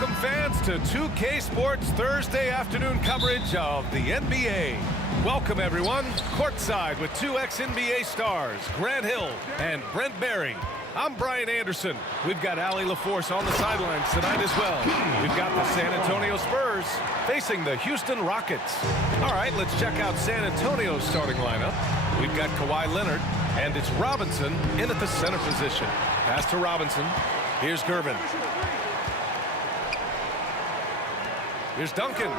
Welcome fans to 2K Sports Thursday afternoon coverage of the NBA. Welcome everyone, courtside with two ex-NBA stars, Grant Hill and Brent Barry. I'm Brian Anderson. We've got Allie LaForce on the sidelines tonight as well. We've got the San Antonio Spurs facing the Houston Rockets. All right, let's check out San Antonio's starting lineup. We've got Kawhi Leonard, and it's Robinson in at the center position. Pass to Robinson. Here's Gervin. Here's Duncan.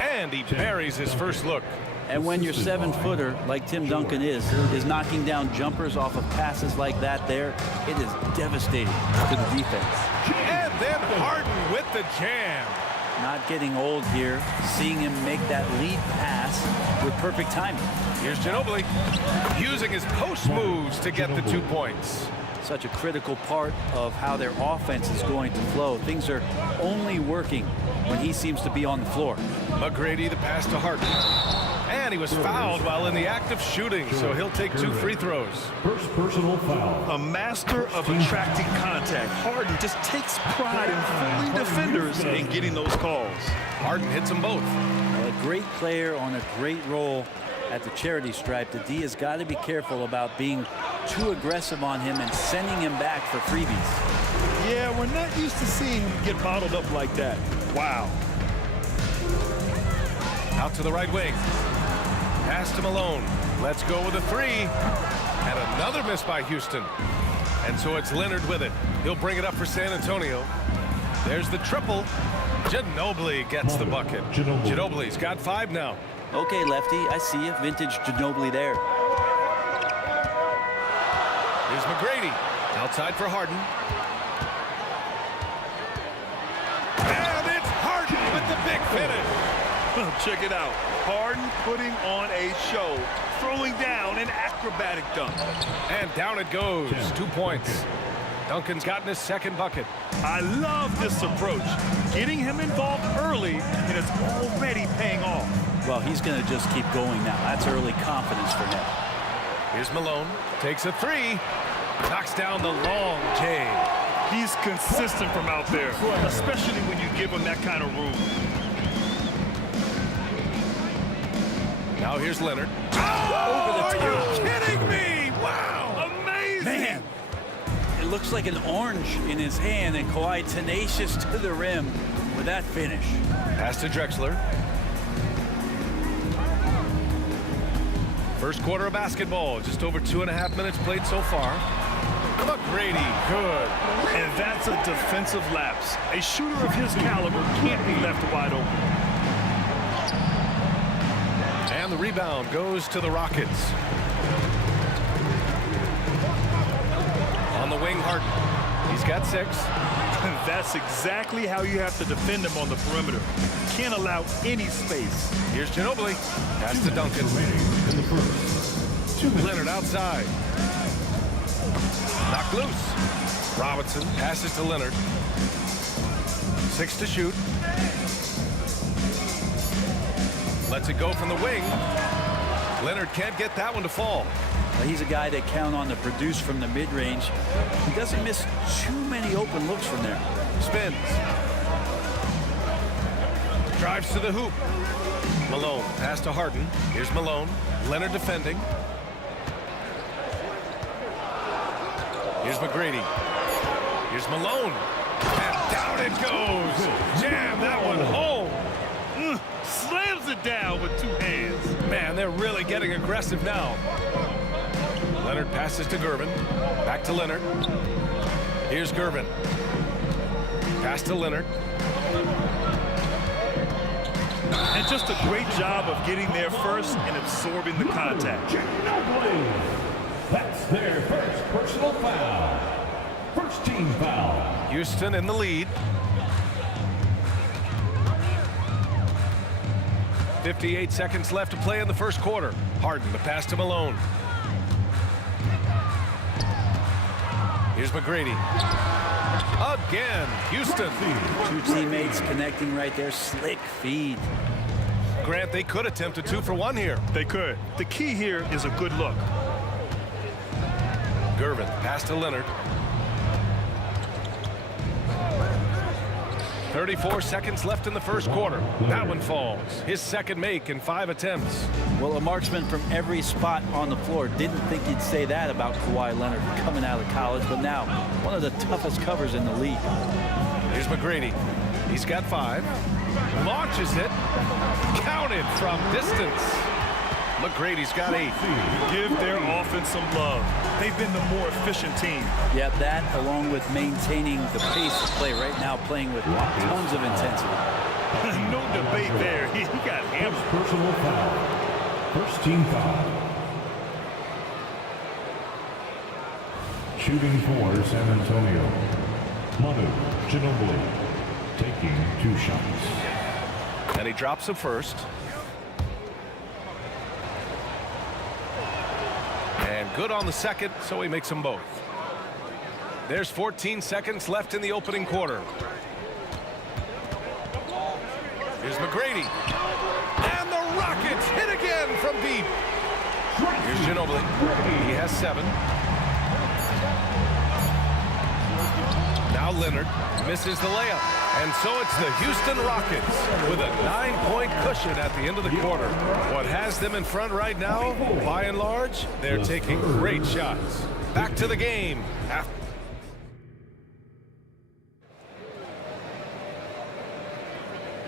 And he buries his first look. And when your 7-footer, like Tim Duncan is knocking down jumpers off of passes like that there, it is devastating to the defense. And then Harden with the jam. Not getting old here, seeing him make that lead pass with perfect timing. Here's Ginobili using his post moves to get the 2 points. Such a critical part of how their offense is going to flow. Things are only working when he seems to be on the floor. McGrady, the pass to Harden. And he was fouled while in the act of shooting, so he'll take 2 free throws. First personal foul. A master of attracting contact. Harden just takes pride in fooling defenders and getting those calls. Harden hits them both. A great player on a great role at the charity stripe. The D has got to be careful about being too aggressive on him and sending him back for freebies. Yeah, we're not used to seeing him get bottled up like that. Wow. Out to the right wing. Pass to Malone. Let's go with a 3. And another miss by Houston. And so it's Leonard with it. He'll bring it up for San Antonio. There's the triple. Ginobili gets the bucket. Ginobili's got 5 now. Okay, Lefty, I see you. Vintage Ginobili there. Here's McGrady. Outside for Harden. And it's Harden with the big finish. Check it out. Harden putting on a show, throwing down an acrobatic dunk. And down it goes. 2 points. Duncan's gotten his second bucket. I love this approach. Getting him involved early, and it's already paying off. Well, he's going to just keep going now. That's early confidence for him. Here's Malone. Takes a 3. Knocks down the long J. He's consistent from out there, especially when you give him that kind of room. Now here's Leonard. Over the top. Are you kidding me? Wow. Amazing. Man, it looks like an orange in his hand, and Kawhi tenacious to the rim with that finish. Pass to Drexler. First quarter of basketball. Just over 2.5 minutes played so far. McGrady, good. And that's a defensive lapse. A shooter of his caliber can't be left wide open. And the rebound goes to the Rockets. On the wing, Harden. He's got 6. That's exactly how you have to defend him on the perimeter. You can't allow any space. Here's Ginobili. Pass to Duncan. Leonard outside. Knocked loose. Robinson passes to Leonard. 6 to shoot. Lets it go from the wing. Leonard can't get that one to fall. Well, he's a guy that count on to produce from the mid-range. He doesn't miss too many open looks from there. Spins. Drives to the hoop. Malone. Pass to Harden. Here's Malone. Leonard defending. Here's McGrady. Here's Malone. And down it goes. Jam that one home. Slams it down with 2 hands. Man, they're really getting aggressive now. Leonard passes to Gervin. Back to Leonard. Here's Gervin. Pass to Leonard. And just a great job of getting there first and absorbing the contact. That's their first personal foul. First team foul. Houston in the lead. 58 seconds left to play in the first quarter. Harden, the pass to Malone. Here's McGrady. Again, Houston. 2 teammates connecting right there. Slick feed. Grant, they could attempt a 2 for 1 here. They could. The key here is a good look. Gervin, pass to Leonard. 34 seconds left in the first quarter. That one falls. His second make in 5 attempts. Well, a marksman from every spot on the floor. Didn't think he'd say that about Kawhi Leonard coming out of college, but now one of the toughest covers in the league. Here's McGrady. He's got 5. Launches it. Counted from distance. McGrady's got 8. Give their offense some love. They've been the more efficient team. Yeah, that along with maintaining the pace of play right now, playing with tons of intensity. No debate there. He got hammered. Personal foul. First team foul. Shooting for San Antonio. Manu Ginobili taking 2 shots. And he drops him first. And good on the second, so he makes them both. There's 14 seconds left in the opening quarter. Here's McGrady. And the Rockets hit again from deep. Here's Ginobili. He has 7. Now Leonard misses the layup. And so it's the Houston Rockets with a 9-point cushion at the end of the quarter. What has them in front right now, by and large, they're taking great shots. Back to the game.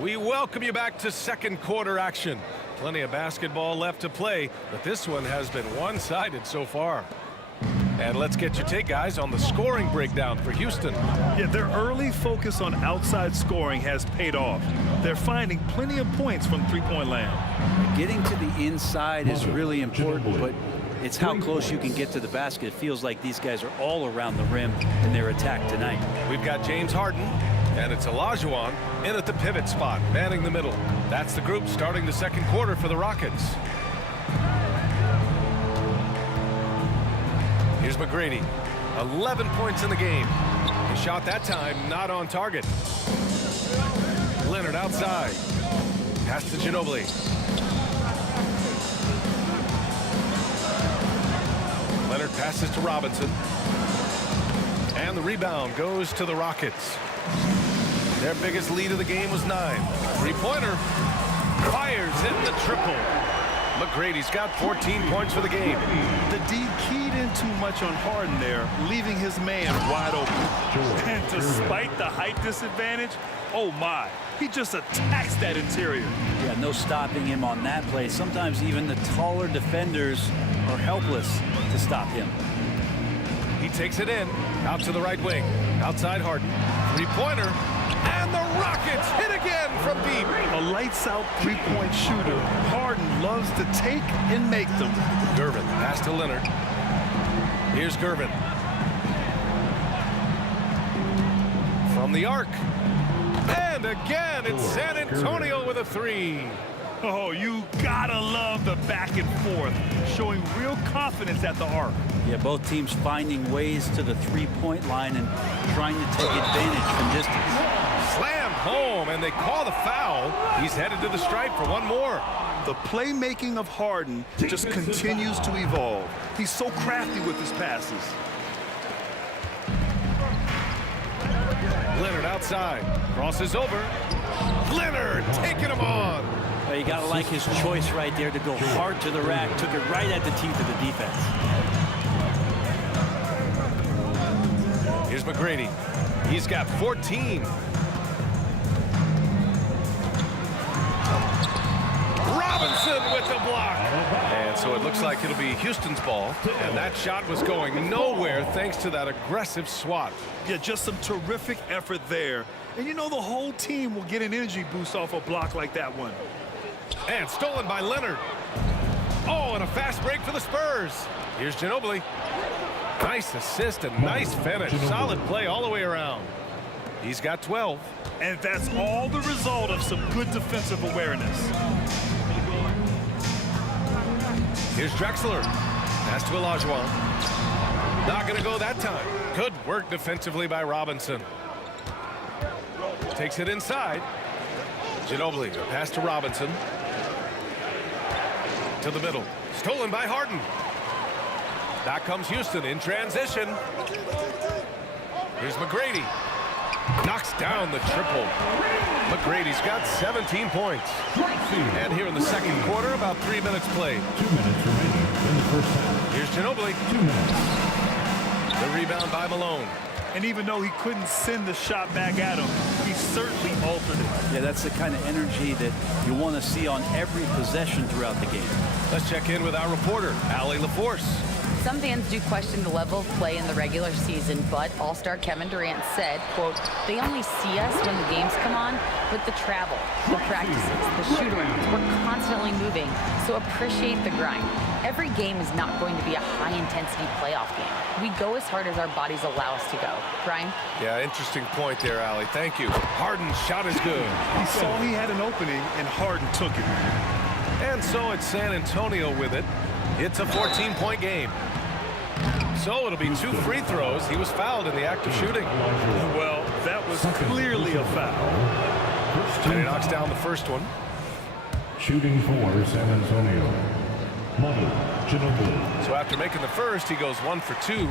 We welcome you back to second quarter action. Plenty of basketball left to play, but this one has been one-sided so far. And let's get your take, guys, on the scoring breakdown for Houston. Yeah, their early focus on outside scoring has paid off. They're finding plenty of points from three-point land. Getting to the inside is really important, but it's how close you can get to the basket. It feels like these guys are all around the rim in their attack tonight. We've got James Harden, and it's Olajuwon in at the pivot spot, manning the middle. That's the group starting the second quarter for the Rockets. Here's McGrady. 11 points in the game. The shot that time not on target. Leonard outside. Pass to Ginobili. Leonard passes to Robinson. And the rebound goes to the Rockets. Their biggest lead of the game was 9. Three-pointer. Fires in the triple. McGrady's got 14 points for the game. The D keyed in too much on Harden there, leaving his man wide open. And despite the height disadvantage, oh my, he just attacks that interior. Yeah, no stopping him on that play. Sometimes even the taller defenders are helpless to stop him. He takes it in, out to the right wing. Outside Harden. Three-pointer. And the Rockets hit again from deep. A lights-out three-point shooter. Harden loves to take and make them. Gervin, pass to Leonard. Here's Gervin. From the arc. And again, it's San Antonio with a 3. Oh, you gotta love the back and forth, showing real confidence at the arc. Yeah, both teams finding ways to the three-point line and trying to take advantage from distance. Slammed home, and they call the foul. He's headed to the stripe for one more. The playmaking of Harden just continues to evolve. He's so crafty with his passes. Leonard outside. Crosses over. Leonard taking him on. Well, you gotta like his choice right there to go hard to the rack. Took it right at the teeth of the defense. Here's McGrady. He's got 14. Robinson with the block. And so it looks like it'll be Houston's ball. And that shot was going nowhere thanks to that aggressive swat. Yeah, just some terrific effort there. And you know the whole team will get an energy boost off a block like that one. And stolen by Leonard. Oh, and a fast break for the Spurs. Here's Ginobili. Nice assist and nice finish. Solid play all the way around. He's got 12. And that's all the result of some good defensive awareness. Here's Drexler. Pass to Olajuwon. Not going to go that time. Good work defensively by Robinson. Takes it inside. Ginobili. Pass to Robinson. To the middle. Stolen by Harden. Back comes Houston in transition. Here's McGrady. Knocks down the triple. McGrady's got 17 points. And here in the second quarter, about 3 minutes played. 2 minutes remaining in the first half. Here's Ginobili. 2 minutes. The rebound by Malone. And even though he couldn't send the shot back at him, he certainly altered it. Yeah, that's the kind of energy that you want to see on every possession throughout the game. Let's check in with our reporter, Allie LaForce. Some fans do question the level of play in the regular season, but All-Star Kevin Durant said, quote, "They only see us when the games come on, but the travel, the practices, the shoot-arounds, we're constantly moving, so appreciate the grind. Every game is not going to be a high-intensity playoff game. We go as hard as our bodies allow us to go." Brian? Yeah, interesting point there, Allie. Thank you. Harden's shot is good. He saw he had an opening, and Harden took it. And so it's San Antonio with it. It's a 14-point game. So it'll be 2 free throws. He was fouled in the act of shooting. Well, that was clearly a foul. And he knocks down the first one. Shooting for San Antonio, Manu Ginobili. So after making the first, he goes 1 for 2.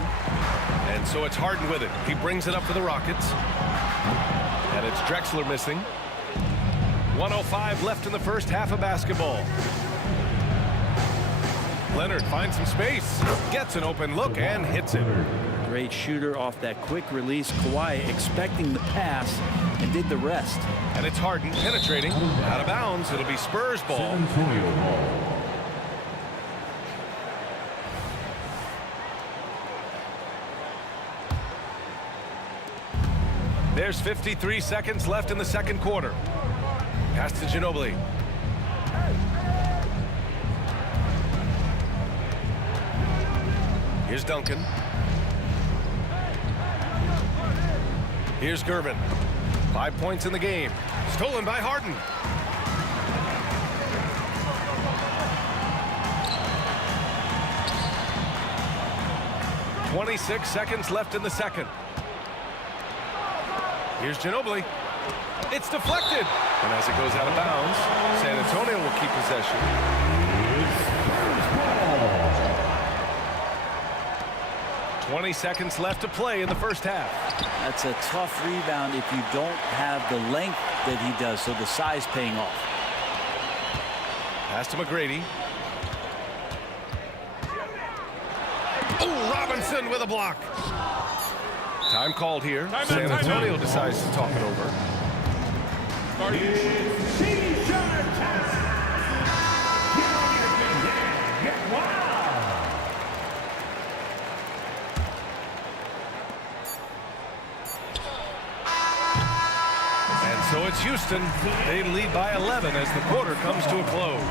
And so it's Harden with it. He brings it up for the Rockets. And it's Drexler missing. 1:05 left in the first half of basketball. Leonard finds some space, gets an open look, and hits it. Great shooter off that quick release. Kawhi expecting the pass and did the rest. And it's Harden penetrating. Out of bounds. It'll be Spurs ball. San Antonio ball. There's 53 seconds left in the second quarter. Pass to Ginobili. Here's Duncan. Here's Gervin. 5 points in the game. Stolen by Harden. "26 seconds left in the second. Here's Ginobili. It's deflected. And as it goes out of bounds, San Antonio will keep possession. 20 seconds left to play in the first half. That's a tough rebound if you don't have the length that he does, so the size paying off. Pass to McGrady. Oh, Robinson with a block. Time called here. San Antonio decides to talk it over. So it's Houston. They lead by 11 as the quarter comes to a close.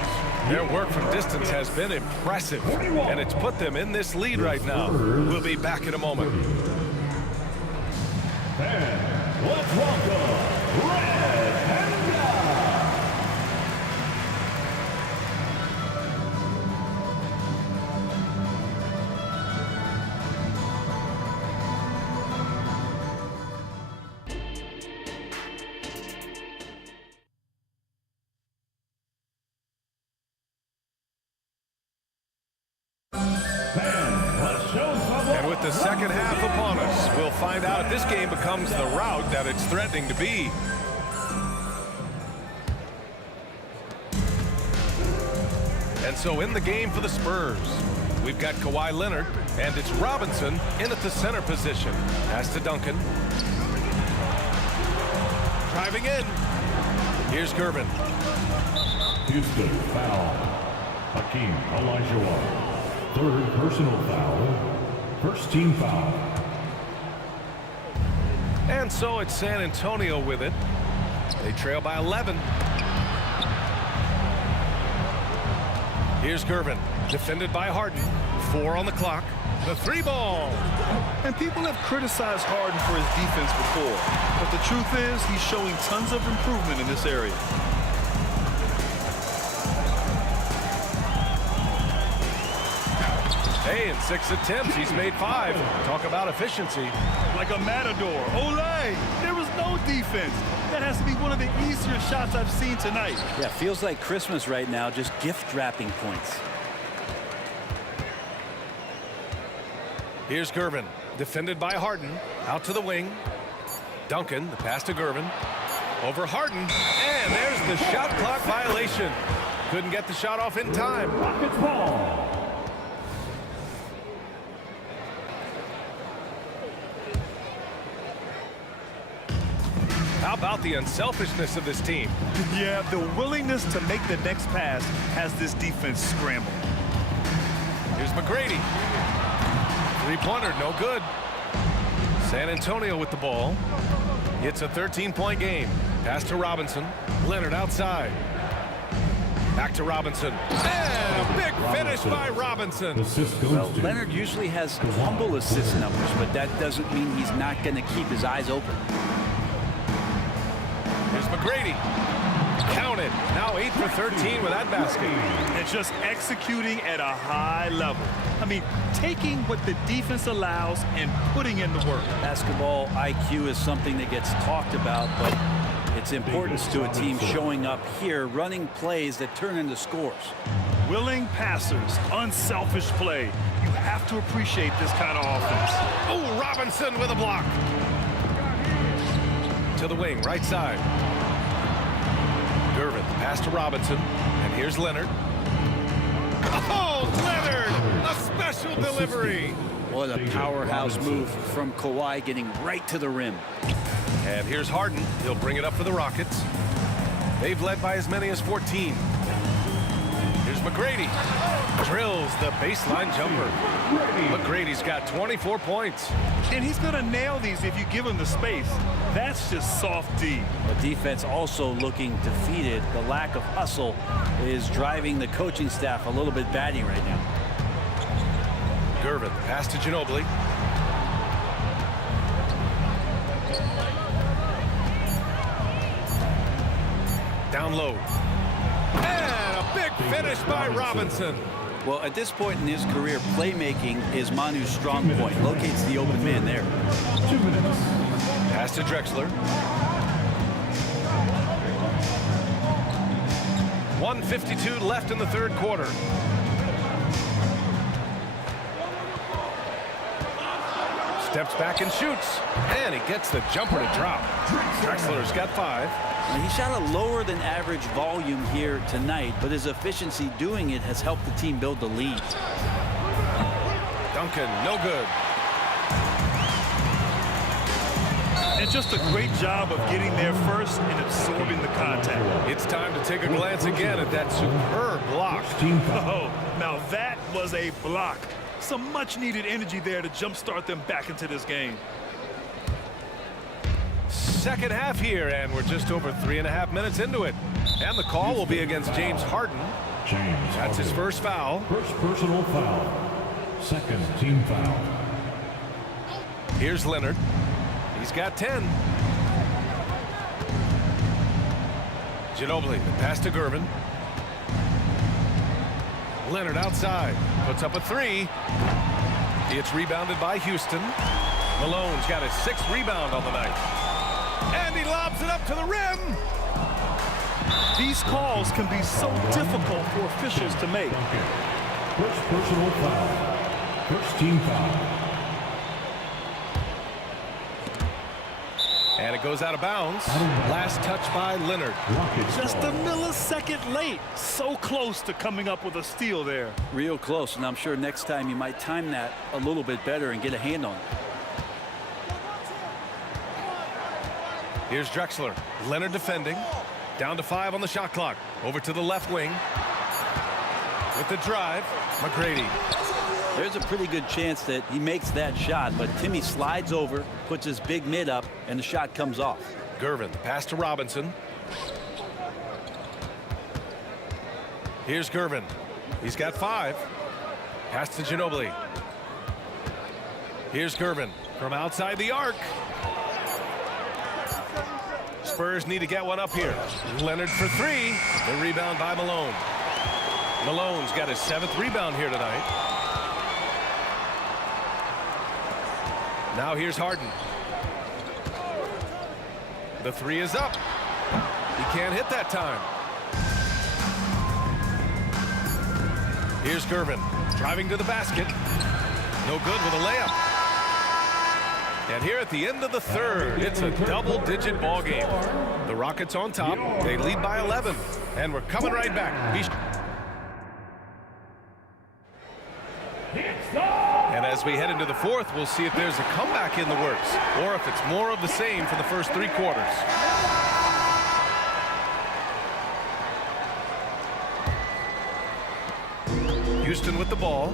Their work from distance has been impressive, and it's put them in this lead right now. We'll be back in a moment. And let's welcome Red and Gold. And with the second half upon us, we'll find out if this game becomes the rout that it's threatening to be. And so in the game for the Spurs, we've got Kawhi Leonard, and it's Robinson in at the center position. Pass to Duncan. Driving in. Here's Gervin. Houston foul. Hakeem Olajuwon. Third personal foul. First team foul. And so it's San Antonio with it. They trail by 11. Here's Gervin, defended by Harden. 4 on the clock. The 3 ball. And people have criticized Harden for his defense before, but the truth is he's showing tons of improvement in this area. Hey, in 6 attempts, he's made 5. Talk about efficiency. Like a matador. Olay! There was no defense. That has to be one of the easier shots I've seen tonight. Yeah, feels like Christmas right now, just gift wrapping points. Here's Gervin, defended by Harden. Out to the wing. Duncan, the pass to Gervin. Over Harden, and there's the shot clock violation. Couldn't get the shot off in time. Rockets ball. How about the unselfishness of this team? Yeah, the willingness to make the next pass has this defense scrambled. Here's McGrady. Three-pointer, no good. San Antonio with the ball. It's a 13-point game. Pass to Robinson. Leonard outside. Back to Robinson. And a big finish by Robinson. Assist goes Well, to Leonard usually has humble assist numbers, but that doesn't mean he's not going to keep his eyes open. Here's McGrady. Counted. Now 8 for 13 with that basket. And just executing at a high level. I mean, taking what the defense allows and putting in the work. Basketball IQ is something that gets talked about, but its importance to a team showing up here, running plays that turn into scores. Willing passers, unselfish play. You have to appreciate this kind of offense. Oh, Robinson with a block. To the wing, right side. Gervin, pass to Robinson. And here's Leonard. Oh, Leonard! A special delivery. What a powerhouse move from Kawhi, getting right to the rim. And here's Harden. He'll bring it up for the Rockets. They've led by as many as 14. Here's McGrady. Drills the baseline jumper. McGrady's got 24 points. And he's going to nail these if you give him the space. That's just soft D. The defense also looking defeated. The lack of hustle is driving the coaching staff a little bit batty right now. Gervin, pass to Ginobili. Down low. And a big finish by Robinson. Well, at this point in his career, playmaking is Manu's strong point. Locates the open man there. 2 minutes. Pass to Drexler. 1:52 left in the third quarter. Steps back and shoots. And he gets the jumper to drop. Drexler's got 5. Now, he shot a lower than average volume here tonight, but his efficiency doing it has helped the team build the lead. Duncan, no good. And just a great job of getting there first and absorbing the contact. It's time to take a glance again at that superb block. Team foul. Oh, now that was a block. Some much needed energy there to jumpstart them back into this game. Second half here, and we're just over 3.5 minutes into it. And the call will be against James Harden. James That's his Harden. first foul. First personal foul. Second team foul. Here's Leonard. He's got 10. Ginobili, the pass to Gervin. Leonard outside, puts up a 3. It's rebounded by Houston. Malone's got his 6th rebound on the night. And he lobs it up to the rim. These calls can be so difficult for officials to make. Duncan. First personal foul. First team foul. And it goes out of bounds. Last touch by Leonard. Rockets Just a ball. millisecond late. So close to coming up with a steal there. Real close, and I'm sure next time you might time that a little bit better and get a hand on it. Here's Drexler. Leonard defending. Down to 5 on the shot clock. Over to the left wing. With the drive, McGrady. There's a pretty good chance that he makes that shot, but Timmy slides over, puts his big mid up, and the shot comes off. Gervin, pass to Robinson. Here's Gervin. He's got 5. Pass to Ginobili. Here's Gervin from outside the arc. Spurs need to get one up here. Leonard for 3. The rebound by Malone. Malone's got his 7th rebound here tonight. Now here's Harden. The 3 is up. He can't hit that time. Here's Gervin driving to the basket. No good with a layup. And here at the end of the third, it's a double-digit ball game. The Rockets on top. They lead by 11. And we're coming right back. And as we head into the fourth, we'll see if there's a comeback in the works or if it's more of the same for the first 3 quarters. Houston with the ball.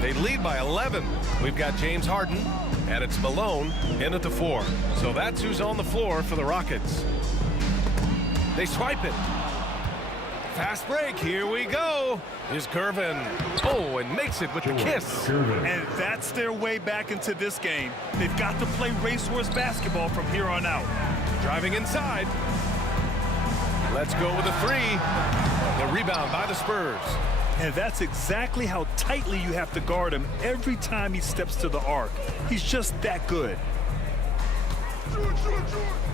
They lead by 11. We've got James Harden, and it's Malone in at the 4. So that's who's on the floor for the Rockets. They swipe it. Fast break. Here we go. Here's Gervin. Oh, and makes it with the kiss. And that's their way back into this game. They've got to play racehorse basketball from here on out. Driving inside. Let's go with a 3. The rebound by the Spurs. And that's exactly how tightly you have to guard him every time he steps to the arc. He's just that good.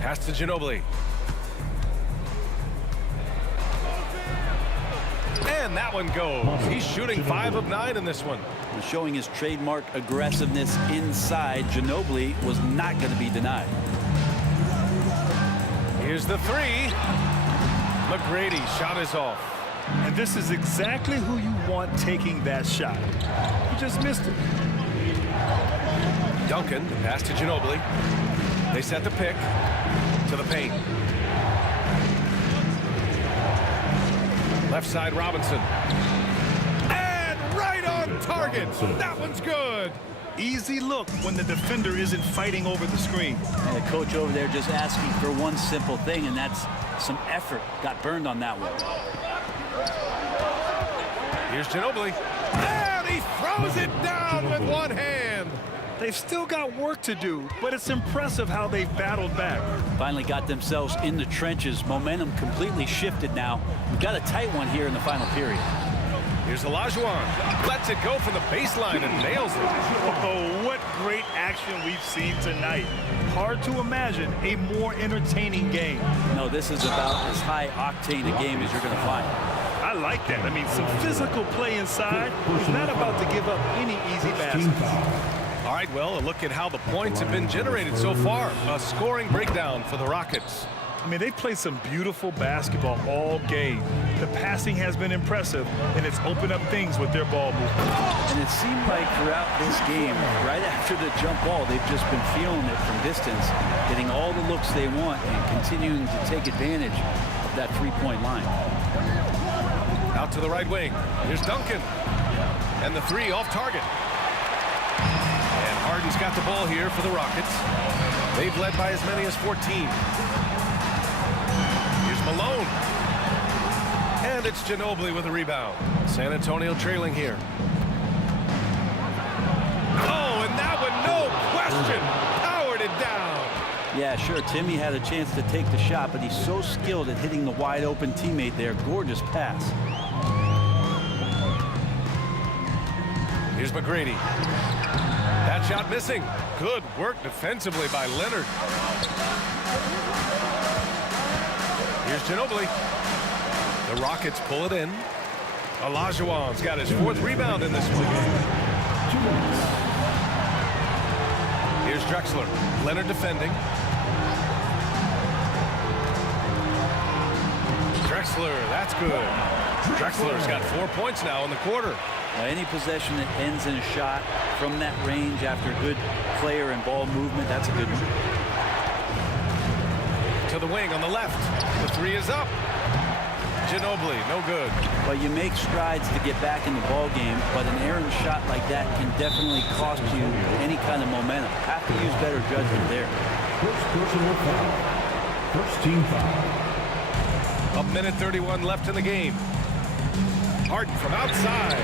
Pass to Ginobili. And that one goes. He's shooting 5 of 9 in this one. Showing his trademark aggressiveness inside, Ginobili was not going to be denied. Here's the 3. McGrady shot is off. And this is exactly who you want taking that shot. He just missed it. Duncan, the pass to Ginobili. They set the pick to the paint. Left side, Robinson. And right on target. That one's good. Easy look when the defender isn't fighting over the screen. And the coach over there just asking for one simple thing, and that's some effort. Got burned on that one. Here's Ginobili. And he throws it down with one hand. They've still got work to do, but it's impressive how they've battled back. Finally got themselves in the trenches. Momentum completely shifted now. We've got a tight one here in the final period. Here's Olajuwon. Lets it go from the baseline and nails it. Oh, what great action we've seen tonight. Hard to imagine a more entertaining game. No, this is about as high octane a game as you're going to find. I like that. I mean, some physical play inside. He's not about to give up any easy baskets. All right, well, a look at how the points have been generated so far. A scoring breakdown for the Rockets. I mean, they've played some beautiful basketball all game. The passing has been impressive, and it's opened up things with their ball movement. And it seemed like throughout this game, right after the jump ball, they've just been feeling it from distance, getting all the looks they want and continuing to take advantage of that three-point line. Out to the right wing. Here's Duncan. And the 3 off target. And Harden's got the ball here for the Rockets. They've led by as many as 14. Here's Malone. And it's Ginobili with a rebound. San Antonio trailing here. Oh, and that one, no question, powered it down. Yeah, sure, Timmy had a chance to take the shot, but he's so skilled at hitting the wide-open teammate there. Gorgeous pass. Here's McGrady. That shot missing. Good work defensively by Leonard. Here's Ginobili. The Rockets pull it in. Olajuwon's got his 4th rebound in this one. Here's Drexler. Leonard defending. Drexler, that's good. Drexler's got 4 points now in the quarter. Any possession that ends in a shot from that range after good player and ball movement, that's a good one. To the wing on the left. The 3 is up. Ginobili, no good. Well, you make strides to get back in the ball game, but an errant shot like that can definitely cost you any kind of momentum. Have to use better judgment there. First personal foul. First team foul. 1:31 left in the game. Harden from outside.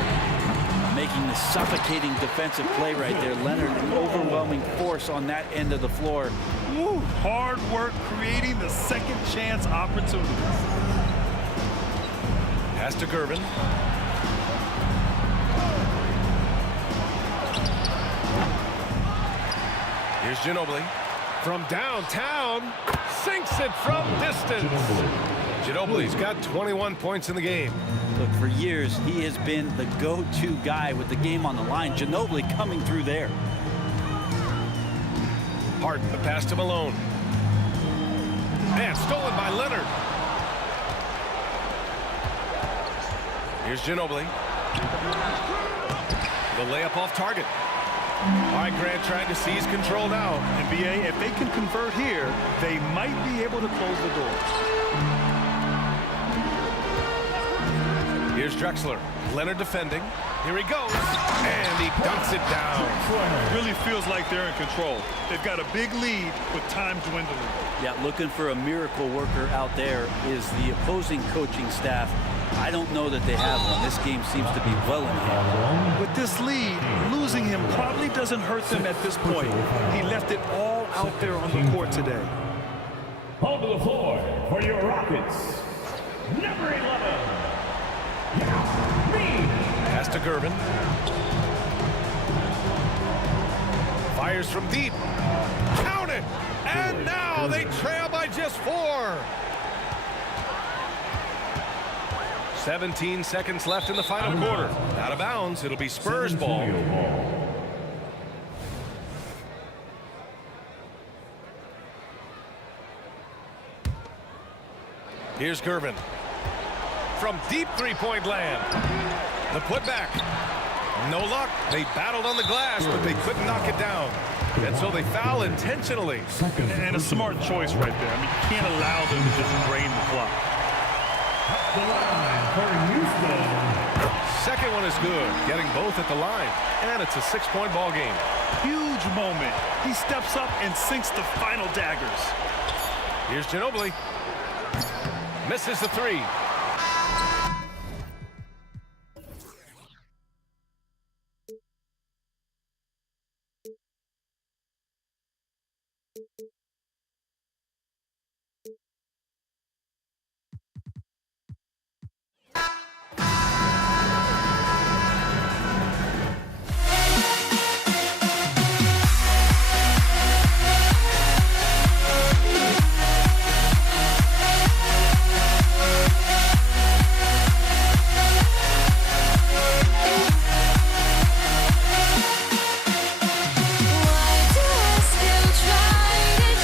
Making the suffocating defensive play right there. Leonard, an overwhelming force on that end of the floor. Woo, hard work creating the second chance opportunity. Pass to Gervin. Here's Ginobili. From downtown, sinks it from distance. Ginobili's got 21 points in the game. Look, for years, he has been the go-to guy with the game on the line. Ginobili coming through there. Harden, the pass to Malone. And stolen by Leonard. Here's Ginobili. The layup off target. All right, Grant trying to seize control now. NBA, if they can convert here, they might be able to close the door. Here's Drexler. Leonard defending. Here he goes. And he dunks it down. It really feels like they're in control. They've got a big lead with time dwindling. Yeah, looking for a miracle worker out there is the opposing coaching staff. I don't know that they have one. This game seems to be well in hand. With this lead, losing him probably doesn't hurt them at this point. He left it all out there on the court today. Onto the floor for your Rockets, number 11, Yao Ming. Pass to Gervin. Fires from deep. Count it! And now they trail by just 4. 17 seconds left in the final quarter. Out of bounds. It'll be Spurs ball. Here's Gervin. From deep three-point land. The putback. No luck. They battled on the glass, but they couldn't knock it down. And so they foul intentionally. And a smart choice right there. I mean, you can't allow them to just drain the clock. The line for Houston. Second one is good. Getting both at the line. And it's a 6-point ball game. Huge moment. He steps up and sinks the final daggers. Here's Ginobili. Misses the 3. Why do I still try to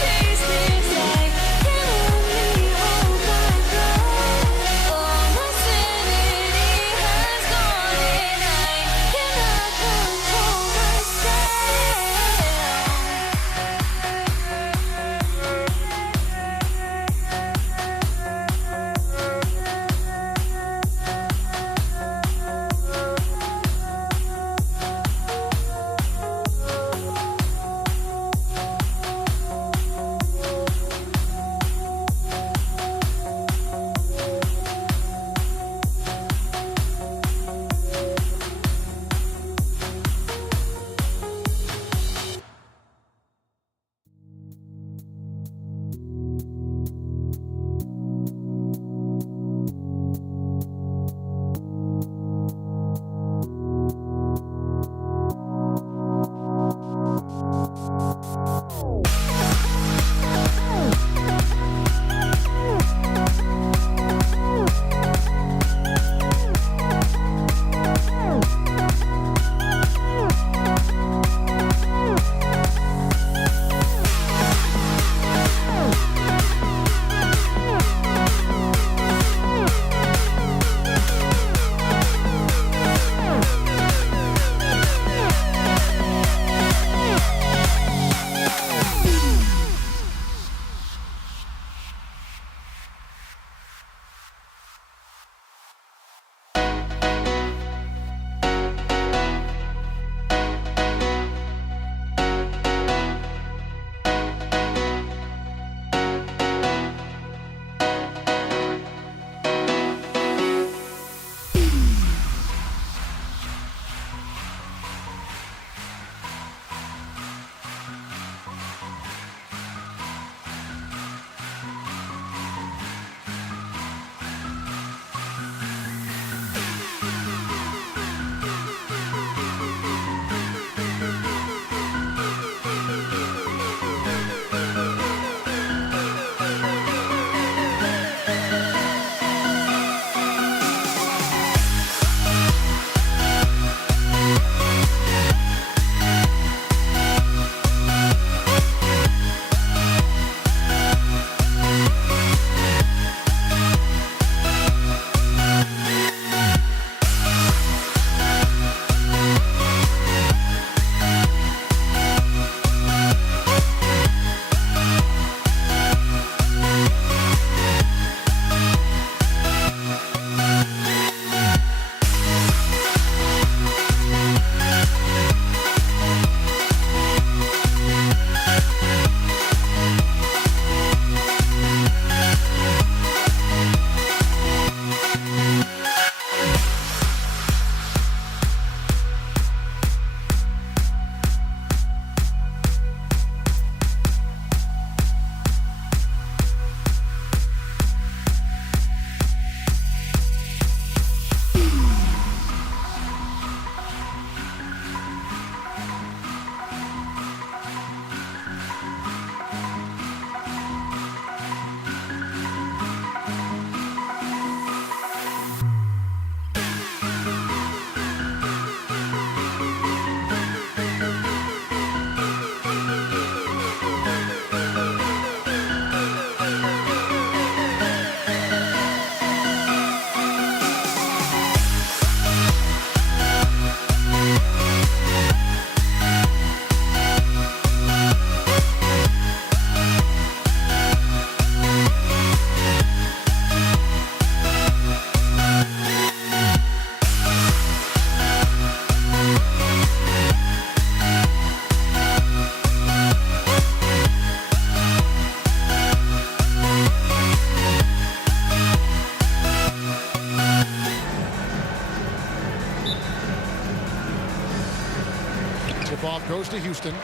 goes to Houston.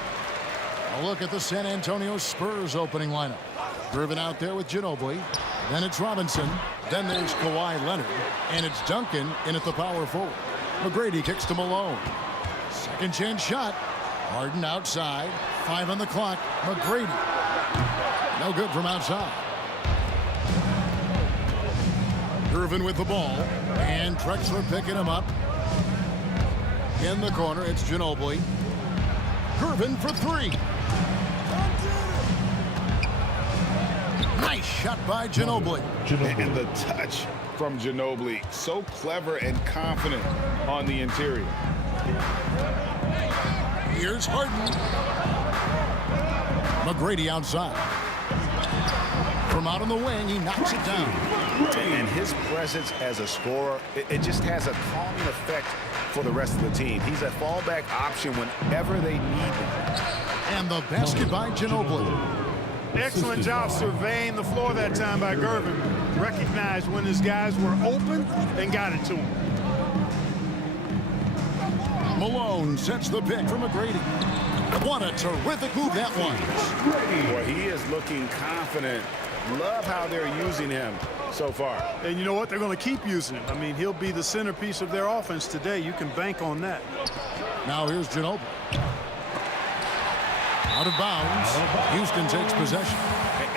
A look at the San Antonio Spurs opening lineup. Gervin out there with Ginobili. Then it's Robinson. Then there's Kawhi Leonard. And it's Duncan in at the power forward. McGrady kicks to Malone. Second chance shot. Harden outside. 5 on the clock. McGrady. No good from outside. Gervin with the ball. And Drexler picking him up. In the corner, it's Ginobili. Gervin for 3. Nice shot by Ginobili. And the touch from Ginobili. So clever and confident on the interior. Here's Harden. McGrady outside. From out on the wing, he knocks it down. And his presence as a scorer, it just has a calming effect for the rest of the team. He's a fallback option whenever they need him. And the basket by Ginobili. Excellent job surveying the floor that time by Gervin. Recognized when his guys were open and got it to him. Malone sets the pick for McGrady. What a terrific move that was. Boy, he is looking confident. Love how they're using him so far. And you know what? They're going to keep using him. I mean, he'll be the centerpiece of their offense today. You can bank on that. Now here's Ginobili. Out of bounds. Houston takes possession.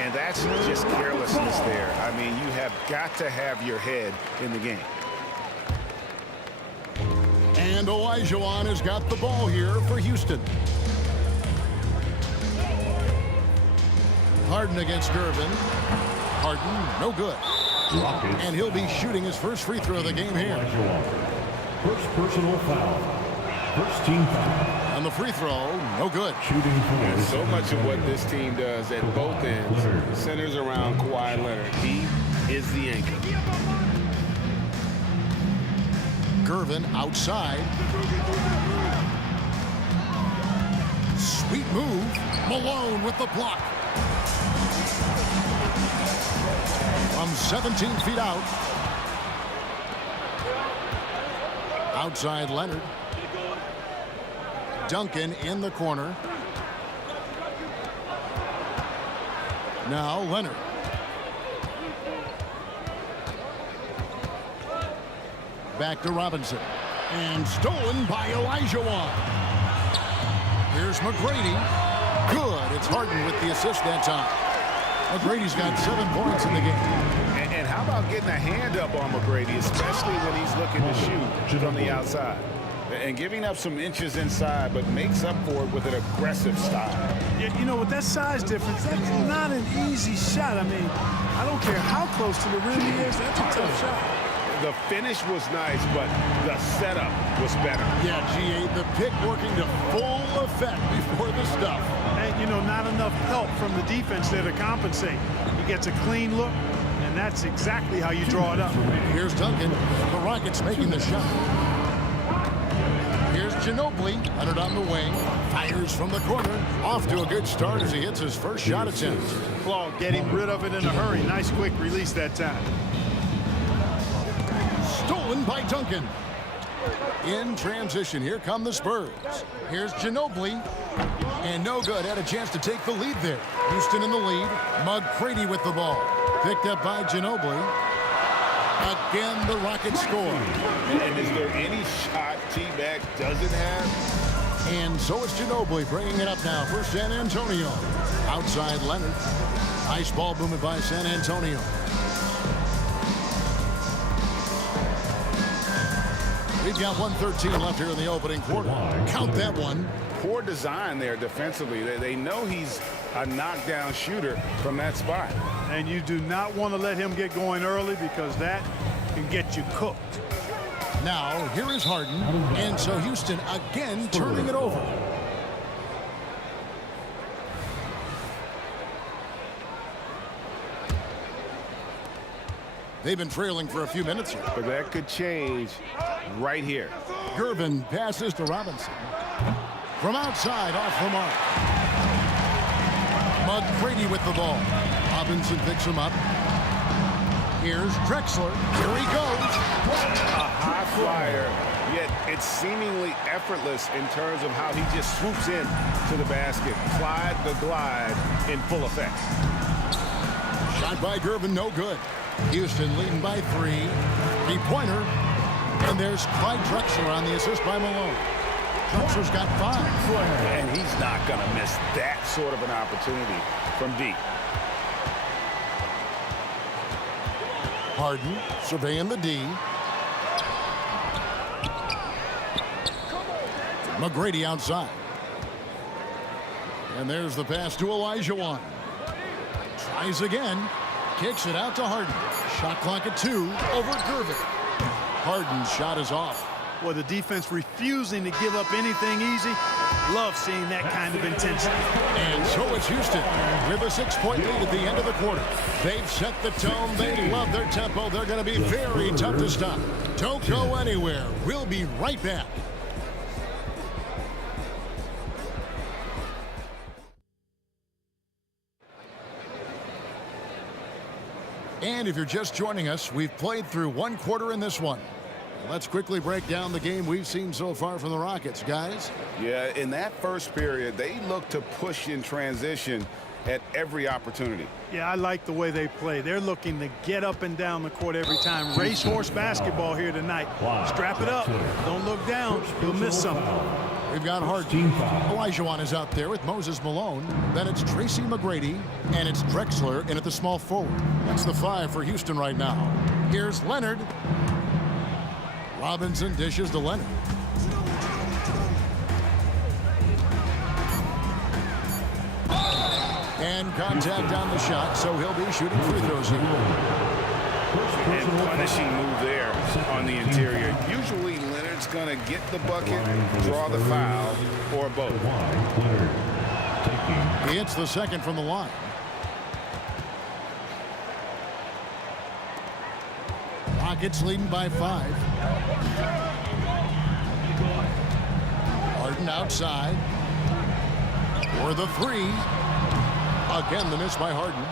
And that's just carelessness there. I mean, you have got to have your head in the game. And Olajuwon has got the ball here for Houston. Harden against Gervin. Harden, no good. And he'll be shooting his first free throw of the game here. First personal foul. First team foul. And the free throw, no good. Shooting for So much of what this team does at both ends centers around Kawhi Leonard. He is the anchor. Gervin outside. Sweet move. Malone with the block. From 17 feet out. Outside Leonard. Duncan in the corner. Now Leonard. Back to Robinson. And stolen by Olajuwon. Here's McGrady. Good. It's Harden with the assist that time. McGrady's got 7 points in the game. And how about getting a hand up on McGrady, especially when he's looking to shoot from the outside? And giving up some inches inside, but makes up for it with an aggressive style. You know, with that size difference, that's not an easy shot. I mean, I don't care how close to the rim he is. That's a tough shot. The finish was nice, but the setup was better. Yeah, G.A., the pick working to full effect before the stuff. And, you know, not enough help from the defense there to compensate. He gets a clean look, and that's exactly how you draw it up. Here's Duncan. The Rockets making the shot. Here's Ginobili. Leonard on the wing. Fires from the corner. Off to a good start as he hits his first shot attempt. Claw getting rid of it in a hurry. Nice quick release that time. Stolen by Duncan. In transition, here come the Spurs. Here's Ginobili. And no good. Had a chance to take the lead there. Houston in the lead. McGrady with the ball. Picked up by Ginobili. Again, the Rockets score. And is there any shot T-Mac doesn't have? And so it's Ginobili bringing it up now for San Antonio. Outside Leonard. Nice ball movement by San Antonio. We've got 1:13 left here in the opening quarter. Count that one. Poor design there defensively. They know he's a knockdown shooter from that spot. And you do not want to let him get going early because that can get you cooked. Now, here is Harden. And so Houston again turning it over. They've been trailing for a few minutes here. But that could change right here. Gervin passes to Robinson. From outside, off the mark. McGrady with the ball. Robinson picks him up. Here's Drexler. Here he goes. A high flyer, yet it's seemingly effortless in terms of how he just swoops in to the basket. Clyde the glide in full effect. Shot by Gervin, no good. Houston leading by 3. Three-pointer. And there's Clyde Drexler on the assist by Malone. Drexler's got 5. And he's not going to miss that sort of an opportunity from deep. Harden surveying the D. McGrady outside. And there's the pass to Olajuwon. Tries again. Kicks it out to Harden. Shot clock at 2 over Gervin. Harden's shot is off. Boy, the defense refusing to give up anything easy. Love seeing that kind of intensity. And so it's Houston with a 6-point lead at the end of the quarter. They've set the tone. They love their tempo. They're going to be very tough to stop. Don't go anywhere. We'll be right back. And if you're just joining us, we've played through 1 quarter in this one. Let's quickly break down the game we've seen so far from the Rockets, guys. Yeah, in that first period, they looked to push in transition at every opportunity. Yeah, I like the way they play. They're looking to get up and down the court every time. Racehorse basketball here tonight. Strap it up. Don't look down. You'll miss something. We've got Harden. Olajuwon is out there with Moses Malone. Then it's Tracy McGrady, and it's Drexler in at the small forward. That's the 5 for Houston right now. Here's Leonard. Robinson dishes to Leonard. And contact on the shot, so he'll be shooting free throws here. And punishing move there on the interior. Usually Leonard's going to get the bucket, draw the foul, or both. He hits the second from the line. Rockets leading by 5. Harden outside. For the 3. Again, the miss by Harden.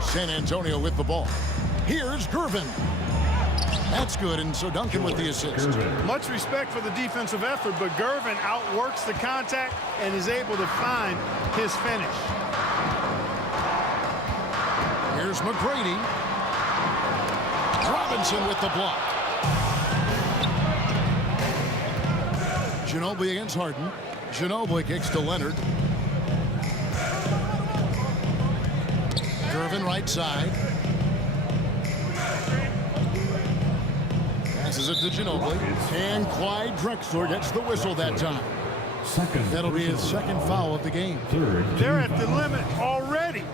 San Antonio with the ball. Here's Gervin. That's good, and so Duncan with the assist. Much respect for the defensive effort, but Gervin outworks the contact and is able to find his finish. Here's McGrady. Robinson with the block. Ginobili against Harden. Ginobili kicks to Leonard. Gervin right side. Passes it to Ginobili. And Clyde Drexler gets the whistle that time. That'll be his second foul of the game. They're at the limit already.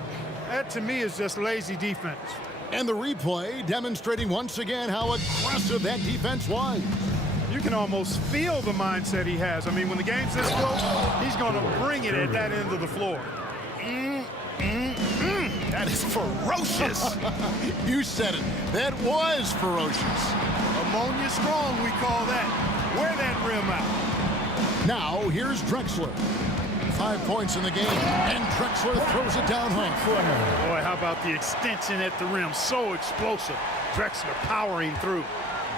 That, to me, is just lazy defense. And the replay demonstrating once again how aggressive that defense was. You can almost feel the mindset he has. I mean, when the game's this close, he's going to bring it at that end of the floor. That is ferocious. You said it. That was ferocious. Ammonia strong, we call that. Wear that rim out. Now, here's Drexler. 5 points in the game, and Drexler throws it down home. Boy, how about the extension at the rim? So explosive. Drexler powering through.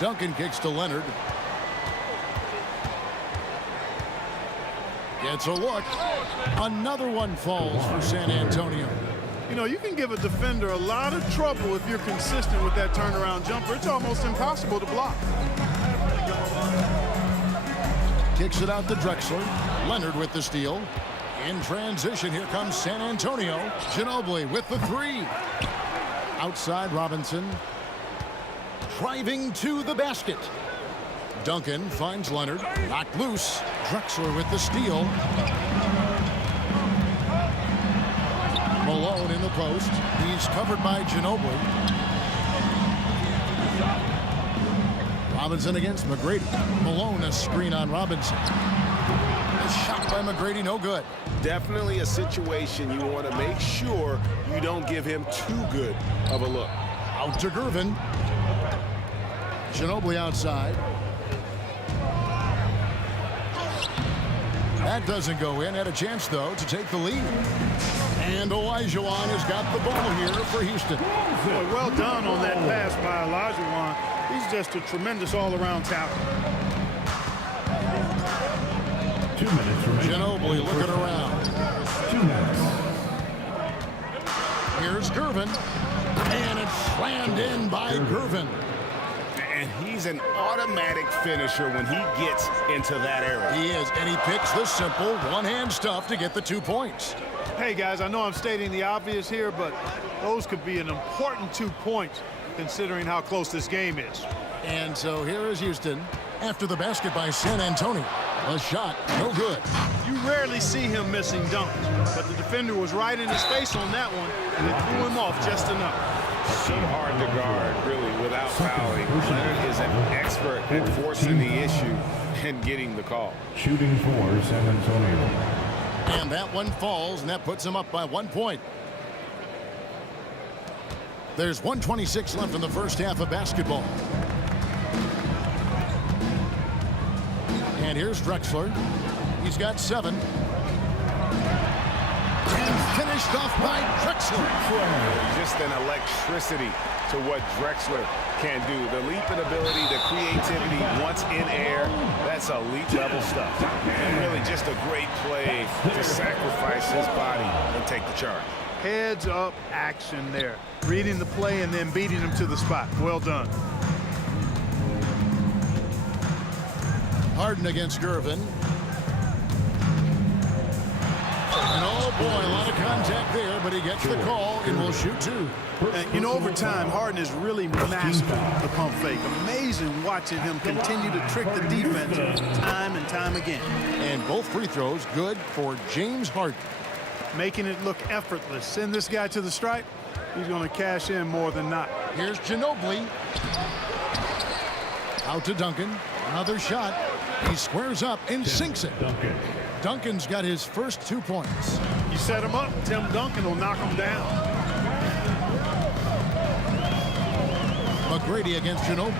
Duncan kicks to Leonard. Gets a look. Another one falls for San Antonio. You know, you can give a defender a lot of trouble if you're consistent with that turnaround jumper. It's almost impossible to block. Kicks it out to Drexler. Leonard with the steal. In transition, here comes San Antonio. Ginobili with the 3. Outside, Robinson. Driving to the basket. Duncan finds Leonard. Knocked loose. Drexler with the steal. Malone in the post. He's covered by Ginobili. Robinson against McGrady. Malone a screen on Robinson. A shot by McGrady, no good. Definitely a situation you want to make sure you don't give him too good of a look. Out to Gervin. Ginobili outside. That doesn't go in. Had a chance, though, to take the lead. And Olajuwon has got the ball here for Houston. Boy, well done on that pass by Olajuwon. He's just a tremendous all-around talent. 2 minutes remaining. Ginobili looking around. 2 minutes. Here's Gervin. And it's slammed in by Gervin. And he's an automatic finisher when he gets into that area. He is, and he picks the simple one-hand stuff to get the 2 points. Hey, guys, I know I'm stating the obvious here, but those could be an important 2 points considering how close this game is. And so here is Houston after the basket by San Antonio. A shot, no good. You rarely see him missing dunks, but the defender was right in his face on that one, and it threw him off just enough. So hard to guard, really, without fouling. Leonard is an expert at forcing the issue and getting the call. Shooting for San Antonio. And that one falls, and that puts him up by 1 point. There's 1:26 left in the first half of basketball. And here's Drexler. He's got 7. And finished off by Drexler. Just an electricity to what Drexler can do. The leaping ability, the creativity once in air, that's elite level stuff. And really just a great play to sacrifice his body and take the charge. Heads up action there. Reading the play and then beating him to the spot. Well done. Harden against Gervin. And oh boy, a lot of contact there, but he gets the call and will shoot 2. And, you know, over time, Harden has really mastered the pump fake. Amazing watching him continue to trick the defense time and time again. And both free throws good for James Harden. Making it look effortless. Send this guy to the stripe, he's going to cash in more than not. Here's Ginobili. Out to Duncan. Another shot. He squares up and sinks it. Duncan's got his first 2 points. You set him up, Tim Duncan will knock him down. McGrady against Ginobili.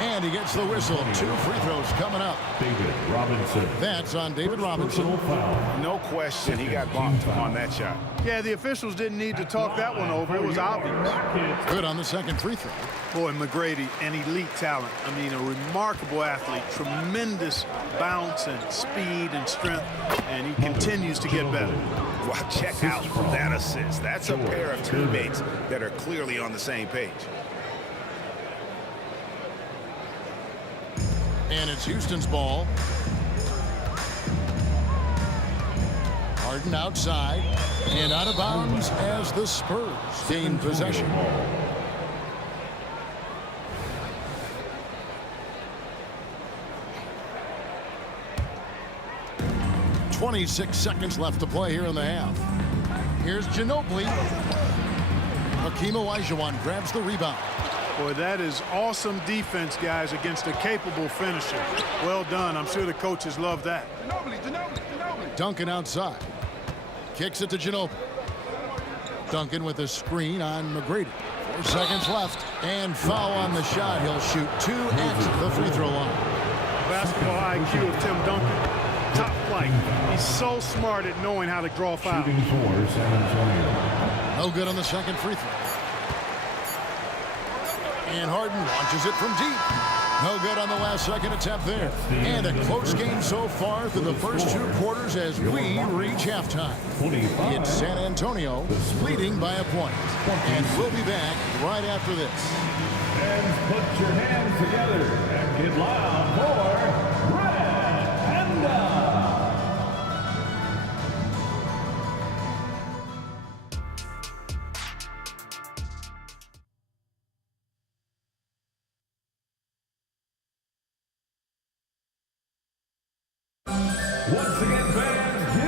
And he gets the whistle. 2 free throws coming up. David Robinson. That's on David Robinson. No question, he got bumped on that shot. Yeah, the officials didn't need to talk that one over. It was obvious. Good on the second free throw. Boy, McGrady, an elite talent. I mean, a remarkable athlete. Tremendous bounce and speed and strength. And he continues to get better. Well, check out that assist. That's a pair of teammates that are clearly on the same page. And it's Houston's ball. Harden outside and out of bounds as the Spurs gain possession. 26 seconds left to play here in the half. Here's Ginobili. Hakeem Olajuwon grabs the rebound. Boy, that is awesome defense, guys, against a capable finisher. Well done. I'm sure the coaches love that. Duncan outside. Kicks it to Ginobili. Duncan with a screen on McGrady. 4 seconds left. And foul on the shot. He'll shoot 2 at the free throw line. Basketball IQ of Tim Duncan. Top flight. He's so smart at knowing how to draw fouls. Shooting for San Antonio. No good on the second free throw. And Harden launches it from deep. No good on the last second attempt there. And a close game so far through the first 2 quarters as we reach halftime. It's San Antonio leading by a point. And we'll be back right after this. And put your hands together and get loud for Red Panda.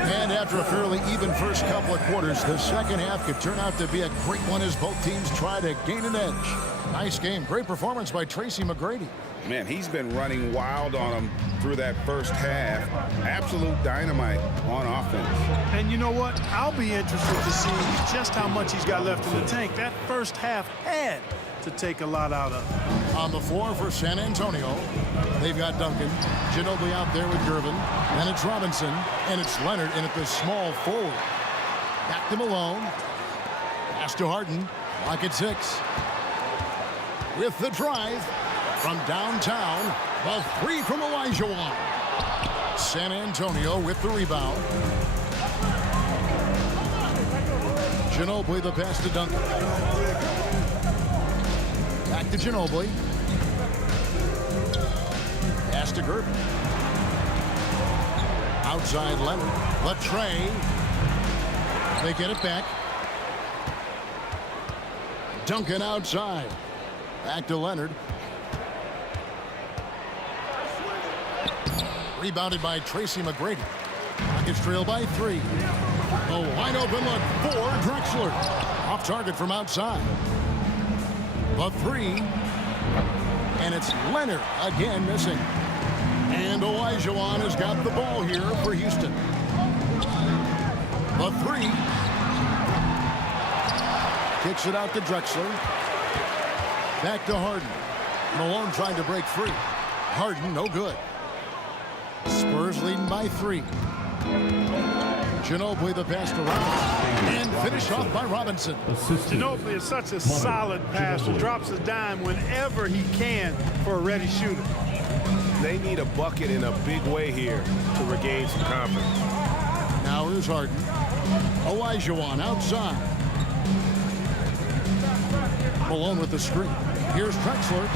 And after a fairly even first couple of quarters, the second half could turn out to be a great one as both teams try to gain an edge. Nice game. Great performance by Tracy McGrady. Man, he's been running wild on him through that first half. Absolute dynamite on offense. And you know what? I'll be interested to see just how much he's got left in the tank. That first half had to take a lot out of it. On the floor for San Antonio, they've got Duncan. Ginobili out there with Gervin. Then it's Robinson, and it's Leonard in at the small forward. Back to Malone. Pass to Harden. Lock at 6. With the drive from downtown, the 3 from Olajuwon. San Antonio with the rebound. Ginobili the pass to Duncan. Back to Ginobili. Pass to Gervin. Outside Leonard. Latrey. They get it back. Duncan outside. Back to Leonard. Rebounded by Tracy McGrady. Rockets trail by 3. A wide open look for Drexler. Off target from outside. The 3. And it's Leonard again missing. And Olajuwon has got the ball here for Houston. The 3. Kicks it out to Drexler. Back to Harden. Malone trying to break free. Harden, no good. Spurs leading by 3. Ginobili the pass to Robinson. And finished off by Robinson. Ginobili is such a solid passer. Drops a dime whenever he can for a ready shooter. They need a bucket in a big way here to regain some confidence. Now here's Harden. Olajuwon outside. Malone with the screen. Here's Drexler.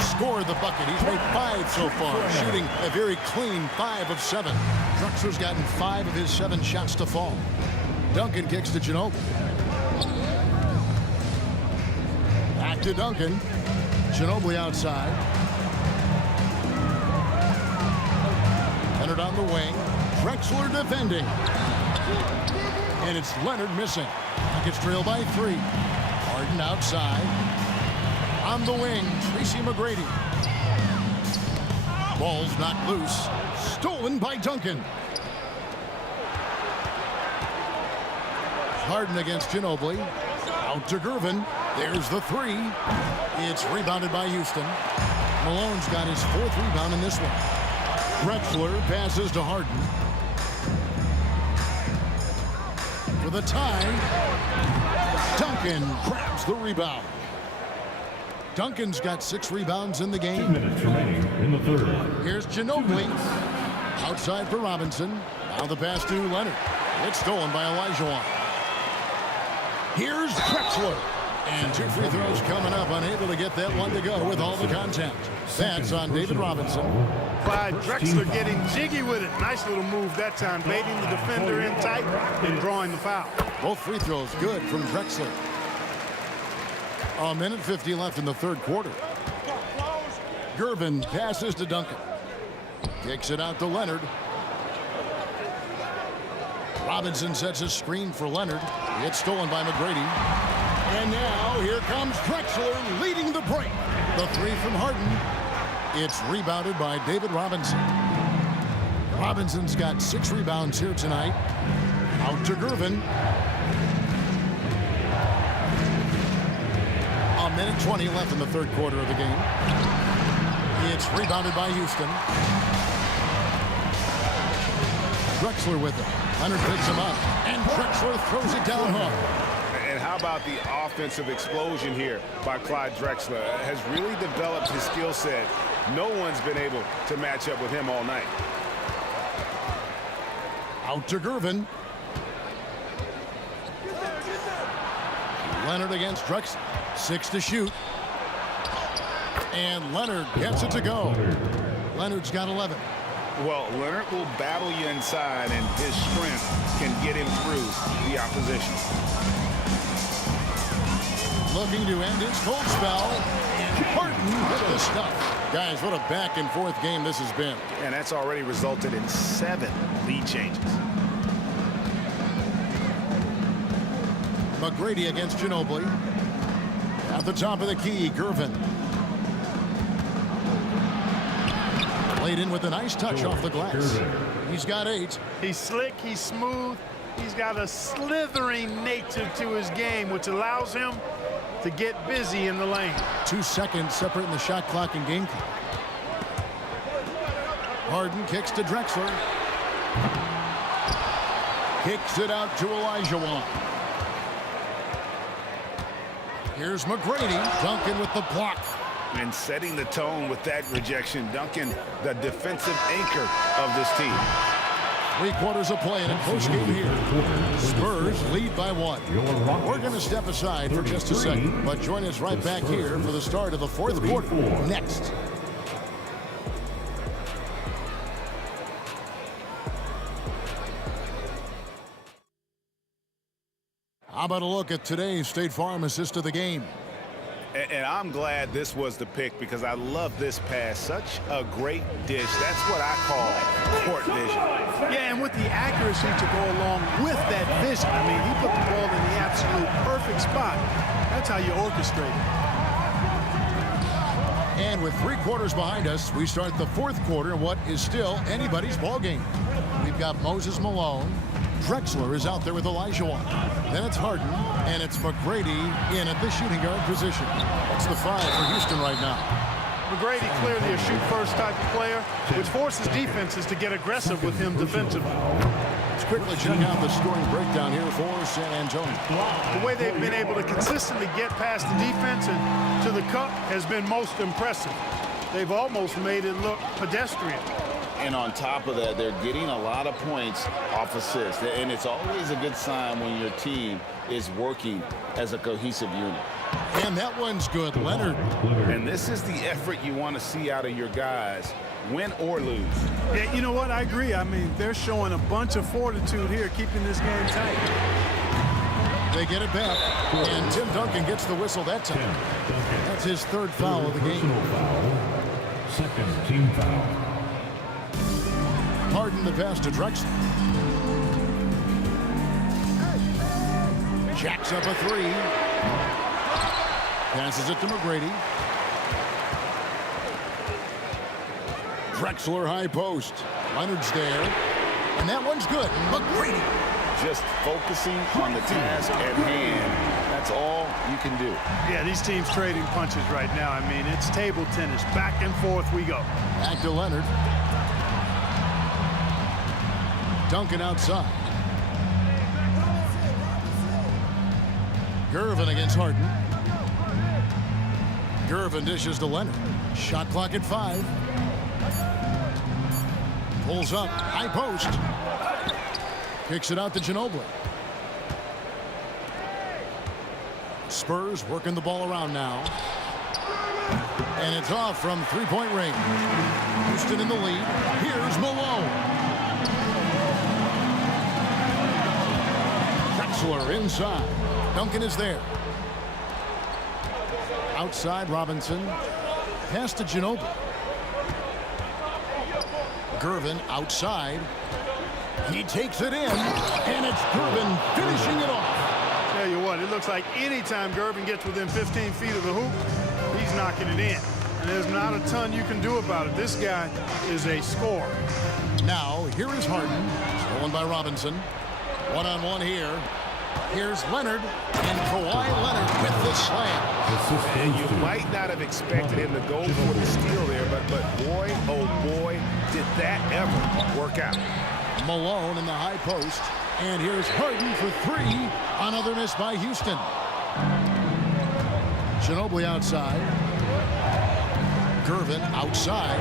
Scored the bucket. He's made 5 so far, shooting a very clean 5 of 7. Drexler's gotten 5 of his 7 shots to fall. Duncan kicks to Ginobili. Back to Duncan. Ginobili outside. Leonard on the wing. Drexler defending. And it's Leonard missing. Rockets trail by 3. Harden outside. On the wing, Tracy McGrady. Ball's knocked loose. Stolen by Duncan. Harden against Ginobili. Out to Gervin. There's the 3. It's rebounded by Houston. Malone's got his 4th rebound in this one. Drexler passes to Harden. For the tie. Duncan grabs the rebound. Duncan's got 6 rebounds in the game. 2 minutes remaining in the third. Here's Ginobili. Outside for Robinson. Now the pass to Leonard. It's stolen by Olajuwon. Here's Drexler. And 2 free throws coming up. Unable to get that one to go with all the contact. That's on David Robinson. Clyde Drexler getting jiggy with it. Nice little move that time. Baiting the defender in tight and drawing the foul. Both free throws good from Drexler. A minute 50 left in the third quarter. Gervin passes to Duncan. Kicks it out to Leonard. Robinson sets a screen for Leonard. It's stolen by McGrady. And now here comes Drexler leading the break. The 3 from Harden. It's rebounded by David Robinson. Robinson's got 6 rebounds here tonight. Out to Gervin. A minute 20 left in the third quarter of the game. It's rebounded by Houston. Drexler with it. Leonard picks him up. And Drexler throws it down hard. And how about the offensive explosion here by Clyde Drexler? Has really developed his skill set. No one's been able to match up with him all night. Out to Gervin. Leonard against Drexler. 6 to shoot. And Leonard gets it to go. Leonard's got 11. Well, Leonard will battle you inside, and his strength can get him through the opposition. Looking to end his cold spell. And Harden with the stuff. Guys, what a back and forth game this has been. And that's already resulted in 7 lead changes. McGrady against Ginobili. At the top of the key, Gervin. Played in with a nice touch off the glass. He's got 8. He's slick, he's smooth. He's got a slithering nature to his game, which allows him to get busy in the lane. 2 seconds separating the shot clock and game clock. Harden kicks to Drexler. Kicks it out to Olajuwon. Here's McGrady. Duncan with the block. And setting the tone with that rejection. Duncan, the defensive anchor of this team. 3 quarters of play in a close game here. Spurs lead by 1. We're going to step aside for just a second, but join us right back here for the start of the 4th quarter next. How about a look at today's State Farm assist of the game? And I'm glad this was the pick because I love this pass. Such a great dish. That's what I call court vision. Yeah, and with the accuracy to go along with that vision. I mean, he put the ball in the absolute perfect spot. That's how you orchestrate it. And with 3 quarters behind us, we start the 4th quarter in what is still anybody's ball game. We've got Moses Malone. Drexler is out there with Olajuwon. Then it's Harden, and it's McGrady in at the shooting guard position. That's the 5 for Houston right now. McGrady clearly a shoot-first type of player, which forces defenses to get aggressive with him defensively. Let's quickly check out the scoring breakdown here for San Antonio. The way they've been able to consistently get past the defense and to the cup has been most impressive. They've almost made it look pedestrian. And on top of that, they're getting a lot of points off assists. And it's always a good sign when your team is working as a cohesive unit. And that one's good, Leonard. And this is the effort you want to see out of your guys, win or lose. Yeah, you know what? I agree. I mean, they're showing a bunch of fortitude here, keeping this game tight. They get it back, and Tim Duncan gets the whistle that time. That's his 3rd foul of the game. Second team foul. Harden the pass to Drexler. Jacks up a 3. Passes it to McGrady. Drexler high post. Leonard's there. And that one's good. McGrady. Just focusing on the task at hand. That's all you can do. Yeah, these teams trading punches right now. I mean, it's table tennis. Back and forth we go. Back to Leonard. Duncan outside. Gervin against Harden. Gervin dishes to Leonard. Shot clock at 5. Pulls up. High post. Kicks it out to Ginobili. Spurs working the ball around now. And it's off from 3-point range. Houston in the lead. Here's Malone. Drexler inside. Duncan is there. Outside Robinson. Pass to Ginobili. Gervin outside. He takes it in, and it's Gervin finishing it off. Tell you what, it looks like anytime Gervin gets within 15 feet of the hoop, he's knocking it in. And there's not a ton you can do about it. This guy is a scorer. Now, here is Harden, stolen by Robinson. One-on-one here. Here's Leonard, and Kawhi Leonard with the slam. And you might not have expected him to go for the steal there, but boy, oh boy, did that ever work out. Malone in the high post. And here's Harden for 3. Another miss by Houston. Ginobili outside. Gervin outside.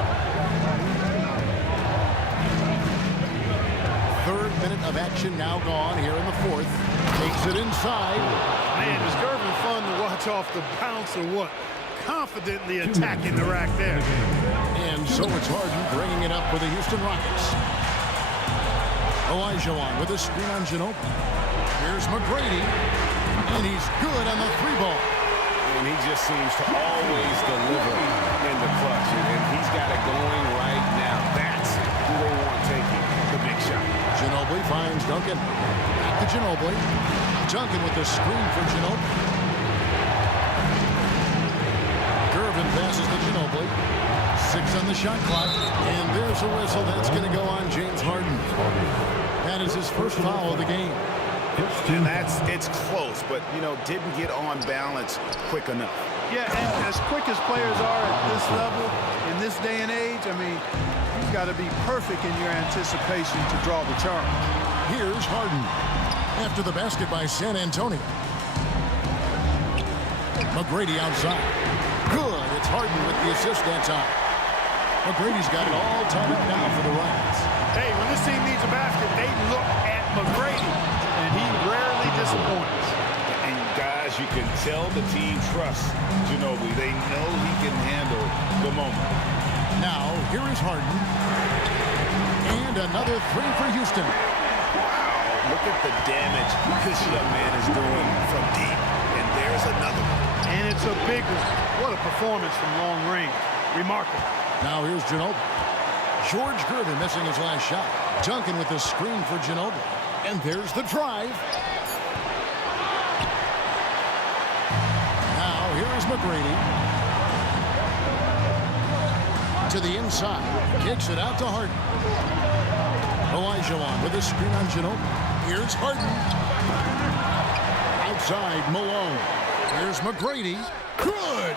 3rd minute of action now gone here in the 4th. Takes it inside. Man, is Gervin fun to watch off the bounce or what? Confidently attacking the rack there. And so it's Harden bringing it up for the Houston Rockets. Olajuwon with a screen on Ginobili. Here's McGrady, and he's good on the 3-ball. And he just seems to always deliver in the clutch, and he's got it going right now. That's who they want taking the big shot. Ginobili finds Duncan. Back to Ginobili. Duncan with the screen for Ginobili. Gervin passes to Ginobili. 6 on the shot clock, and there's a whistle that's going to go on James Harden. That is his 1st foul of the game. And it's close, but, you know, didn't get on balance quick enough. Yeah, and as quick as players are at this level, in this day and age, I mean, you've got to be perfect in your anticipation to draw the charge. Here's Harden. After the basket by San Antonio. McGrady outside. Good. It's Harden with the assist that time. McGrady's got it all tied up now for the Rockets. Hey, when this team needs a basket, they look at McGrady, and he rarely disappoints. And guys, you can tell the team trusts Ginobili. They know he can handle the moment. Now, here is Harden. And another three for Houston. Wow, look at the damage this young man is doing from deep. And there's another one. And it's a big one. What a performance from long range. Remarkable. Now here's Ginobili. George Gervin missing his last shot. Duncan with the screen for Ginobili. And there's the drive. Now here is McGrady. To the inside. Kicks it out to Harden. Olajuwon with the screen on Ginobili. Here's Harden. Outside Malone. Here's McGrady. Good.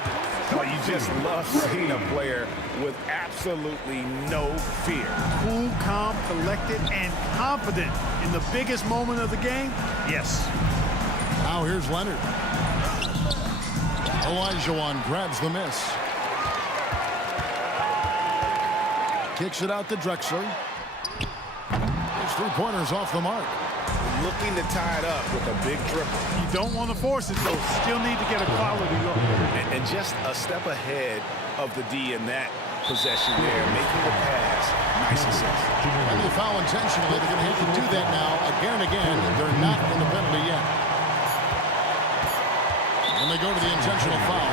Oh, you just love seeing a player with absolutely no fear. Cool, calm, collected, and confident in the biggest moment of the game? Yes. Now here's Leonard. Olajuwon grabs the miss. Kicks it out to Drexler. His three-pointers off the mark. Looking to tie it up with a big triple. You don't want to force it, though. Still need to get a quality look. And just a step ahead of the D in that possession there, making the pass. Nice assist. And they foul intentionally. They're going to have to do that now again and again. They're not in the penalty yet. And they go to the intentional foul.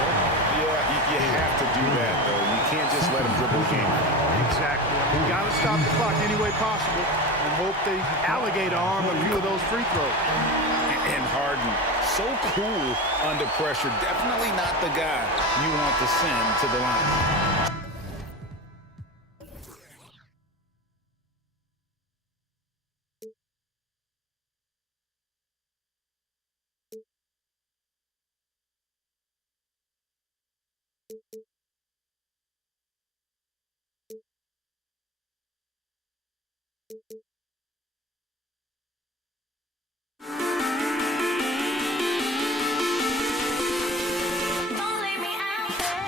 Yeah, you have to do that, though. You can't just let him dribble the game. Exactly. You got to stop the clock any way possible and hope they alligator arm a few of those free throws. And Harden, so cool under pressure. Definitely not the guy you want to send to the line. Don't leave me out there.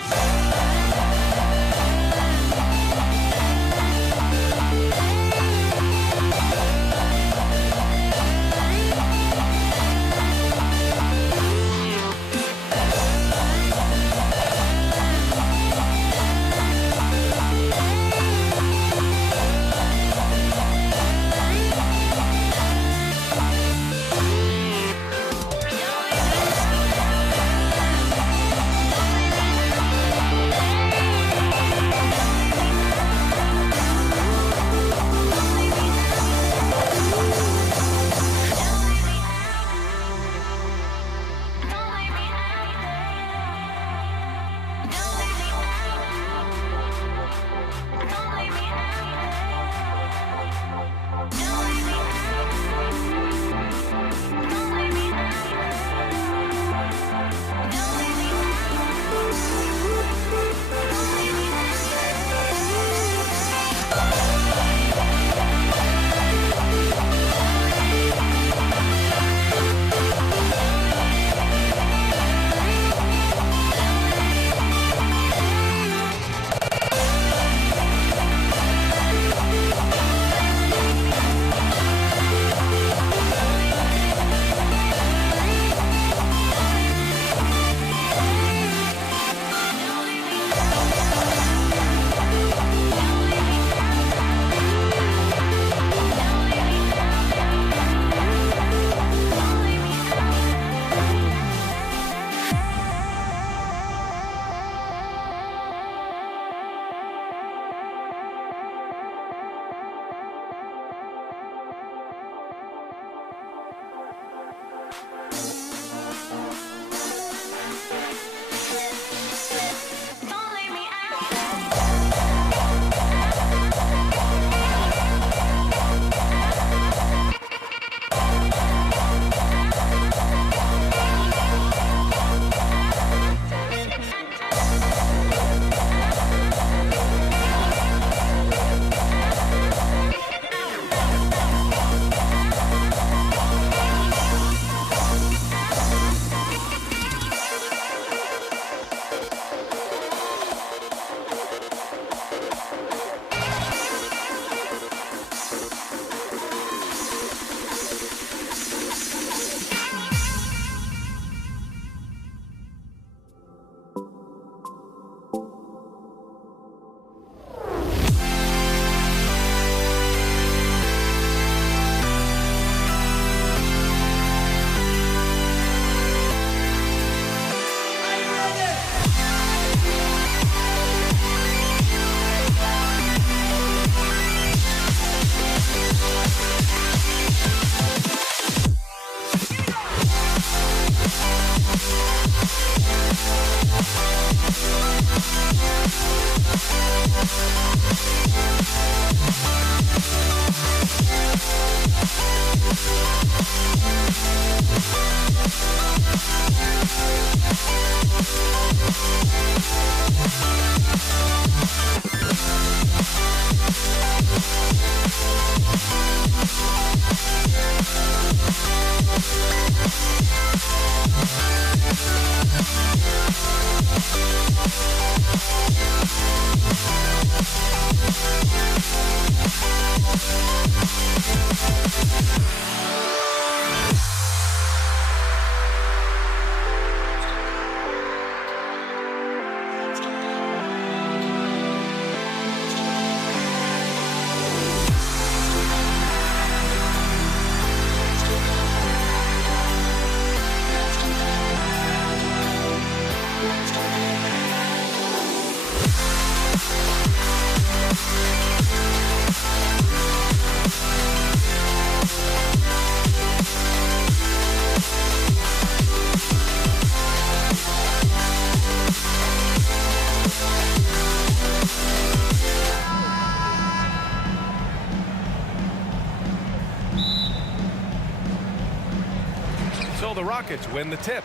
So the Rockets win the tip.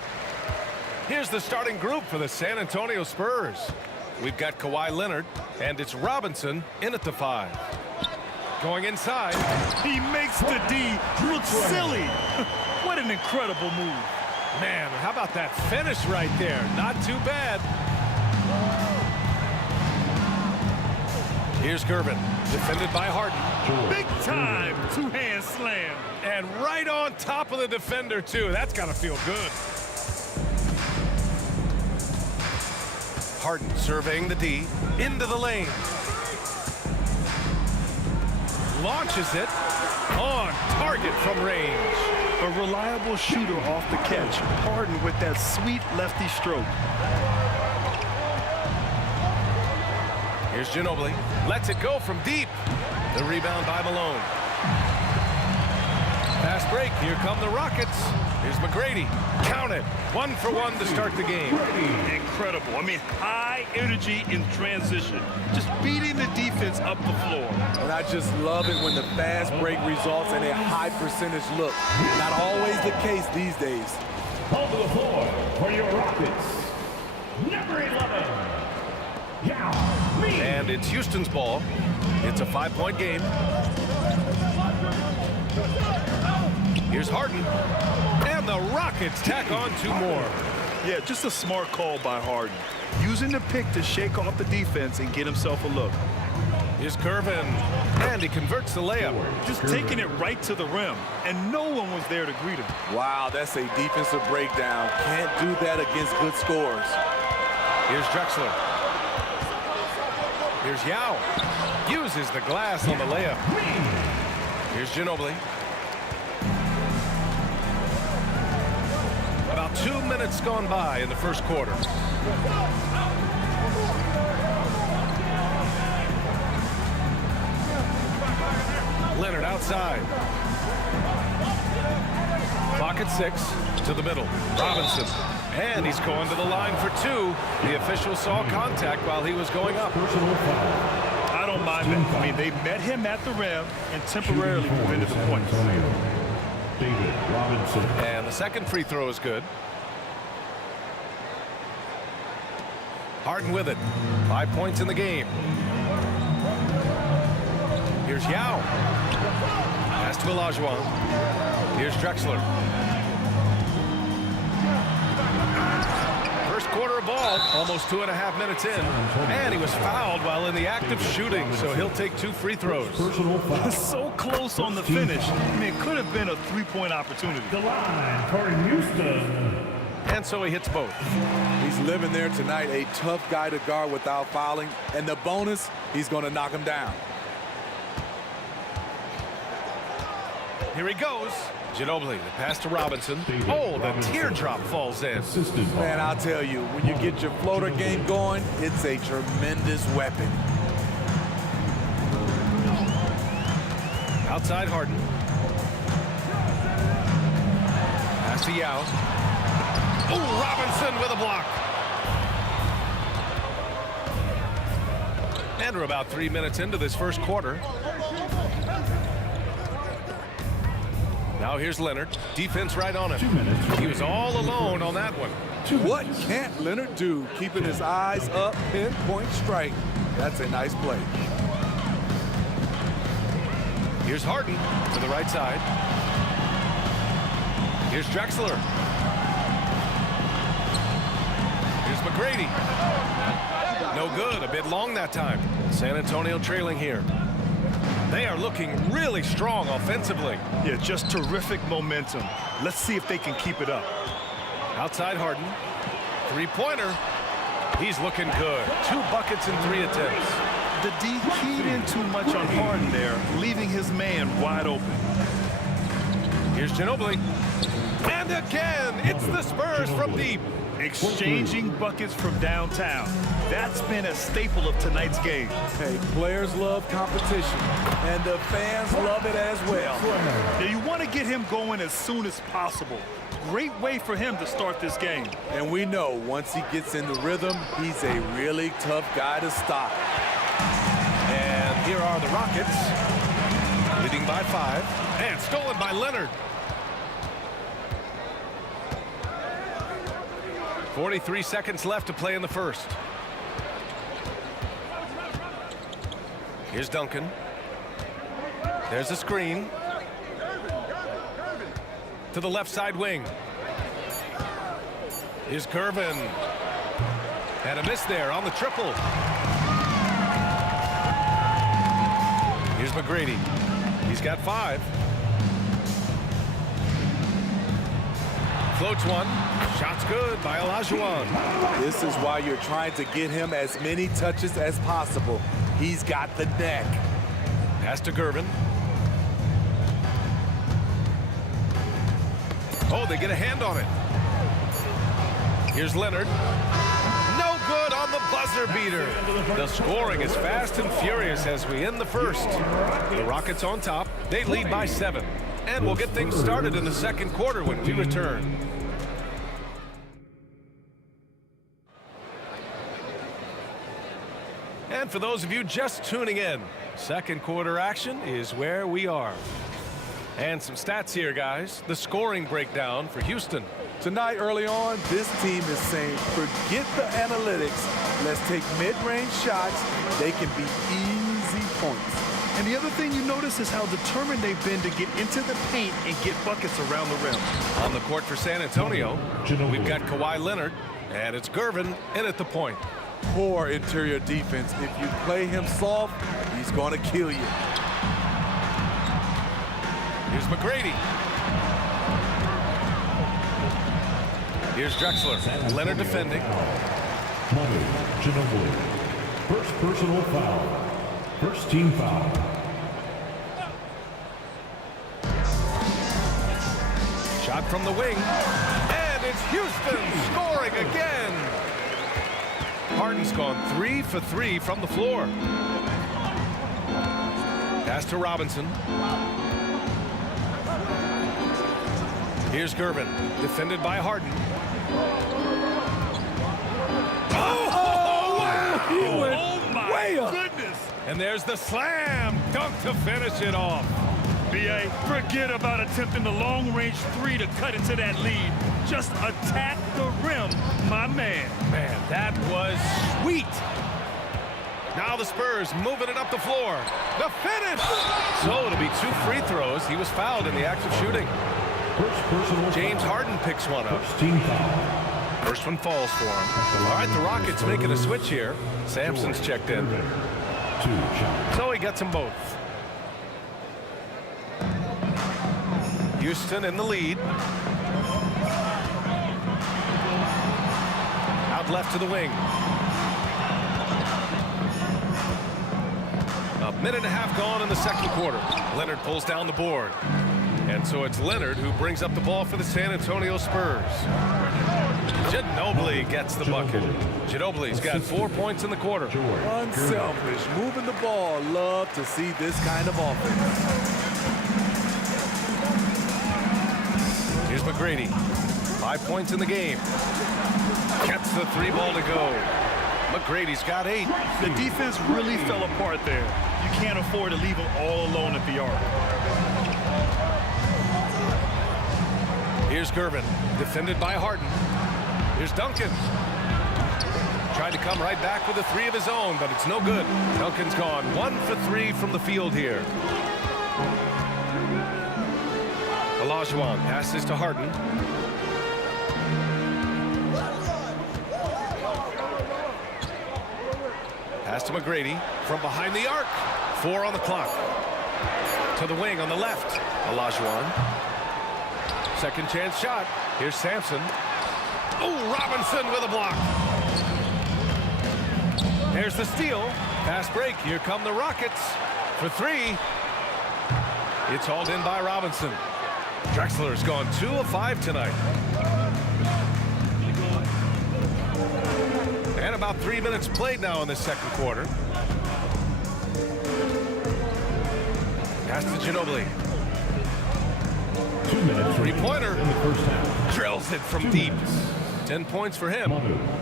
Here's the starting group for the San Antonio Spurs. We've got Kawhi Leonard, and it's Robinson in at the 5. Going inside. He makes the D look silly. What an incredible move. Man, how about that finish right there? Not too bad. Here's Gervin, defended by Harden. Big time two-hand slam. And right on top of the defender, too. That's got to feel good. Harden surveying the D, into the lane. Launches it on target from range. A reliable shooter off the catch. Harden with that sweet lefty stroke. Here's Ginobili. Lets it go from deep. The rebound by Malone. Fast break. Here come the Rockets. Here's McGrady. Count it. 1 for 1 to start the game. Incredible. I mean, high energy in transition. Just beating the defense up the floor. And I just love it when the fast break results in a high percentage look. Not always the case these days. Onto the floor for your Rockets, number 11, Yao Ming. And it's Houston's ball. It's a 5-point game. Here's Harden. And the Rockets tack on 2 more. Yeah, just a smart call by Harden. Using the pick to shake off the defense and get himself a look. Here's Gervin. And he converts the layup. Just taking it right to the rim. And no one was there to greet him. Wow, that's a defensive breakdown. Can't do that against good scores. Here's Drexler. Here's Yao. Uses the glass on the layup. Here's Ginobili. About 2 minutes gone by in the first quarter. Leonard outside. Clock at 6 to the middle. Robinson. And he's going to the line for 2. The official saw contact while he was going up. I don't mind that. I mean, they met him at the rim and temporarily prevented the points. David Robinson. And the second free throw is good. Harden with it. 5 points in the game. Here's Yao. Pass to Olajuwon. Here's Drexler. First quarter of ball, almost 2.5 minutes in. And he was fouled while in the act of shooting, so he'll take 2 free throws. Personal foul. So close on the finish. I mean, it could have been a 3-point opportunity. The line for Houston. And so he hits both. He's living there tonight, a tough guy to guard without fouling. And the bonus, he's going to knock him down. Here he goes. Ginobili, the pass to Robinson. Oh, the teardrop falls in. Man, I'll tell you, when you get your floater game going, it's a tremendous weapon. Outside Harden. Pass to Yao. Oh, Robinson with a block. And we're about 3 minutes into this first quarter. Now here's Leonard. Defense right on 2 him. minutes. He was all alone on that one. What can't Leonard do? Keeping his eyes up, pinpoint strike. That's a nice play. Here's Harden to the right side. Here's Drexler. Here's McGrady. No good. A bit long that time. San Antonio trailing here. They are looking really strong offensively. Yeah, just terrific momentum. Let's see if they can keep it up. Outside Harden. Three-pointer. He's looking good. 2 buckets in 3 attempts. The D keyed in too much on Harden there, leaving his man wide open. Here's Ginobili. And again, it's the Spurs from deep. Exchanging buckets from downtown. That's been a staple of tonight's game. Hey, players love competition, and the fans love it as well. Now you want to get him going as soon as possible. Great way for him to start this game. And we know once he gets in the rhythm, he's a really tough guy to stop. And here are the Rockets, leading by 5, and stolen by Leonard. 43 seconds left to play in the first. Here's Duncan. There's a screen. To the left side wing. Here's Gervin. And a miss there on the triple. Here's McGrady. He's got 5. Floats one. Shot's good by Olajuwon. This is why you're trying to get him as many touches as possible. He's got the neck. Pass to Gervin. Oh, they get a hand on it. Here's Leonard. No good on the buzzer beater. The scoring is fast and furious as we end the first. The Rockets on top. They lead by 7. And we'll get things started in the second quarter when we return. And for those of you just tuning in, second quarter action is where we are. And some stats here, guys. The scoring breakdown for Houston. Tonight, early on, this team is saying, forget the analytics. Let's take mid-range shots. They can be easy points. And the other thing you notice is how determined they've been to get into the paint and get buckets around the rim. On the court for San Antonio, we've got Kawhi Leonard, and it's Gervin in at the point. Poor interior defense. If you play him soft, he's going to kill you. Here's McGrady. Here's Drexler. Leonard defending. Manu Ginobili. First personal foul. First team foul. Shot from the wing. And it's Houston scoring again. Harden's gone 3 for 3 from the floor. Pass to Robinson. Here's Gervin, defended by Harden. He went way up. Goodness. And there's the slam dunk to finish it off. B.A., forget about attempting the long-range 3 to cut into that lead. Just attack the rim, my man. Man, that was sweet. Now the Spurs moving it up the floor. The finish! So it'll be 2 free throws. He was fouled in the act of shooting. First personal James foul. Harden picks one up. First team foul. First one falls for him. All right, the Rockets making a switch here. Sampson's checked in. 2 shots. So he gets them both. Houston in the lead. Out left to the wing. A minute and a half gone in the second quarter. Leonard pulls down the board. And so it's Leonard who brings up the ball for the San Antonio Spurs. Ginobili gets the bucket. Ginobili's got 4 points in the quarter. Unselfish, moving the ball. Love to see this kind of offense. Here's McGrady. 5 points in the game. Gets the 3 ball to go. McGrady's got 8. The defense really fell apart there. You can't afford to leave them all alone at the arc. Here's Gervin, defended by Harden. Here's Duncan. Tried to come right back with a three of his own, but it's no good. Duncan's gone 1 for 3 from the field here. Olajuwon passes to Harden. Pass to McGrady from behind the arc. 4 on the clock. To the wing on the left. Olajuwon. Second chance shot. Here's Sampson. Oh, Robinson with a block. There's the steal. Fast break. Here come the Rockets for 3. It's hauled in by Robinson. Drexler's gone 2 of 5 tonight. And about 3 minutes played now in this second quarter. Pass to Ginobili. 2 minutes. Three-pointer. In the first half. Drills it from deep. 10 points for him.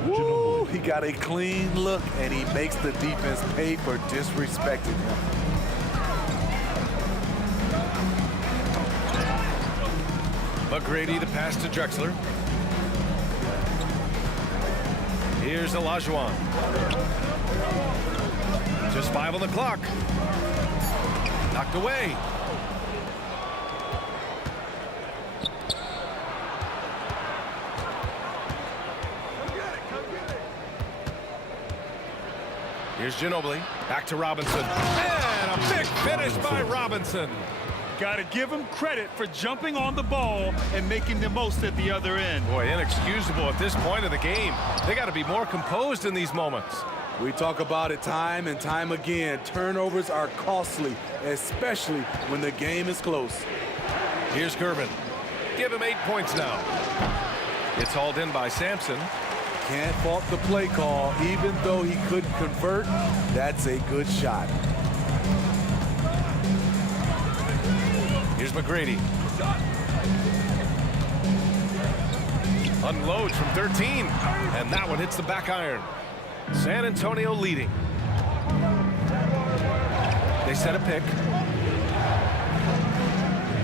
Woo, he got a clean look, and he makes the defense pay for disrespecting him. McGrady, the pass to Drexler. Here's Olajuwon. Just 5 on the clock. Knocked away. Here's Ginobili. Back to Robinson. And a big finish by Robinson. Got to give him credit for jumping on the ball and making the most at the other end. Boy, inexcusable at this point of the game. They got to be more composed in these moments. We talk about it time and time again. Turnovers are costly, especially when the game is close. Here's Gervin. Give him 8 points now. It's hauled in by Sampson. Can't fault the play call. Even though he couldn't convert, that's a good shot. Here's McGrady. Unloads from 13. And that one hits the back iron. San Antonio leading. They set a pick.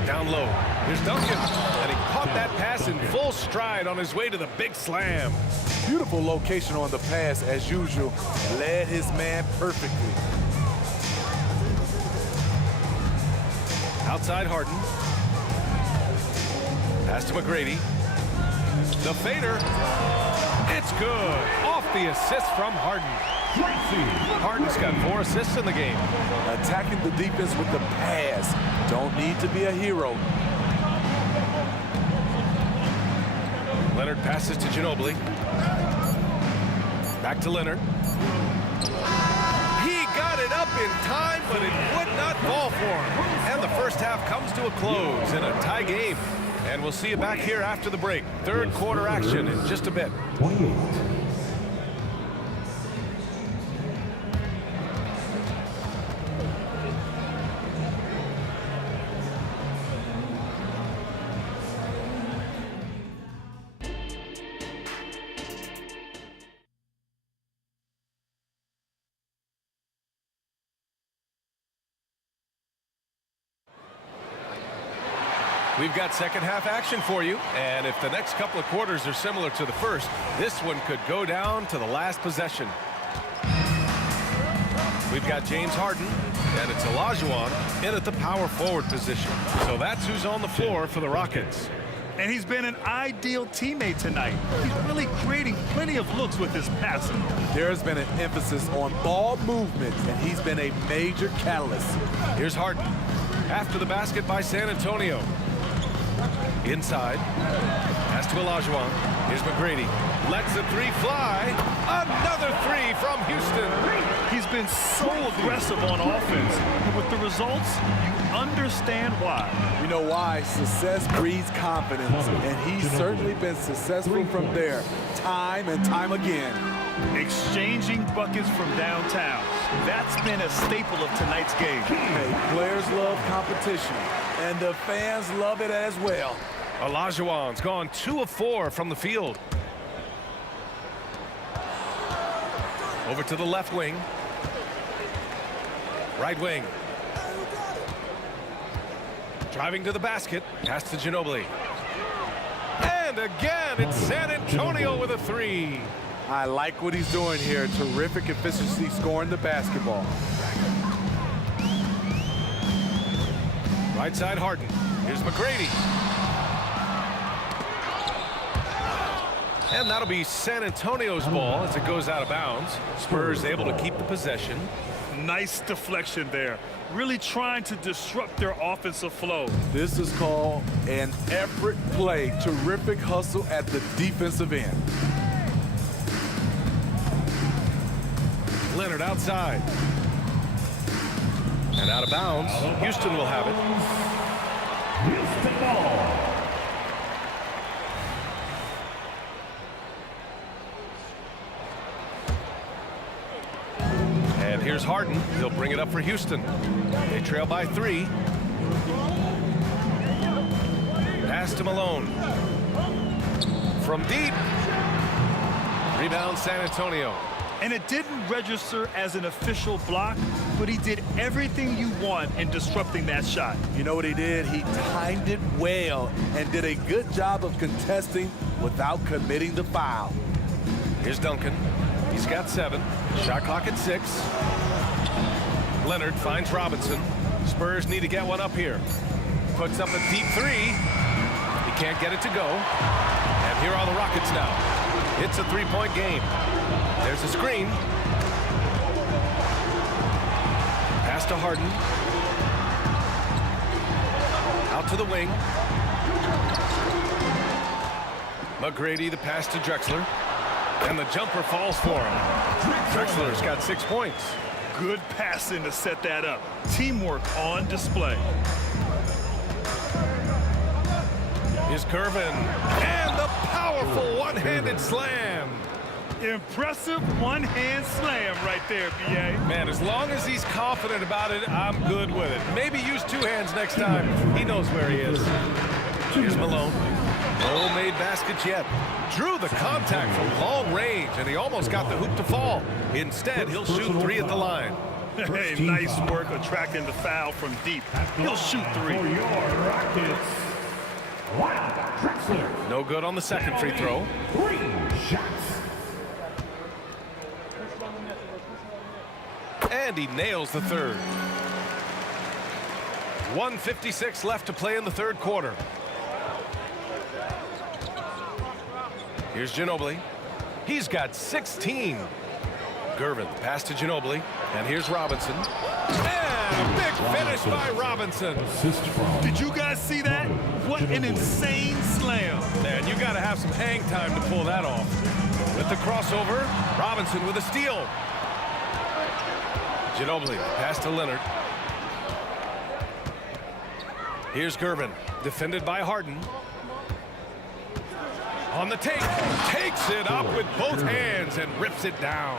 Down low. Here's Duncan. And he caught that pass in full stride on his way to the big slam. Beautiful location on the pass as usual. Led his man perfectly. Outside Harden. Pass to McGrady. The fader. It's good. Off the assist from Harden. Harden's got 4 assists in the game. Attacking the defense with the pass. Don't need to be a hero. Leonard passes to Ginobili. Back to Leonard. He got it up in time, but it would not fall for him. And the first half comes to a close in a tie game. And we'll see you back here after the break. Third quarter action in just a bit. 28. We've got second half action for you, and if the next couple of quarters are similar to the first, this one could go down to the last possession. We've got James Harden, and it's Olajuwon in at the power forward position. So that's who's on the floor for the Rockets. And he's been an ideal teammate tonight. He's really creating plenty of looks with his passing. There's been an emphasis on ball movement, and he's been a major catalyst. Here's Harden. After the basket by San Antonio. Inside. Pass to Olajuwon. Here's McGrady. Lets the 3 fly. Another 3 from Houston. He's been so aggressive on offense. And with the results, you understand why. You know why? Success breeds confidence, and he's certainly been successful from there, time and time again. Exchanging buckets from downtown. That's been a staple of tonight's game. Hey, players love competition, and the fans love it as well. Olajuwon's gone 2 of 4 from the field. Over to the left wing. Right wing. Driving to the basket. Pass to Ginobili. And again, it's San Antonio with a three. I like what he's doing here. Terrific efficiency scoring the basketball. Right side, Harden. Here's McGrady. And that'll be San Antonio's ball as it goes out of bounds. Spurs able to keep the possession. Nice deflection there. Really trying to disrupt their offensive flow. This is called an effort play. Terrific hustle at the defensive end. Leonard outside. And out of bounds. Houston will have it. Houston ball. And here's Harden. He'll bring it up for Houston. They trail by 3. Pass to Malone. From deep. Rebound San Antonio. And it didn't register as an official block, but he did everything you want in disrupting that shot. You know what he did? He timed it well and did a good job of contesting without committing the foul. Here's Duncan. He's got 7. Shot clock at 6. Leonard finds Robinson. Spurs need to get one up here. Puts up a deep 3. He can't get it to go. And here are the Rockets now. It's a 3-point game. There's a screen. Pass to Harden. Out to the wing. McGrady, the pass to Drexler. And the jumper falls for him. Drexler's got 6 points. Good passing to set that up. Teamwork on display. Here's Curvin. And the powerful one-handed slam. Impressive one-hand slam right there, B.A. Man, as long as he's confident about it, I'm good with it. Maybe use 2 hands next time. He knows where he is. Here's Malone. No made baskets yet. Drew the contact from long range, and he almost got the hoop to fall. Instead, he'll shoot 3 at the line. Hey, nice work attracting the foul from deep. He'll shoot 3. For your Rockets, Drexler. No good on the second free throw. 3 shots. And he nails the third. 1:56 left to play in the third quarter. Here's Ginobili. He's got 16. Gervin, pass to Ginobili. And here's Robinson. And a big finish by Robinson. Assist from Did you guys see that? What an insane slam. Man, you got to have some hang time to pull that off. With the crossover, Robinson with a steal. Ginobili, pass to Leonard. Here's Gervin, defended by Harden. On the take, takes it up with both hands and rips it down.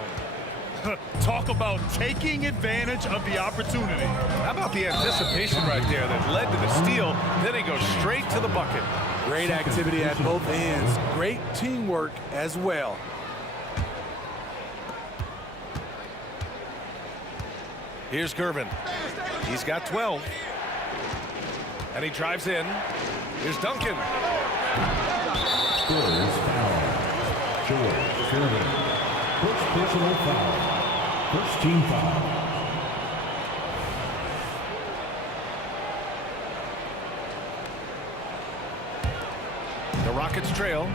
Talk about taking advantage of the opportunity. How about the anticipation right there that led to the steal, then he goes straight to the bucket. Great activity at both ends. Great teamwork as well. Here's Gervin. He's got 12. And he drives in. Here's Duncan. Spurs foul. George Gervin. First personal foul. First team foul. The Rockets trail.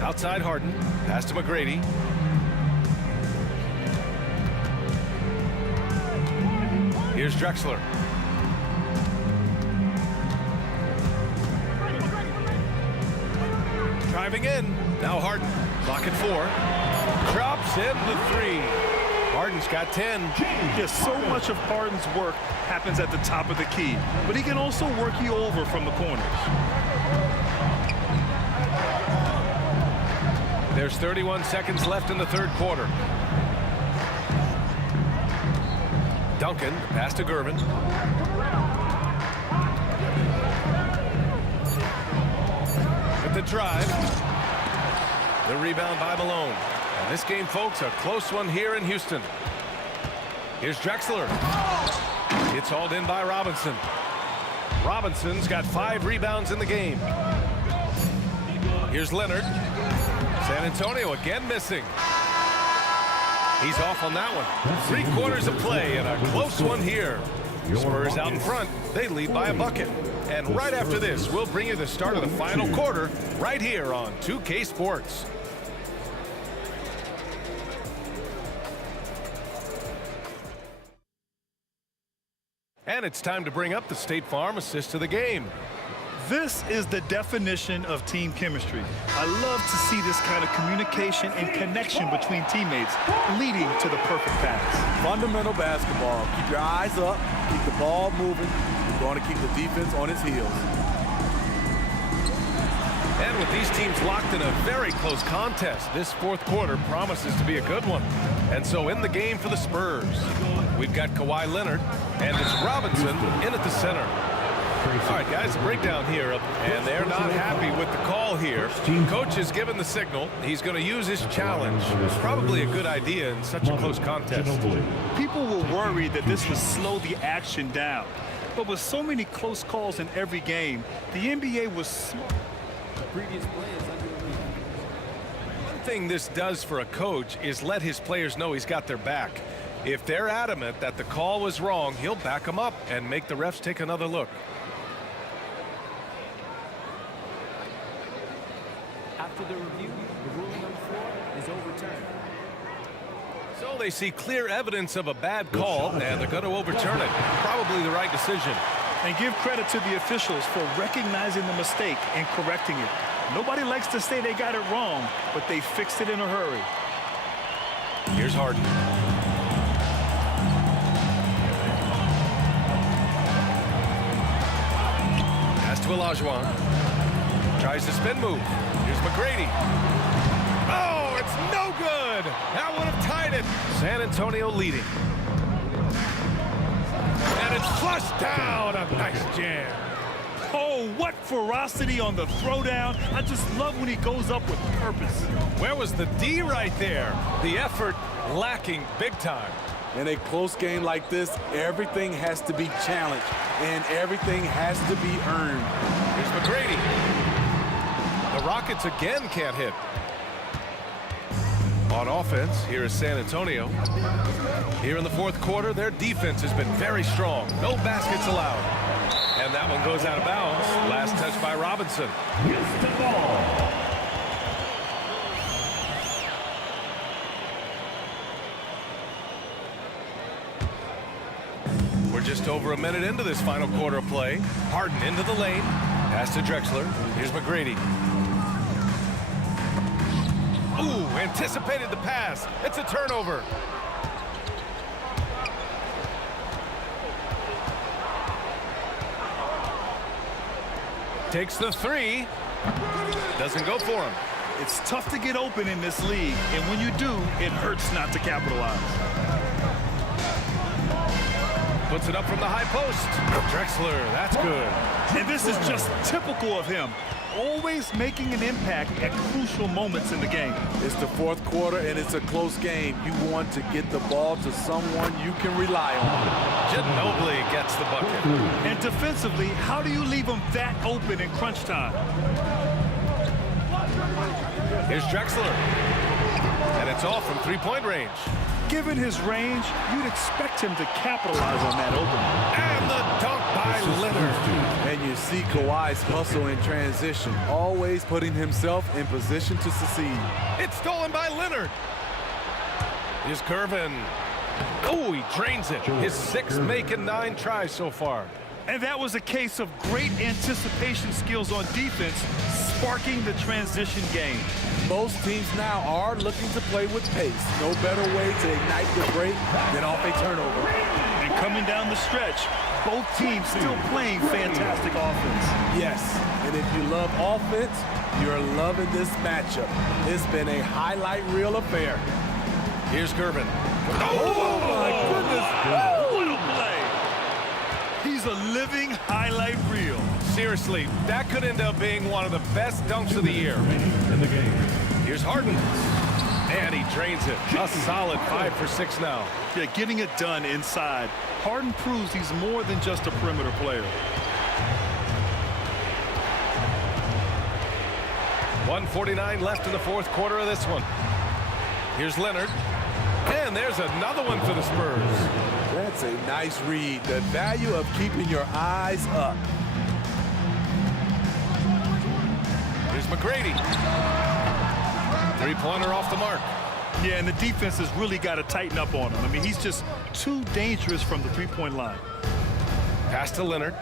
Outside Harden. Pass to McGrady. Here's Drexler. Driving in. Now Harden. Clock at 4. Drops in the 3. Harden's got 10. Yes, so much of Harden's work happens at the top of the key, but he can also work you over from the corners. There's 31 seconds left in the third quarter. Duncan, pass to Gervin. With the drive. The rebound by Malone. And this game, folks, a close one here in Houston. Here's Drexler. It's hauled in by Robinson. Robinson's got 5 rebounds in the game. Here's Leonard. San Antonio again missing. He's off on that one. 3 quarters of play and a close one here. Spurs out in front. They lead by a bucket. And right after this, we'll bring you the start of the final quarter right here on 2K Sports. And it's time to bring up the State Farm assist of the game. This is the definition of team chemistry. I love to see this kind of communication and connection between teammates leading to the perfect pass. Fundamental basketball. Keep your eyes up, keep the ball moving. You're going to keep the defense on its heels. And with these teams locked in a very close contest, this fourth quarter promises to be a good one. And so in the game for the Spurs, we've got Kawhi Leonard, and it's Robinson in at the center. All right, guys, a breakdown here, and they're not happy with the call here. Coach has given the signal. He's going to use his challenge. Probably a good idea in such a close contest. People were worried that this would slow the action down. But with so many close calls in every game, the NBA was smart. One thing this does for a coach is let his players know he's got their back. If they're adamant that the call was wrong, he'll back them up and make the refs take another look. After the review, the ruling on the floor is overturned. So they see clear evidence of a bad call, and they're going to overturn it. Probably the right decision. And give credit to the officials for recognizing the mistake and correcting it. Nobody likes to say they got it wrong, but they fixed it in a hurry. Here's Harden. Pass to Olajuwon. Tries the spin move. Here's McGrady. Oh, it's no good. That would have tied it. San Antonio leading. And it's flushed down. A nice jam. Oh, what ferocity on the throwdown. I just love when he goes up with purpose. Where was the D right there? The effort lacking big time. In a close game like this, everything has to be challenged, and everything has to be earned. Here's McGrady. The Rockets again can't hit. On offense, here is San Antonio. Here in the fourth quarter, their defense has been very strong. No baskets allowed. And that one goes out of bounds. Last touch by Robinson. Gets the ball. We're just over a minute into this final quarter of play. Harden into the lane. Pass to Drexler. Here's McGrady. Ooh, anticipated the pass. It's a turnover. Takes the three. Doesn't go for him. It's tough to get open in this league, and when you do, it hurts not to capitalize. Puts it up from the high post. Drexler, that's good. And this is just typical of him. Always making an impact at crucial moments in the game. It's the fourth quarter, and it's a close game. You want to get the ball to someone you can rely on. Ginobili gets the bucket. And defensively, how do you leave him that open in crunch time? Here's Drexler. And it's off from three-point range. Given his range, you'd expect him to capitalize on that opening. And the dunk by Leonard. And you see Kawhi's hustle in transition, always putting himself in position to succeed. It's stolen by Leonard. Here's Curvin. Oh, he drains it. His sixth make and 9 tries so far. And that was a case of great anticipation skills on defense, sparking the transition game. Most teams now are looking to play with pace. No better way to ignite the break than off a turnover. And coming down the stretch, both teams still playing fantastic offense. Yes, and if you love offense, you're loving this matchup. It's been a highlight reel affair. Here's Gervin. Oh my goodness! Oh, what a play! He's a living highlight reel. Seriously, that could end up being one of the best dunks of the year. In the game. Here's Harden. And he drains it. A solid 5 for 6 now. Yeah, getting it done inside. Harden proves he's more than just a perimeter player. 1:49 left in the fourth quarter of this one. Here's Leonard. And there's another one for the Spurs. That's a nice read. The value of keeping your eyes up. Here's McGrady. Three-pointer off the mark. Yeah, and the defense has really got to tighten up on him. I mean, he's just too dangerous from the three-point line. Pass to Leonard.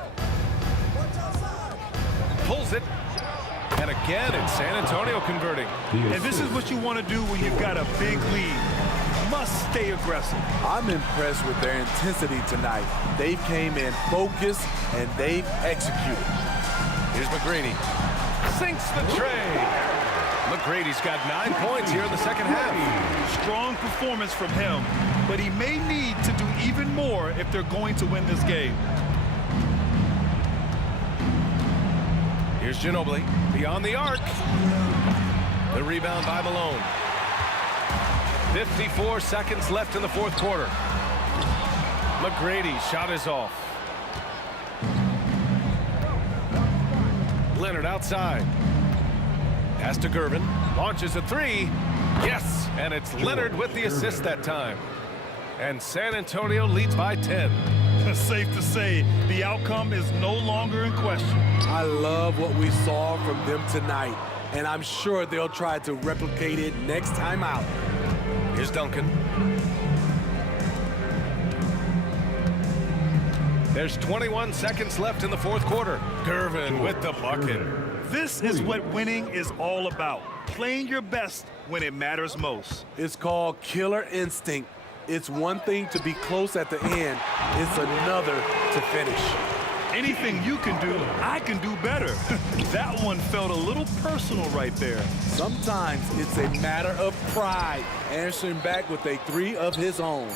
Pulls it. And again, it's San Antonio converting. And this is what you want to do when you've got a big lead. Must stay aggressive. I'm impressed with their intensity tonight. They came in focused, and they've executed. Here's McGrady. Sinks the tray. McGrady's got 9 points here in the second half. Strong performance from him, but he may need to do even more if they're going to win this game. Here's Ginobili, beyond the arc. The rebound by Malone. 54 seconds left in the fourth quarter. McGrady's shot is off. Leonard outside. Pass to Gervin. Launches a three. Yes, and it's Leonard with the assist that time. And San Antonio leads by 10. It's safe to say the outcome is no longer in question. I love what we saw from them tonight, and I'm sure they'll try to replicate it next time out. Here's Duncan. There's 21 seconds left in the fourth quarter. Gervin with the bucket. This is what winning is all about. Playing your best when it matters most. It's called killer instinct. It's one thing to be close at the end. It's another to finish. Anything you can do, I can do better. That one felt a little personal right there. Sometimes it's a matter of pride, answering back with a three of his own.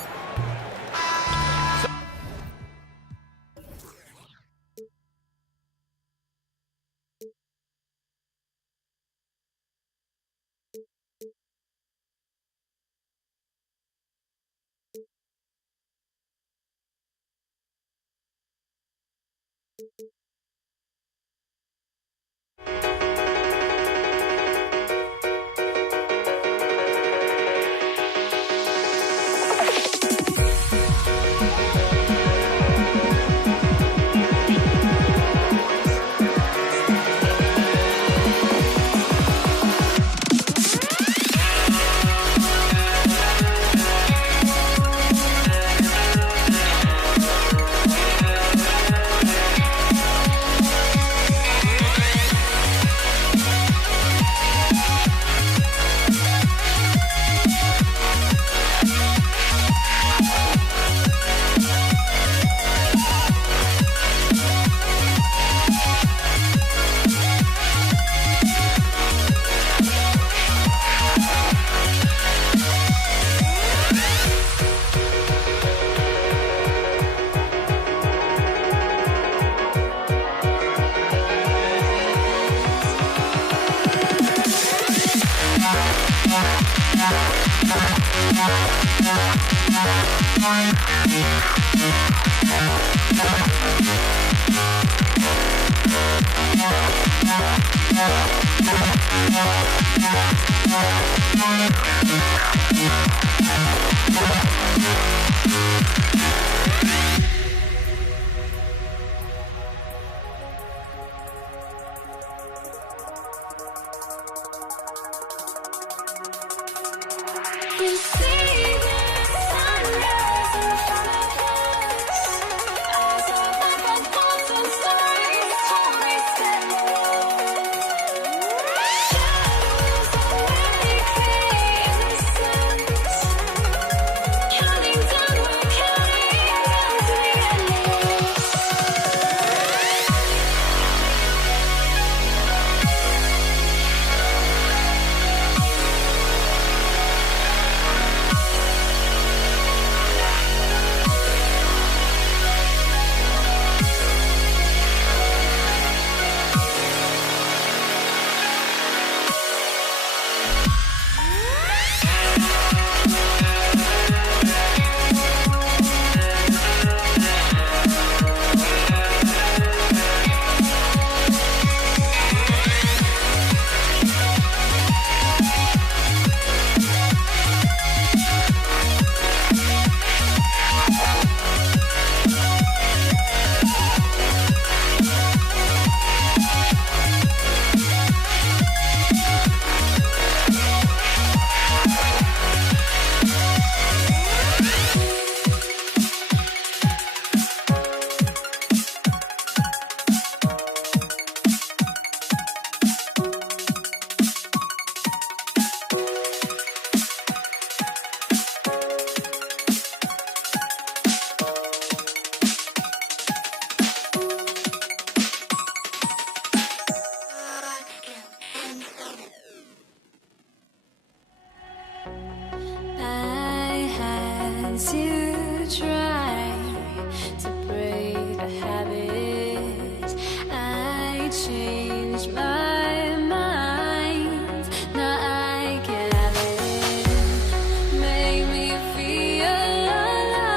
I changed my mind. Now I can have it. Make me feel alive.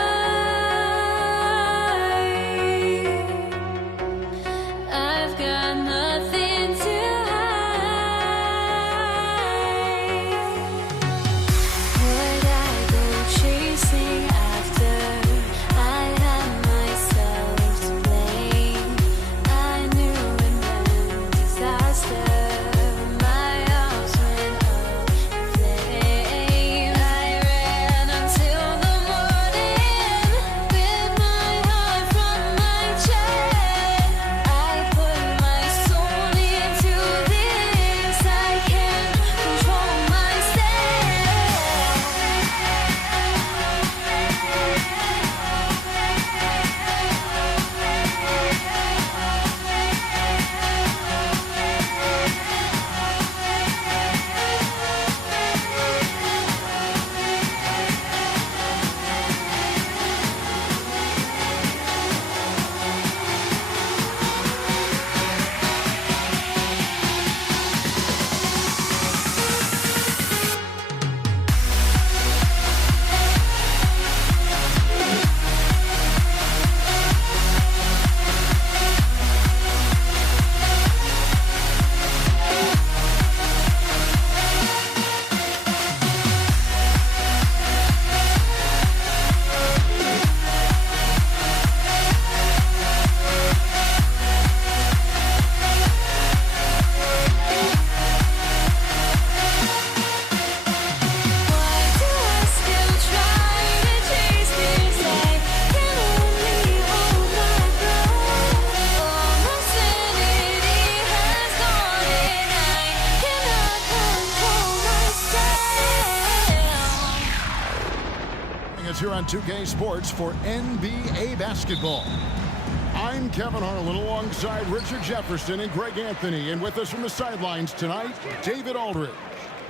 I've got nothing to hide. Would I go chasing after? I had myself to blame. I knew it meant disaster. My arms went up in flames. I ran until the morning with my heart from my chest. I put my soul into this. I can't control Here on 2K Sports for NBA basketball. I'm Kevin Harlan alongside Richard Jefferson and Greg Anthony, and with us from the sidelines tonight, David Aldridge.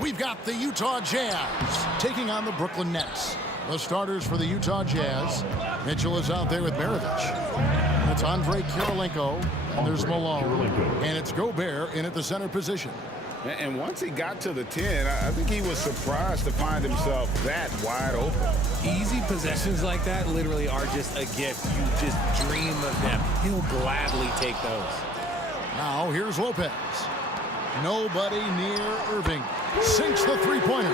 We've got the Utah Jazz taking on the Brooklyn Nets. The starters for the Utah Jazz. Mitchell is out there with Maravich. That's Andre Kirilenko, and there's Malone, and it's Gobert in at the center position. And once he got to the 10, I think he was surprised to find himself that wide open. Easy possessions like that literally are just a gift. You just dream of them. He'll gladly take those. Now here's Lopez. Nobody near Irving. Sinks the three-pointer.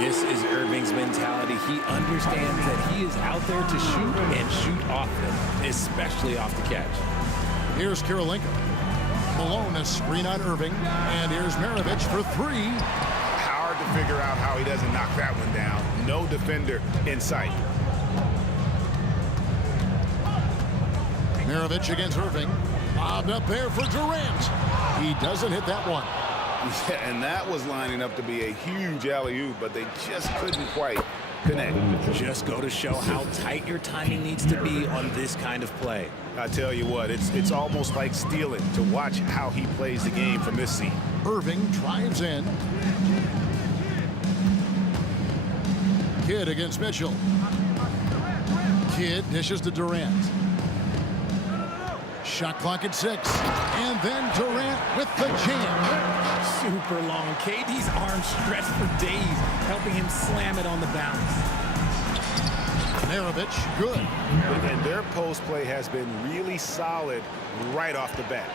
This is Irving's mentality. He understands that he is out there to shoot and shoot often, especially off the catch. Here's Kirilenko. Malone a screen on Irving, and here's Maravich for three. Hard to figure out how he doesn't knock that one down. No defender in sight. Maravich against Irving. Lobbed up there for Durant. He doesn't hit that one. Yeah, and that was lining up to be a huge alley-oop, but they just couldn't quite connect. Just go to show how tight your timing needs to be on this kind of play. I tell you what, it's almost like stealing to watch how he plays the game from this seat. Irving drives in. Kidd against Mitchell. Kidd dishes to Durant. Shot clock at 6. And then Durant with the jam. Super long. KD's arms stretched for days, helping him slam it on the bounce. Maravich, good. And their post play has been really solid right off the bat.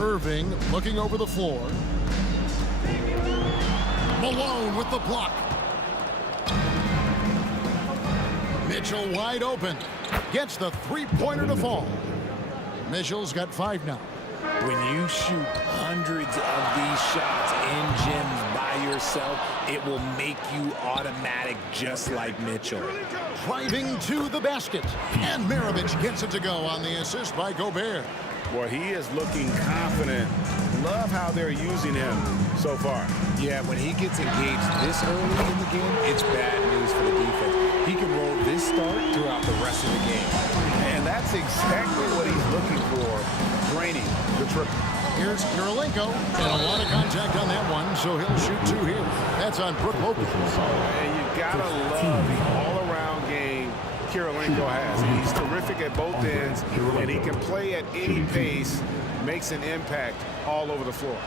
Irving looking over the floor. Malone with the block. Mitchell wide open. Gets the three-pointer to fall. Mitchell's got 5 now. When you shoot hundreds of these shots in gyms by yourself, it will make you automatic just like Mitchell. Driving to the basket. And Maravich gets it to go on the assist by Gobert. Well, he is looking confident. Love how they're using him so far. Yeah, when he gets engaged this early in the game, it's bad news for the defense. He can roll this start throughout the rest of the game. And that's exactly what he's looking for, draining the triple. Here's Kirilenko, and a lot of contact on that one, so he'll shoot 2 here. That's on Brook Lopez. And you gotta love the all-around game Kirilenko has. He's terrific at both ends, and he can play at any pace, makes an impact all over the floor.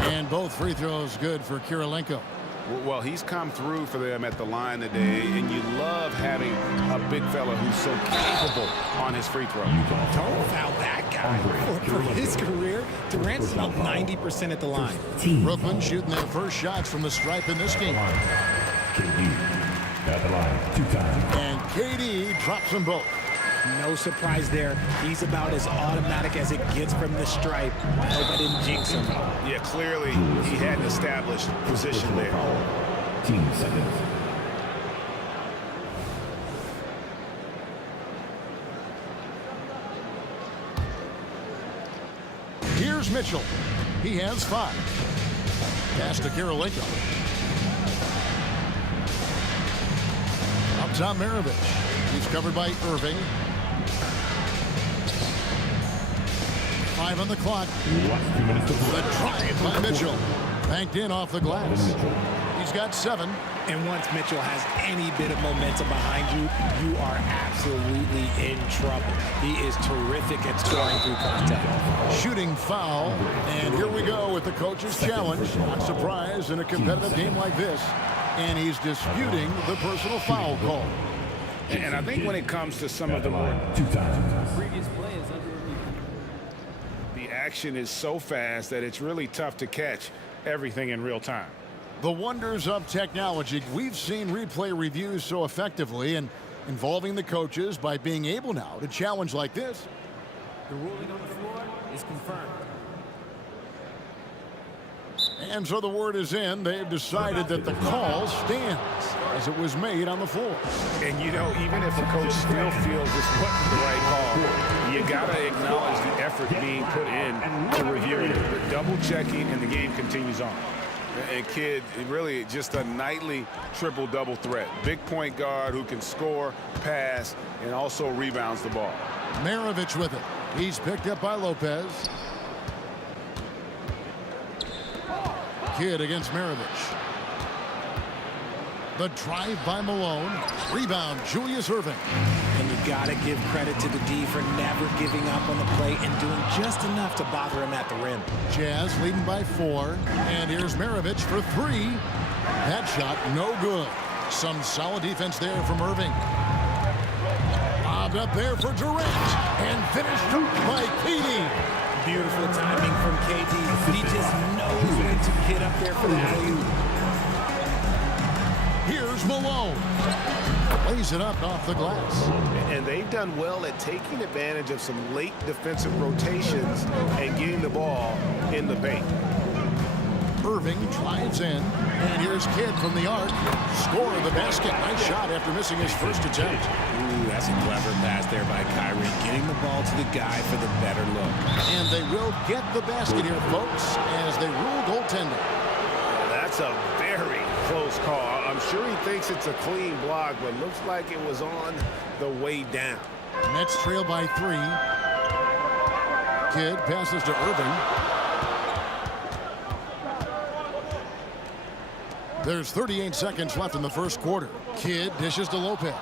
And both free throws good for Kirilenko. Well, he's come through for them at the line today, and you love having a big fella who's so capable on his free throw. Don't foul that guy. For his career, Durant's about 90% at the line. Brooklyn shooting their first shots from the stripe in this game. KD at the line 2 times. And KD drops them both. No surprise there. He's about as automatic as it gets from the stripe. Hope I didn't jinx him. Yeah, clearly he had an established position there. Team seconds. Here's Mitchell. He has 5. Pass to Kirilenko. Up top, Maravich. He's covered by Irving. 5 on the clock. 2 minutes to play. The drive by Mitchell. Banked in off the glass. He's got 7. And once Mitchell has any bit of momentum behind you, you are absolutely in trouble. He is terrific at scoring through contact. Shooting foul. And here we go with the coach's challenge. Not surprised in a competitive game like this. And he's disputing the personal foul call. And I think when it comes to some of the more 2 times. Previous play is under review. the action is so fast that it's really tough to catch everything in real time. The wonders of technology. We've seen replay reviews so effectively and involving the coaches by being able now to challenge like this. The ruling on the floor is confirmed. And so the word is in. They've decided that the call stands as it was made on the floor. And, you know, even if a coach still feels this wasn't the right call, you got to acknowledge the effort being put in to reviewing it. The double checking, and the game continues on. And Kidd, really just a nightly triple-double threat. Big point guard who can score, pass, and also rebounds the ball. Maravich with it. He's picked up by Lopez. Kidd against Maravich. The drive by Malone. Rebound, Julius Irving. And you got to give credit to the D for never giving up on the play and doing just enough to bother him at the rim. Jazz leading by 4. And here's Maravich for 3. That shot no good. Some solid defense there from Irving. Bobbed up there for Durant. And finished up by KD. Beautiful timing from KD. He just knows when to get up there for the alley-oop. Here's Malone. Lays it up off the glass. And they've done well at taking advantage of some late defensive rotations and getting the ball in the paint. Irving drives in. And here's Kidd from the arc. Score of the basket. Nice shot after missing his first attempt. Ooh, that's a clever pass there by Kyrie. Getting the ball to the guy for the better look. And they will get the basket here, folks, as they rule goaltending. That's a very close call. I'm sure he thinks it's a clean block, but looks like it was on the way down. Nets trail by 3. Kidd passes to Irving. There's 38 seconds left in the first quarter. Kidd dishes to Lopez.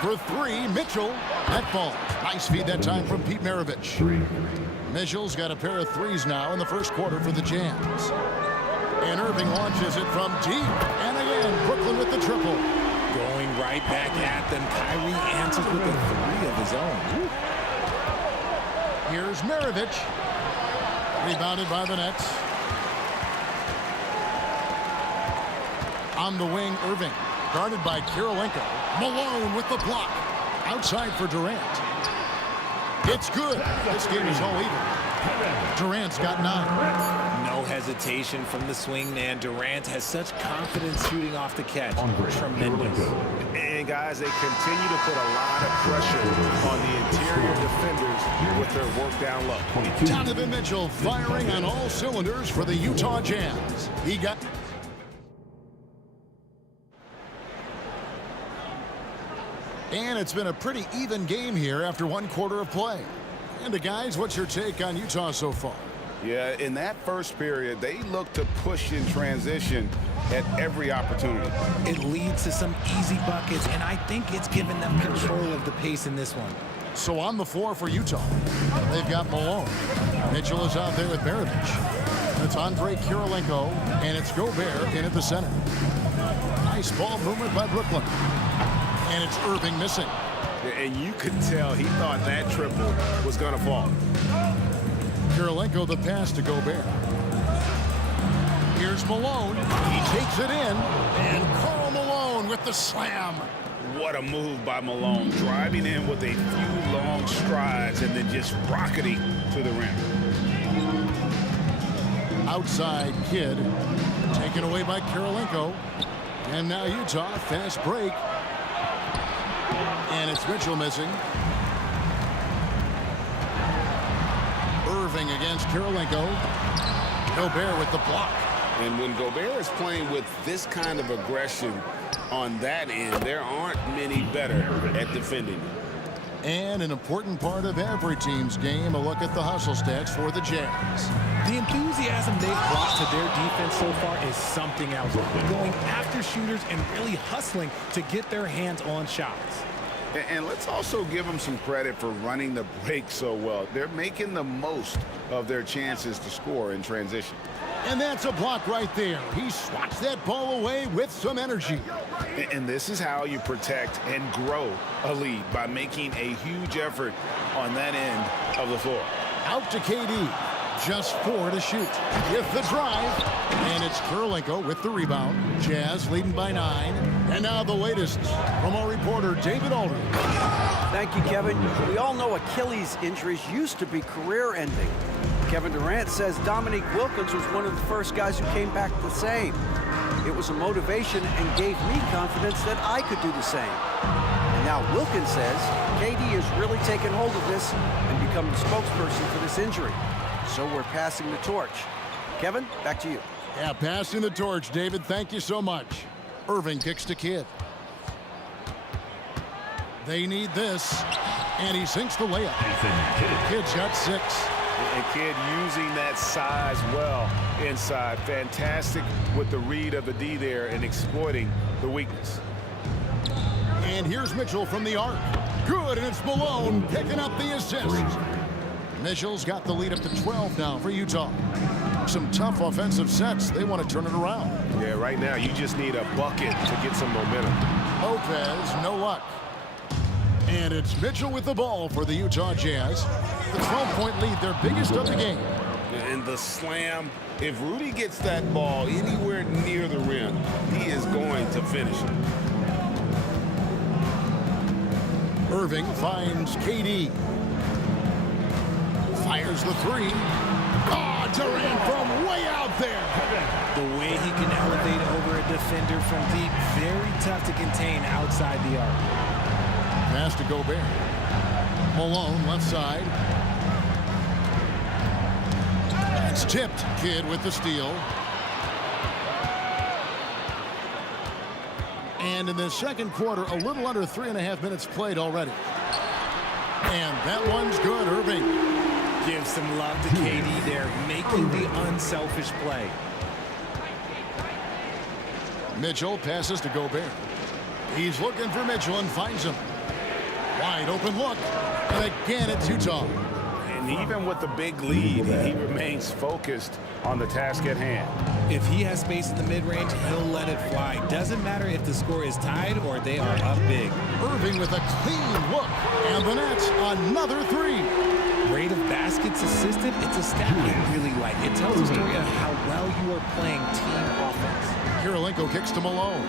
For 3, Mitchell. That falls. Nice feed that time from Pete Maravich. Mitchell's got a pair of 3s now in the first quarter for the Jazz. And Irving launches it from deep. And again, Brooklyn with the triple. Going right back at them. Kyrie answers with a 3 of his own. Here's Maravich. Rebounded by the Nets. On the wing, Irving. Guarded by Kirilenko. Malone with the block. Outside for Durant. It's good. This game is all even. Durant's got 9. No hesitation from the swing man. Durant has such confidence shooting off the catch. Tremendous. And guys, they continue to put a lot of pressure on the interior defenders with their work down low. Donovan Mitchell firing on all cylinders for the Utah Jazz. He got... And it's been a pretty even game here after 1 quarter of play. And guys, what's your take on Utah so far? Yeah, in that first period, they looked to push in transition at every opportunity. It leads to some easy buckets, and I think it's given them control of the pace in this one. So on the floor for Utah, they've got Malone. Mitchell is out there with Maravich. It's Andre Kirilenko, and it's Gobert in at the center. Nice ball movement by Brooklyn. And it's Irving missing. And you could tell he thought that triple was going to fall. Kirilenko the pass to Gobert. Here's Malone. He takes it in. And Karl Malone with the slam. What a move by Malone, driving in with a few long strides and then just rocketing to the rim. Outside Kidd, taken away by Kirilenko. And now Utah, fast break. And it's Mitchell missing. Irving against Kirilenko. Gobert with the block. And when Gobert is playing with this kind of aggression on that end, there aren't many better at defending. And an important part of every team's game, a look at the hustle stats for the Jazz. The enthusiasm they've brought to their defense so far is something else. Going after shooters and really hustling to get their hands on shots. And let's also give them some credit for running the break so well. They're making the most of their chances to score in transition. And that's a block right there. He swats that ball away with some energy. And this is how you protect and grow a lead, by making a huge effort on that end of the floor. Out to KD. Just 4 to shoot. With the drive. And it's Kirilenko with the rebound. Jazz leading by 9. And now the latest from our reporter, David Aldridge. Thank you, Kevin. We all know Achilles injuries used to be career-ending. Kevin Durant says Dominique Wilkins was one of the first guys who came back the same. It was a motivation and gave me confidence that I could do the same. And now Wilkins says KD has really taken hold of this and become the spokesperson for this injury. So we're passing the torch. Kevin, back to you. Yeah, passing the torch, David. Thank you so much. Irving kicks to Kidd. They need this. And he sinks the layup. Kidd's got 6. And Kidd using that size well inside. Fantastic with the read of the D there and exploiting the weakness. And here's Mitchell from the arc. Good, and it's Malone picking up the assist. Mitchell's got the lead up to 12 now for Utah. Some tough offensive sets. They want to turn it around. Yeah, right now you just need a bucket to get some momentum. Lopez, no luck. And it's Mitchell with the ball for the Utah Jazz. The 12-point lead, their biggest of the game. And the slam, if Rudy gets that ball anywhere near the rim, he is going to finish it. Irving finds KD. Fires the 3. Oh, Durant from way out there. The way he can elevate over a defender from deep, very tough to contain outside the arc. Pass to Gobert. Malone left side. It's tipped. Kidd with the steal. And in the second quarter, a little under 3.5 minutes played already. And that one's good, Irving. Give some love to KD there, making the unselfish play. Mitchell passes to Gobert. He's looking for Mitchell and finds him. Wide open look. And again, it's Utah. And even with the big lead, he remains focused on the task at hand. If he has space in the mid-range, he'll let it fly. Doesn't matter if the score is tied or they are up big. Irving with a clean look. And the Nets, another 3. Rate of baskets assisted, it's a stat I really like. It tells a story of how well you are playing team offense. Kirilenko kicks to Malone.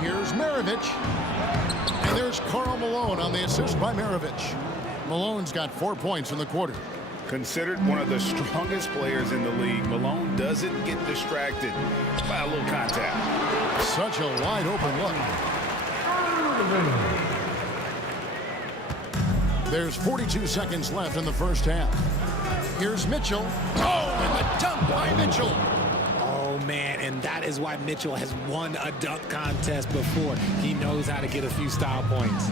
Here's Maravich. And there's Karl Malone on the assist by Maravich. Malone's got 4 points in the quarter. Considered one of the strongest players in the league, Malone doesn't get distracted by a little contact. Such a wide open look. There's 42 seconds left in the first half. Here's Mitchell. Oh, and the dunk by Mitchell. Oh, man, and that is why Mitchell has won a dunk contest before. He knows how to get a few style points.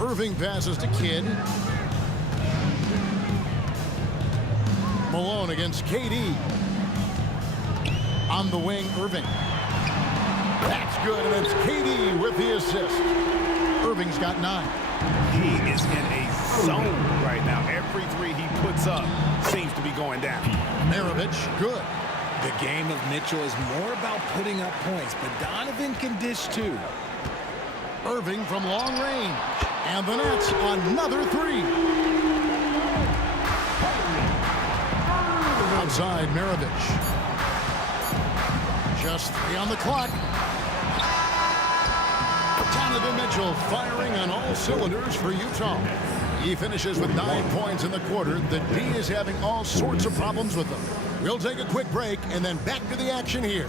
Irving passes to Kidd. Malone against KD. On the wing, Irving. That's good, and it's KD with the assist. Irving's got 9. He is in a zone right now. Every three he puts up seems to be going down. Maravich, good. The game of Mitchell is more about putting up points, but Donovan can dish too. Irving from long range. And the Nets, another 3. Outside, Maravich. Just 3 on the clock. Donovan Mitchell firing on all cylinders for Utah. He finishes with 9 points in the quarter. The D is having all sorts of problems with them. We'll take a quick break and then back to the action here.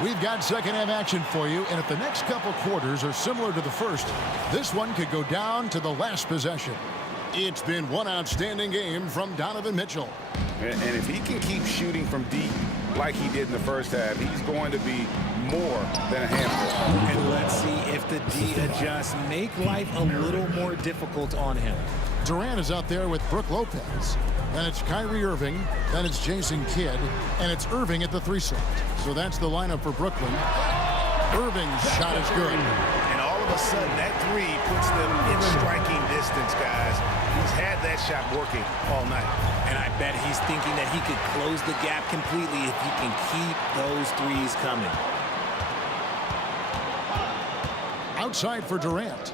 We've got second-half action for you, and if the next couple quarters are similar to the first, this one could go down to the last possession. It's been one outstanding game from Donovan Mitchell. And if he can keep shooting from deep like he did in the first half, he's going to be more than a handful. And let's see if the D adjusts, make life a little more difficult on him. Durant is out there with Brook Lopez. Then it's Kyrie Irving. Then it's Jason Kidd. And it's Irving at the 3 slot. So that's the lineup for Brooklyn. Irving's shot is good. And all of a sudden, that 3 puts them in striking distance, guys. He's had that shot working all night. And I bet he's thinking that he could close the gap completely if he can keep those 3s coming. Outside for Durant.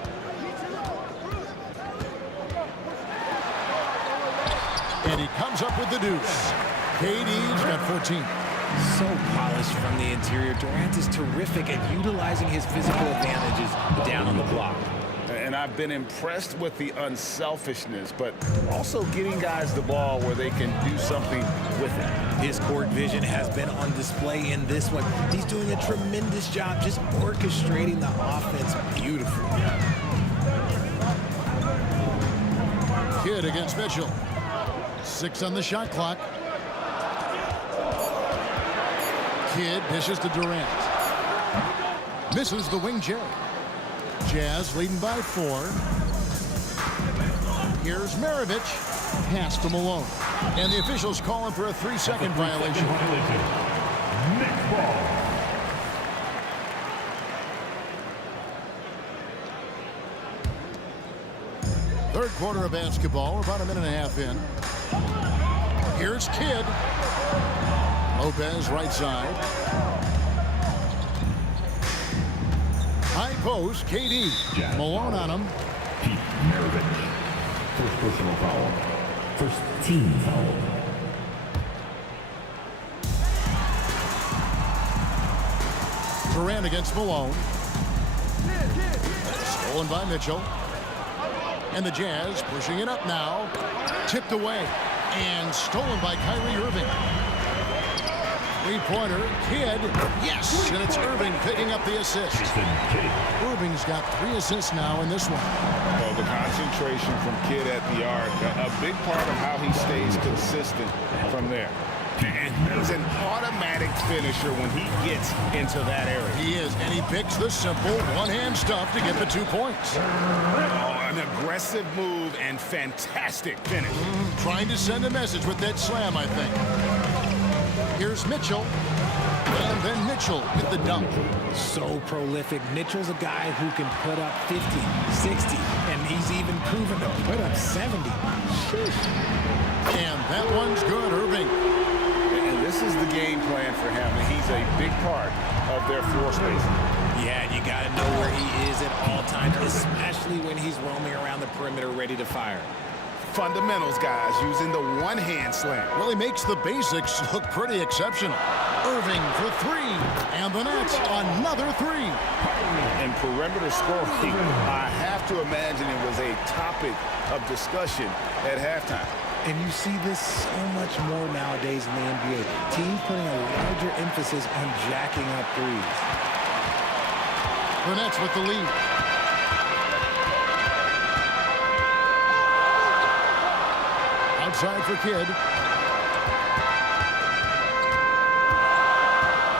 And he comes up with the deuce. KD's got 14. So polished from the interior. Durant is terrific at utilizing his physical advantages down on the block. And I've been impressed with the unselfishness, but also getting guys the ball where they can do something with it. His court vision has been on display in this one. He's doing a tremendous job just orchestrating the offense beautifully. Kidd against Mitchell. 6 on the shot clock. Kidd dishes to Durant. Misses the wing J. Jazz leading by 4. Here's Maravich. Pass to Malone. And the officials calling for a 3-second violation. Next ball. Third quarter of basketball. We're about a minute and a half in. Here's Kidd. Lopez right side. High post, KD. Malone on him. Pete Maravich. First personal foul. First team foul. Durant against Malone. Stolen by Mitchell. And the Jazz pushing it up now. Tipped away. And stolen by Kyrie Irving. 3-pointer, Kidd. Yes! And it's Irving picking up the assist. Irving's got 3 assists now in this one. Well, the concentration from Kidd at the arc, a big part of how he stays consistent from there. And he's an automatic finisher when he gets into that area. He is, and he picks the simple one-hand stuff to get the 2 points. Oh, an aggressive move and fantastic finish. Trying to send a message with that slam, I think. Here's Mitchell. And then Mitchell with the dunk. So prolific. Mitchell's a guy who can put up 50, 60, and he's even proven to put up 70. Sheesh. And that one's good, Irving. And this is the game plan for him, and he's a big part of their floor space. Yeah, and you got to know where he is at all times, especially when he's roaming around the perimeter ready to fire. Fundamentals, guys, using the one-hand slam. Well, he makes the basics look pretty exceptional. Irving for 3, and the Nets another 3. And perimeter scoring, I have to imagine it was a topic of discussion at halftime. And you see this so much more nowadays in the NBA. Teams putting a larger emphasis on jacking up threes. The Nets with the lead. Outside for Kidd.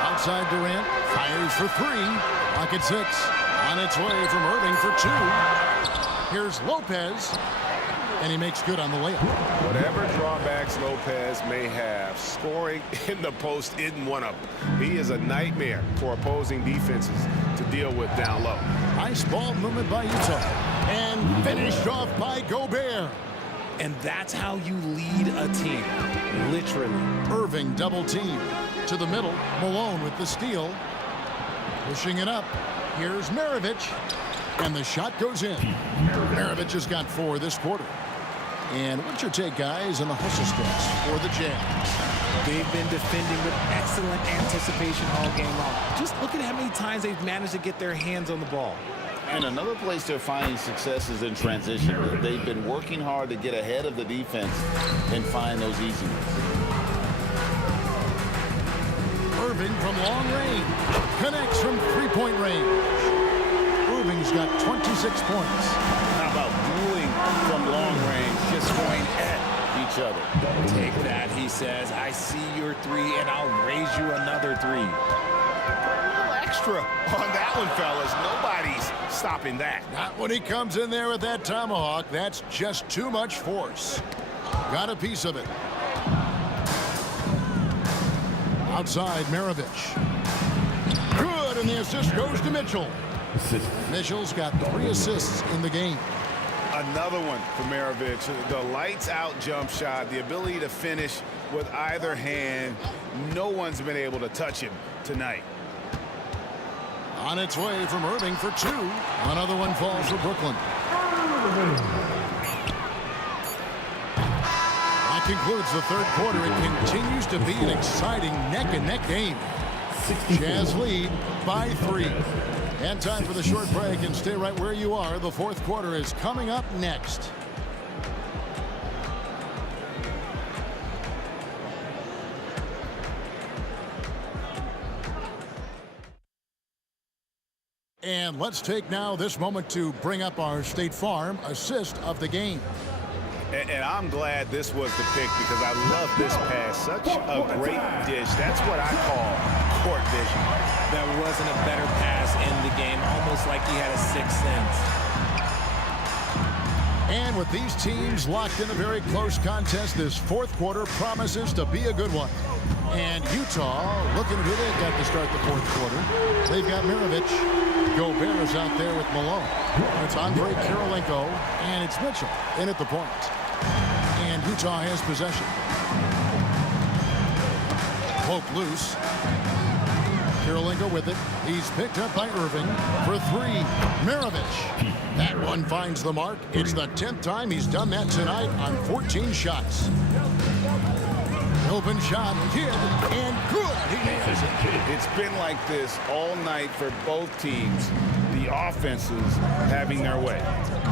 Outside Durant. Fires for three. Pocket 6. On its way from Irving for 2. Here's Lopez. And he makes good on the layup. Whatever drawbacks Lopez may have, scoring in the post isn't one of them. He is a nightmare for opposing defenses to deal with down low. Nice ball movement by Utah. And finished off by Gobert. And that's how you lead a team, literally. Irving double team. To the middle, Malone with the steal. Pushing it up. Here's Maravich. And the shot goes in. Maravich has got 4 this quarter. And what's your take, guys, on the hustle steps for the Jazz? They've been defending with excellent anticipation all game long. Just look at how many times they've managed to get their hands on the ball. And another place they're finding success is in transition. They've been working hard to get ahead of the defense and find those easy ones. Irving from long range. Connects from three-point range. Irving's got 26 points. How about dueling from long range, just going at each other? Take that, he says. I see your 3, and I'll raise you another 3. A little extra on that one, fellas. Nobody's stopping that. Not when he comes in there with that tomahawk. That's just too much force. Got a piece of it. Outside, Maravich. Good, and the assist goes to Mitchell. Mitchell's got 3 assists in the game. Another one for Maravich. The lights out jump shot, the ability to finish with either hand. No one's been able to touch him tonight. On its way from Irving for 2. Another one falls for Brooklyn. That concludes the third quarter. It continues to be an exciting neck-and-neck game. Jazz lead by 3. And time for the short break, and stay right where you are. The fourth quarter is coming up next. And let's take now this moment to bring up our State Farm assist of the game. And I'm glad this was the pick because I love this pass. Such a great dish. That's what I call court vision. There wasn't a better pass in the game, almost like he had a 6th sense. And with these teams locked in a very close contest, this fourth quarter promises to be a good one. And Utah looking at who they've got to start the fourth quarter. They've got Maravich. Gobert is out there with Malone. It's Andre Kirilenko, and it's Mitchell in at the point. And Utah has possession. Poke loose. Kirilenko with it. He's picked up by Irving for 3. Maravich. That one finds the mark. It's the 10th time he's done that tonight on 14 shots. Open shot, Kidd, and good. He nails it. It's been like this all night for both teams. The offenses having their way.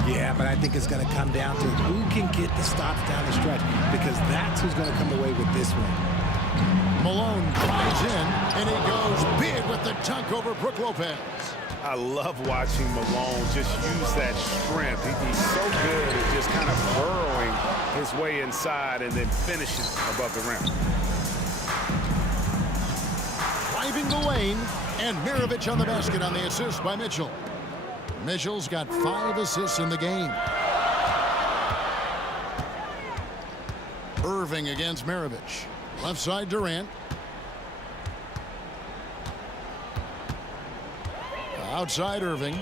Yeah, but I think it's going to come down to who can get the stops down the stretch, because that's who's going to come away with this one. Malone drives in, and he goes big with the dunk over Brook Lopez. I love watching Malone just use that strength. He's so good at just kind of burrowing his way inside and then finishing above the rim. Driving the lane, and Maravich on the basket on the assist by Mitchell. Mitchell's got 5 assists in the game. Irving against Maravich. Left side, Durant. Outside, Irving.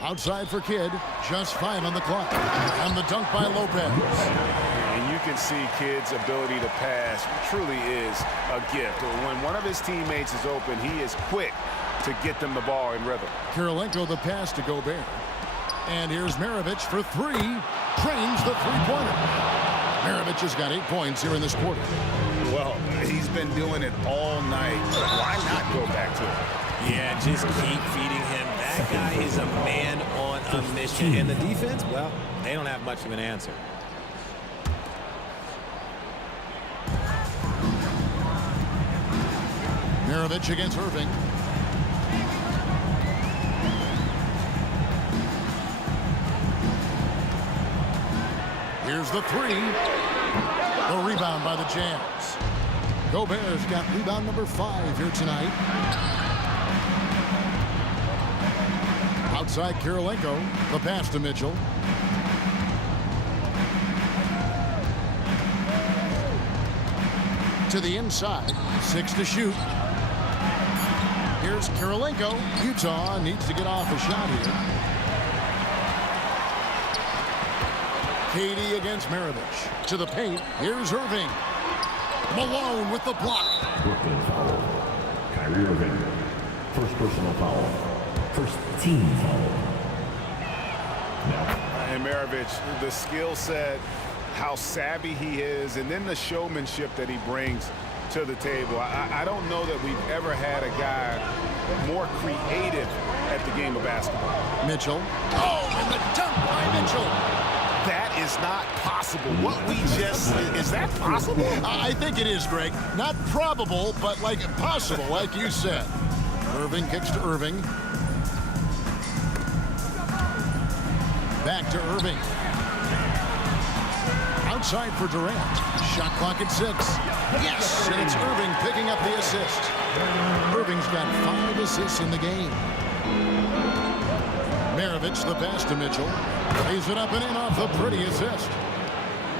Outside for Kidd. Just 5 on the clock. And the dunk by Lopez. And you can see Kidd's ability to pass truly is a gift. When one of his teammates is open, he is quick to get them the ball in rhythm. Kirilenko the pass to Gobert. And here's Maravich for 3. Trains the three-pointer. Maravich has got 8 points here in this quarter. Well, he's been doing it all night. Why not go back to it? Yeah, just keep feeding him. That guy is a man on a mission. And the defense, well, they don't have much of an answer. Maravich against Irving. Here's the three. The rebound by the Jams. Gobert's got rebound number 5 here tonight. Outside Kirilenko. The pass to Mitchell. To the inside. 6 to shoot. Here's Kirilenko. Utah needs to get off a shot here. KD against Maravich. To the paint. Here's Irving. Malone with the block. Brooklyn foul. Kyrie Irving. First personal foul. First team foul. And Maravich, the skill set, how savvy he is, and then the showmanship that he brings to the table. I don't know that we've ever had a guy more creative at the game of basketball. Mitchell. Oh, and the dunk by Mitchell. That is not possible. What we just, is that possible? I think it is, Greg. Not probable, but like possible, like you said. Irving kicks to Irving. Back to Irving. Outside for Durant. Shot clock at 6. Yes, and it's Irving picking up the assist. Irving's got 5 assists in the game. Maravich, the pass to Mitchell. Lays it up and in off the pretty assist.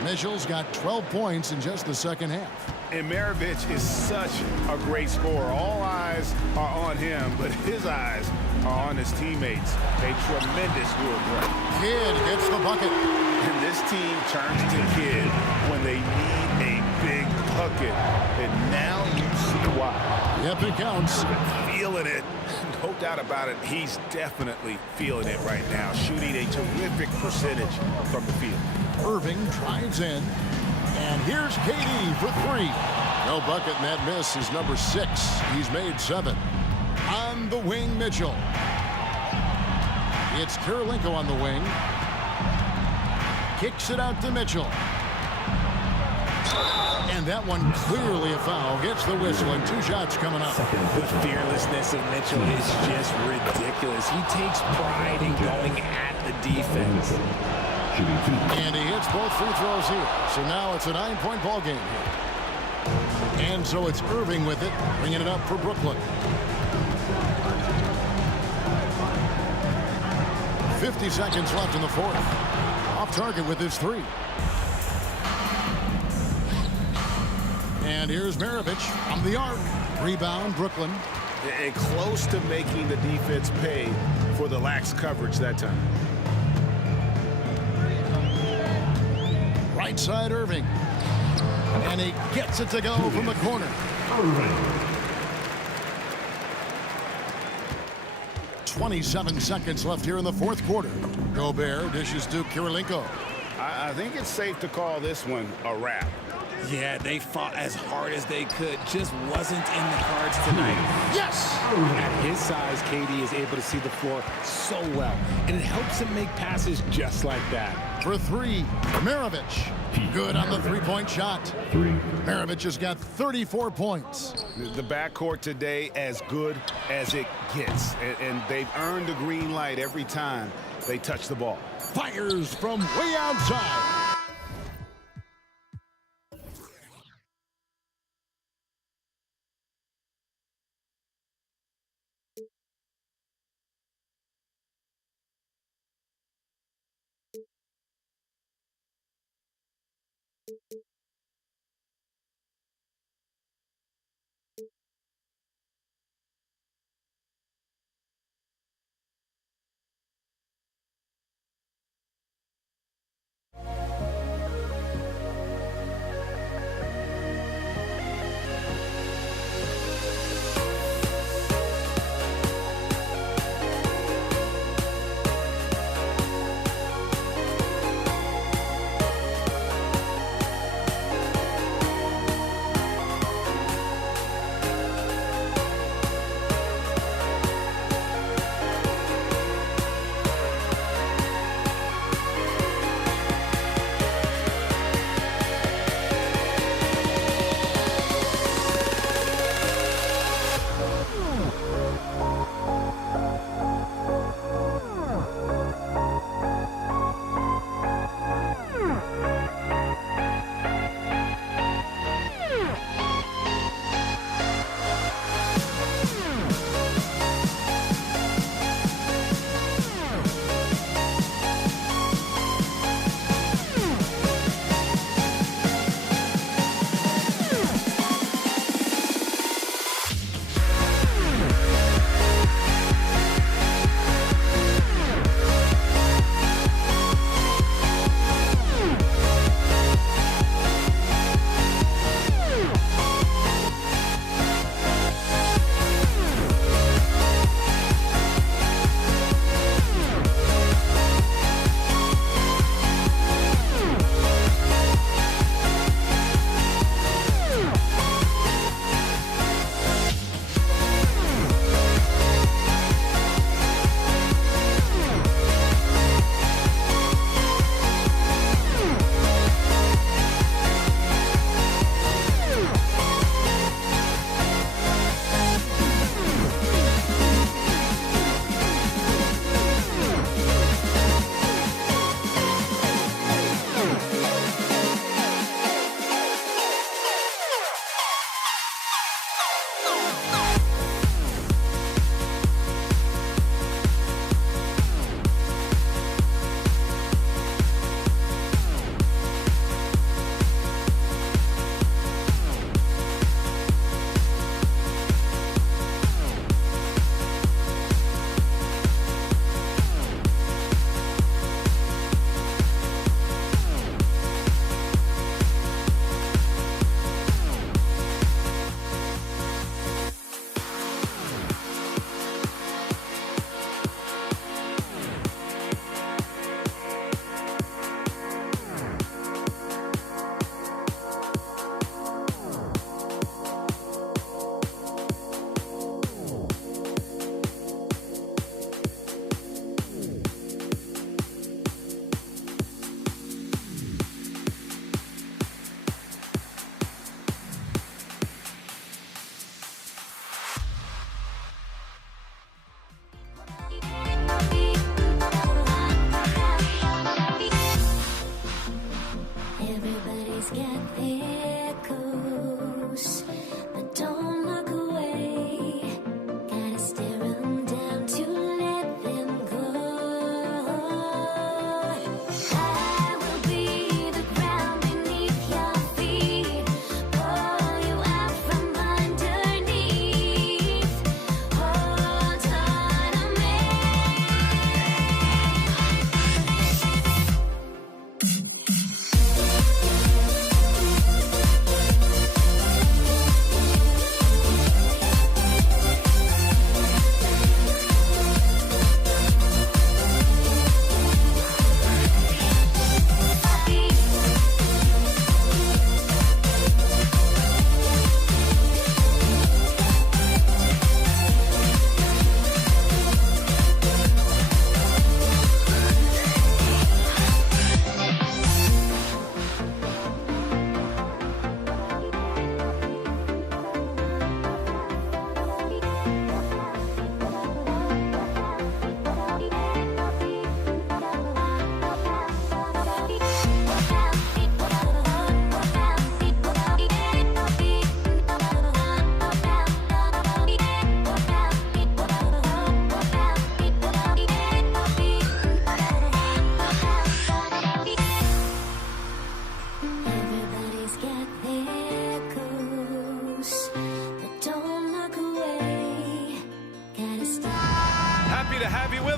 Mitchell's got 12 points in just the second half. And Maravich is such a great scorer. All eyes are on him, but his eyes are on his teammates. A tremendous duo. Kidd gets the bucket. And this team turns to Kidd when they need a big bucket. And now you see why. Yep, it counts. Feeling it. No doubt about it. He's definitely feeling it right now. Shooting a terrific percentage from the field. Irving drives in. And here's KD for 3. No bucket, and that miss is number 6. He's made 7. On the wing, Mitchell. It's Kirilenko on the wing. Kicks it out to Mitchell. And that one clearly a foul. Gets the whistle, and 2 shots coming up. The fearlessness of Mitchell is just ridiculous. He takes pride in going at the defense. And he hits both free throws here. So now it's a 9-point ball game here. And so it's Irving with it, bringing it up for Brooklyn. 50 seconds left in the fourth. Off target with his 3. And here's Maravich on the arc. Rebound, Brooklyn. And close to making the defense pay for the lax coverage that time. Right side, Irving. And he gets it to go from the corner. 27 seconds left here in the fourth quarter. Gobert dishes to Kirilenko. I think it's safe to call this one a wrap. Yeah, they fought as hard as they could. Just wasn't in the cards tonight. Yes! At his size, KD is able to see the floor so well, and it helps him make passes just like that. For 3, Maravich. Good on the 3-point shot. Maravich has got 34 points. The backcourt today as good as it gets, and they've earned the green light every time they touch the ball. Fires from way outside.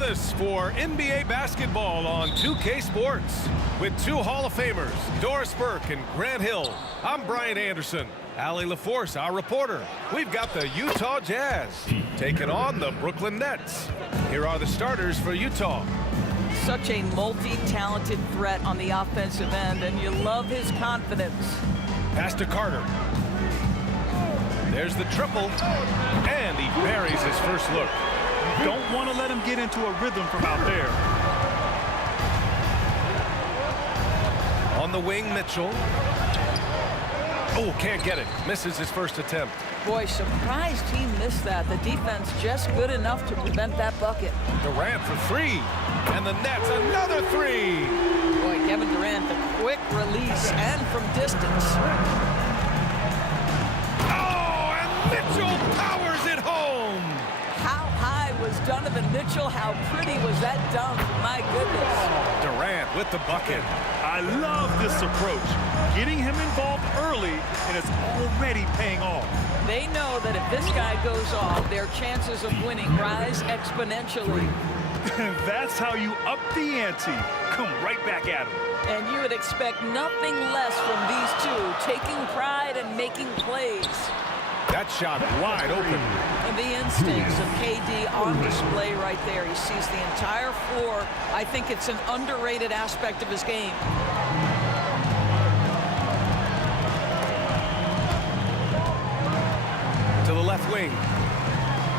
this for NBA basketball on 2K Sports. With two Hall of Famers, Doris Burke and Grant Hill, I'm Brian Anderson. Allie LaForce, our reporter. We've got the Utah Jazz taking on the Brooklyn Nets. Here are the starters for Utah. Such a multi-talented threat on the offensive end, and you love his confidence. Pass to Carter. There's the triple, and he buries his first look. Don't want to let him get into a rhythm from out there. On the wing, Mitchell. Oh, can't get it. Misses his first attempt. Boy, surprised he missed that. The defense just good enough to prevent that bucket. Durant for three. And the Nets, another three. Boy, Kevin Durant, the quick release and from distance. Oh, and Mitchell powers it home. How high was Donovan Mitchell? How pretty was that dunk? My goodness. Durant with the bucket. I love this approach. Getting him involved early, and it's already paying off. They know that if this guy goes off, their chances of winning rise exponentially. That's how you up the ante. Come right back at him. And you would expect nothing less from these two, taking pride and making plays. That shot wide open. And the instincts of KD on display right there. He sees the entire floor. I think it's an underrated aspect of his game. To the left wing.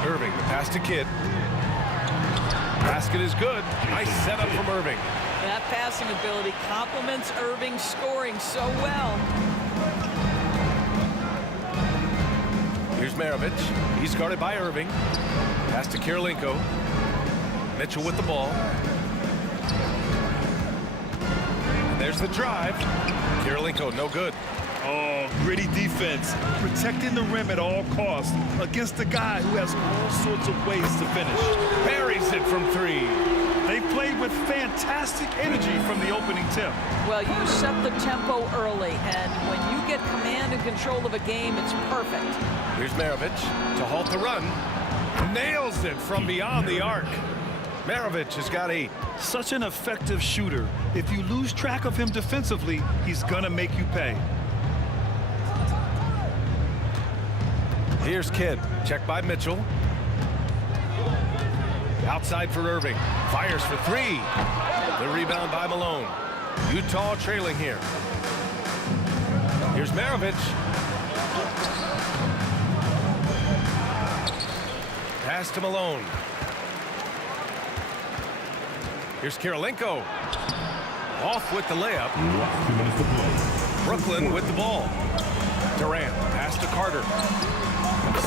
Irving, the pass to Kidd. Basket is good. Nice setup from Irving. That passing ability complements Irving's scoring so well. Here's Maravich. He's guarded by Irving. Pass to Kirilenko. Mitchell with the ball. And there's the drive. Kirilenko, no good. Oh, gritty defense. Protecting the rim at all costs against a guy who has all sorts of ways to finish. Buries it from three. They played with fantastic energy from the opening tip. Well, you set the tempo early, and when you get command and control of a game, it's perfect. Here's Maravich to halt the run. Nails it from beyond the arc. Maravich has got 8. Such an effective shooter. If you lose track of him defensively, he's gonna make you pay. Here's Kidd. Check by Mitchell. Outside for Irving. Fires for 3. The rebound by Malone. Utah trailing here. Here's Maravich. Pass to Malone. Here's Kirilenko. Off with the layup. Brooklyn with the ball. Durant. Pass to Carter.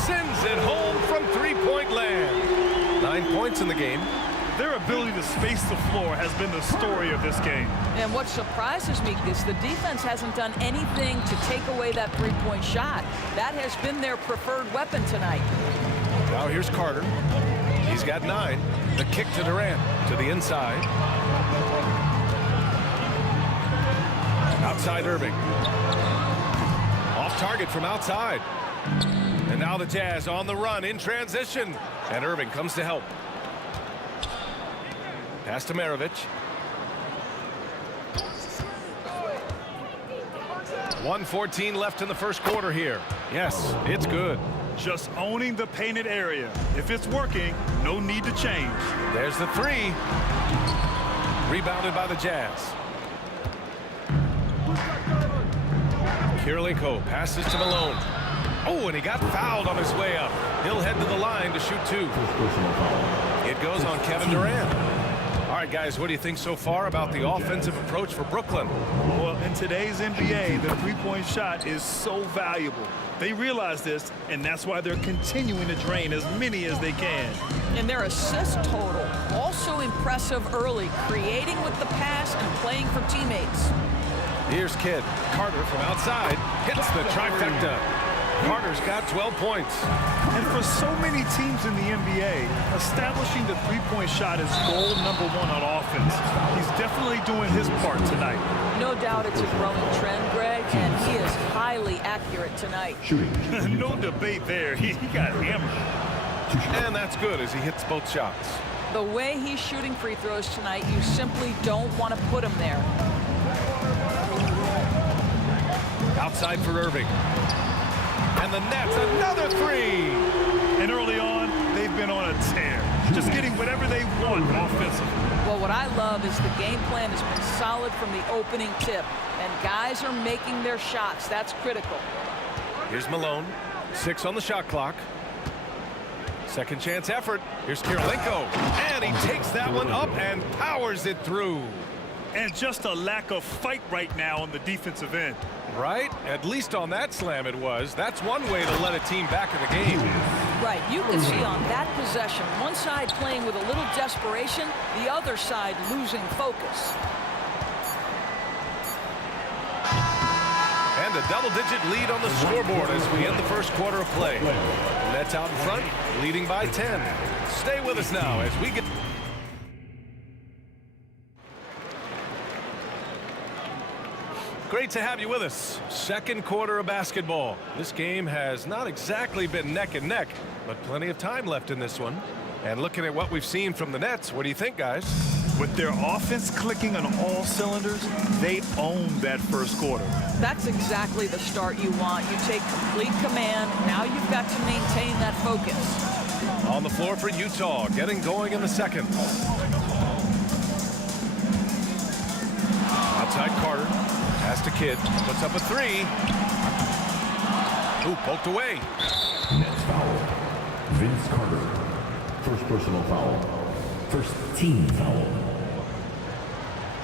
Sends it home from three-point land. 9 points in the game. Their ability to space the floor has been the story of this game. And what surprises me is the defense hasn't done anything to take away that three-point shot. That has been their preferred weapon tonight. Now here's Carter. He's got 9. The kick to Durant to the inside. Outside Irving. Off target from outside. And now the Jazz on the run in transition. And Irving comes to help. Pass to Maravich. 1:14 left in the first quarter here. Yes, it's good. Just owning the painted area. If it's working, no need to change. There's the 3. Rebounded by the Jazz. Kirilenko passes to Malone. Oh, and he got fouled on his way up. He'll head to the line to shoot 2. It goes on Kevin Durant. All right, guys, what do you think so far about the offensive approach for Brooklyn? Well, in today's NBA, the three-point shot is so valuable. They realize this, and that's why they're continuing to drain as many as they can. And their assist total, also impressive early, creating with the pass and playing for teammates. Here's Kidd. Carter from outside hits the trifecta. Carter's got 12 points. And for so many teams in the NBA, establishing the three-point shot is goal number 1 on offense. He's definitely doing his part tonight. No doubt it's a growing trend, Greg, and he is highly accurate tonight. No debate there. He got hammered. And that's good as he hits both shots. The way he's shooting free throws tonight, you simply don't want to put him there. Outside for Irving. And the Nets, another three. And early on, they've been on a tear. Just getting whatever they want offensively. Well, what I love is the game plan has been solid from the opening tip. And guys are making their shots. That's critical. Here's Malone. 6 on the shot clock. Second chance effort. Here's Kirilenko. And he takes that one up and powers it through. And just a lack of fight right now on the defensive end. Right? At least on that slam it was. That's one way to let a team back in the game. Right. You can see on that possession, one side playing with a little desperation, the other side losing focus. And a double-digit lead on the scoreboard as we end the first quarter of play. Nets out in front, leading by 10. Stay with us now as we get... Great to have you with us. Second quarter of basketball. This game has not exactly been neck and neck, but plenty of time left in this one. And looking at what we've seen from the Nets, what do you think, guys? With their offense clicking on all cylinders, they own that first quarter. That's exactly the start you want. You take complete command. Now you've got to maintain that focus. On the floor for Utah, getting going in the second. Outside Carter. Pass to Kidd. Puts up a three. Ooh, poked away. Nets foul. Vince Carter. First personal foul. First team foul.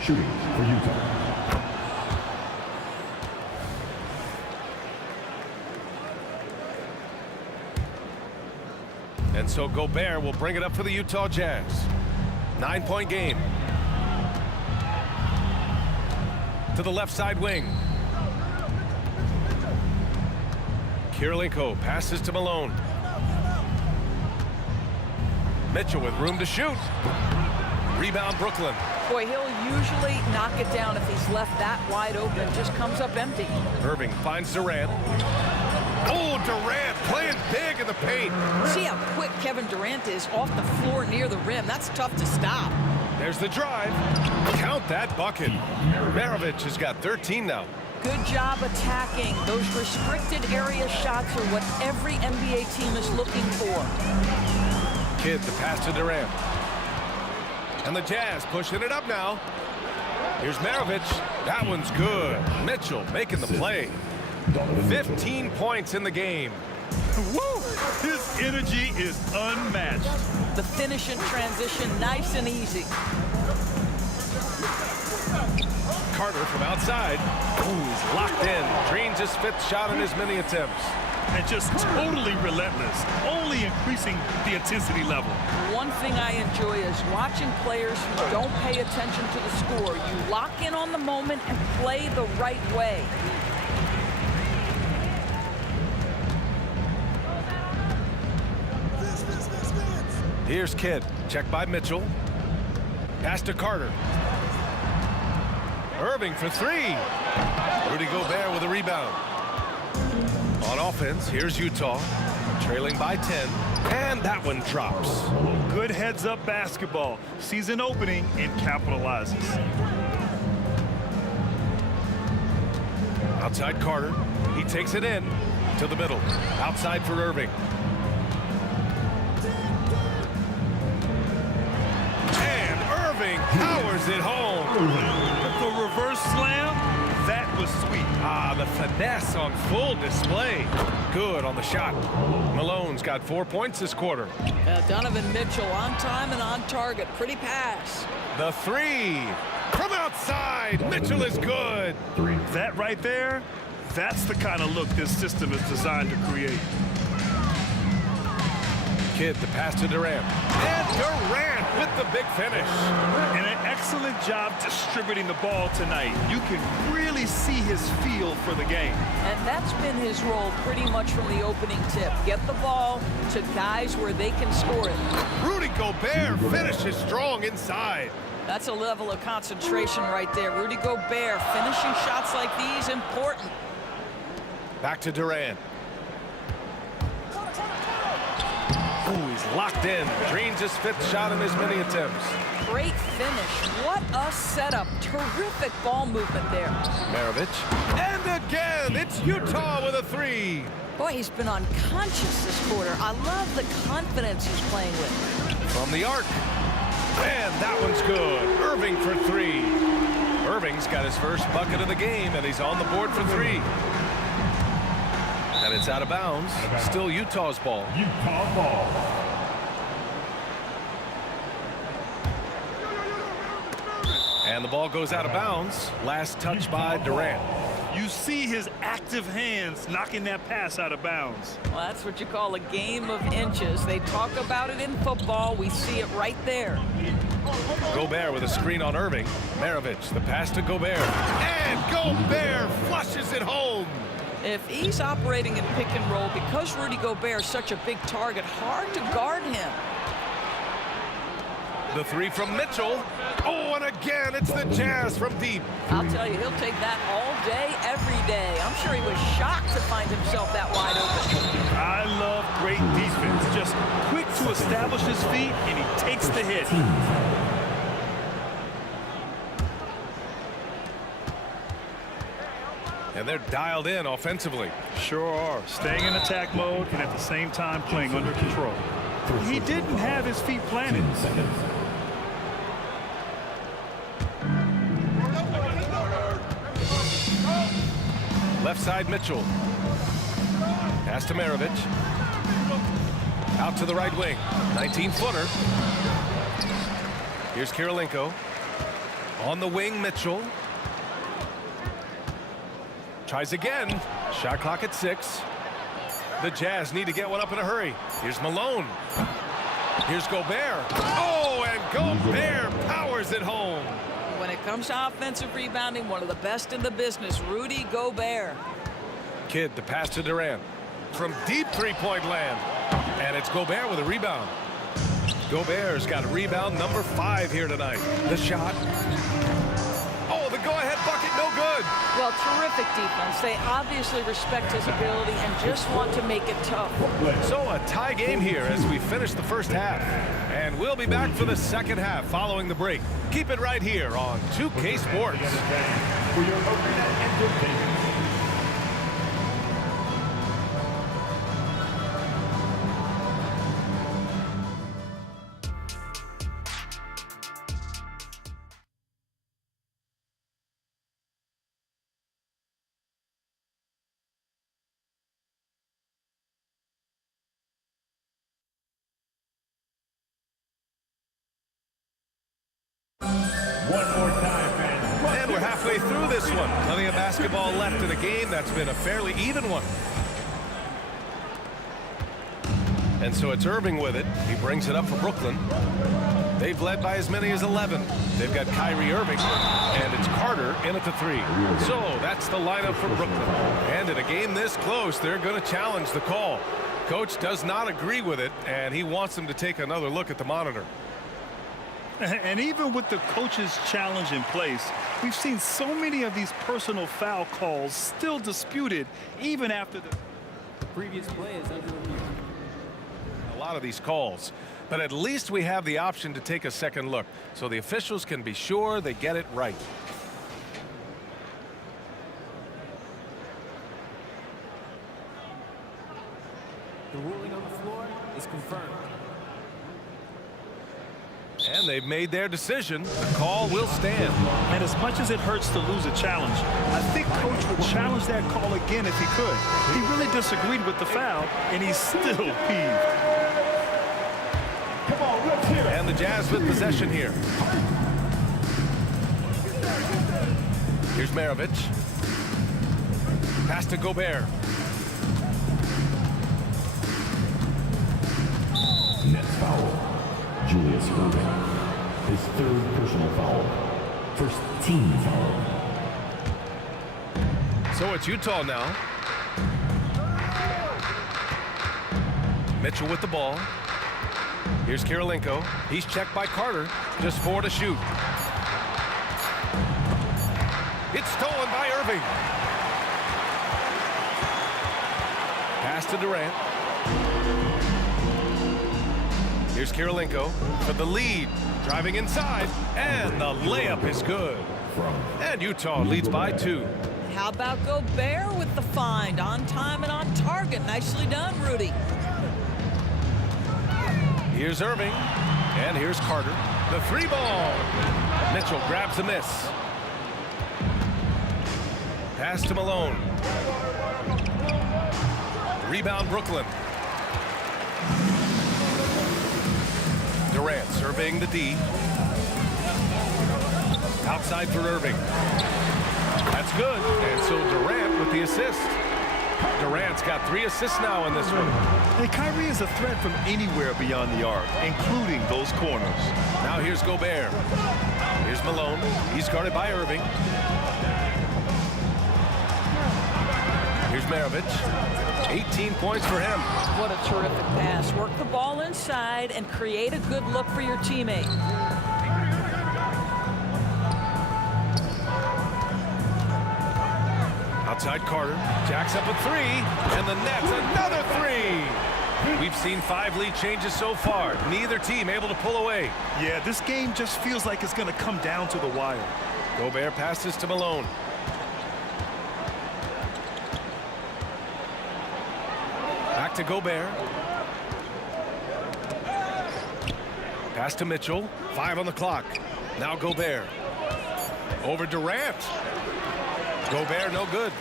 Shooting for Utah. And so Gobert will bring it up for the Utah Jazz. 9-point game. To the left side wing. Kirilenko passes to Malone. Mitchell with room to shoot. Rebound Brooklyn. Boy, he'll usually knock it down if he's left that wide open. Just comes up empty. Irving finds Durant. Oh, Durant playing big in the paint. See how quick Kevin Durant is off the floor near the rim. That's tough to stop. There's the drive. Count that bucket. Maravich has got 13 now. Good job attacking. Those restricted area shots are what every NBA team is looking for. Kidd, the pass to Durant. And the Jazz pushing it up now. Here's Maravich. That one's good. Mitchell making the play. 15 points in the game. Woo! His energy is unmatched. The finish in transition, nice and easy. Carter from outside. Ooh, he's locked in. Drains his 5th shot in his many attempts. And just totally relentless, only increasing the intensity level. One thing I enjoy is watching players who don't pay attention to the score. You lock in on the moment and play the right way. Here's Kidd. Checked by Mitchell. Pass to Carter. Irving for three. Rudy Gobert with a rebound. On offense, here's Utah. Trailing by 10. And that one drops. Good heads-up basketball. Sees an opening and capitalizes. Outside Carter. He takes it in to the middle. Outside for Irving. Powers it home. The reverse slam, that was sweet. Ah, the finesse on full display. Good on the shot. Malone's got 4 points this quarter. Donovan Mitchell on time and on target. Pretty pass. The three from outside. Mitchell is good. That right there, that's the kind of look this system is designed to create. Kidd, the pass to Durant. And Durant with the big finish. And an excellent job distributing the ball tonight. You can really see his feel for the game. And that's been his role pretty much from the opening tip. Get the ball to guys where they can score it. Rudy Gobert finishes strong inside. That's a level of concentration right there. Rudy Gobert finishing shots like these, important. Back to Durant. Ooh, he's locked in. Dreams his 5th shot in as many attempts. Great finish. What a setup. Terrific ball movement there. Maravich. And again, it's Utah with a 3. Boy, he's been unconscious this quarter. I love the confidence he's playing with. From the arc. And that one's good. Irving for 3. Irving's got his first bucket of the game, and he's on the board for 3. And it's out of bounds. Still Utah's ball. Utah ball. And the ball goes out of bounds. Last touch by Durant. You see his active hands knocking that pass out of bounds. Well, that's what you call a game of inches. They talk about it in football. We see it right there. Gobert with a screen on Irving. Maravich, the pass to Gobert. And Gobert flushes it home. If he's operating in pick and roll, because Rudy Gobert is such a big target, hard to guard him. The 3 from Mitchell. Oh, and again, it's the Jazz from deep. I'll tell you, he'll take that all day, every day. I'm sure he was shocked to find himself that wide open. I love great defense. Just quick to establish his feet, and he takes the hit. And they're dialed in offensively. Sure are. Staying in attack mode and at the same time playing under control. He didn't have his feet planted. Left side, Mitchell. Pass to Maravich. Out to the right wing. 19-footer. Here's Kirilenko. On the wing, Mitchell. Tries again. Shot clock at 6. The Jazz need to get one up in a hurry. Here's Malone. Here's Gobert. Oh, and Gobert powers it home. When it comes to offensive rebounding, one of the best in the business, Rudy Gobert. Kidd, the pass to Durant. From deep three-point land. And it's Gobert with a rebound. Gobert's got a rebound number 5 here tonight. The shot. Oh, the go-ahead bucket, no good. Well, terrific defense. They obviously respect his ability and just want to make it tough. So a tie game here as we finish the first half. And we'll be back for the second half following the break. Keep it right here on 2K Sports. For your arena entertainment. One more time, fans. And we're halfway through this one. Plenty of basketball left in a game that's been a fairly even one. And so it's Irving with it. He brings it up for Brooklyn. They've led by as many as 11. They've got Kyrie Irving, and it's Carter in at the 3. So that's the lineup for Brooklyn. And in a game this close, they're going to challenge the call. Coach does not agree with it, and he wants them to take another look at the monitor. And even with the coach's challenge in place, we've seen so many of these personal foul calls still disputed even after the previous play is under review. A lot of these calls, but at least we have the option to take a second look so the officials can be sure they get it right. The ruling on the floor is confirmed. And they've made their decision. The call will stand. And as much as it hurts to lose a challenge, I think Coach would challenge that call again if he could. He really disagreed with the foul, and he's still peeved. Come on, let's hear it. And the Jazz with possession here. Here's Maravich. Pass to Gobert. Next foul. Julius Irving. His 3rd personal foul. First team foul. So it's Utah now. Mitchell with the ball. Here's Kirilenko. He's checked by Carter. Just 4 to shoot. It's stolen by Irving. Pass to Durant. Here's Kirilenko for the lead. Driving inside, and the layup is good. And Utah leads by 2. How about Gobert with the find? On time and on target. Nicely done, Rudy. Here's Irving, and here's Carter. The 3-ball. Mitchell grabs the miss. Pass to Malone. Rebound Brooklyn. Durant surveying the D. Outside for Irving. That's good. And so Durant with the assist. Durant's got 3 assists now in this one. And Kyrie is a threat from anywhere beyond the arc, including those corners. Now here's Gobert. Here's Malone. He's guarded by Irving. Here's Maravich. 18 points for him. What a terrific pass. Work the ball inside and create a good look for your teammate. Outside Carter. Jacks up a 3. And the Nets another 3. We've seen 5 lead changes so far. Neither team able to pull away. Yeah, this game just feels like it's going to come down to the wire. Gobert passes to Malone. Back to Gobert. Pass to Mitchell. 5 on the clock. Now Gobert. Over Durant. Gobert no good.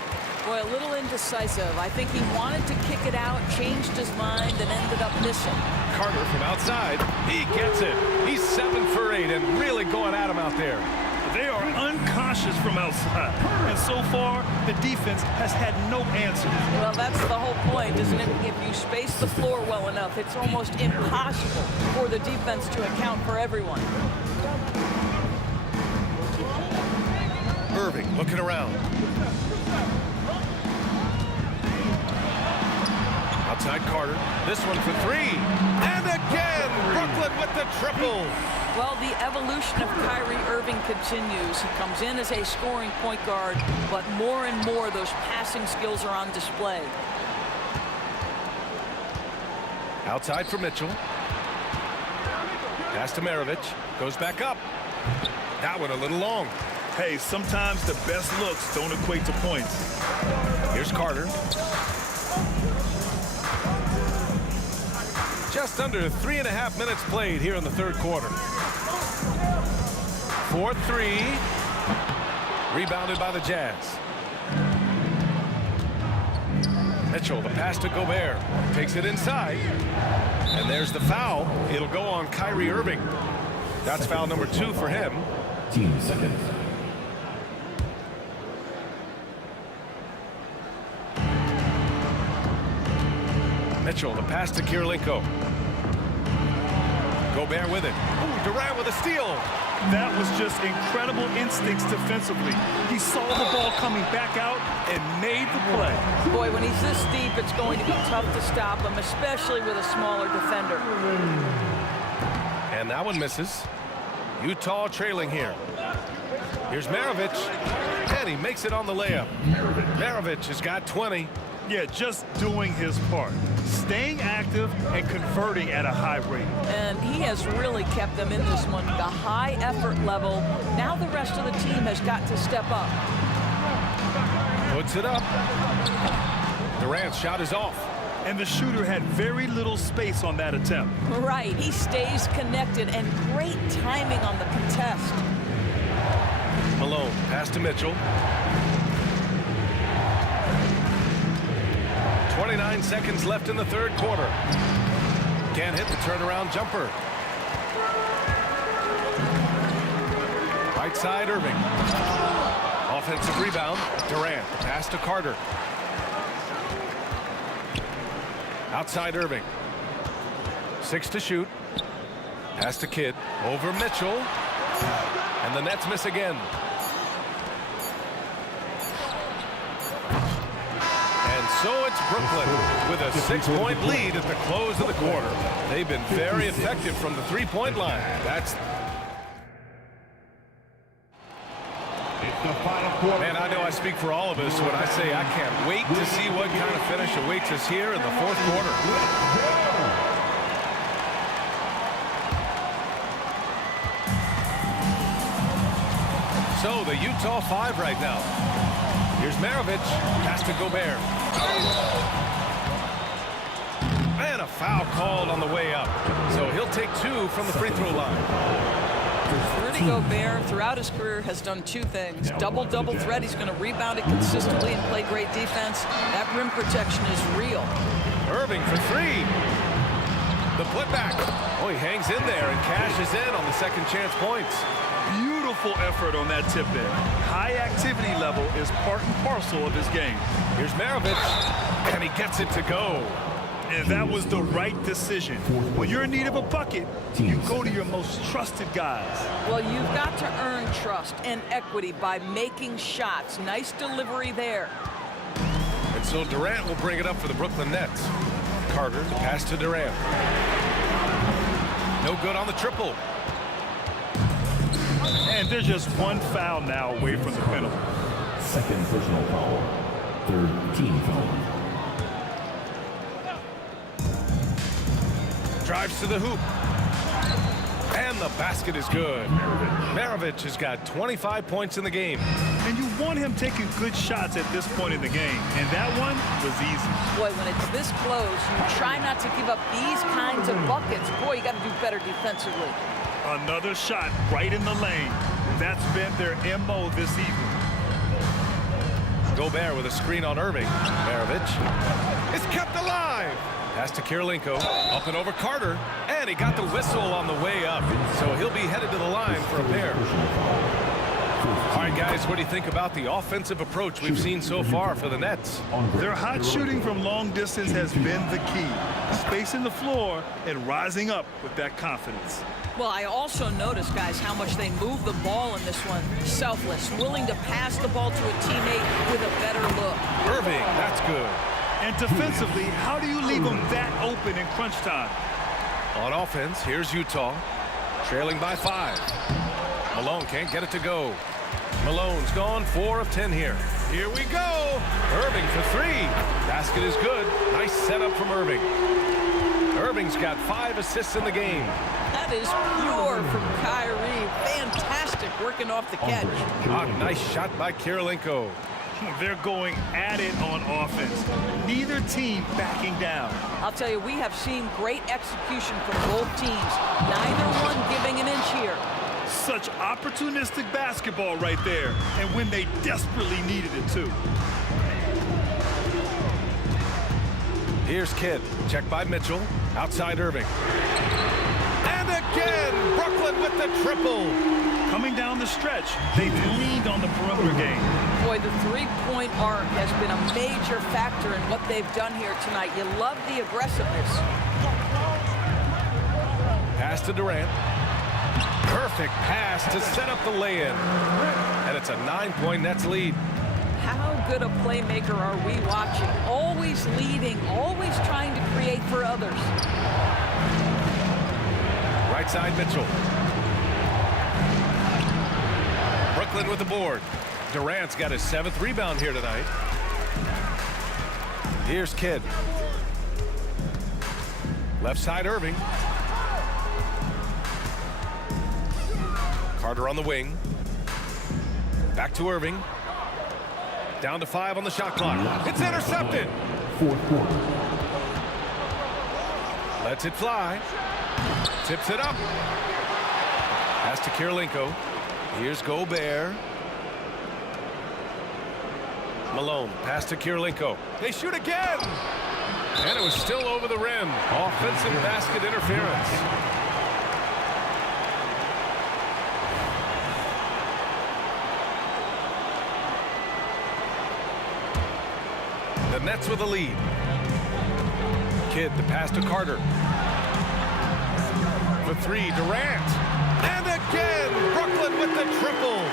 Boy, a little indecisive. I think he wanted to kick it out, changed his mind, and ended up missing. Carter from outside. He gets it. He's 7 for 8 and really going at him out there. They are unconscious from outside. And so far, the defense has had no answers. Well, that's the whole point, isn't it? If you space the floor well enough, it's almost impossible for the defense to account for everyone. Irving looking around. Outside Carter. This one for 3. And again, Brooklyn with the triple. Well, the evolution of Kyrie Irving continues. He comes in as a scoring point guard, but more and more those passing skills are on display. Outside for Mitchell. Pass to Maravich. Goes back up. That one a little long. Hey, sometimes the best looks don't equate to points. Here's Carter. Just under 3.5 minutes played here in the third quarter. 4-3. Rebounded by the Jazz. Mitchell, the pass to Gobert. Takes it inside. And there's the foul. It'll go on Kyrie Irving. That's foul number 2 for him. 15 seconds. Mitchell, the pass to Kirilenko. Gobert with it. Ooh, Durant with a steal. That was just incredible instincts defensively. He saw the ball coming back out and made the play. Boy, when he's this deep, it's going to be tough to stop him, especially with a smaller defender. And that one misses. Utah trailing here. Here's Maravich. And he makes it on the layup. Maravich has got 20. Yeah, just doing his part. Staying active and converting at a high rate. And he has really kept them in this one. The high effort level. Now the rest of the team has got to step up. Puts it up. Durant's shot is off. And the shooter had very little space on that attempt. Right, he stays connected and great timing on the contest. Malone, pass to Mitchell. 29 seconds left in the third quarter. Can't hit the turnaround jumper. Right side, Irving. Offensive rebound. Durant, pass to Carter. Outside Irving. 6 to shoot. Pass to Kidd. Over Mitchell. And the Nets miss again. And so it's Brooklyn with a 6-point lead at the close of the quarter. They've been very effective from the three-point line. Man, I know I speak for all of us when I say I can't wait to see what kind of finish awaits us here in the fourth quarter. So the Utah 5 right now. Here's Maravich. Pass to Gobert. And a foul called on the way up. So he'll take 2 from the free throw line. Rudy Gobert, throughout his career, has done 2 things. Double-double threat. He's going to rebound it consistently and play great defense. That rim protection is real. Irving for 3. The putback. Oh, he hangs in there and cashes in on the second chance points. Beautiful effort on that tip in. High activity level is part and parcel of his game. Here's Maravich, and he gets it to go. And that was the right decision. When you're in need of a bucket, you go to your most trusted guys. Well, you've got to earn trust and equity by making shots. Nice delivery there. And so Durant will bring it up for the Brooklyn Nets. Carter, pass to Durant. No good on the triple. And there's just 1 foul now away from the penalty. Second personal foul. Third team foul. Drives to the hoop. And the basket is good. Maravich has got 25 points in the game. And you want him taking good shots at this point in the game. And that one was easy. Boy, when it's this close, you try not to give up these kinds of buckets. Boy, you got to do better defensively. Another shot right in the lane. That's been their MO this evening. Gobert with a screen on Irving. Maravich is kept alive. Pass to Kirilenko, up and over Carter, and he got the whistle on the way up, so he'll be headed to the line for a pair. All right, guys, what do you think about the offensive approach we've seen so far for the Nets? Their hot shooting from long distance has been the key. Spacing the floor and rising up with that confidence. Well, I also noticed, guys, how much they move the ball in this one. Selfless, willing to pass the ball to a teammate with a better look. Irving, that's good. And defensively, how do you leave them that open in crunch time? On offense, here's Utah, trailing by 5. Malone can't get it to go. Malone's gone 4 of 10 here. Here we go. Irving for 3. Basket is good. Nice setup from Irving. Irving's got 5 assists in the game. That is pure from Kyrie. Fantastic working off the catch. Nice shot by Kirilenko. They're going at it on offense. Neither team backing down. I'll tell you, we have seen great execution from both teams. Neither one giving an inch here. Such opportunistic basketball right there. And when they desperately needed it, too. Here's Kidd. Checked by Mitchell. Outside Irving. And again, Brooklyn with the triple. Coming down the stretch, they've leaned on the perimeter game. Boy, the three-point arc has been a major factor in what they've done here tonight. You love the aggressiveness. Pass to Durant. Perfect pass to set up the lay-in. And it's a 9-point Nets lead. How good a playmaker are we watching? Always leading, always trying to create for others. Right side, Mitchell. Brooklyn with the board. Durant's got his 7th rebound here tonight. Here's Kidd. Left side, Irving. Carter on the wing. Back to Irving. Down to 5 on the shot clock. It's intercepted. Fourth quarter. Lets it fly. Tips it up. Pass to Kirilenko. Here's Gobert. Malone, pass to Kirilenko. They shoot again! And it was still over the rim. Offensive basket interference. The Nets with a lead. Kidd, the pass to Carter. For 3, Durant. And again, Brooklyn with the triple.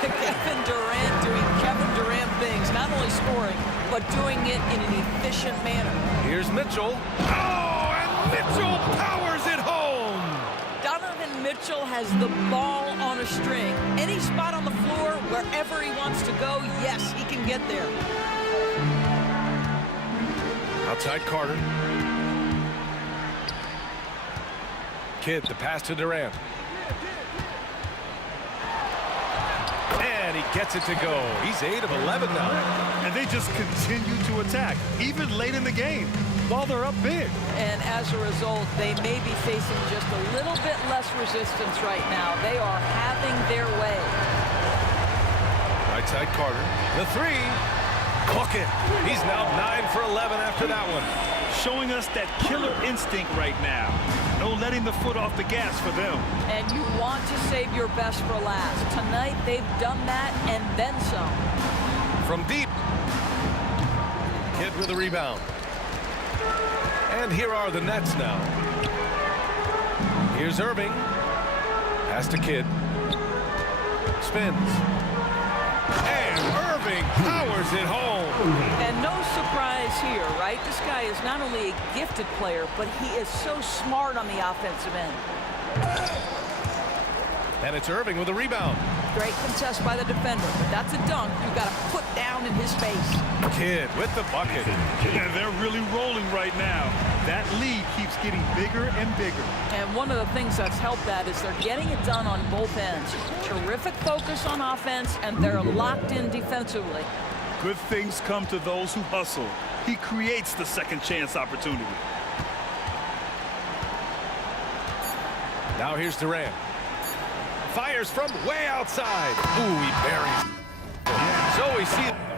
Kevin Durant doing Kevin Durant things, not only scoring, but doing it in an efficient manner. Here's Mitchell. Oh, and Mitchell powers it home. Donovan Mitchell has the ball on a string. Any spot on the floor, wherever he wants to go, yes, he can get there. Outside Carter. Kidd, the pass to Durant. And he gets it to go. He's 8 of 11 now. And they just continue to attack, even late in the game, while they're up big. And as a result, they may be facing just a little bit less resistance right now. They are having their way. Right side Carter. The three. Hook it. He's now 9 for 11 after that one. Showing us that killer instinct right now. No letting the foot off the gas for them. And you want to save your best for last. Tonight, they've done that and then some. From deep. Kidd with a rebound. And here are the Nets now. Here's Irving. Pass to Kidd. Spins. And Irving powers it home. And no surprise here, right? This guy is not only a gifted player, but he is so smart on the offensive end. And it's Irving with a rebound. Great contest by the defender, but that's a dunk you've got to put down in his face. Kidd with the bucket. And they're really rolling right now. That lead keeps getting bigger and bigger. And one of the things that's helped that is they're getting it done on both ends. Terrific focus on offense, and they're locked in defensively. Good things come to those who hustle. He creates the second chance opportunity. Now here's Durant. Fires from way outside. Ooh, he buries. So we see.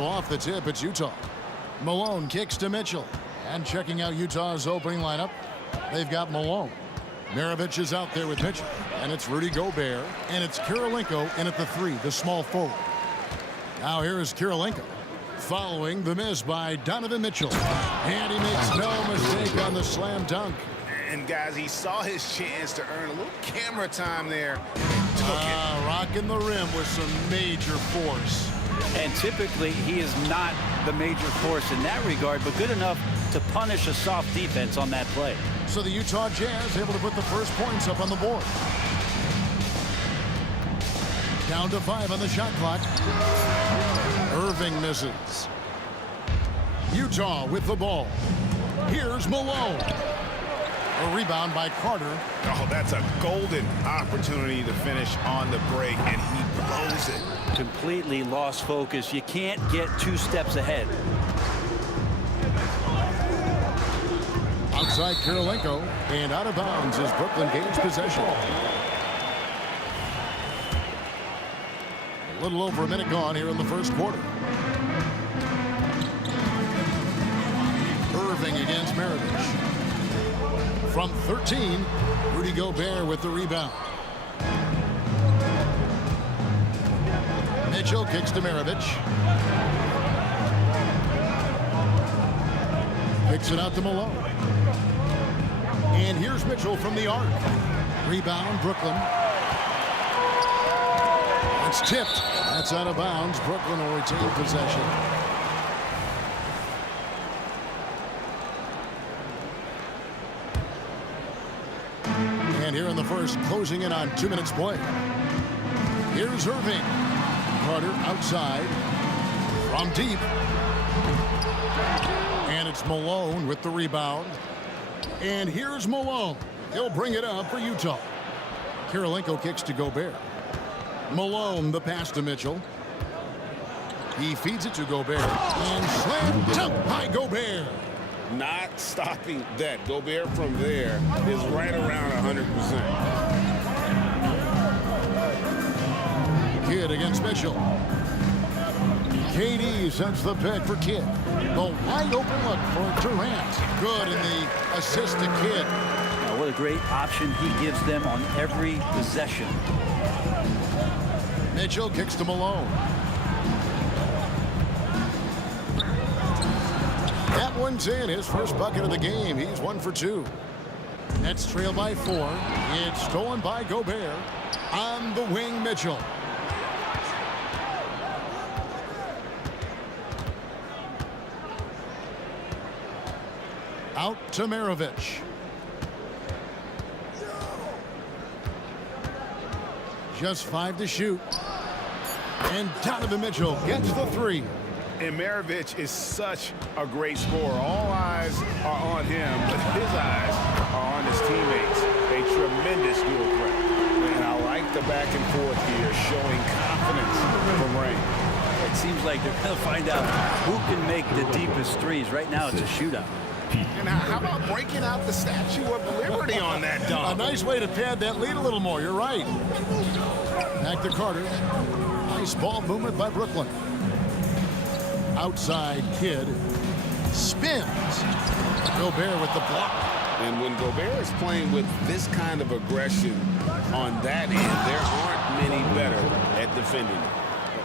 So off the tip, it's Utah. Malone kicks to Mitchell. And checking out Utah's opening lineup, they've got Malone. Maravich is out there with Mitchell. And it's Rudy Gobert. And it's Kirilenko in at the 3, the small forward. Now here is Kirilenko, following the miss by Donovan Mitchell. And he makes no mistake on the slam dunk. And guys, he saw his chance to earn a little camera time there. Rocking the rim with some major force. And typically, he is not the major force in that regard, but good enough to punish a soft defense on that play. So the Utah Jazz able to put the first points up on the board. Down to 5 on the shot clock. Irving misses. Utah with the ball. Here's Malone. A rebound by Carter. Oh, that's a golden opportunity to finish on the break, and he blows it. Completely lost focus. You can't get 2 steps ahead. Outside Kirilenko, and out of bounds as Brooklyn gains possession. A little over a minute gone here in the first quarter. Irving against Maravich. From 13, Rudy Gobert with the rebound. Mitchell kicks to Maravich. Kicks it out to Malone. And here's Mitchell from the arc. Rebound, Brooklyn. It's tipped. That's out of bounds. Brooklyn will retain possession. And here in the first, closing in on 2 minutes play. Here's Irving. Carter outside. From deep. And it's Malone with the rebound. And here's Malone. He'll bring it up for Utah. Kirilenko kicks to Gobert. Malone, the pass to Mitchell. He feeds it to Gobert. And slam dunk by Gobert. Not stopping that. Gobert from there is right around 100%. Kidd against Mitchell. KD sends the pick for Kidd. The wide open look for Durant. Good in the assist to Kidd. Now, what a great option he gives them on every possession. Mitchell kicks to Malone. That one's in. His first bucket of the game. He's 1 for 2. Nets trail by 4. It's stolen by Gobert. On the wing, Mitchell. Out to Maravich. Just 5 to shoot. And Donovan Mitchell gets the 3. And Maravich is such a great scorer. All eyes are on him, but his eyes are on his teammates. A tremendous dual threat. And I like the back and forth here, showing confidence from Ray. It seems like they're going to find out who can make the deepest threes. Right now, it's a shootout. And how about breaking out the Statue of Liberty on that dunk? A nice way to pad that lead a little more. You're right. Back to Carter. Nice ball movement by Brooklyn. Outside Kidd. Spins. Gobert with the block. And when Gobert is playing with this kind of aggression on that end, there aren't many better at defending.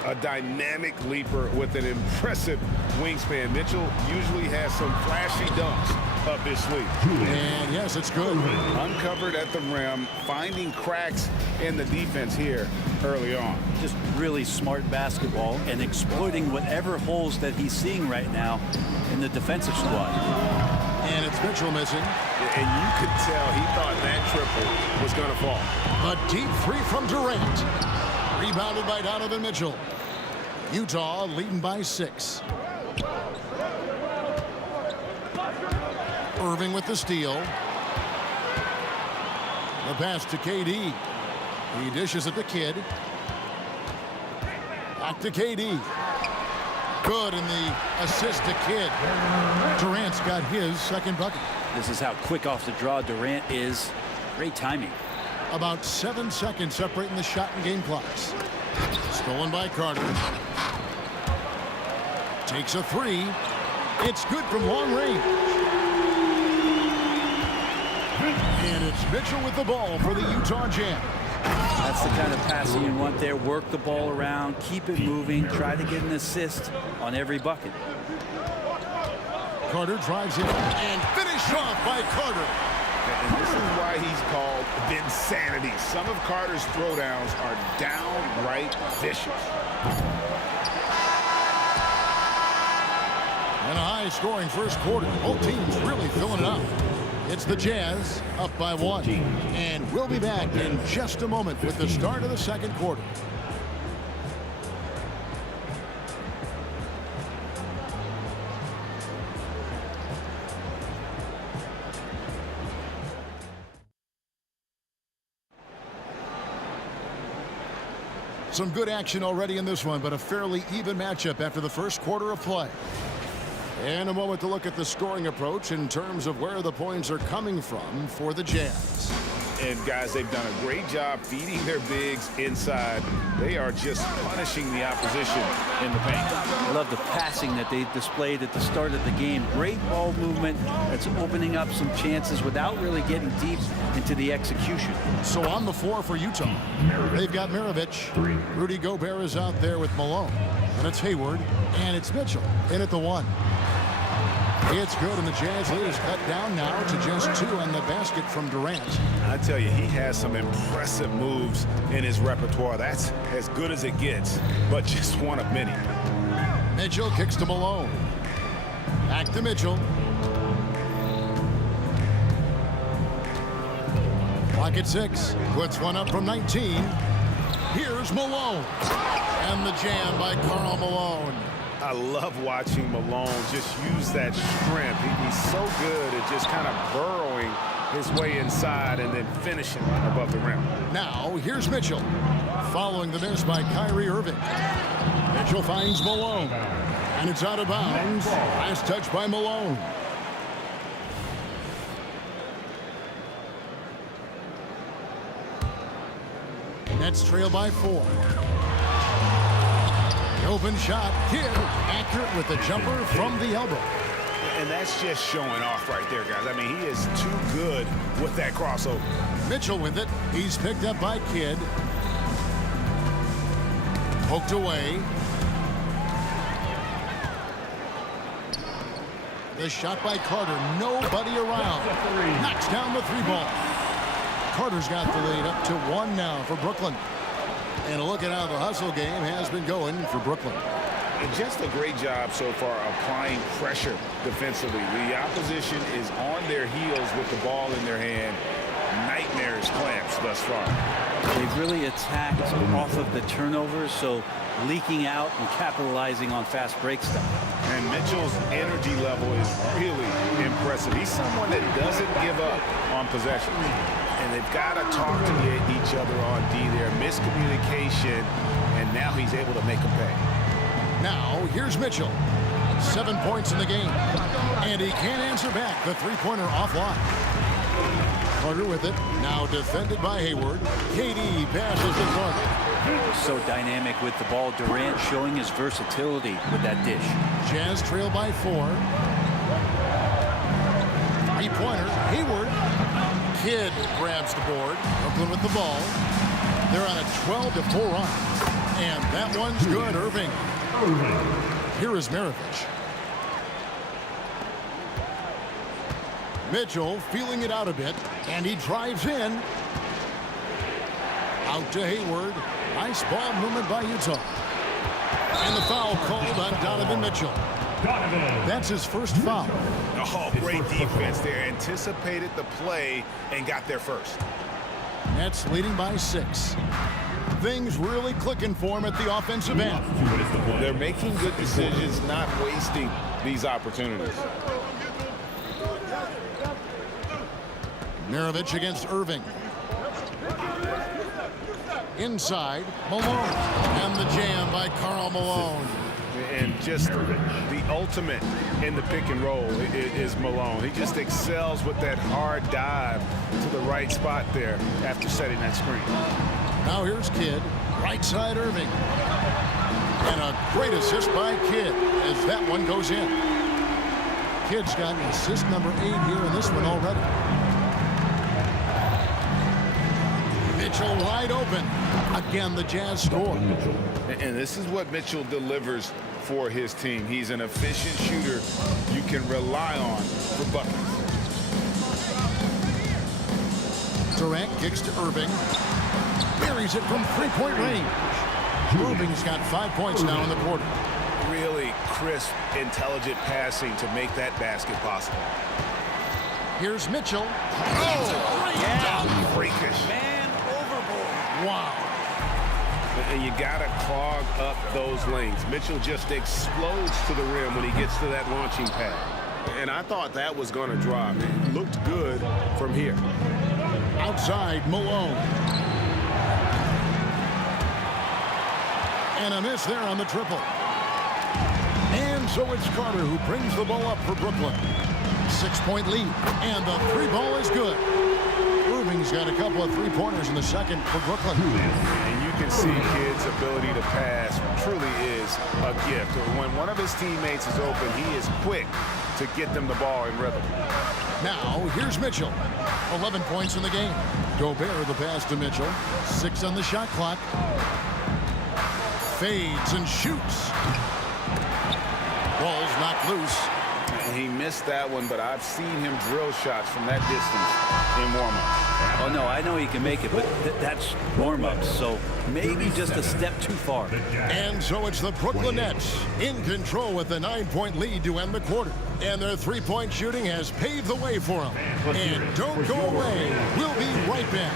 A dynamic leaper with an impressive wingspan. Mitchell usually has some flashy dunks up his sleeve. And yes, it's good. Uncovered at the rim, finding cracks in the defense here early on. Just really smart basketball and exploiting whatever holes that he's seeing right now in the defensive squad. And it's Mitchell missing. And you could tell he thought that triple was going to fall. A deep 3 from Durant. Rebounded by Donovan Mitchell. Utah leading by 6. Irving with the steal. The pass to KD. He dishes it to Kidd. Back to KD. Good in the assist to Kidd. Durant's got his second bucket. This is how quick off the draw Durant is. Great timing. About 7 seconds separating the shot and game clocks. Stolen by Carter. Takes a three. It's good from long range. And it's Mitchell with the ball for the Utah Jazz. That's the kind of passing you want there. Work the ball around, keep it moving, try to get an assist on every bucket. Carter drives in and finished off by Carter. And this is why he's called Vinsanity. Some of Carter's throwdowns are downright vicious. And a high-scoring first quarter. Both teams really filling it up. It's the Jazz up by 1. And we'll be back in just a moment with the start of the second quarter. Some good action already in this one, but a fairly even matchup after the first quarter of play. And a moment to look at the scoring approach in terms of where the points are coming from for the Jazz. And guys, they've done a great job feeding their bigs inside. They are just punishing the opposition in the paint. I love the passing that they displayed at the start of the game. Great ball movement that's opening up some chances without really getting deep into the execution. So on the floor for Utah, they've got Maravich. Rudy Gobert is out there with Malone. And it's Hayward, and it's Mitchell in at the 1. It's good, and the Jazz lead is cut down now to just 2 on the basket from Durant. I tell you, he has some impressive moves in his repertoire. That's as good as it gets, but just one of many. Mitchell kicks to Malone. Back to Mitchell. Clock at 6. Puts one up from 19. Here's Malone. And the jam by Karl Malone. I love watching Malone just use that strength. He's so good at just kind of burrowing his way inside and then finishing above the rim. Now, here's Mitchell. Following the miss by Kyrie Irving. Mitchell finds Malone. And it's out of bounds. Last touch by Malone. Nets trail by 4. Open shot. Kidd accurate with the jumper from the elbow. And that's just showing off right there, guys. I mean, he is too good with that crossover. Mitchell with it. He's picked up by Kidd. Poked away. The shot by Carter. Nobody around. Knocks down the 3-ball. Carter's got the lead up to 1 now for Brooklyn. And a look at how the hustle game has been going for Brooklyn. And just a great job so far applying pressure defensively. The opposition is on their heels with the ball in their hand. Nightmares clamps thus far. They've really attacked off of the turnovers, so leaking out and capitalizing on fast break stuff. And Mitchell's energy level is really impressive. He's someone that doesn't give up on possessions. And they've got to talk to each other on D there. Miscommunication, and now he's able to make them pay. Now, here's Mitchell. 7 points in the game. And he can't answer back. The 3-pointer offline. Carter with it. Now defended by Hayward. KD passes to Carter. So dynamic with the ball. Durant showing his versatility with that dish. Jazz trail by 4. 3-pointer. Hayward. Kidd grabs the board. Brooklyn with the ball. They're on a 12-4 run. And that one's good. Irving. Here is Maravich. Mitchell feeling it out a bit. And he drives in. Out to Hayward. Nice ball movement by Utah. And the foul called on Donovan Mitchell. That's his first foul. Oh, great defense there. Anticipated the play and got there first. Nets leading by 6. Things really clicking for him at the offensive end. They're making good decisions, not wasting these opportunities. Maravich against Irving. Inside, Malone. And the jam by Karl Malone. And just the ultimate in the pick and roll is Malone. He just excels with that hard dive to the right spot there after setting that screen. Now here's Kidd. Right side Irving. And a great assist by Kidd as that one goes in. Kidd's got assist number 8 here in this one already. Mitchell wide open. Again, the Jazz score. And this is what Mitchell delivers for his team. He's an efficient shooter you can rely on for buckets. Durant kicks to Irving. Buries it from three-point range. Irving's got 5 points now in the quarter. Really crisp, intelligent passing to make that basket possible. Here's Mitchell. Oh, yeah. Freakish. Man overboard. Wow. And you got to clog up those lanes. Mitchell just explodes to the rim when he gets to that launching pad. And I thought that was going to drop. It looked good from here. Outside, Malone. And a miss there on the triple. And so it's Carter who brings the ball up for Brooklyn. 6-point lead. And the 3 ball is good. Irving's got a couple of 3-pointers in the second for Brooklyn. And you can see Kidd's ability to pass truly is a gift. When one of his teammates is open, he is quick to get them the ball in rhythm. Now, here's Mitchell. 11 points in the game. Gobert the pass to Mitchell. 6 on the shot clock. Fades and shoots. Ball's knocked loose. He missed that one, but I've seen him drill shots from that distance in warm-up. Oh, no, I know he can make it, but that's warm-ups, so maybe just a step too far. And so it's the Brooklyn Nets in control with a 9-point lead to end the quarter. And their 3-point shooting has paved the way for them. And don't go away. We'll be right back.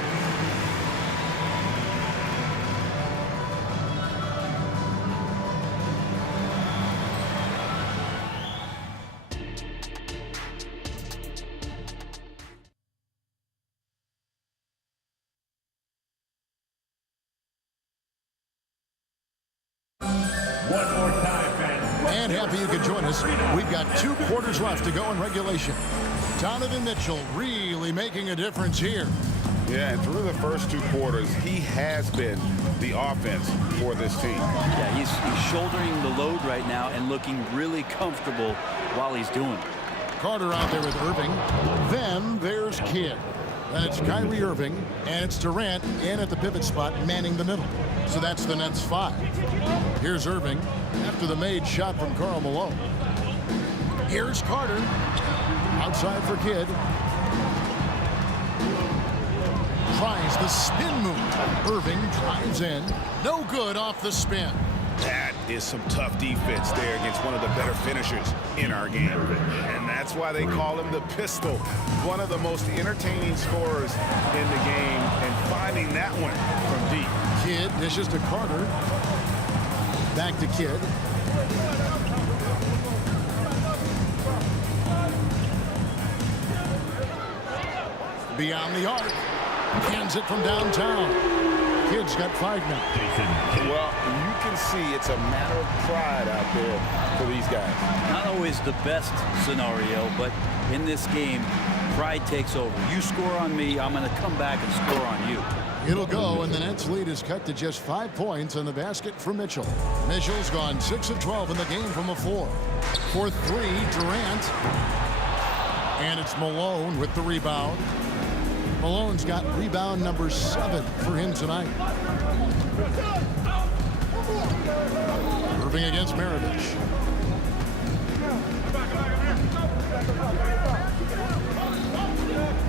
And happy you could join us. We've got 2 quarters left to go in regulation. Donovan Mitchell really making a difference here. Yeah, and through the first 2 quarters, he has been the offense for this team. Yeah, he's shouldering the load right now and looking really comfortable while he's doing it. Carter out there with Irving. Then there's Kidd. Then it's Kyrie Irving, and it's Durant in at the pivot spot, manning the middle. So that's the Nets 5. Here's Irving after the made shot from Karl Malone. Here's Carter. Outside for Kidd. Tries the spin move. Irving drives in. No good off the spin. That is some tough defense there against one of the better finishers in our game. And that's why they call him the Pistol. One of the most entertaining scorers in the game, and finding that one from deep. Kidd dishes to Carter. Back to Kidd. Beyond the arc. Hands it from downtown. Kidd's got 5 now. Well, you can see it's a matter of pride out there for these guys. Not always the best scenario, but in this game, pride takes over. You score on me, I'm going to come back and score on you. It'll go, and the Nets lead is cut to just 5 points on the basket for Mitchell. Mitchell's gone 6 of 12 in the game from the floor. For 3, Durant. And it's Malone with the rebound. Malone's got rebound number 7 for him tonight. Irving against Maravich.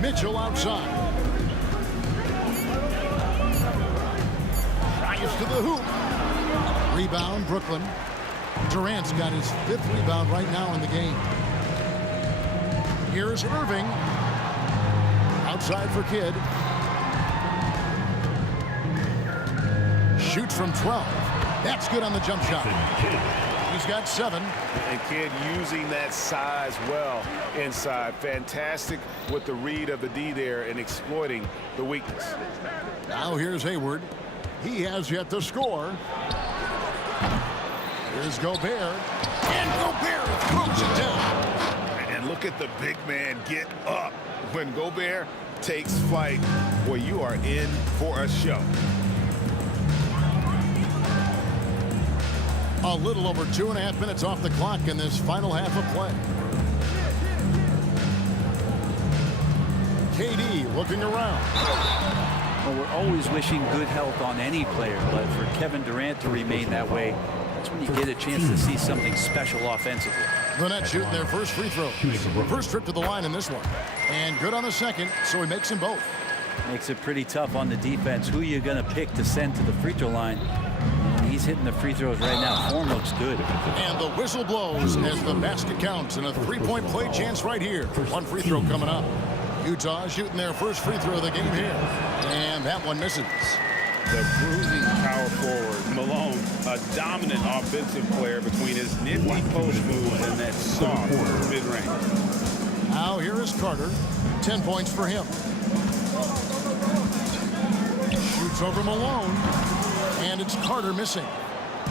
Mitchell outside. Drives to the hoop. Rebound, Brooklyn. Durant's got his 5th rebound right now in the game. Here's Irving. Outside for Kidd. Shoots from 12. That's good on the jump shot. He's got 7. And Kidd using that size well inside. Fantastic with the read of the D there and exploiting the weakness. Now here's Hayward. He has yet to score. Here's Gobert. And Gobert throws it down. And look at the big man get up. When Gobert takes flight, well, you are in for a show. A little over 2.5 minutes off the clock in this final half of play. KD looking around. Well, we're always wishing good health on any player, but for Kevin Durant to remain that way, that's when you get a chance to see something special offensively. The Nets shooting their first free throw. First trip to the line in this one. And good on the second, so he makes them both. Makes it pretty tough on the defense. Who are you going to pick to send to the free throw line? And he's hitting the free throws right now. Form looks good. And the whistle blows as the basket counts, and a three-point play chance right here. One free throw coming up. Utah shooting their first free throw of the game here. And that one misses. The bruising power forward, Malone, a dominant offensive player between his nifty post moves and that soft mid-range. Now here is Carter. 10 points for him. Shoots over Malone. And it's Carter missing.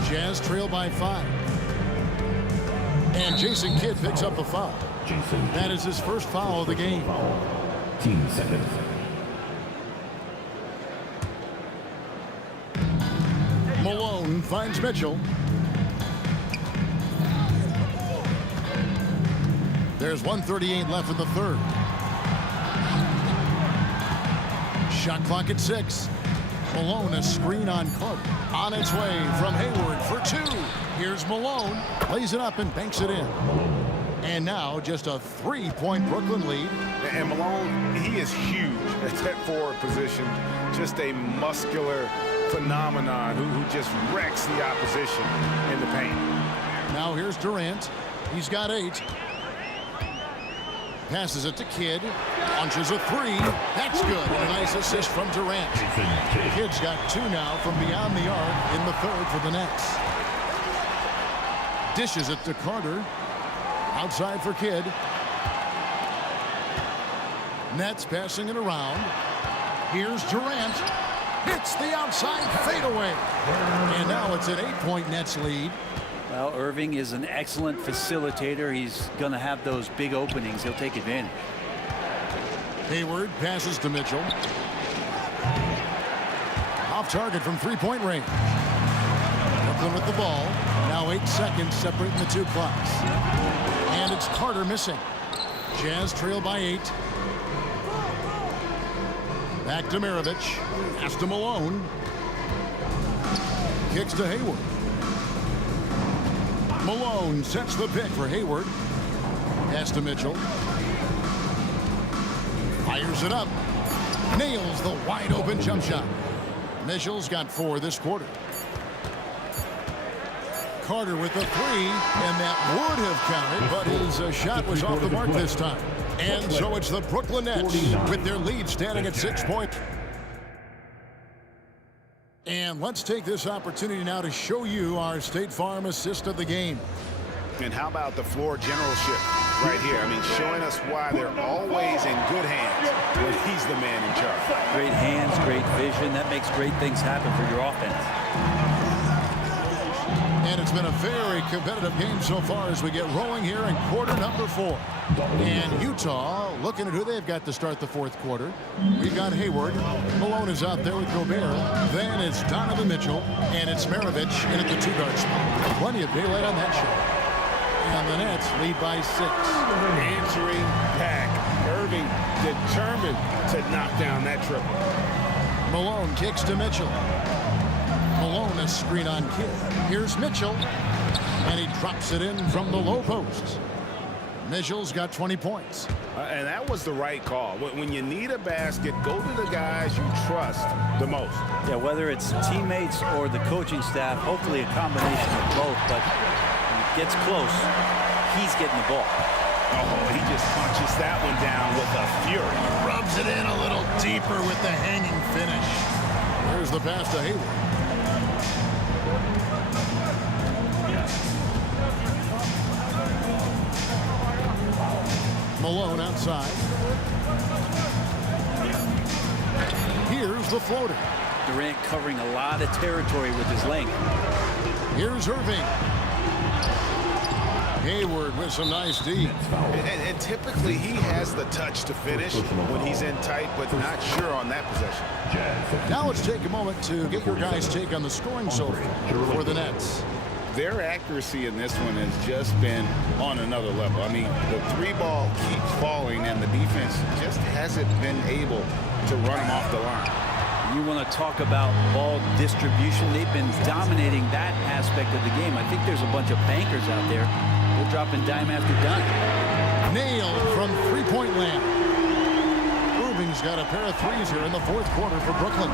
Jazz trail by 5. And Jason Kidd picks up a foul. That is his first foul of the game. Team seconds. Malone finds Mitchell. There's 1:38 left in the third. Shot clock at 6. Malone, a screen on Carter. On its way from Hayward for 2. Here's Malone. Lays it up and banks it in. And now just a 3-point Brooklyn lead. And Malone, he is huge at that forward position. Just a muscular phenomenon who just wrecks the opposition in the paint. Now here's Durant. He's got 8. Passes it to Kidd. Launches a 3. That's good. And a nice assist from Durant. Kidd's got 2 now from beyond the arc in the third for the Nets. Dishes it to Carter. Outside for Kidd. Nets passing it around. Here's Durant. Hits the outside fadeaway. And now it's an 8-point Nets lead. Well, Irving is an excellent facilitator. He's going to have those big openings. He'll take advantage. Hayward passes to Mitchell. Off target from 3-point range. Brooklyn with the ball. Now 8 seconds separating the two clocks. And it's Carter missing. Jazz trail by 8. Back to Maravich. Pass to Malone. Kicks to Hayward. Malone sets the pick for Hayward. Pass to Mitchell. Fires it up. Nails the wide open jump shot. Mitchell's got 4 this quarter. Carter with the 3, and that would have counted, but his shot was off the mark this time. And so it's the Brooklyn Nets with their lead standing at 6 points. And let's take this opportunity now to show you our State Farm assist of the game. And how about the floor generalship right here? I mean, showing us why they're always in good hands when he's the man in charge. Great hands, great vision. That makes great things happen for your offense. And it's been a very competitive game so far as we get rolling here in quarter number 4. And Utah looking at who they've got to start the fourth quarter. We've got Hayward. Malone is out there with Gobert. Then it's Donovan Mitchell. And it's Maravich in at the 2-guard spot. Plenty of daylight on that shot. And the Nets lead by 6. Answering back. Irving determined to knock down that triple. Malone kicks to Mitchell. Malone a screen on Kidd. Here's Mitchell. And he drops it in from the low post. Mitchell's got 20 points. And that was the right call. When you need a basket, go to the guys you trust the most. Yeah, whether it's teammates or the coaching staff, hopefully a combination of both. But when it gets close, he's getting the ball. Oh, he just punches that one down with a fury. Rubs it in a little deeper with the hanging finish. There's the pass to Hayward. Malone outside. Here's the floater. Durant covering a lot of territory with his length. Here's Irving. Hayward with some nice D. And typically he has the touch to finish when he's in tight, but not sure on that possession. Now let's take a moment to get your guys' take on the scoring so far for the Nets. their accuracy in this one has just been on another level. I mean, the three ball keeps falling, and the defense just hasn't been able to run them off the line. You want to talk about ball distribution. They've been dominating that aspect of the game. I think there's a bunch of bankers out there. They're dropping dime after dime. Nailed from three-point land. Irving's got a pair of threes here in the fourth quarter for Brooklyn.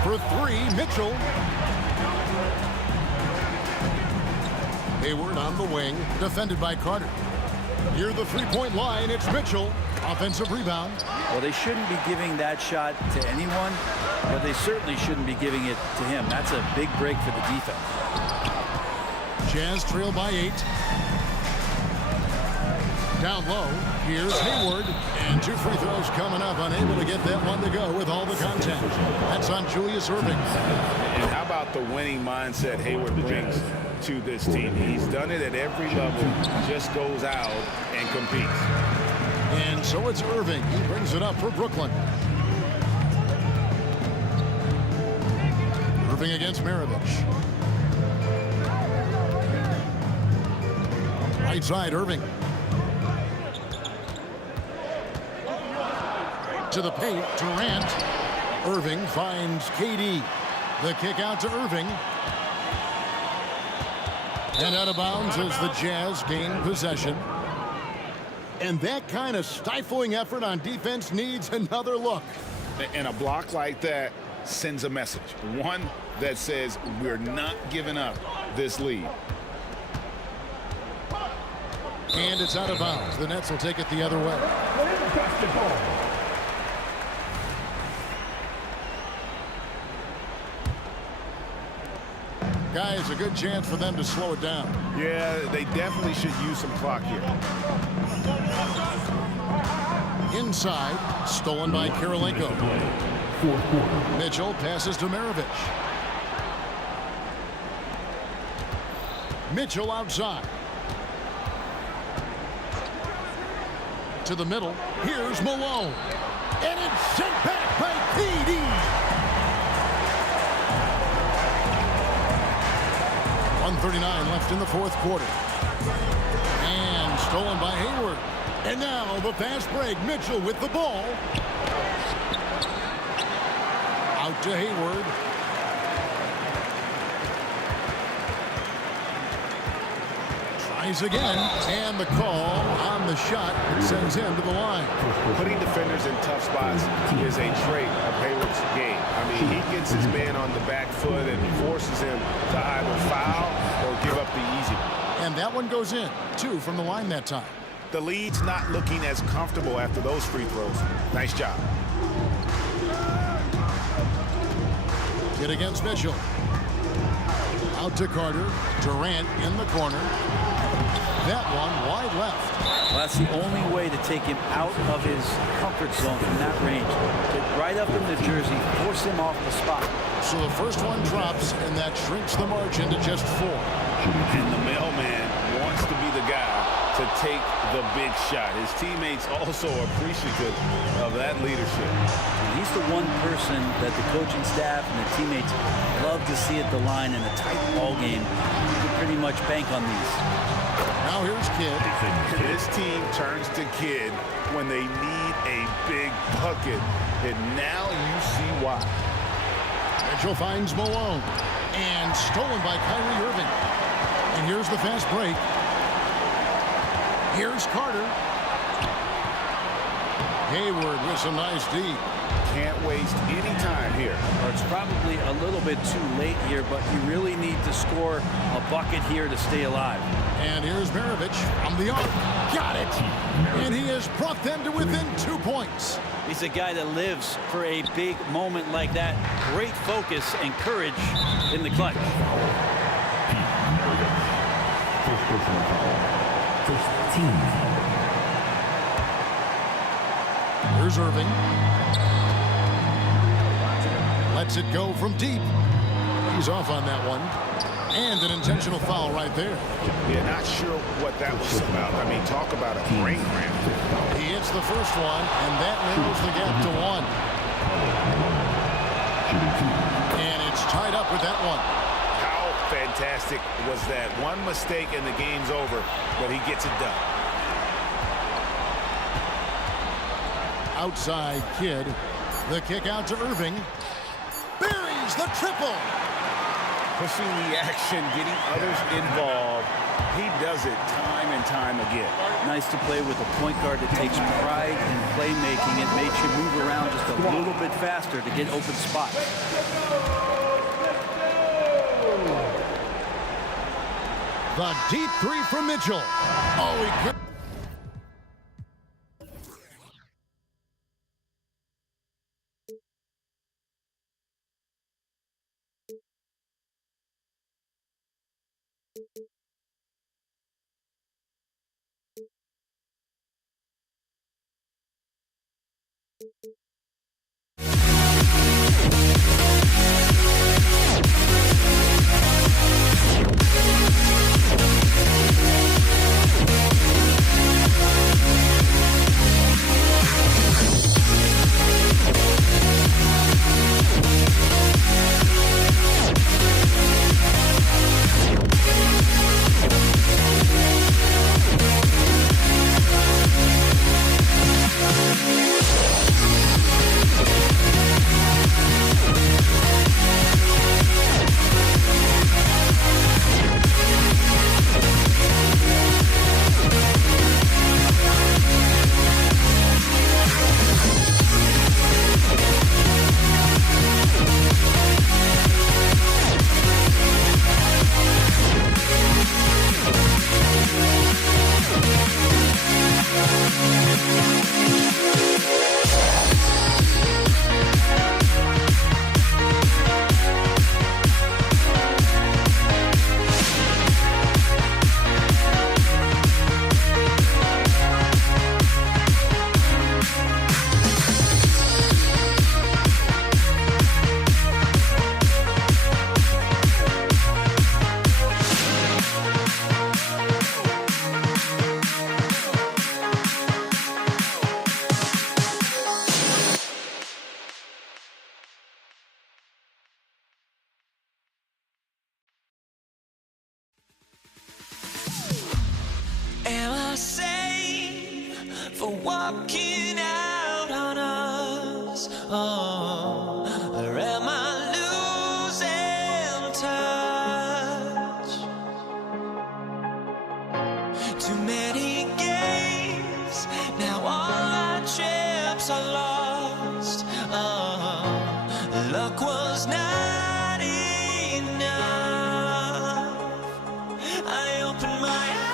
For three, Mitchell. Hayward on the wing, defended by Carter. Near the three-point line, it's Mitchell. Offensive rebound. Well, they shouldn't be giving that shot to anyone, but they certainly shouldn't be giving it to him. That's a big break for the defense. Jazz trail by 8. Down low, here's Hayward. And 2 free throws coming up, unable to get that one to go with all the contact. That's on Julius Irving. And how about the winning mindset Hayward brings to this team? He's done it at every level, just goes out and competes. And so it's Irving. He brings it up for Brooklyn. Irving against Maravich. Right side, Irving. To the paint, Durant. Irving finds KD. The kick out to Irving. And out of bounds as the Jazz gain possession. And that kind of stifling effort on defense needs another look. And a block like that sends a message. One that says we're not giving up this lead. And it's out of bounds. The Nets will take it the other way. Guys, a good chance for them to slow it down. Yeah, they definitely should use some clock here. Inside, stolen by Karolinko. Mitchell passes to Maravich. Mitchell outside. To the middle. Here's Malone. And it's sent back by KD. 1:39 left in the fourth quarter. And stolen by Hayward. And now the fast break. Mitchell with the ball. Out to Hayward. Tries again. And the call on the shot that sends him to the line. Putting defenders in tough spots is a trait of Hayward's game. I mean, he gets his man on the back foot and forces him to either foul or give up the easy one. And that one goes in. 2 from the line that time. The lead's not looking as comfortable after those free throws. Nice job. Hit against Mitchell. Out to Carter. Durant in the corner. That one wide left. Well, that's the only way to take him out of his comfort zone from that range. Get right up in the jersey, force him off the spot. So the first one drops, and that shrinks the margin to just 4. And the mailman wants to be the guy to take the big shot. His teammates also appreciative of that leadership. He's the one person that the coaching staff and the teammates love to see at the line in a tight ball game. You can pretty much bank on these. Now here's Kidd. This team turns to Kidd when they need a big bucket. And now you see why. Mitchell finds Malone. And stolen by Kyrie Irving. And here's the fast break. Here's Carter. Hayward with some nice D. Can't waste any time here. Or it's probably a little bit too late here, but you really need to score a bucket here to stay alive. And here's Maravich from the arc. Got it. And he has brought them to within 2 points. He's a guy that lives for a big moment like that. Great focus and courage in the clutch. First personal foul. First team foul. Here's Irving. Lets it go from deep. He's off on that one. And an intentional foul right there. Yeah, not sure what that was about. I mean, talk about a brain cramp. He hits the first one, and that narrows the gap to 1. And it's tied up with that one. How fantastic was that one mistake and the game's over, but he gets it done. Outside Kidd. The kick out to Irving. Buries the triple. Pushing the action, getting others involved. He does it time and time again. Nice to play with a point guard that takes pride in playmaking. It makes you move around just a little bit faster to get open spots. The deep three from Mitchell. Oh, he could. Am I safe for walking out on us? Oh, or am I losing touch? Too many games, now all our chips are lost. Oh, luck was not enough. I opened my eyes.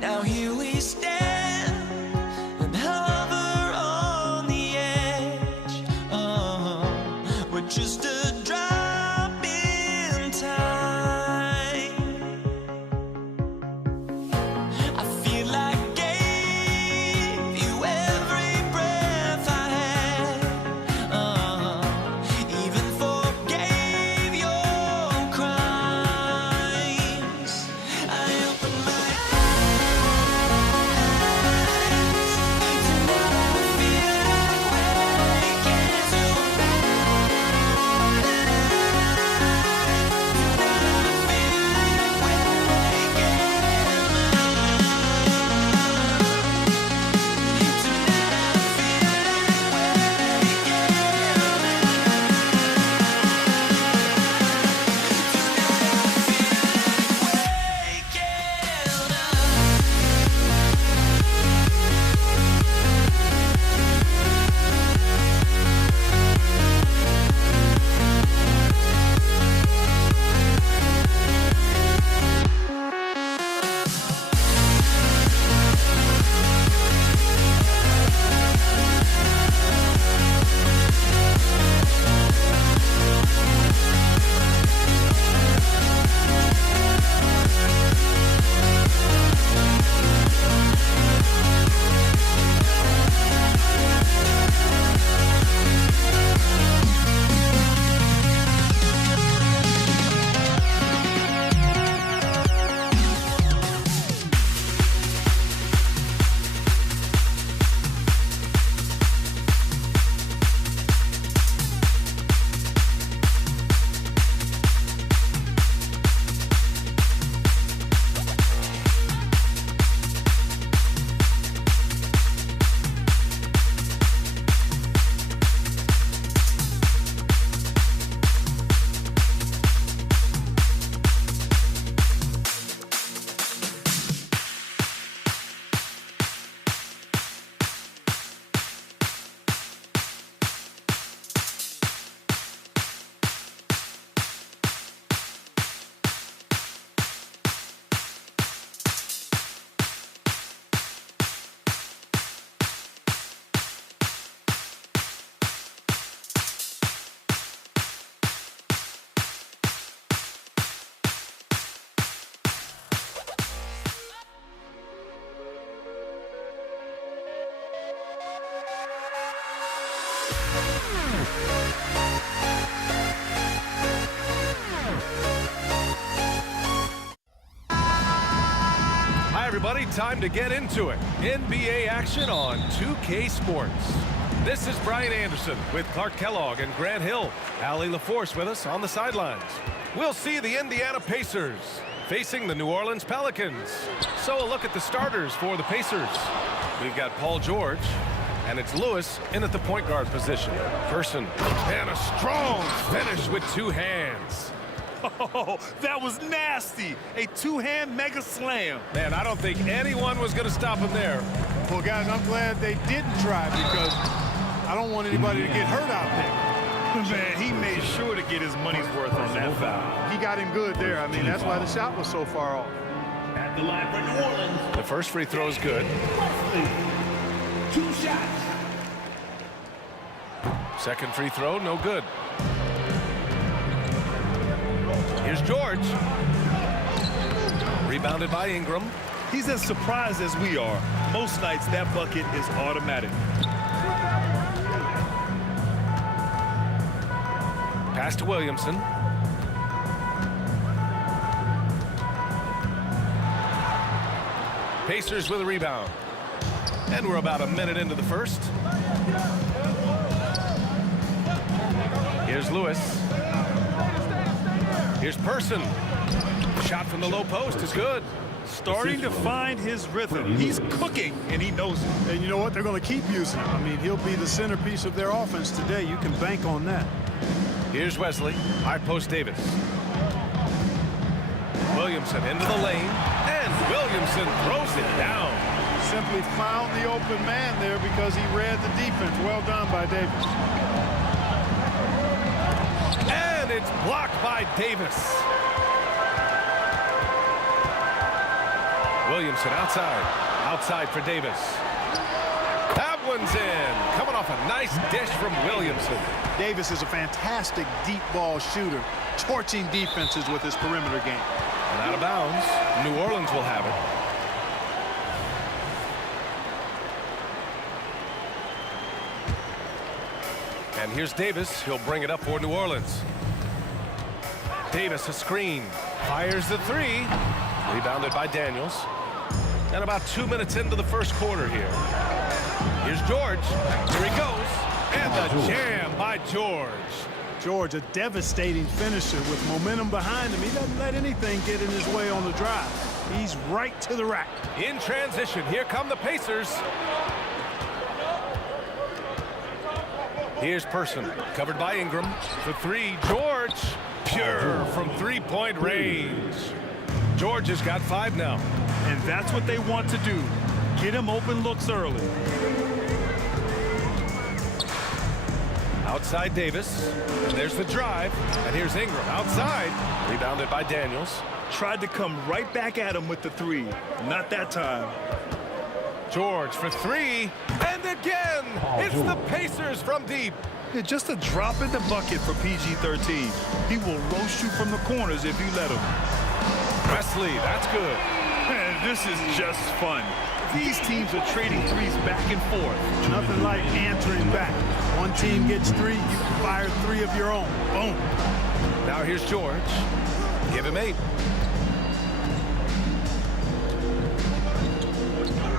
Now here we stand and hover on the edge. We're just a drop in time. I feel like I gave you every breath I had. Even forgave your crimes. I opened my eyes. everybody. Time to get into it. NBA action on 2K Sports. This is Brian Anderson with Clark Kellogg and Grant Hill. Allie LaForce with us on the sidelines. We'll see the Indiana Pacers facing the New Orleans Pelicans. So a look at the starters for the Pacers. We've got Paul George, and it's Lewis in at the point guard position. Person, and a strong finish with two hands. Oh, that was nasty. A two-hand mega slam. Man, I don't think anyone was going to stop him there. Well, guys, I'm glad they didn't try because I don't want anybody to get hurt out there. Man, he made sure to get his money's worth on that foul. He got him good there. I mean, that's why the shot was so far off. At the line for New Orleans. The first free throw is good. 2 shots. Second free throw, no good. Here's George. Rebounded by Ingram. He's as surprised as we are. Most nights, that bucket is automatic. Pass to Williamson. Pacers with a rebound. And we're about a minute into the first. Here's Lewis. Here's Person. Shot from the low post is good. Starting to find his rhythm. He's cooking, and he knows it. And you know what? They're going to keep using him. I mean, he'll be the centerpiece of their offense today. You can bank on that. Here's Wesley. High post Davis. Williamson into the lane. And Williamson throws it down. Simply found the open man there because he read the defense. Well done by Davis. And it's blocked by Davis. Williamson outside. Outside for Davis. That one's in. Coming off a nice dish from Williamson. Davis is a fantastic deep ball shooter, torching defenses with his perimeter game. And out of bounds. New Orleans will have it. And here's Davis. He'll bring it up for New Orleans. Davis, a screen. Fires the three. Rebounded by Daniels. And about 2 minutes into the first quarter here. Here's George. Here he goes. And the jam by George. George, a devastating finisher with momentum behind him. He doesn't let anything get in his way on the drive. He's right to the rack. In transition, here come the Pacers. Here's Person, covered by Ingram. For three, George. Pure from three-point range. George has got 5 now. And that's what they want to do. Get him open looks early. Outside Davis. And there's the drive. And here's Ingram outside. Rebounded by Daniels. Tried to come right back at him with the three. Not that time. George for three. And again, it's the Pacers from deep. Yeah, just a drop in the bucket for PG-13. He will roast you from the corners if you let him. Wesley, that's good. Man, this is just fun. These teams are trading threes back and forth. Nothing like answering back. One team gets 3, you can fire 3 of your own. Boom. Now here's George. Give him 8.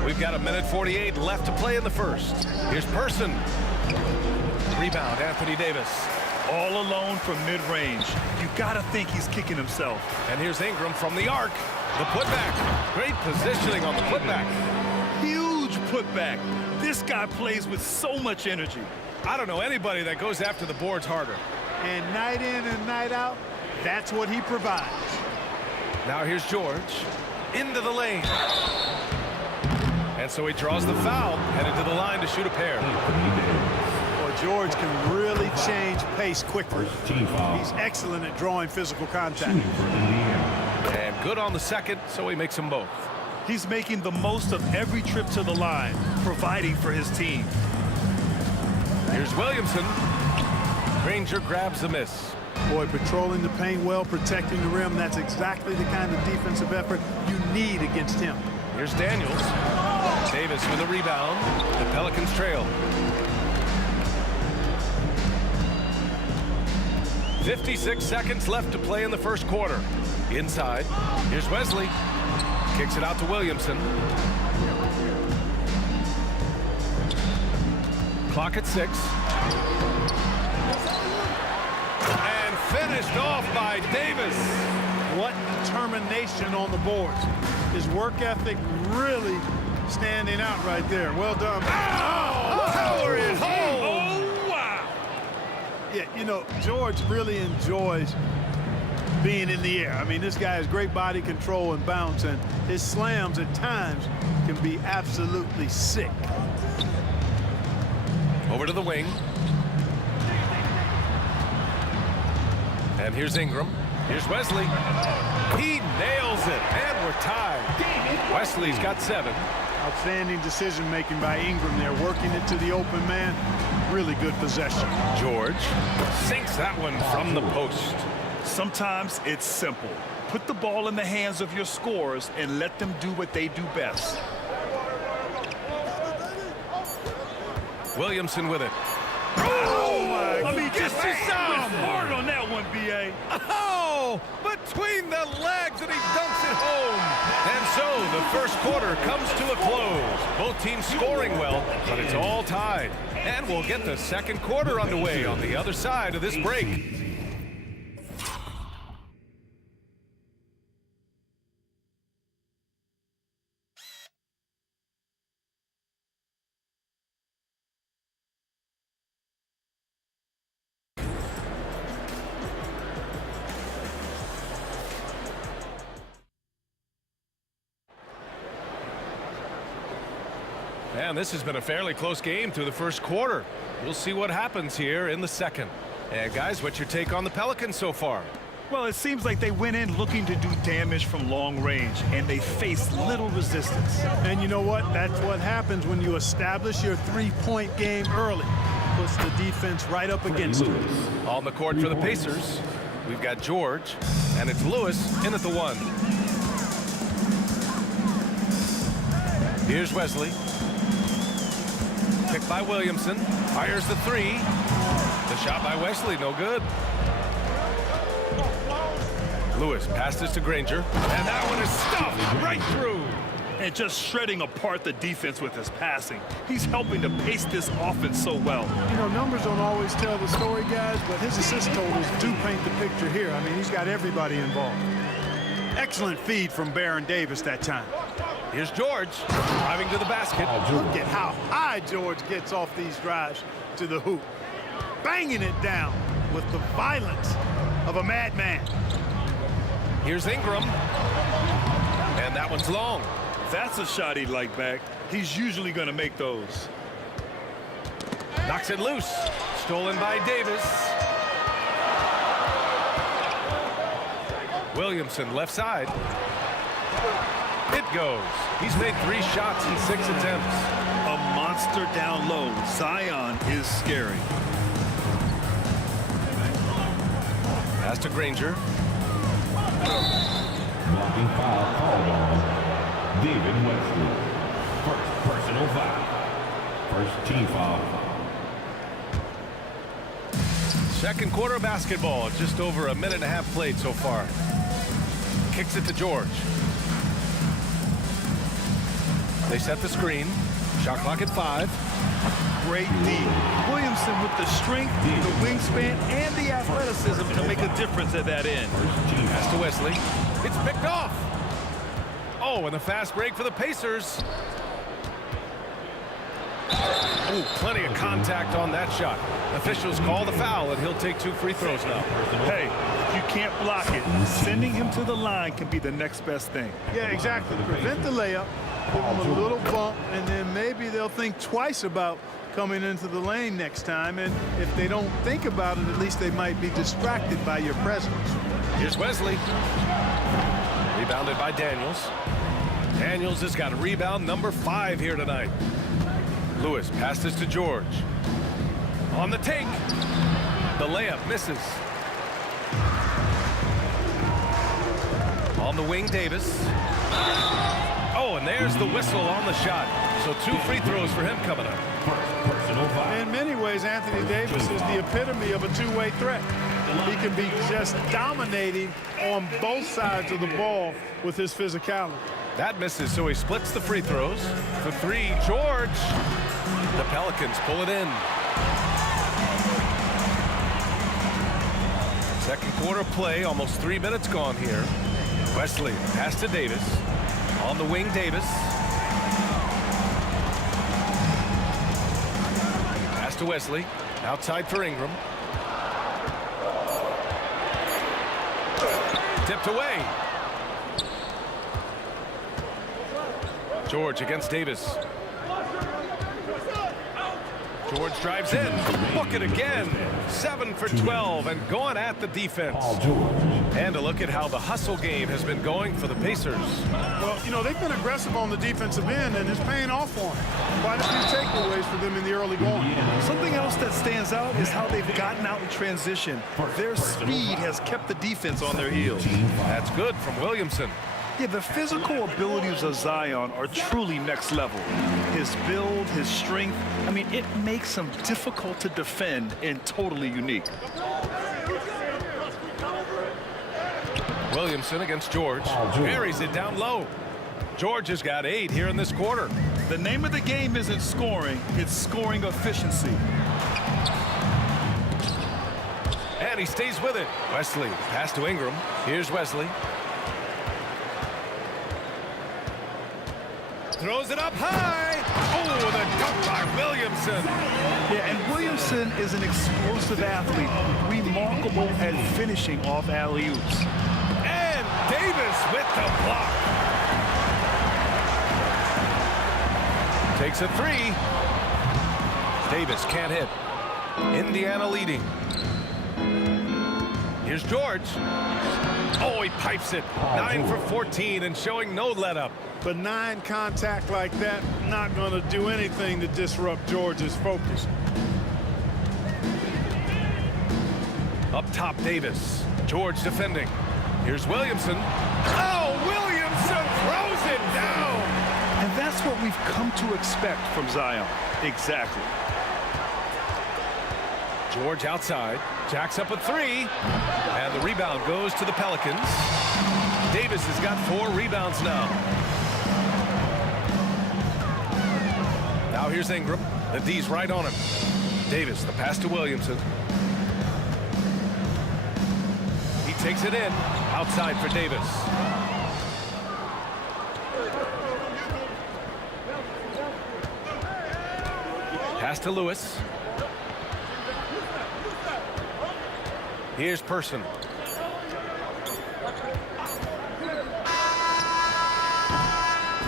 We've got 1:48 left to play in the first. Here's Person. Rebound, Anthony Davis. All alone from mid-range. You gotta think he's kicking himself. And here's Ingram from the arc. The putback. Great positioning on the putback. Huge putback. This guy plays with so much energy. I don't know anybody that goes after the boards harder. And night in and night out, that's what he provides. Now here's George. Into the lane. And so he draws the foul, headed to the line to shoot a pair. Boy, George can really change pace quickly. He's excellent at drawing physical contact. And good on the second, so he makes them both. He's making the most of every trip to the line, providing for his team. Here's Williamson. Granger grabs the miss. Boy, patrolling the paint well, protecting the rim, that's exactly the kind of defensive effort you need against him. Here's Daniels. Davis with a rebound. The Pelicans trail. 56 seconds left to play in the first quarter. Inside, here's Wesley. Kicks it out to Williamson. Clock at 6. And finished off by Davis. What determination on the boards. His work ethic really standing out right there. Well done. Power it home. Oh, wow. Yeah, you know, George really enjoys being in the air. I mean, this guy has great body control and bounce, and his slams at times can be absolutely sick. Over to the wing. And here's Ingram. Here's Wesley. He nails it, and we're tied. Wesley's got 7. Outstanding decision-making by Ingram there, working it to the open man. Really good possession. George sinks that one from the post. Sometimes it's simple. Put the ball in the hands of your scorers and let them do what they do best. Williamson with it. Oh, my. Let me just get you some. hard on that one, B.A. Oh, between the legs, and he dunks it home. And so the first quarter comes to a close. Both teams scoring well, but it's all tied. And we'll get the second quarter underway on the other side of this break. And this has been a fairly close game through the first quarter. We'll see what happens here in the second. And guys, what's your take on the Pelicans so far? Well, it seems like they went in looking to do damage from long range, and they faced little resistance. And you know what? That's what happens when you establish your three-point game early. Puts the defense right up against you. On the court for the Pacers, we've got George, and it's Lewis in at the 1. Here's Wesley. Picked by Williamson. Fires the 3. The shot by Wesley, no good. Lewis passes to Granger, and that one is stuffed right through. And just shredding apart the defense with his passing. He's helping to pace this offense so well. You know, numbers don't always tell the story, guys, but his assist totals do paint the picture here. I mean, he's got everybody involved. Excellent feed from Baron Davis that time. Here's George driving to the basket. Look at how high George gets off these drives to the hoop. Banging it down with the violence of a madman. Here's Ingram. And that one's long. That's a shot he'd like back. He's usually going to make those. Knocks it loose. Stolen by Davis. Williamson left side. It goes. He's made 3 shots in 6 attempts. A monster down low. Zion is scary. Pass to Granger. Blocking foul called on David Wesley. First personal foul. First team foul. Second quarter of basketball. Just over a minute and a half played so far. Kicks it to George. They set the screen. Shot clock at 5. Great D. Williamson with the strength, the wingspan, and the athleticism to make a difference at that end. Pass to Wesley. It's picked off. Oh, and the fast break for the Pacers. Oh, plenty of contact on that shot. Officials call the foul, and he'll take 2 free throws now. Hey, if you can't block it, sending him to the line can be the next best thing. Yeah, exactly. Prevent the layup, give them a little bump, and then maybe they'll think twice about coming into the lane next time. And if they don't think about it, at least they might be distracted by your presence. Here's Wesley. Rebounded by Daniels. Daniels has got rebound number 5 here tonight. Lewis passes to George. On the take. The layup misses. On the wing, Davis. Oh, and there's the whistle on the shot. So 2 free throws for him coming up. Personal foul. In many ways, Anthony Davis is the epitome of a two-way threat. He can be just dominating on both sides of the ball with his physicality. That misses, so he splits the free throws. For three, George. The Pelicans pull it in. Second quarter play, almost 3 minutes gone here. Wesley, pass to Davis. On the wing, Davis. Pass to Wesley. Outside for Ingram. Tipped away. George against Davis. George drives in. Book it again. 7 for 12 and going at the defense. And a look at how the hustle game has been going for the Pacers. Well, you know, they've been aggressive on the defensive end, and it's paying off for them. Quite a few takeaways for them in the early going. Something else that stands out is how they've gotten out in transition. Their speed has kept the defense on their heels. That's good from Williamson. Yeah, the physical abilities of Zion are truly next level. His build, his strength, I mean, it makes him difficult to defend and totally unique. Williamson against George. Buries it down low. George has got 8 here in this quarter. The name of the game isn't scoring, it's scoring efficiency. And he stays with it. Wesley, pass to Ingram. Here's Wesley. Throws it up high. Oh, the dunk by Williamson. Yeah, and Williamson is an explosive athlete, remarkable at finishing off alley-oops. And Davis with the block. Takes a 3. Davis can't hit. Indiana leading. Here's George. Oh, he pipes it. 9 for 14 and showing no let-up. But 9 contact like that, not going to do anything to disrupt George's focus. Up top, Davis. George defending. Here's Williamson. Oh, Williamson throws it down. And that's what we've come to expect from Zion. Exactly. George outside. Jacks up a 3. And the rebound goes to the Pelicans. Davis has got 4 rebounds now. Now here's Ingram. The D's right on him. Davis, the pass to Williamson. He takes it in. Outside for Davis. Pass to Lewis. Here's Person.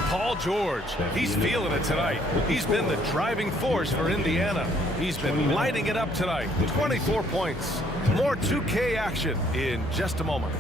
Paul George, he's feeling it tonight. He's been the driving force for Indiana. He's been lighting it up tonight. 24 points. More 2K action in just a moment.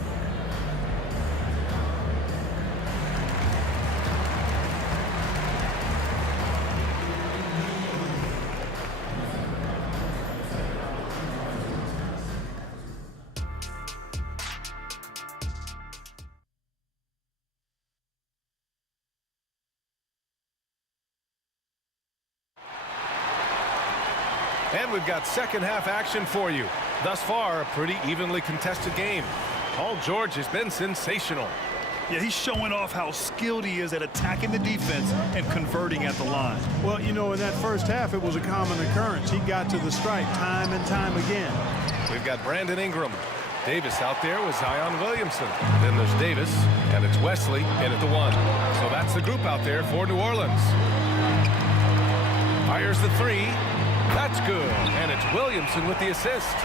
And we've got second half action for you. Thus far, a pretty evenly contested game. Paul George has been sensational. Yeah, he's showing off how skilled he is at attacking the defense and converting at the line. Well, you know, in that first half, it was a common occurrence. He got to the stripe time and time again. We've got Brandon Ingram. Davis out there with Zion Williamson. Then there's Davis, and it's Wesley in at the 1. So that's the group out there for New Orleans. Fires the 3. That's good. And it's Williamson with the assist.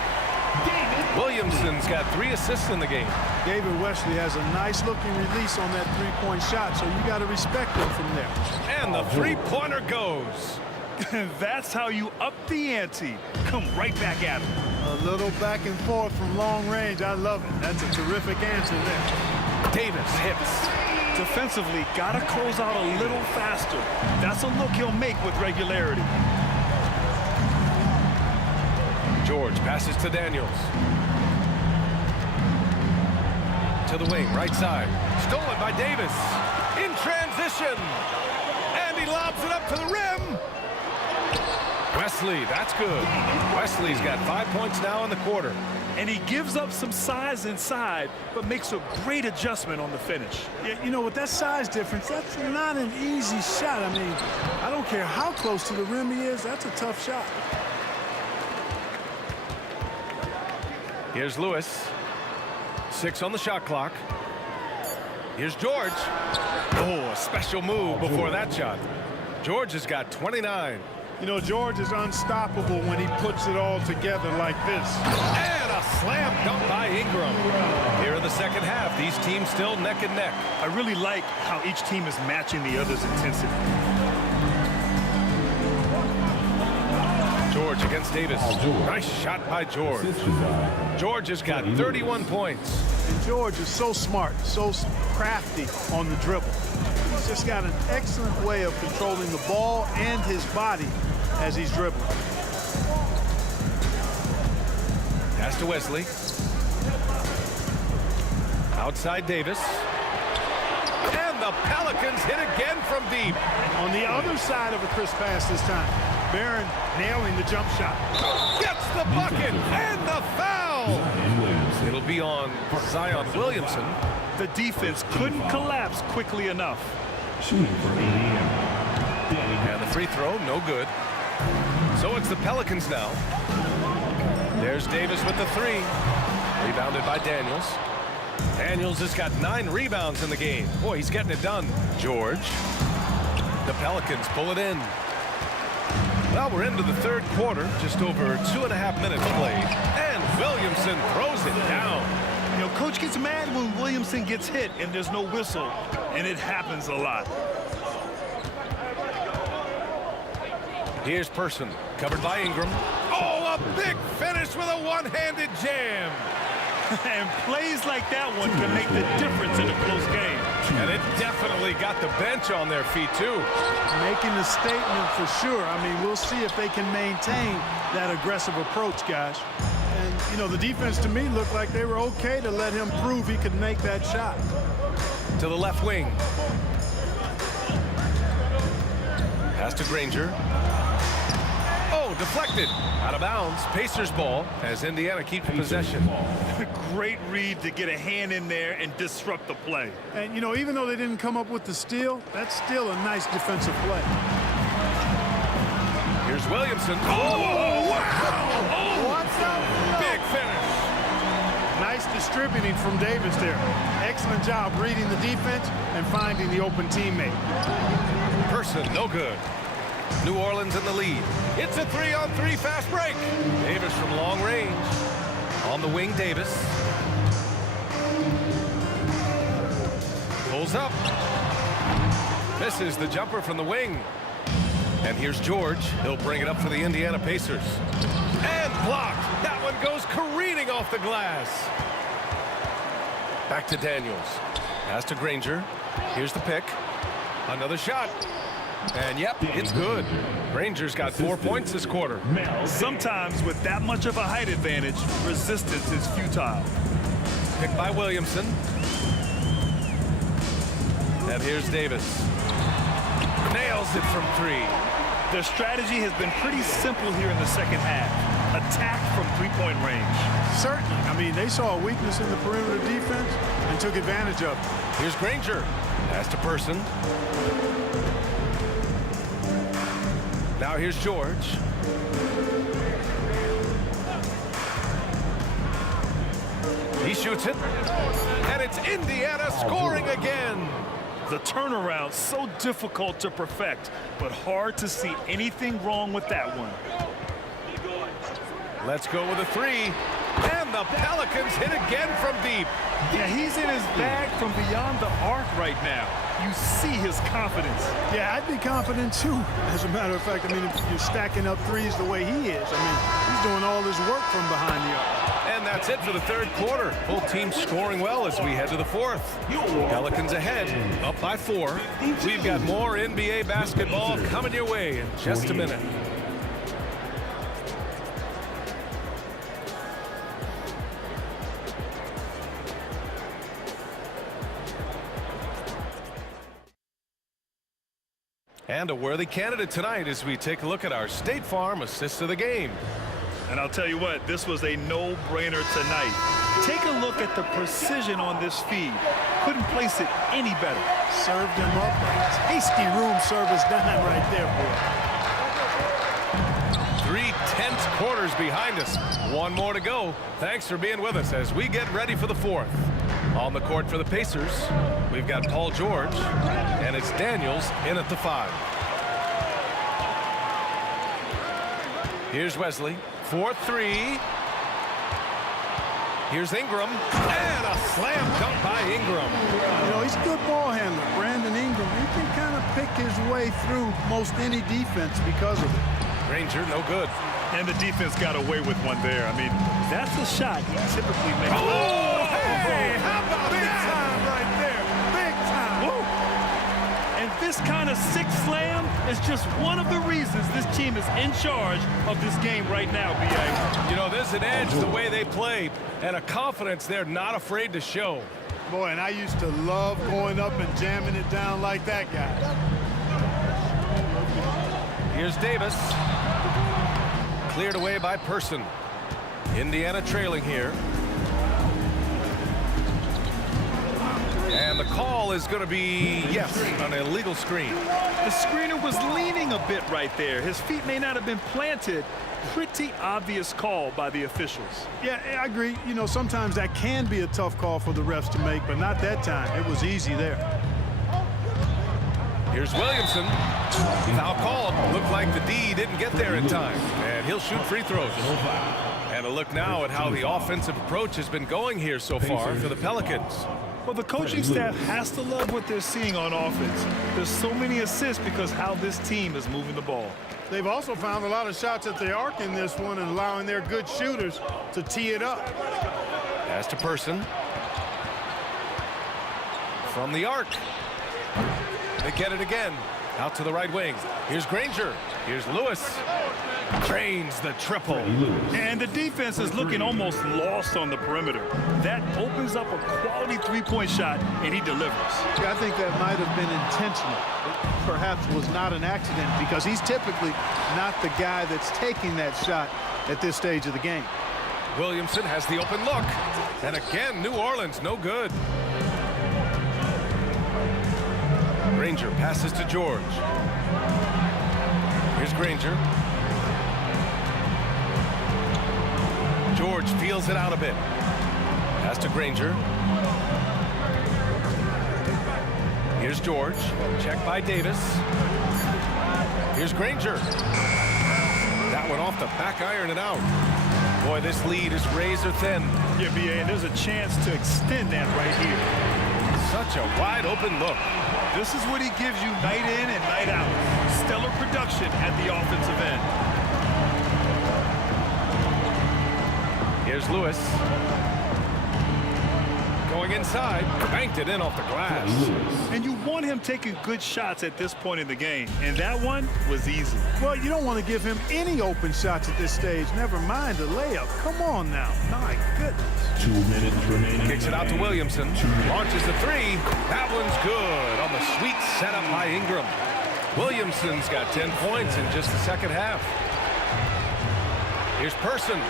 Williamson's got 3 assists in the game. David Wesley has a nice looking release on that 3-point shot, so you got to respect him from there. And the 3-pointer goes. That's how you up the ante. Come right back at him. A little back and forth from long range. I love it. That's a terrific answer there. Davis hits. Defensively, got to close out a little faster. That's a look he'll make with regularity. George passes to Daniels. To the wing, right side. Stolen by Davis. In transition. And he lobs it up to the rim. Wesley, that's good. Wesley's got 5 points now in the quarter. And he gives up some size inside, but makes a great adjustment on the finish. Yeah, you know, with that size difference, that's not an easy shot. I mean, I don't care how close to the rim he is, that's a tough shot. Here's Lewis. 6 on the shot clock. Here's George. Oh, a special move before that shot. George has got 29. You know, George is unstoppable when he puts it all together like this. And a slam dunk by Ingram. Here in the second half, these teams still neck and neck. I really like how each team is matching the other's intensity. George against Davis. Nice shot by George. George has got 31 points. And George is so smart, so crafty on the dribble. He's just got an excellent way of controlling the ball and his body as he's dribbling. Pass to Wesley. Outside Davis. And the Pelicans hit again from deep. On the other side of a crisp pass this time. Barron nailing the jump shot. Gets the bucket and the foul. It'll be on Zion Williamson. The defense couldn't collapse quickly enough. And the free throw, no good. So it's the Pelicans now. There's Davis with the 3. Rebounded by Daniels. Daniels has got 9 rebounds in the game. Boy, he's getting it done. George. The Pelicans pull it in. Well, we're into the third quarter. Just over 2.5 minutes played. And Williamson throws it down. You know, coach gets mad when Williamson gets hit and there's no whistle. And it happens a lot. Here's Person, covered by Ingram. Oh, a big finish with a one-handed jam. And plays like that one can make the difference in a close game. And it definitely got the bench on their feet, too. Making a statement for sure. I mean, we'll see if they can maintain that aggressive approach, guys. And, you know, the defense to me looked like they were okay to let him prove he could make that shot. To the left wing. Pass to Granger. Oh, deflected. Out of bounds. Pacers ball as Indiana keeps possession. Great read to get a hand in there and disrupt the play. And, you know, even though they didn't come up with the steal, that's still a nice defensive play. Here's Williamson. Oh, wow! Oh, what's up? Big finish. Nice distributing from Davis there. Excellent job reading the defense and finding the open teammate. Person, no good. New Orleans in the lead. It's a 3-on-3 fast break. Davis from long range. On the wing, Davis. Pulls up. Misses the jumper from the wing. And here's George. He'll bring it up for the Indiana Pacers. And blocked. That one goes careening off the glass. Back to Daniels. Pass to Granger. Here's the pick. Another shot. And yep, it's good. Granger's got 4 points this quarter. Sometimes with that much of a height advantage, resistance is futile. Picked by Williamson. And here's Davis. Nails it from 3. Their strategy has been pretty simple here in the second half. Attack from three-point range. Certainly. I mean, they saw a weakness in the perimeter defense and took advantage of it. Here's Granger. Pass to Person. Now here's George. He shoots it. And it's Indiana scoring again. The turnaround so difficult to perfect, but hard to see anything wrong with that one. Let's go with a 3. And the Pelicans hit again from deep. Yeah, he's in his bag from beyond the arc right now. You see his confidence. Yeah, I'd be confident too. As a matter of fact, I mean, if you're stacking up threes the way he is, I mean, he's doing all his work from behind the arc. And that's it for the third quarter. Both teams scoring well as we head to the fourth. Pelicans ahead, up by 4. We've got more NBA basketball coming your way in just a minute. And a worthy candidate tonight as we take a look at our State Farm assist of the game. And I'll tell you what, this was a no-brainer tonight. Take a look at the precision on this feed. Couldn't place it any better. Served him up a tasty room service dime right there, boy. 3 tense quarters behind us. One more to go. Thanks for being with us as we get ready for the fourth. On the court for the Pacers, we've got Paul George, and it's Daniels in at the 5. Here's Wesley. 4-3. Here's Ingram. And a slam dunk by Ingram. You know, he's a good ball handler, Brandon Ingram. He can kind of pick his way through most any defense because of it. Granger, no good. And the defense got away with one there. I mean, that's a shot he typically makes. Oh, hey, how about big time right there? Big time. Woo. And this kind of sick slam is just one of the reasons this team is in charge of this game right now, B.A. You know, there's an edge the way they play and a confidence they're not afraid to show. Boy, and I used to love going up and jamming it down like that guy. Here's Davis. Cleared away by Person. Indiana trailing here. And the call is going to be, yes, an illegal screen. The screener was leaning a bit right there. His feet may not have been planted. Pretty obvious call by the officials. Yeah, I agree. You know, sometimes that can be a tough call for the refs to make, but not that time. It was easy there. Here's Williamson. Foul called. Looked like the D didn't get there in time. And he'll shoot free throws. And a look now at how the offensive approach has been going here so far for the Pelicans. Well, the coaching staff has to love what they're seeing on offense. There's so many assists because how this team is moving the ball. They've also found a lot of shots at the arc in this one and allowing their good shooters to tee it up. Pass to Person. From the arc. They get it again. Out to the right wing. Here's Granger. Here's Lewis. Drains the triple. And the defense is looking almost lost on the perimeter. That opens up a quality three-point shot, and he delivers. Yeah, I think that might have been intentional. It perhaps was not an accident because he's typically not the guy that's taking that shot at this stage of the game. Williamson has the open look. And again, New Orleans, no good. Granger passes to George. Here's Granger. George feels it out a bit. Pass to Granger. Here's George. Check by Davis. Here's Granger. That one off the back iron and out. Boy, this lead is razor thin. Yeah, B.A., and there's a chance to extend that right here. Such a wide open look. This is what he gives you night in and night out. Stellar production at the offensive end. Here's Lewis. Going inside. Banked it in off the glass. And you want him taking good shots at this point in the game. And that one was easy. Well, you don't want to give him any open shots at this stage. Never mind a layup. Come on now. My goodness. 2 minutes remaining. Kicks it out to Williamson. Launches the three. That one's good on the sweet setup by Ingram. Williamson's got 10 points in just the second half. Here's Person.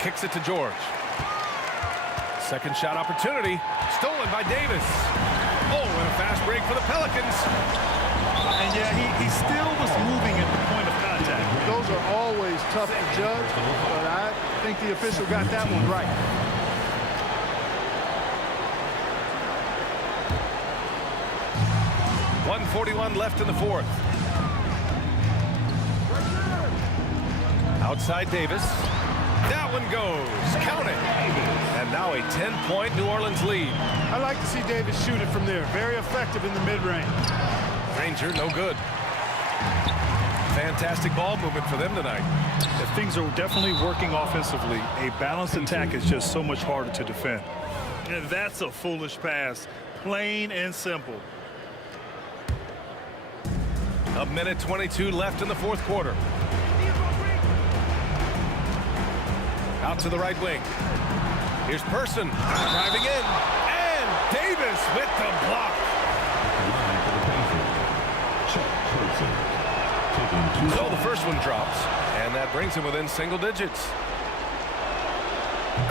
Kicks it to George. Second shot opportunity. Stolen by Davis. Oh, and a fast break for the Pelicans. And yeah, he still was moving at the point of contact. Those are always tough to judge, but I think the official got that one right. .141 left in the fourth. Outside Davis. That one goes. Count it. And now a 10-point New Orleans lead. I like to see Davis shoot it from there. Very effective in the mid-range. Granger, no good. Fantastic ball movement for them tonight. Yeah, things are definitely working offensively. A balanced attack is just so much harder to defend. And that's a foolish pass. Plain and simple. A minute 22 left in the fourth quarter. Out to the right wing. Here's Person driving in. And Davis with the block. So the first one drops, and that brings him within single digits.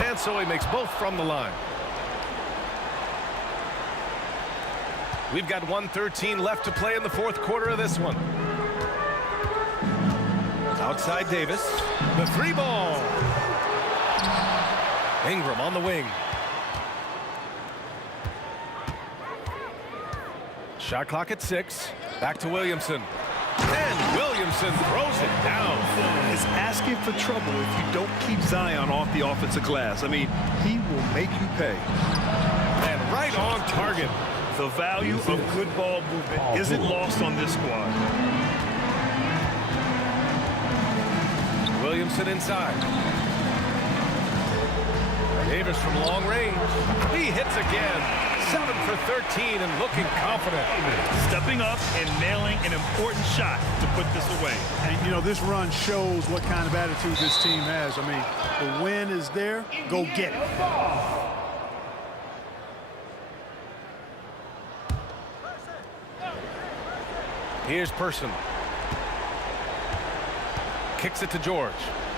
And so he makes both from the line. We've got 1:13 left to play in the fourth quarter of this one. Outside Davis. The three ball. Ingram on the wing. Shot clock at 6. Back to Williamson. And Williamson throws it down. It's asking for trouble if you don't keep Zion off the offensive glass. I mean, he will make you pay. And right on target. The value of good ball movement isn't lost on this squad. Williamson inside. Davis from long range. He hits again. 7 for 13 and looking confident. Stepping up and nailing an important shot to put this away. And, you know, this run shows what kind of attitude this team has. I mean, the win is there. Go get it. Here's Person. Kicks it to George.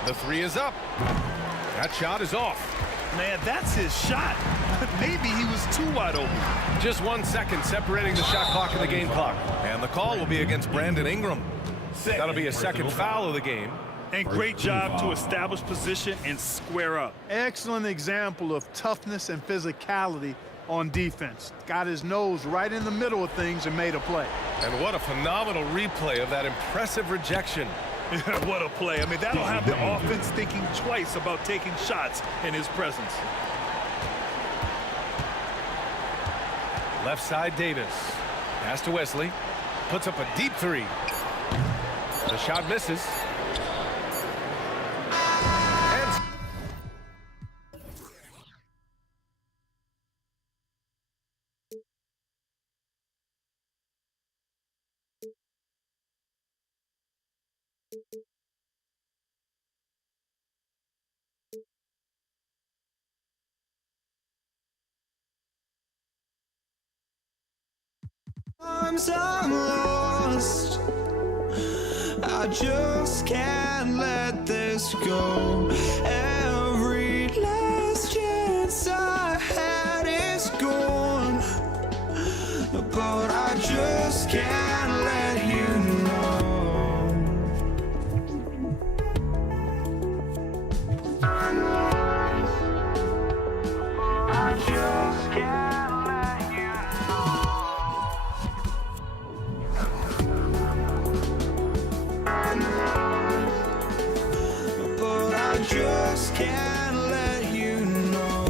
The three is up. That shot is off. Man, that's his shot. Maybe he was too wide open. Just 1 second separating the shot clock and the game clock. And the call will be against Brandon Ingram. That'll be a second foul of the game. And great job to establish position and square up. Excellent example of toughness and physicality on defense. Got his nose right in the middle of things and made a play. And what a phenomenal replay of that impressive rejection. What a play. I mean, that'll have the offense thinking twice about taking shots in his presence. Left side Davis. Pass to Wesley. Puts up a deep three. The shot misses. I'm lost. I just can't let this go. Every last chance I had is gone, but I just can't let you know. I just can't let you but I just can't let you know.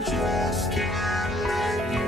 just can't let you.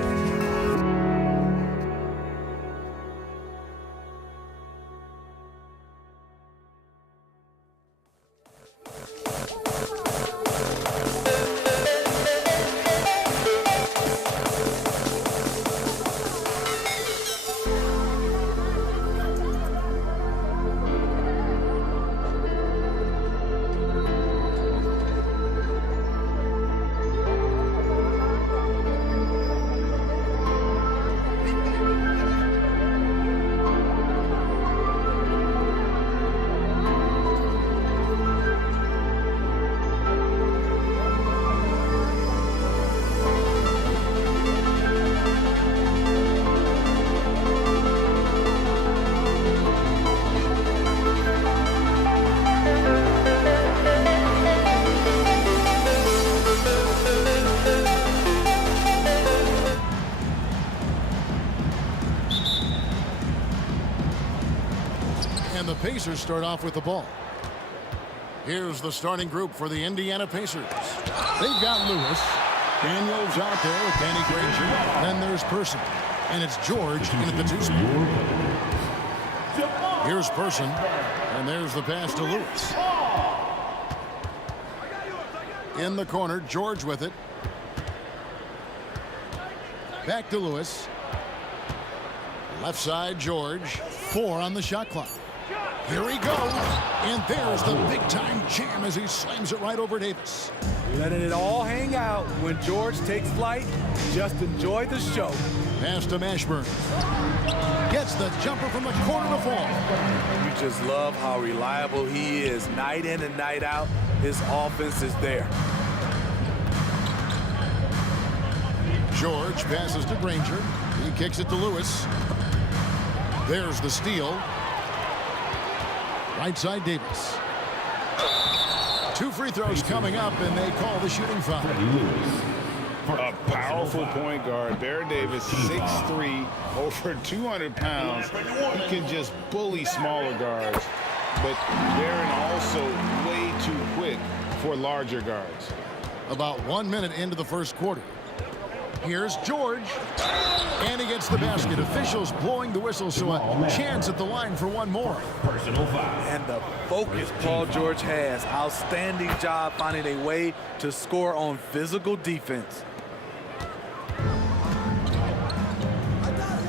And the Pacers start off with the ball. Here's the starting group for the Indiana Pacers. They've got Lewis. Daniels out there with Danny Granger. Then there's Person. And it's George in at the 2 spot. Here's Person. And there's the pass to Lewis. In the corner, George with it. Back to Lewis. Left side, George. 4 on the shot clock. Here he goes. And there's the big-time jam as he slams it right over Davis. Letting it all hang out when George takes flight. Just enjoy the show. Pass to Mashburn. Gets the jumper from the corner to fall. You just love how reliable he is. Night in and night out, his offense is there. George passes to Granger. He kicks it to Lewis. There's the steal. Right side, Davis. 2 free throws coming up, and they call the shooting foul. A powerful point guard. Baron Davis, 6'3", over 200 pounds. He can just bully smaller guards. But Baron also way too quick for larger guards. About 1 minute into the first quarter. Here's George. And he gets the basket. Officials blowing the whistle, so a chance at the line for one more. Personal foul. And the focus Paul George has. Outstanding job finding a way to score on physical defense.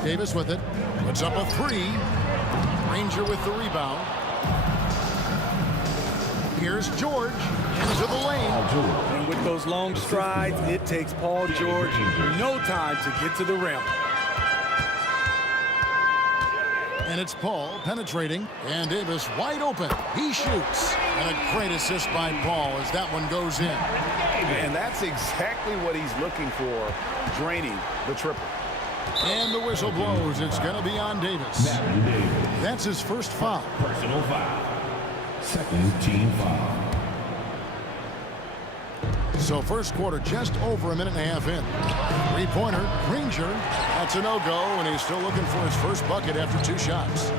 Davis with it. Puts up a 3. Granger with the rebound. Here's George into the lane. And with those long strides, it takes Paul George no time to get to the rim. And it's Paul penetrating, and Davis wide open. He shoots. And a great assist by Paul as that one goes in. And that's exactly what he's looking for, draining the triple. And the whistle blows. It's going to be on Davis. That's his first foul. Personal foul. Second team foul. So first quarter just over a minute and a half in. 3-pointer, Granger. That's a no-go, and he's still looking for his first bucket after 2 shots.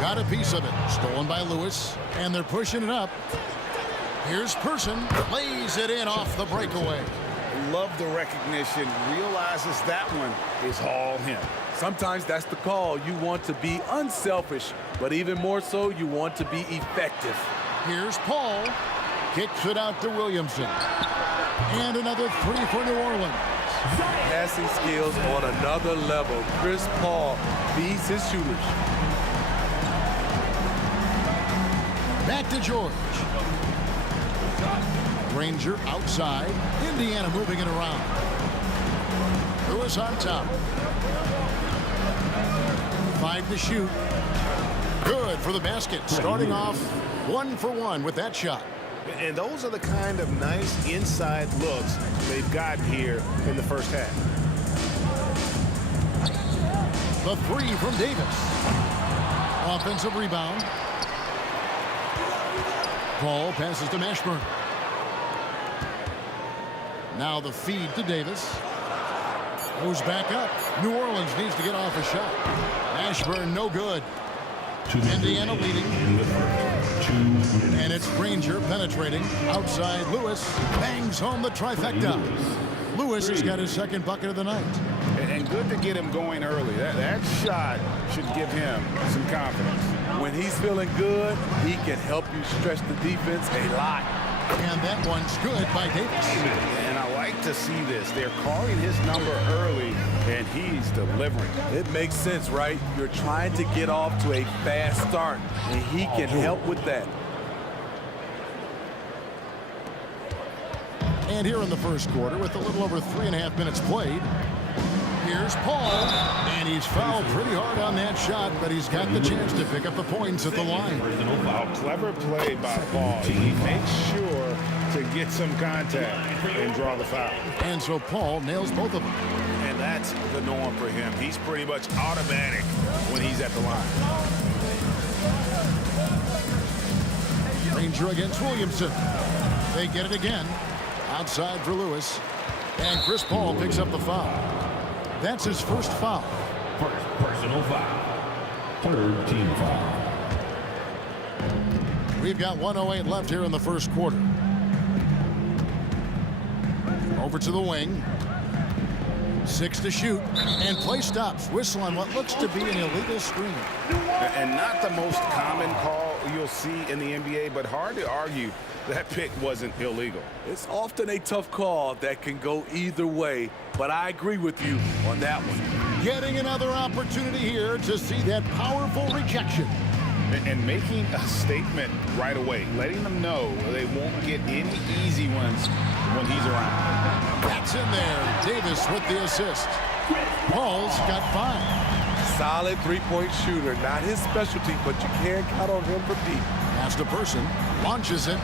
Got a piece of it. Stolen by Lewis, and they're pushing it up. Here's Person. Lays it in off the breakaway. Love the recognition. Realizes that one is all him. Sometimes that's the call. You want to be unselfish, but even more so, you want to be effective. Here's Paul. Kicks it out to Williamson. And another 3 for New Orleans. Passing skills on another level. Chris Paul feeds his shooters. Back to George. Granger outside. Indiana moving it around. Lewis on top. 5 to shoot. Good for the basket. Starting off 1 for 1 with that shot. And those are the kind of nice inside looks they've got here in the first half. The 3 from Davis. Offensive rebound. Paul passes to Mashburn. Now the feed to Davis. Goes back up. New Orleans needs to get off a shot. Mashburn no good. Indiana leading. In the first, 2 minutes. And it's Granger penetrating. Outside, Lewis bangs home the trifecta. Lewis has got his second bucket of the night. And good to get him going early. That shot should give him some confidence. When he's feeling good, he can help you stretch the defense a lot. And that one's good by Davis. And I like to see this. They're calling his number early, and he's delivering. It makes sense, right? You're trying to get off to a fast start, and he can help with that. And here in the first quarter, with a little over 3.5 minutes played, here's Paul, and he's fouled pretty hard on that shot, but he's got the chance to pick up the points at the line. A clever play by Paul. He makes sure to get some contact and draw the foul. And so Paul nails both of them. And that's the norm for him. He's pretty much automatic when he's at the line. Granger against Williamson. They get it again. Outside for Lewis. And Chris Paul picks up the foul. That's his first foul. First personal foul. Third team foul. We've got 1:08 left here in the first quarter. Over to the wing. 6 to shoot. And play stops. Whistle on what looks to be an illegal screen. And not the most common call you'll see in the NBA, but hard to argue that pick wasn't illegal. It's often a tough call that can go either way, but I agree with you on that one. Getting another opportunity here to see that powerful rejection. And making a statement right away, letting them know they won't get any easy ones when he's around. That's in there. Davis with the assist. Paul's got 5. Solid three-point shooter. Not his specialty, but you can count on him for deep. Past a person, launches it,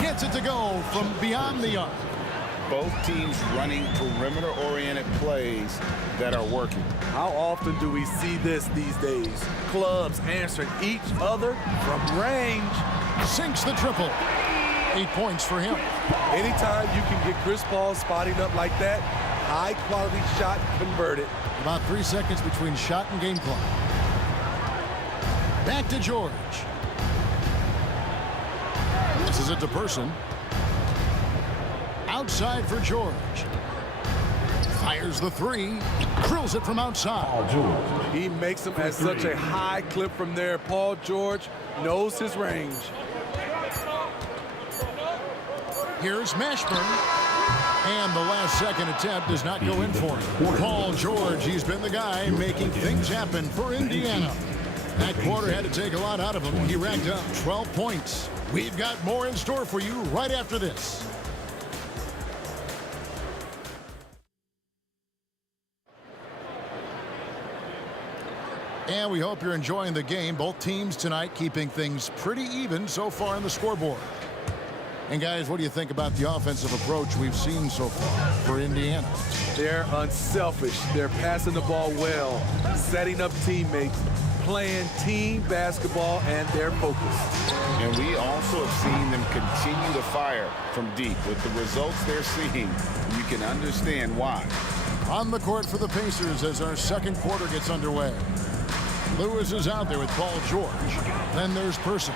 gets it to go from beyond the arc. Both teams running perimeter-oriented plays that are working. How often do we see this these days? Clubs answering each other from range. Sinks the triple. 8 points for him. Anytime you can get Chris Paul spotting up like that, high-quality shot converted. About 3 seconds between shot and game clock. Back to George. This is it to Person. Outside for George. Fires the 3. Drills it from outside. He makes them at such a high clip from there. Paul George knows his range. Here's Mashburn. And the last second attempt does not go in for him. Paul George, he's been the guy making things happen for Indiana. That quarter had to take a lot out of him. He racked up 12 points. We've got more in store for you right after this. And we hope you're enjoying the game. Both teams tonight keeping things pretty even so far on the scoreboard. And guys, what do you think about the offensive approach we've seen so far for Indiana? They're unselfish. They're passing the ball well, setting up teammates, playing team basketball, and they're focused. And we also have seen them continue to fire from deep. With the results they're seeing, you can understand why. On the court for the Pacers as our second quarter gets underway. Lewis is out there with Paul George. Then there's Person.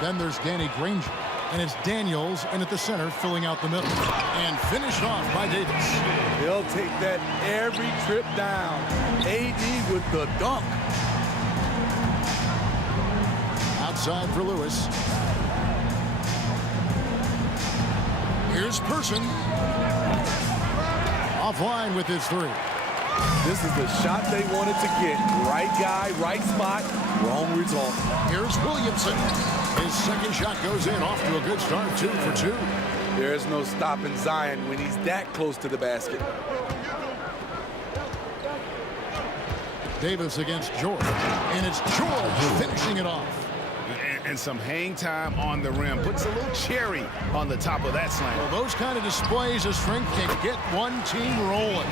Then there's Danny Granger. And it's Daniels in at the center filling out the middle. And finished off by Davis. They'll take that every trip down. AD with the dunk. Outside for Lewis. Here's Person. Offline with his 3. This is the shot they wanted to get. Right guy, right spot, wrong result. Here's Williamson. His second shot goes in, off to a good start, 2 for 2. There's no stopping Zion when he's that close to the basket. Davis against George. And it's George finishing it off. And some hang time on the rim. Puts a little cherry on the top of that slam. Well, those kind of displays of strength can get one team rolling.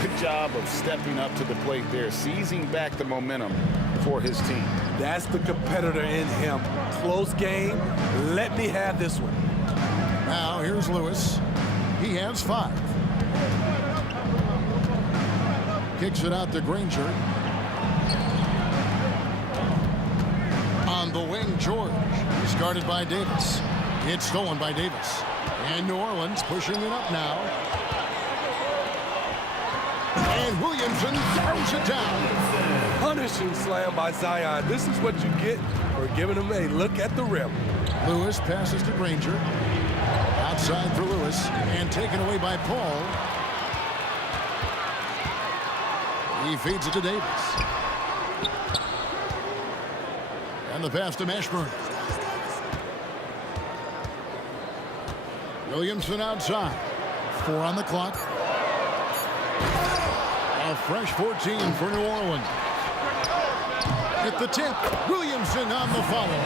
Good job of stepping up to the plate there, seizing back the momentum for his team. That's the competitor in him. Close game. Let me have this one. Now, here's Lewis. He has 5. Kicks it out to Granger. George. He's guarded by Davis. It's stolen by Davis. And New Orleans pushing it up now. And Williamson throws it down. Punishing slam by Zion. This is what you get for giving him a look at the rim. Lewis passes to Granger. Outside for Lewis. And taken away by Paul. He feeds it to Davis. And the pass to Mashburn. Williamson outside. 4 on the clock. A fresh 14 for New Orleans. At the tip, Williamson on the follow.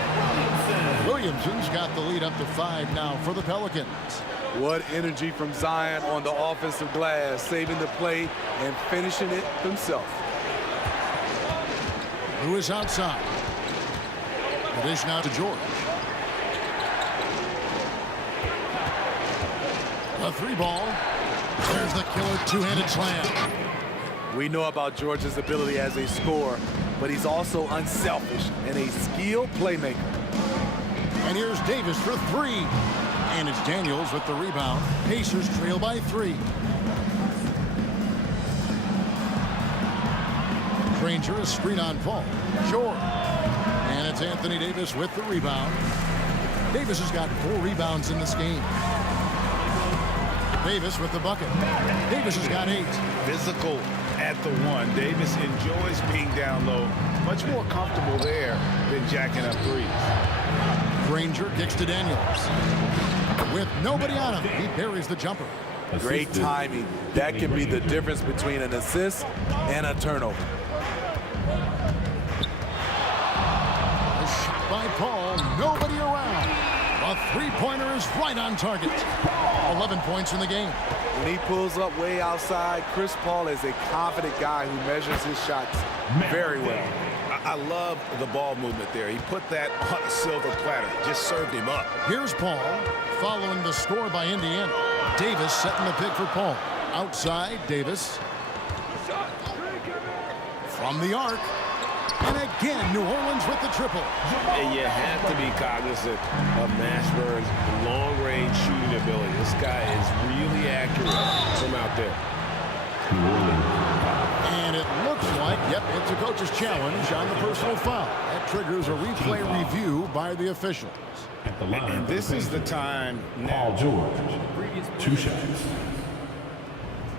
Williamson's got the lead up to 5 now for the Pelicans. What energy from Zion on the offensive glass, saving the play and finishing it himself. Lewis outside. The dish now to George. A 3-ball. There's the killer two-handed slam. We know about George's ability as a scorer, but he's also unselfish and a skilled playmaker. And here's Davis for 3. And it's Daniels with the rebound. Pacers trail by 3. Granger, a screen on Paul. George. And it's Anthony Davis with the rebound. Davis has got 4 rebounds in this game. Davis with the bucket. Davis has got 8. Physical at the 1. Davis enjoys being down low. Much more comfortable there than jacking up threes. Granger kicks to Daniels. With nobody on him, he buries the jumper. Great timing. That can be the difference between an assist and a turnover. A shot by Paul. Nobody around. A 3-pointer is right on target. 11 points in the game. When he pulls up way outside, Chris Paul is a confident guy who measures his shots very well. I love the ball movement there. He put that on a silver platter. Just served him up. Here's Paul following the score by Indiana. Davis setting the pick for Paul. Outside, Davis. From the arc. And again, New Orleans with the triple. And you have to be cognizant of Mashburn's long-range shooting ability. This guy is really accurate from out there. And it looks like, yep, it's a coach's challenge on the personal foul. That triggers a replay review by the officials. And this is the time Paul George, 2 shots.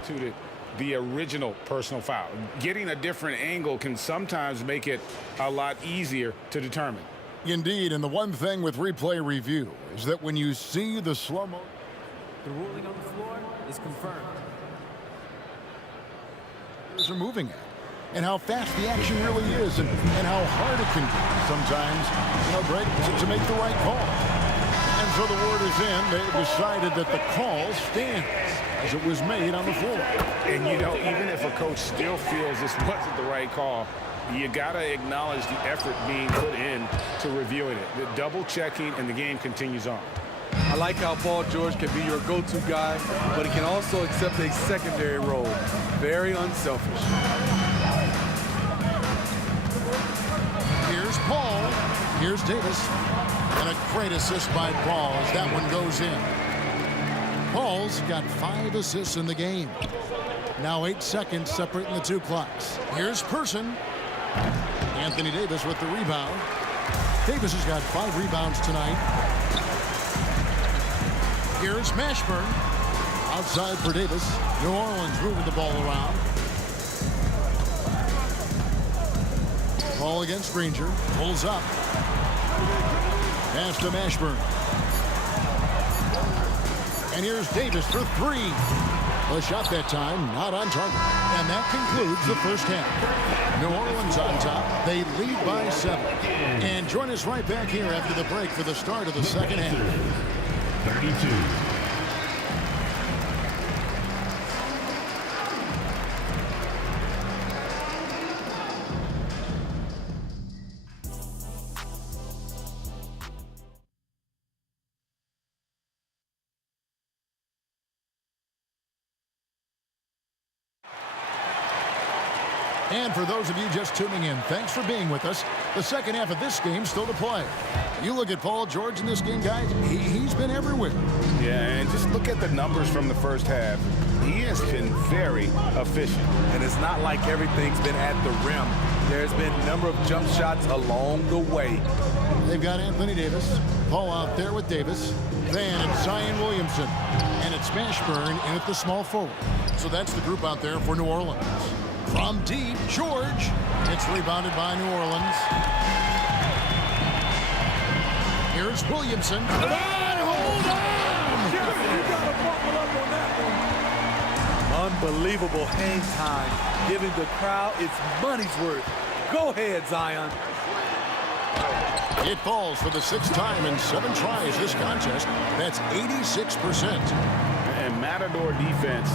To the original personal foul. Getting a different angle can sometimes make it a lot easier to determine. Indeed, and the one thing with replay review is that when you see the slow-mo, the ruling on the floor is confirmed. Are moving at, and how fast the action really is, and how hard it can be sometimes, Greg, to make the right call. And so the word is in. They decided that the call stands as it was made on the floor. And even if a coach still feels this wasn't the right call, you gotta acknowledge the effort being put in to reviewing it. The double checking, and the game continues on. I like how Paul George can be your go-to guy, but he can also accept a secondary role. Very unselfish. Here's Paul. Here's Davis. And a great assist by Paul as that one goes in. Paul's got 5 assists in the game. Now 8 seconds separating the 2 clocks. Here's Person. Anthony Davis with the rebound. Davis has got 5 rebounds tonight. Here's Mashburn. Outside for Davis. New Orleans moving the ball around. Ball against Granger. Pulls up. Pass to Mashburn. And here's Davis for 3. A shot that time, not on target. And that concludes the first half. New Orleans on top. They lead by 7. And join us right back here after the break for the start of the second half. 32. And for those of you just tuning in, thanks for being with us. The second half of this game still to play. You look at Paul George in this game, guys, he's been everywhere. Yeah, and just look at the numbers from the first half. He has been very efficient. And it's not like everything's been at the rim. There's been a number of jump shots along the way. They've got Anthony Davis. Paul out there with Davis. Then it's Zion Williamson. And it's Mashburn in at the small forward. So that's the group out there for New Orleans. From deep, George. It's rebounded by New Orleans. Here's Williamson. Hold on! You gotta buckle up on that one. Unbelievable hang time, giving the crowd its money's worth. Go ahead, Zion. It falls for the 6th time in 7 tries this contest. That's 86%. And Matador defense,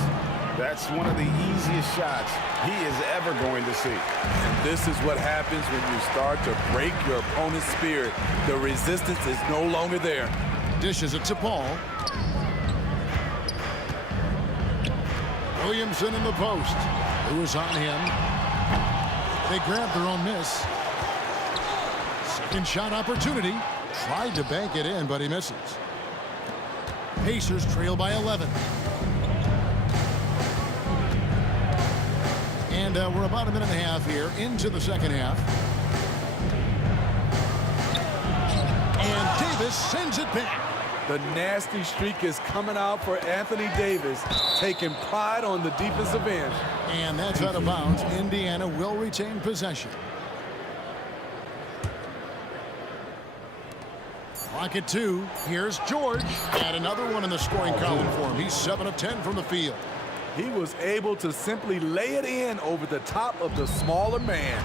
that's one of the easiest shots he is ever going to see. And this is what happens when you start to break your opponent's spirit. The resistance is no longer there. Dishes it to Paul. Williamson in the post. It was on him. They grabbed their own miss. Second shot opportunity. Tried to bank it in, but he misses. Pacers trail by 11. And we're about a minute and a half here into the second half. And Davis sends it back. The nasty streak is coming out for Anthony Davis, taking pride on the defensive end. And that's out of bounds. Indiana will retain possession. Clock at 2. Here's George. And another one in the scoring column for him. He's 7 of 10 from the field. He was able to simply lay it in over the top of the smaller man.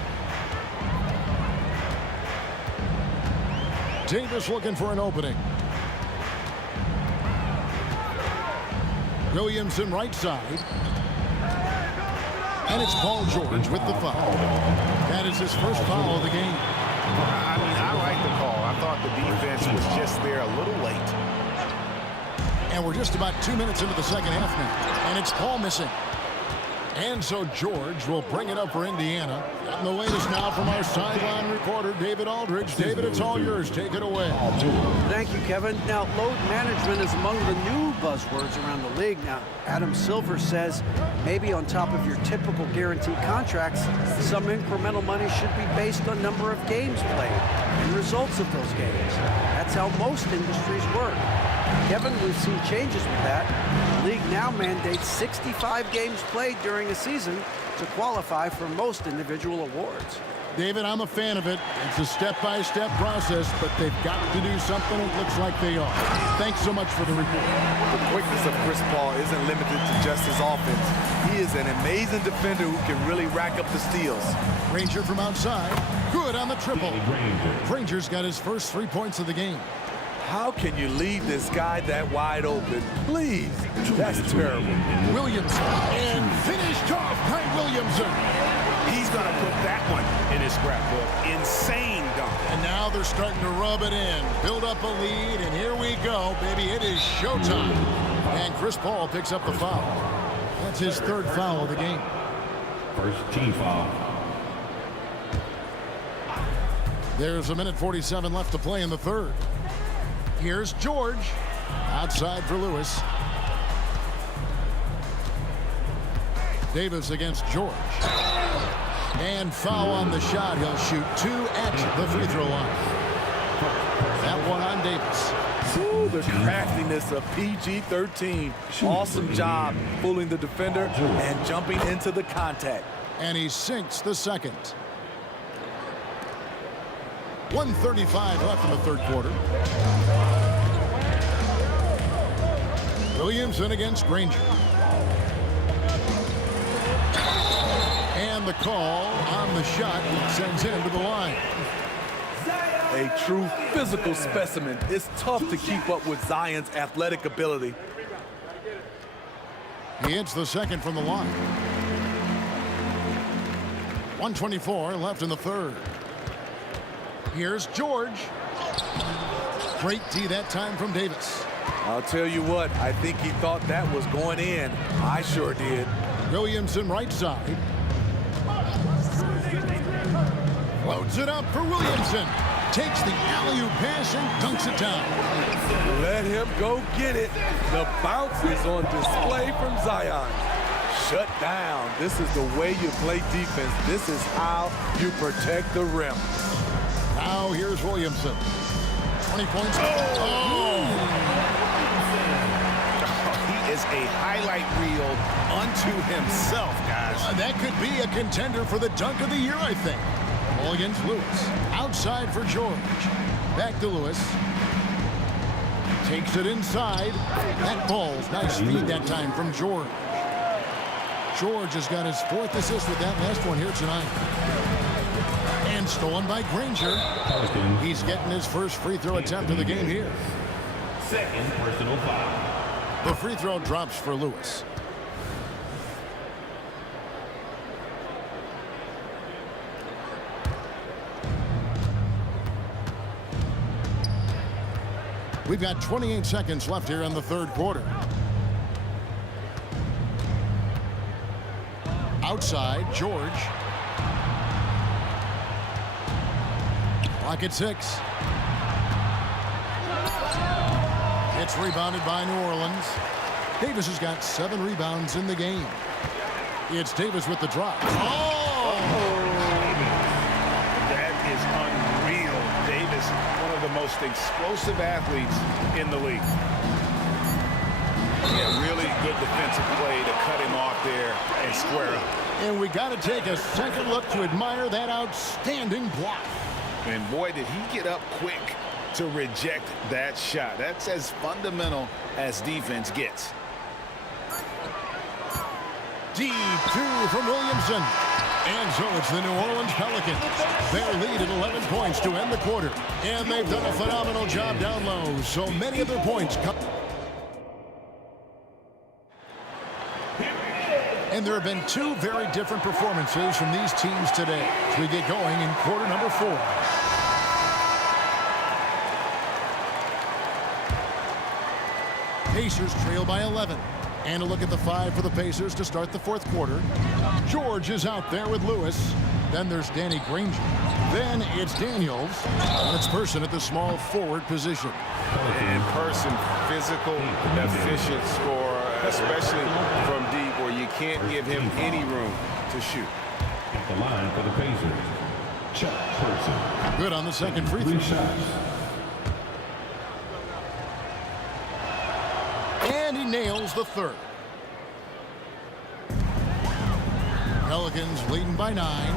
Davis looking for an opening. Williamson right side. And it's Paul George with the foul. That is his first foul of the game. I mean, I like the call. I thought the defense was just there a little late. And we're just about 2 minutes into the second half now. And it's Paul missing. And so George will bring it up for Indiana. And the latest now from our sideline reporter, David Aldridge. David, it's all yours. Take it away. Thank you, Kevin. Now, load management is among the new buzzwords around the league. Now, Adam Silver says maybe on top of your typical guaranteed contracts, some incremental money should be based on number of games played and results of those games. That's how most industries work. Kevin, we've seen changes with that. The league now mandates 65 games played during a season to qualify for most individual awards. David, I'm a fan of it. It's a step-by-step process, but they've got to do something. It looks like they are. Thanks so much for the report. The quickness of Chris Paul isn't limited to just his offense. He is an amazing defender who can really rack up the steals. Granger from outside. Good on the triple. Granger's got his first 3 points of the game. How can you leave this guy that wide open? Please. That's terrible. Williamson. And finished off by Williamson. He's going to put that one in his scrapbook. Insane dunk. And now they're starting to rub it in. Build up a lead, and here we go, baby. It is showtime. And Chris Paul picks up the foul. That's his 3rd foul of the game. First team foul. There's a minute 47 left to play in the 3rd. Here's George. Outside for Lewis. Davis against George. And foul on the shot. He'll shoot 2 at the free throw line. That one on Davis. Ooh, the craftiness of PG-13. Awesome job fooling the defender and jumping into the contact. And he sinks the second. 1:35 left in the 3rd quarter. Williamson against Granger. And the call on the shot sends him to the line. A true physical specimen. It's tough to keep up with Zion's athletic ability. He hits the second from the line. 1:24 left in the 3rd. Here's George. Great D that time from Davis. I'll tell you what, I think he thought that was going in. I sure did. Williamson right side. Loads it up for Williamson. takes the alley-oop pass and dunks it down. Let him go get it. The bounce is on display from Zion. Shut down. This is the way you play defense. This is how you protect the rim. Now here's Williamson. 20 points. Oh! He is a highlight reel unto himself, guys. That could be a contender for the dunk of the year, I think. Ball against Lewis. Outside for George. Back to Lewis. Takes it inside. That ball's nice speed that time from George. George has got his 4th assist with that last one here tonight. And stolen by Granger. He's getting his first free throw attempt of the game here. Second personal foul. The free throw drops for Lewis. We've got 28 seconds left here in the 3rd quarter. Outside, George. Clock at 6. It's rebounded by New Orleans. Davis has got 7 rebounds in the game. It's Davis with the drop. Oh! That is unreal. Davis, one of the most explosive athletes in the league. Yeah, really good defensive play to cut him off there and square up. And we got to take a second look to admire that outstanding block. And boy, did he get up quick to reject that shot. That's as fundamental as defense gets. Deep 2 from Williamson. And so it's the New Orleans Pelicans. Their lead at 11 points to end the quarter. And they've done a phenomenal job down low. So many of their points come. And there have been 2 very different performances from these teams today as we get going in quarter number 4. Pacers trail by 11. And a look at the 5 for the Pacers to start the 4th quarter. George is out there with Lewis. Then there's Danny Granger. Then it's Daniels. And it's Person at the small forward position. And Person, physical, efficient scorer, especially from deep where you can't give him any room to shoot. At the line for the Pacers, Chuck Person. Good on the second free throw. 3 shots. And he nails the 3rd. Pelicans leading by 9.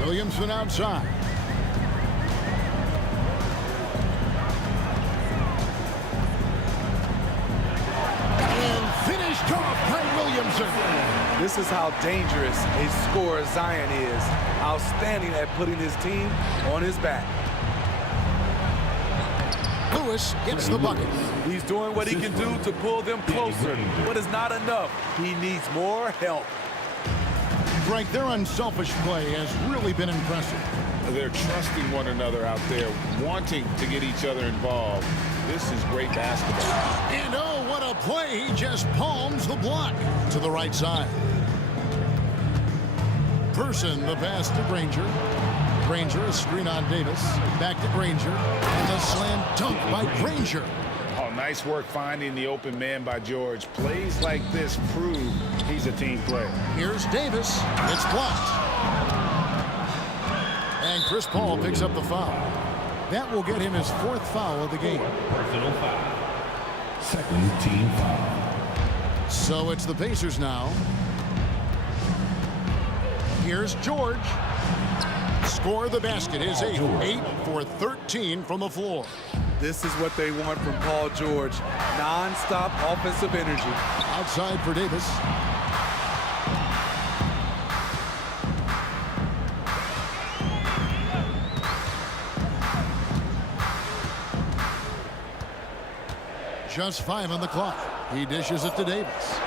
Williamson outside. And finished off by Williamson. This is how dangerous a scorer Zion is. Outstanding at putting his team on his back. Lewis gets the bucket. He's doing what he can do to pull them closer, but it's not enough. He needs more help. Frank, their unselfish play has really been impressive. They're trusting one another out there, wanting to get each other involved. This is great basketball. And oh, what a play. He just palms the block to the right side. Person, the pass to Granger. Granger, a screen on Davis. Back to Granger. And a slam dunk by Granger. Oh, nice work finding the open man by George. Plays like this prove he's a team player. Here's Davis. It's blocked. And Chris Paul picks up the foul. That will get him his 4th foul of the game. Personal foul. Second team foul. So it's the Pacers now. Here's George. Score the basket. His 8th. 8 for 13 from the floor. This is what they want from Paul George. Non-stop offensive energy. Outside for Davis. Just 5 on the clock. He dishes it to Davis.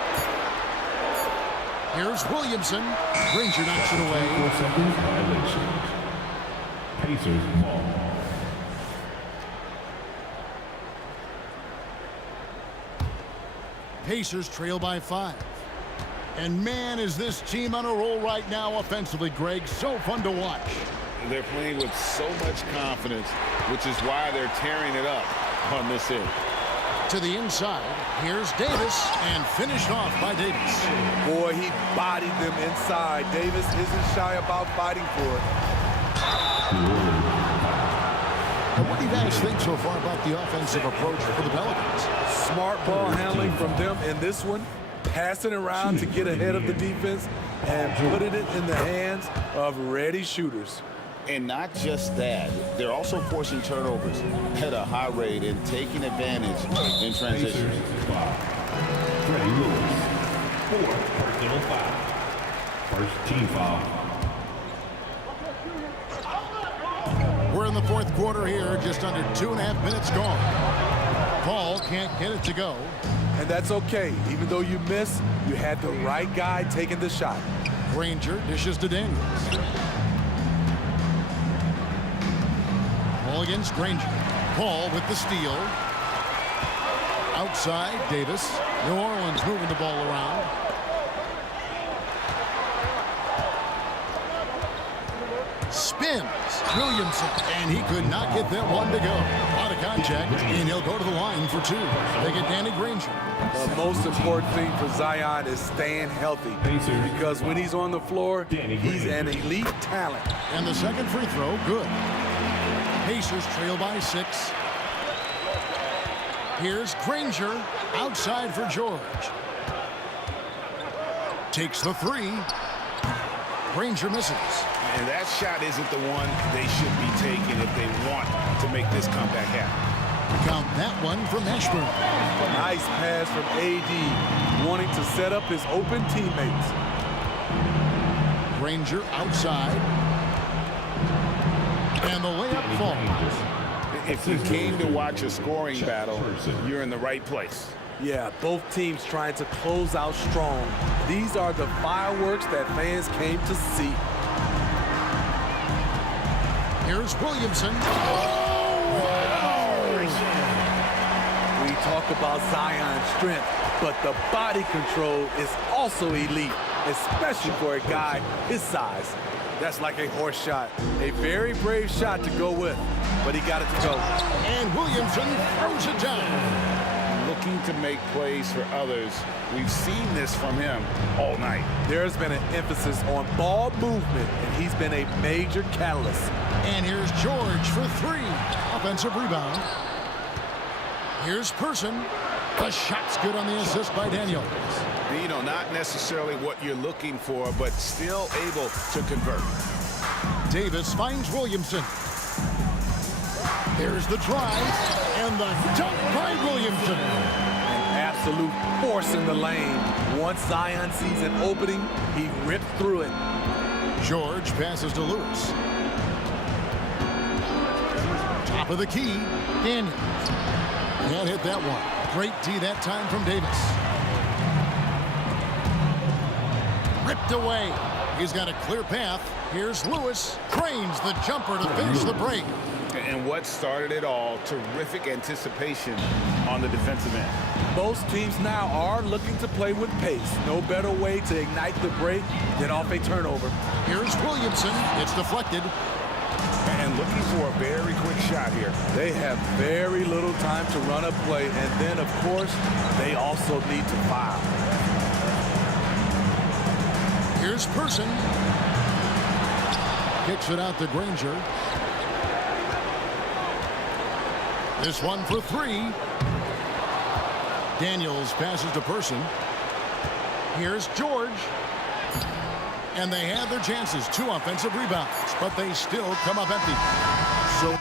Here's Williamson. Granger knocks it away. 4 seconds violation. Pacers ball. Pacers trail by 5. And man, is this team on a roll right now offensively, Greg. So fun to watch. They're playing with so much confidence, which is why they're tearing it up on this end. To the inside, here's Davis, and finished off by Davis. Boy, he bodied them inside. Davis isn't shy about fighting for it. Now, what do you guys think so far about the offensive approach for the Pelicans? Smart ball handling from them in this one. Passing around to get ahead of the defense and putting it in the hands of ready shooters. And not just that, they're also forcing turnovers at a high rate and taking advantage in transition. Freddie Lewis, 4 personal foul. First team foul. We're in the fourth quarter here, just under 2.5 minutes gone. Paul can't get it to go. And that's okay. Even though you miss, you had the right guy taking the shot. Granger dishes to Daniels. Paul against Granger. Paul with the steal. Outside, Davis. New Orleans moving the ball around. Spins. Williamson. And he could not get that one to go. Out of contact, and he'll go to the line for 2. They get Danny Granger. The most important thing for Zion is staying healthy. Because when he's on the floor, he's an elite talent. And the second free throw, good. Pacers trail by 6. Here's Granger outside for George. Takes the 3. Granger misses. And that shot isn't the one they should be taking if they want to make this comeback happen. Count that one from Ashburn. Nice pass from AD, wanting to set up his open teammates. Granger outside. And the layup falls. If you came to watch a scoring battle, you're in the right place. Yeah, both teams trying to close out strong. These are the fireworks that fans came to see. Here's Williamson. We talk about Zion's strength, but the body control is also elite, especially for a guy his size. That's like a horse shot. A very brave shot to go with, but he got it to go. And Williamson throws it down. Looking to make plays for others. We've seen this from him all night. There's been an emphasis on ball movement, and he's been a major catalyst. And here's George for 3. Offensive rebound. Here's Person. The shot's good on the assist by Daniels. You know, not necessarily what you're looking for, but still able to convert. Davis finds Williamson. There's the drive, and the dunk by Williamson. An absolute force in the lane. Once Zion sees an opening, he rips through it. George passes to Lewis. Top of the key, Daniels. Can't hit that one. Great D that time from Davis. Ripped away. He's got a clear path. Here's Lewis. Cranes the jumper to finish the break. And what started it all, terrific anticipation on the defensive end. Most teams now are looking to play with pace. No better way to ignite the break than off a turnover. Here's Williamson. It's deflected. And looking for a very quick shot here. They have very little time to run a play, and then, of course, they also need to foul. Here's Person. Kicks it out to Granger. This one for 3. Daniels passes to Person. Here's George. And they had their chances. 2 offensive rebounds, but they still come up empty. So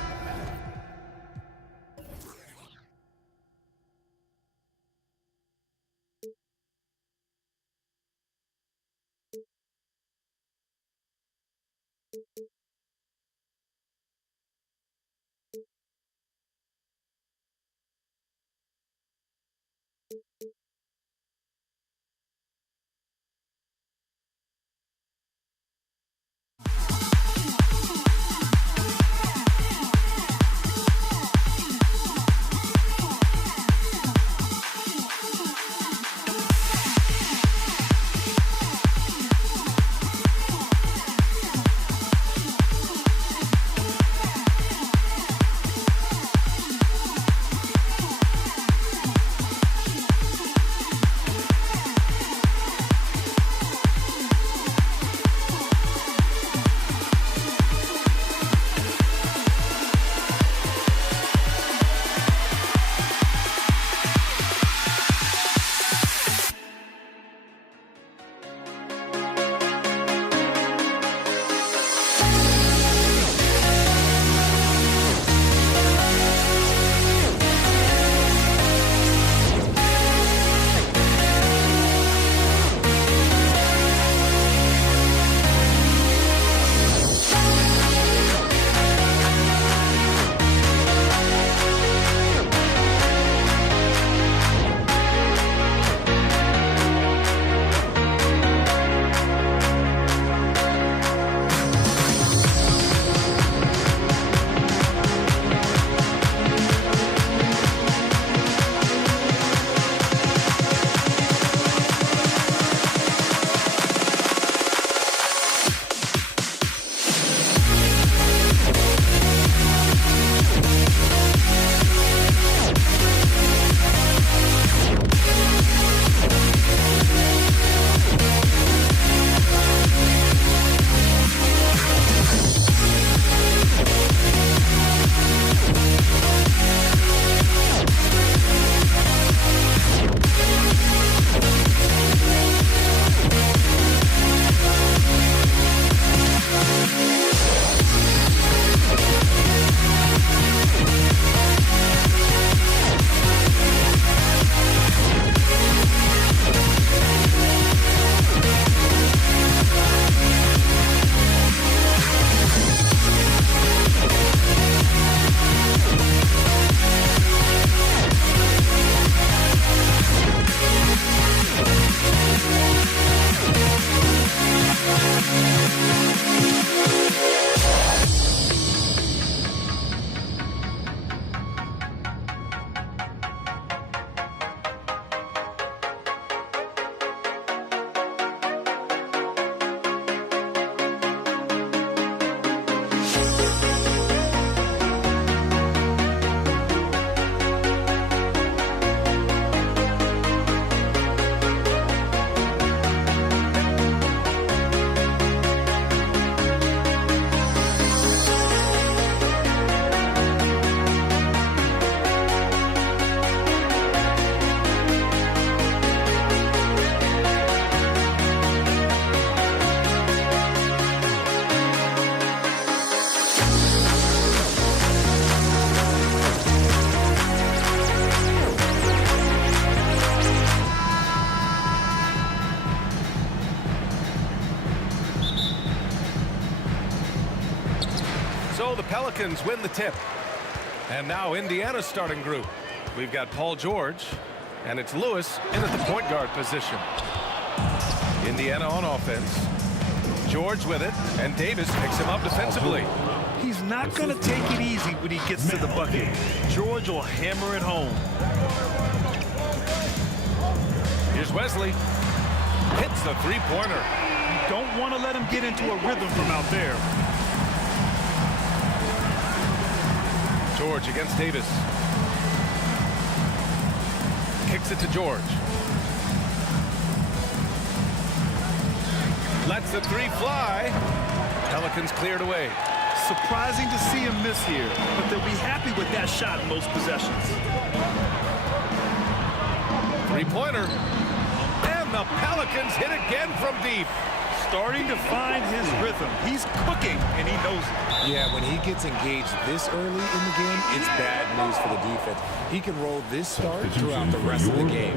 So the Pelicans win the tip. And now Indiana's starting group. We've got Paul George, and it's Lewis in at the point guard position. Indiana on offense. George with it, and Davis picks him up defensively. He's not going to take it easy when he gets to the bucket. George will hammer it home. Here's Wesley. Hits the three-pointer. You don't want to let him get into a rhythm from out there. George against Davis. Kicks it to George. Lets the three fly. Pelicans cleared away. Surprising to see him miss here, but they'll be happy with that shot in most possessions. Three-pointer. And the Pelicans hit again from deep. Starting to find his rhythm. He's cooking, and he knows it. Yeah, when he gets engaged this early in the game, it's bad news for the defense. He can roll this start throughout the rest of the game.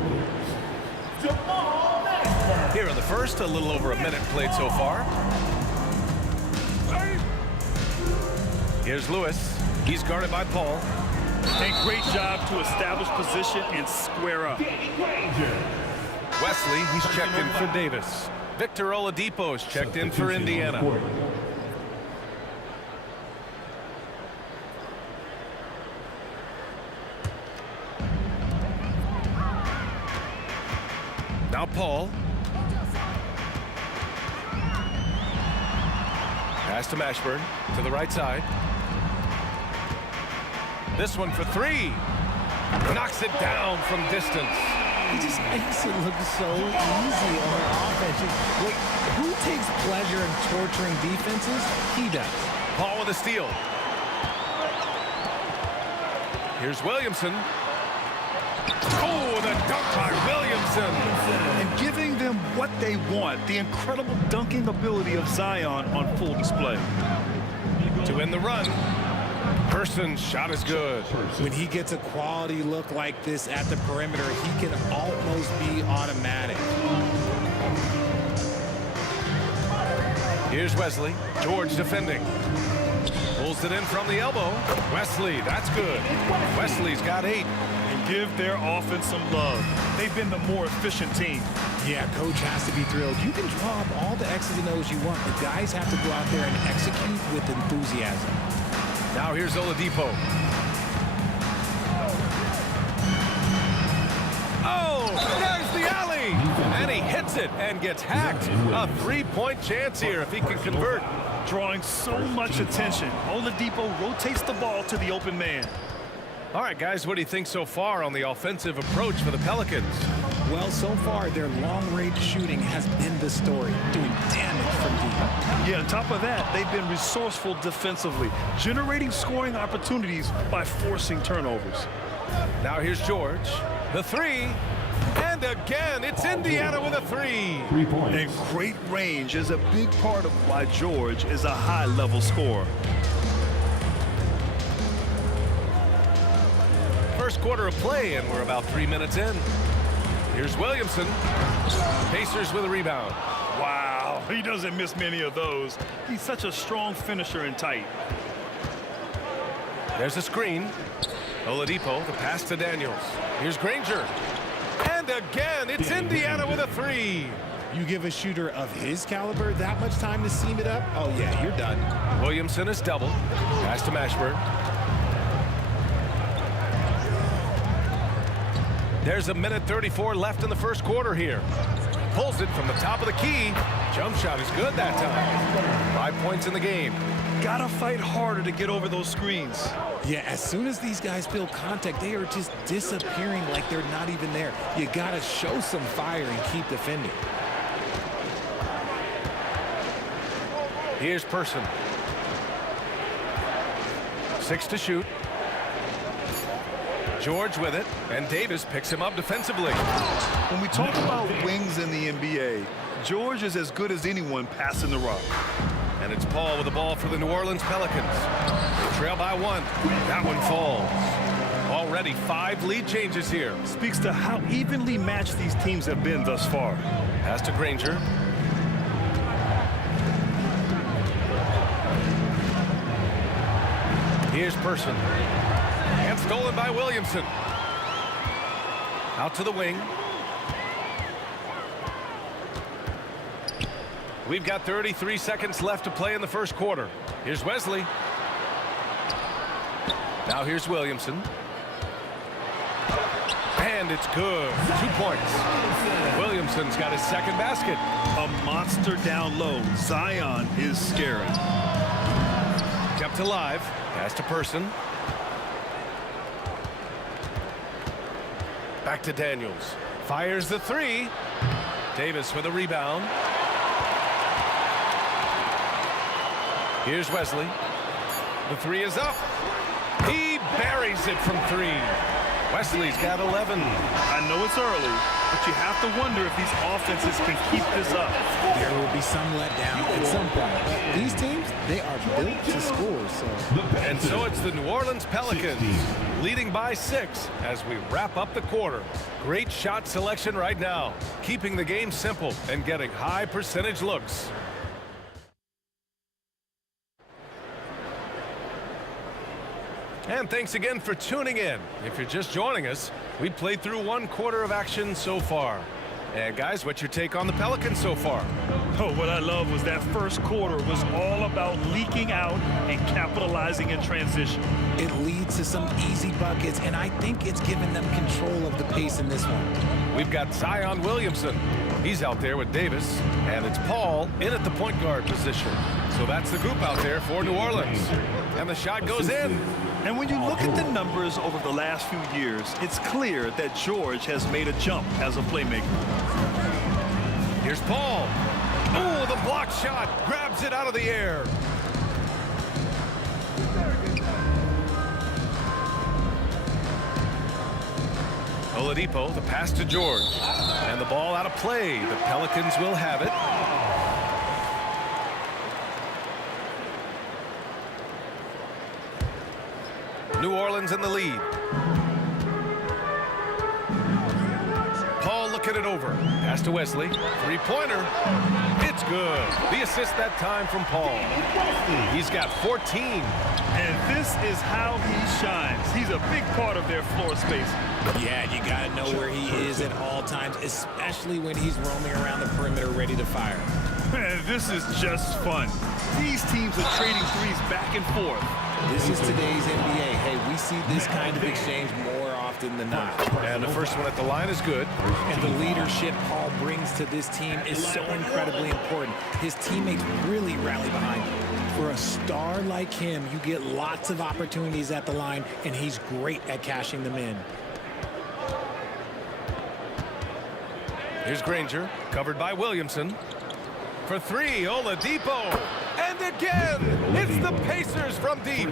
Here in the first, a little over a minute played so far. Here's Lewis. He's guarded by Paul. And great job to establish position and square up. Wesley, he's checked in for Davis. Victor Oladipo's checked in for Indiana. Now Paul. Pass to Mashburn to the right side. This one for three. Knocks it down from distance. He just makes it look so easy on offense. Look, who takes pleasure in torturing defenses? He does. Paul with a steal. Here's Williamson. Oh, the dunk by Williamson. And giving them what they want. The incredible dunking ability of Zion on full display. To win the run. Person's shot is good. When he gets a quality look like this at the perimeter, he can almost be automatic. Here's Wesley. George defending. Pulls it in from the elbow. Wesley, that's good. Wesley's got 8. And give their offense some love. They've been the more efficient team. Yeah, coach has to be thrilled. You can draw up all the X's and O's you want, but guys have to go out there and execute with enthusiasm. Now here's Oladipo. Oh, there's the alley. And he hits it and gets hacked. A three-point chance here if he can convert. Drawing so much attention. Oladipo rotates the ball to the open man. All right, guys, what do you think so far on the offensive approach for the Pelicans? Well, so far, their long-range shooting has been the story, doing damage from deep. Yeah, on top of that, they've been resourceful defensively, generating scoring opportunities by forcing turnovers. Now here's George. The three. And again, it's Indiana with a 3. 3 points. And great range is a big part of why George is a high-level scorer. First quarter of play, and we're about 3 minutes in. Here's Williamson. Pacers with a rebound. Wow, he doesn't miss many of those. He's such a strong finisher and tight. There's a screen. Oladipo, the pass to Daniels. Here's Granger. And again, it's Indiana with a 3. You give a shooter of his caliber that much time to seam it up, oh yeah, you're done. Williamson is doubled. Pass to Mashburn. There's a minute 34 left in the first quarter here. Pulls it from the top of the key. Jump shot is good that time. 5 points in the game. Gotta fight harder to get over those screens. Yeah, as soon as these guys feel contact, they are just disappearing like they're not even there. You gotta show some fire and keep defending. Here's Person. 6 to shoot. George with it, and Davis picks him up defensively. When we talk about wings in the NBA, George is as good as anyone passing the rock. And it's Paul with the ball for the New Orleans Pelicans. They trail by 1. That one falls. Already 5 lead changes here. Speaks to how evenly matched these teams have been thus far. Pass to Granger. Here's Person. And stolen by Williamson. Out to the wing. We've got 33 seconds left to play in the first quarter. Here's Wesley. Now here's Williamson. And it's good. 2 points. Williamson's got his second basket. A monster down low. Zion is scary. Kept alive. Pass to Person. Back to Daniels. Fires the three. Davis with a rebound. Here's Wesley. The three is up. He buries it from three. Wesley's got 11. I know it's early, but you have to wonder if these offenses can keep this up. There will be some letdown at some point. These teams, they are built to score. And so it's the New Orleans Pelicans leading by 6 as we wrap up the quarter. Great shot selection right now, keeping the game simple and getting high percentage looks. And thanks again for tuning in. If you're just joining us, we played through 1 quarter of action so far. And guys, what's your take on the Pelicans so far? Oh, what I love was that first quarter was all about leaking out and capitalizing in transition. It leads to some easy buckets, and I think it's given them control of the pace in this one. We've got Zion Williamson. He's out there with Davis, and it's Paul in at the point guard position. So that's the group out there for New Orleans. And the shot goes in. And when you look at the numbers over the last few years, it's clear that George has made a jump as a playmaker. Here's Paul. Oh, the block shot. Grabs it out of the air. Oladipo, the pass to George. And the ball out of play. The Pelicans will have it. New Orleans in the lead. Paul looking it over. Pass to Wesley. Three-pointer. It's good. The assist that time from Paul. He's got 14. And this is how he shines. He's a big part of their floor space. Yeah, you got to know where he is at all times, especially when he's roaming around the perimeter ready to fire. Man, this is just fun. These teams are trading threes back and forth. This is today's NBA. Hey, we see this kind of exchange more often than not. And the first one at the line is good. And the leadership Paul brings to this team is so incredibly important. His teammates really rally behind him. For a star like him, you get lots of opportunities at the line, and he's great at cashing them in. Here's Granger, covered by Williamson. For three, Oladipo. And again, it's the Pacers from deep.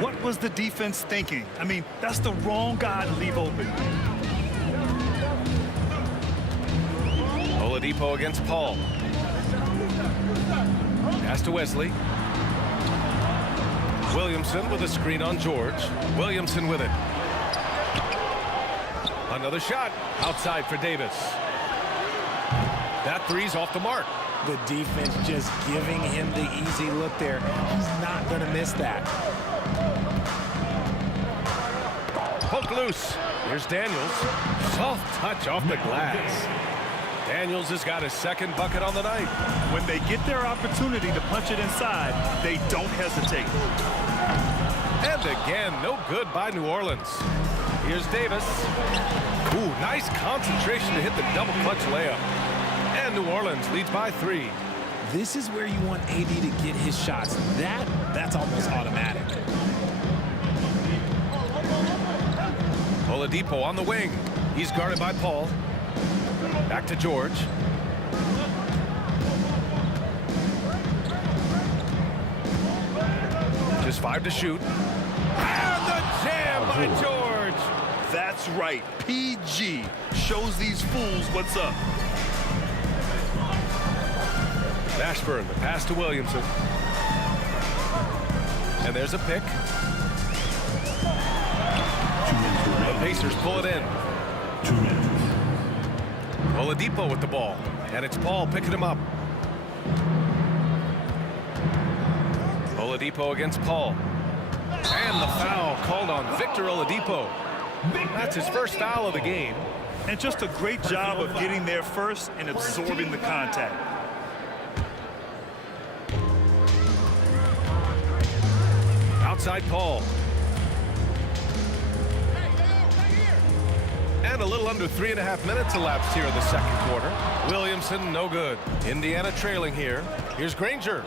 What was the defense thinking? I mean, that's the wrong guy to leave open. Oladipo against Paul. Pass to Wesley. Williamson with a screen on George. Williamson with it. Another shot outside for Davis. That three's off the mark. The defense just giving him the easy look there. He's not going to miss that. Poke loose. Here's Daniels. Soft touch off the glass. Daniels has got his second bucket on the night. When they get their opportunity to punch it inside, they don't hesitate. And again, no good by New Orleans. Here's Davis. Ooh, nice concentration to hit the double clutch layup. And New Orleans leads by 3. This is where you want AD to get his shots. That's almost automatic. Oladipo on the wing. He's guarded by Paul. Back to George. Just 5 to shoot. And the jam by George. That's right. PG shows these fools what's up. Ashburn, the pass to Williamson. And there's a pick. The Pacers pull it in. 2 minutes. Oladipo with the ball. And it's Paul picking him up. Oladipo against Paul. And the foul called on Victor Oladipo. That's his first foul of the game. And just a great job of getting there first and absorbing the contact. Outside Paul. And a little under 3.5 minutes elapsed here in the second quarter. Williamson, no good. Indiana trailing here. Here's Granger.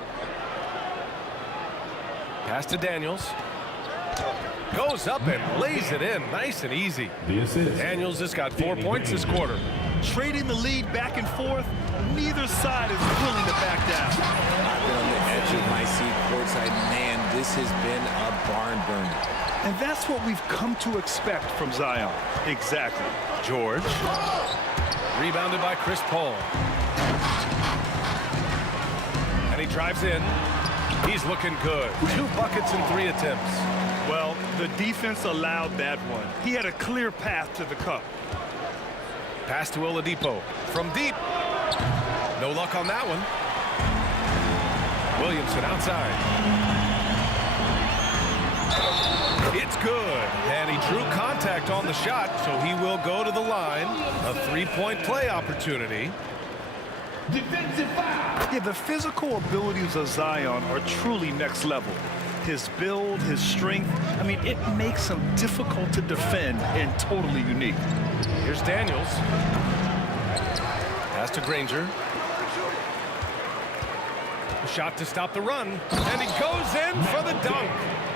Pass to Daniels. Goes up and lays it in. Nice and easy. Daniels has got 4 points this quarter. Trading the lead back and forth, neither side is willing to back down. I've been on the edge of my seat courtside. Man, this has been a barn burner. And that's what we've come to expect from Zion. Exactly. George. Rebounded by Chris Paul. And he drives in. He's looking good. 2 buckets in 3 attempts. Well, the defense allowed that one. He had a clear path to the cup. Pass to Oladipo. From deep. No luck on that one. Williamson outside. It's good. And he drew contact on the shot, so he will go to the line. A 3-point play opportunity. Defensive foul. Yeah, the physical abilities of Zion are truly next level. His build, his strength, I mean, it makes him difficult to defend and totally unique. Here's Daniels. Pass to Granger. A shot to stop the run, and he goes in for the dunk.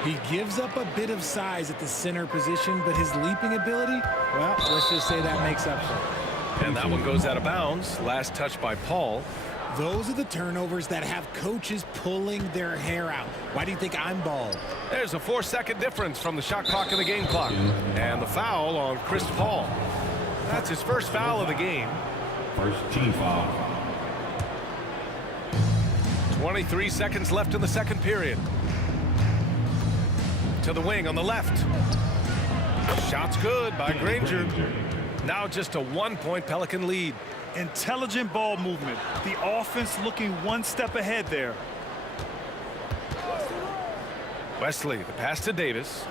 He gives up a bit of size at the center position, but his leaping ability, well, let's just say that makes up for it. And that one goes out of bounds. Last touch by Paul. Those are the turnovers that have coaches pulling their hair out. Why do you think I'm bald? There's a 4-second difference from the shot clock and the game clock. And the foul on Chris Paul. That's his first foul of the game. First team foul. 23 seconds left in the second period. To the wing on the left. Shot's good by Granger. Now just a 1-point Pelican lead. Intelligent ball movement. The offense looking one step ahead there. Wesley, the pass to Davis.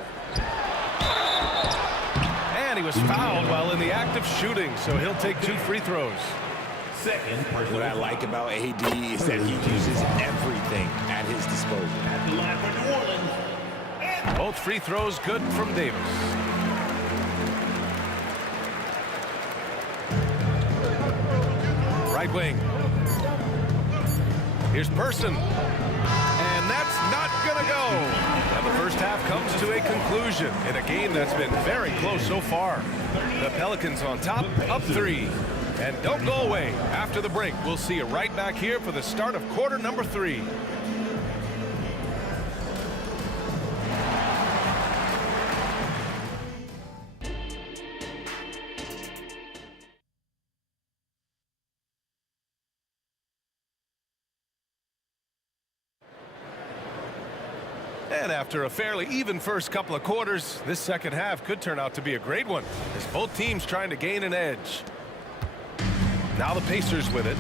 And he was fouled while in the act of shooting, so he'll take 2 free throws. What I like about AD is that he uses everything at his disposal. At the line for New Orleans. Both free throws good from Davis. Right wing. Here's Person. And that's not gonna go. And the first half comes to a conclusion in a game that's been very close so far. The Pelicans on top, up 3. And don't go away. After the break, we'll see you right back here for the start of quarter number 3. And after a fairly even first couple of quarters, this second half could turn out to be a great one, as both teams trying to gain an edge. Now the Pacers with it.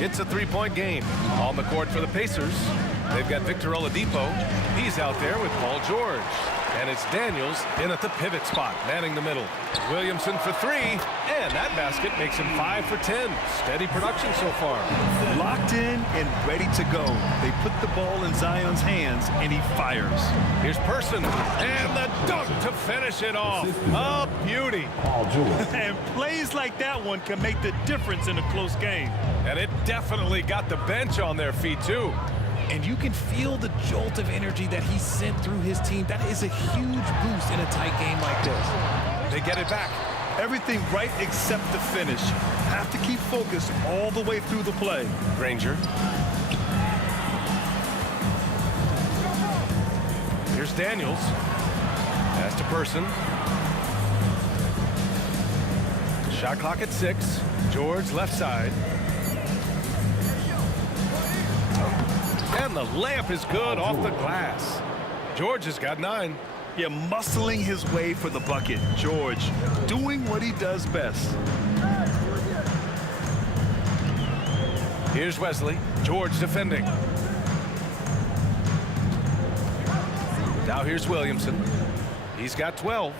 It's a 3-point game. On the court for the Pacers, they've got Victor Oladipo. He's out there with Paul George. And it's Daniels in at the pivot spot, manning the middle. Williamson for 3, and that basket makes him 5 for 10. Steady production so far. Locked in and ready to go. They put the ball in Zion's hands, and he fires. Here's Person, and the dunk to finish it off. A beauty. And plays like that one can make the difference in a close game. And it definitely got the bench on their feet, too. And you can feel the jolt of energy that he sent through his team. That is a huge boost in a tight game like this. They get it back. Everything right except the finish. Have to keep focused all the way through the play. Granger. Here's Daniels. Pass to Person. Shot clock at 6. George left side. And the layup is good off the glass. George has got 9. Yeah, muscling his way for the bucket. George doing what he does best. Here's Wesley. George defending. Now here's Williamson. He's got 12.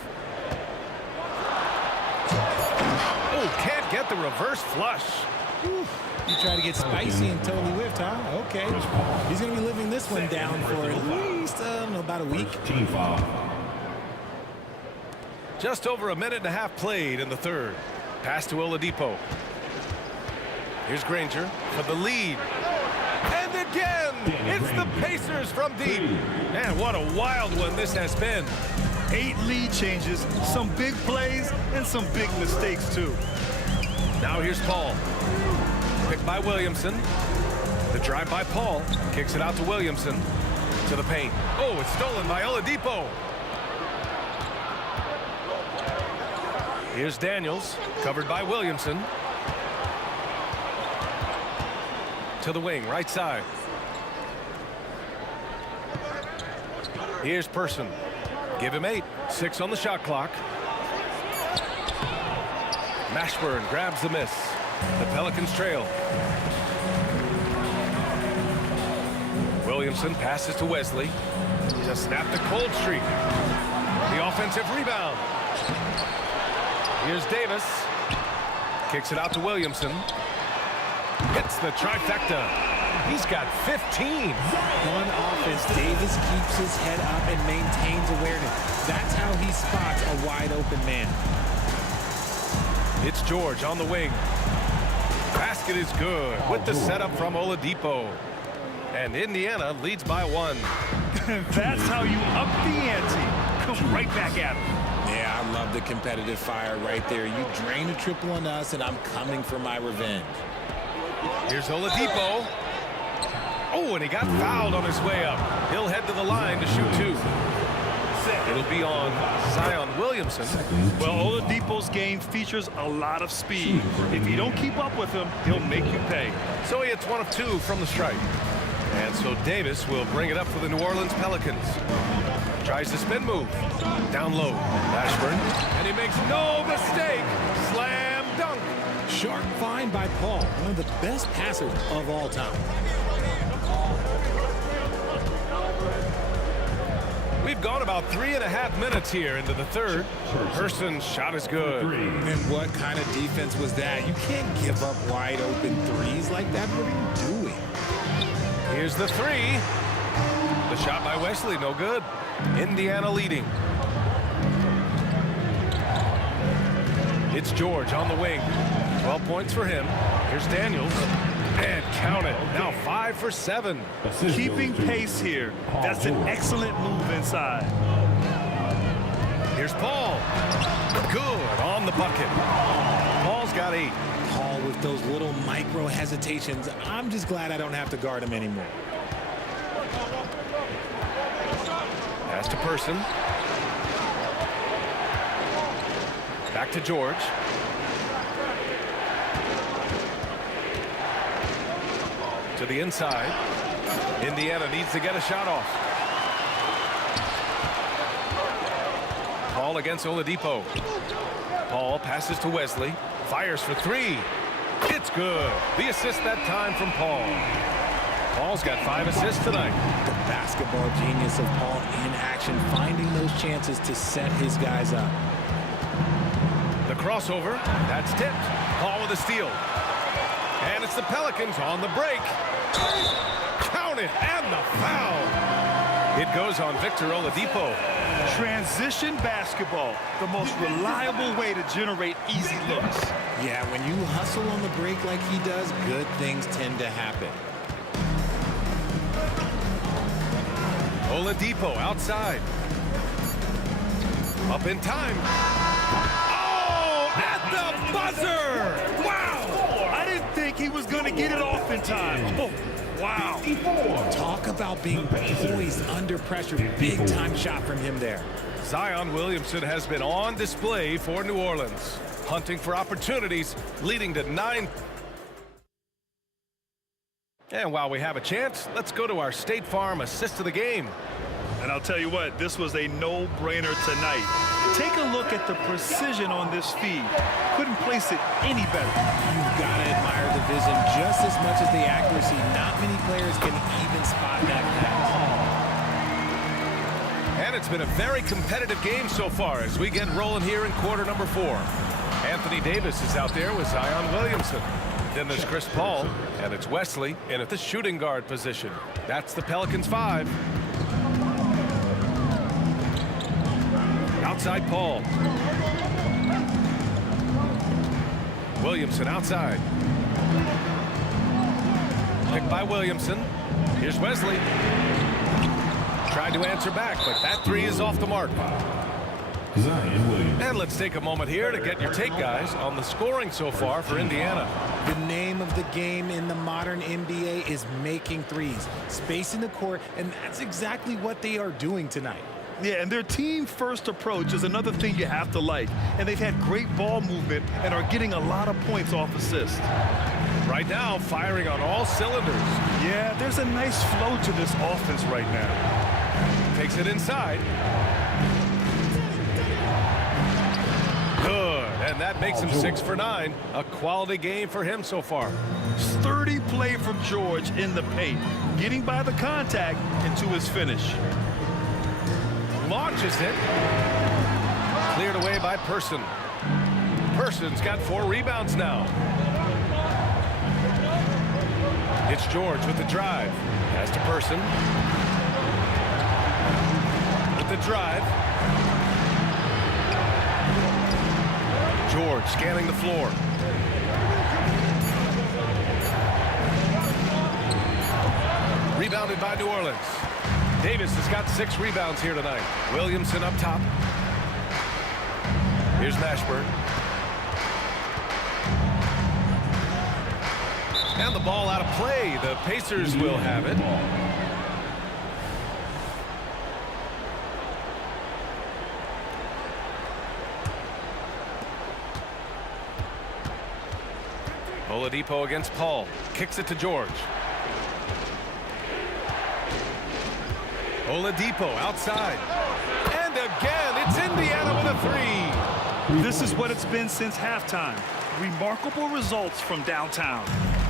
Oh, can't get the reverse flush. Whew. You try to get spicy and totally whiffed, huh? Okay. He's going to be living this one down for at least, I don't know, about a week. Team foul. Just over a minute and a half played in the third. Pass to Oladipo. Here's Granger for the lead. And again, it's the Pacers from deep. Man, what a wild one this has been. 8 lead changes, some big plays, and some big mistakes, too. Now here's Paul. Picked by Williamson. The drive by Paul. Kicks it out to Williamson. To the paint. Oh, it's stolen by Oladipo. Here's Daniels. Covered by Williamson. To the wing, right side. Here's Person. Give him 8. 6 on the shot clock. Mashburn grabs the miss. The Pelicans trail. Williamson passes to Wesley to snap the cold streak. The offensive rebound. Here's Davis. Kicks it out to Williamson. Gets the trifecta. He's got 15. On offense, Davis keeps his head up and maintains awareness. That's how he spots a wide open man. It's George on the wing. Basket is good with the setup from Oladipo. And Indiana leads by 1. That's how you up the ante. Come right back at him. Yeah, I love the competitive fire right there. You drain a triple on us, and I'm coming for my revenge. Here's Oladipo. Oh, and he got fouled on his way up. He'll head to the line to shoot 2. It'll be on Zion Williamson. Well, Oladipo's game features a lot of speed. If you don't keep up with him, he'll make you pay. So he hits 1 of 2 from the stripe. And so Davis will bring it up for the New Orleans Pelicans. Tries the spin move. Down low. Mashburn. And he makes no mistake. Slam dunk. Sharp find by Paul, one of the best passers of all time. We've gone about 3.5 minutes here into the third. Person's shot is good. And what kind of defense was that? You can't give up wide open threes like that. What are you doing? Here's the 3. The shot by Wesley, no good. Indiana leading. It's George on the wing. 12 points for him. Here's Daniels. And count it. Now 5 for 7. Keeping pace here. That's an excellent move inside. Here's Paul. Good on the bucket. Paul's got 8. Paul with those little micro hesitations. I'm just glad I don't have to guard him anymore. Pass to Person. Back to George. To the inside. Indiana needs to get a shot off. Paul against Oladipo. Paul passes to Wesley. Fires for 3. It's good. The assist that time from Paul. Paul's got 5 assists tonight. The basketball genius of Paul in action, finding those chances to set his guys up. The crossover. That's tipped. Paul with a steal. And it's the Pelicans on the break. Count it, and the foul. It goes on Victor Oladipo. Transition basketball, the most reliable way to generate easy looks. Yeah, when you hustle on the break like he does, good things tend to happen. Oladipo outside. Up in time. Oh, at the buzzer! Wow! I didn't think he was going to get it off in time. Oh, wow. Talk about being poised under pressure. Big time shot from him there. Zion Williamson has been on display for New Orleans, hunting for opportunities, leading to 9. And while we have a chance, let's go to our State Farm assist of the game. And I'll tell you what, this was a no-brainer tonight. Take a look at the precision on this feed. Couldn't place it any better. You've got to admire the vision just as much as the accuracy. Not many players can even spot that pass. And it's been a very competitive game so far as we get rolling here in quarter number 4. Anthony Davis is out there with Zion Williamson. Then there's Chris Paul, and it's Wesley in at the shooting guard position. That's the Pelicans 5. Outside Paul. Williamson outside. Picked by Williamson. Here's Wesley. Tried to answer back, but that 3 is off the mark. And let's take a moment here to get your take, guys, on the scoring so far for Indiana. The name of the game in the modern NBA is making threes, spacing the court, and that's exactly what they are doing tonight. Yeah, and their team-first approach is another thing you have to like. And they've had great ball movement and are getting a lot of points off assists. Right now, firing on all cylinders. Yeah, there's a nice flow to this offense right now. Takes it inside. Good, and that makes him 6 for 9. A quality game for him so far. Sturdy play from George in the paint, getting by the contact into his finish. Launches it. Cleared away by Person. Person's got 4 rebounds now. It's George with the drive. Pass to Person. With the drive. George scanning the floor. Rebounded by New Orleans. Davis has got 6 rebounds here tonight. Williamson up top. Here's Mashburn. And the ball out of play. The Pacers will have it. Oladipo against Paul. Kicks it to George. Oladipo outside. And again, it's Indiana with a 3. This is what it's been since halftime. Remarkable results from downtown.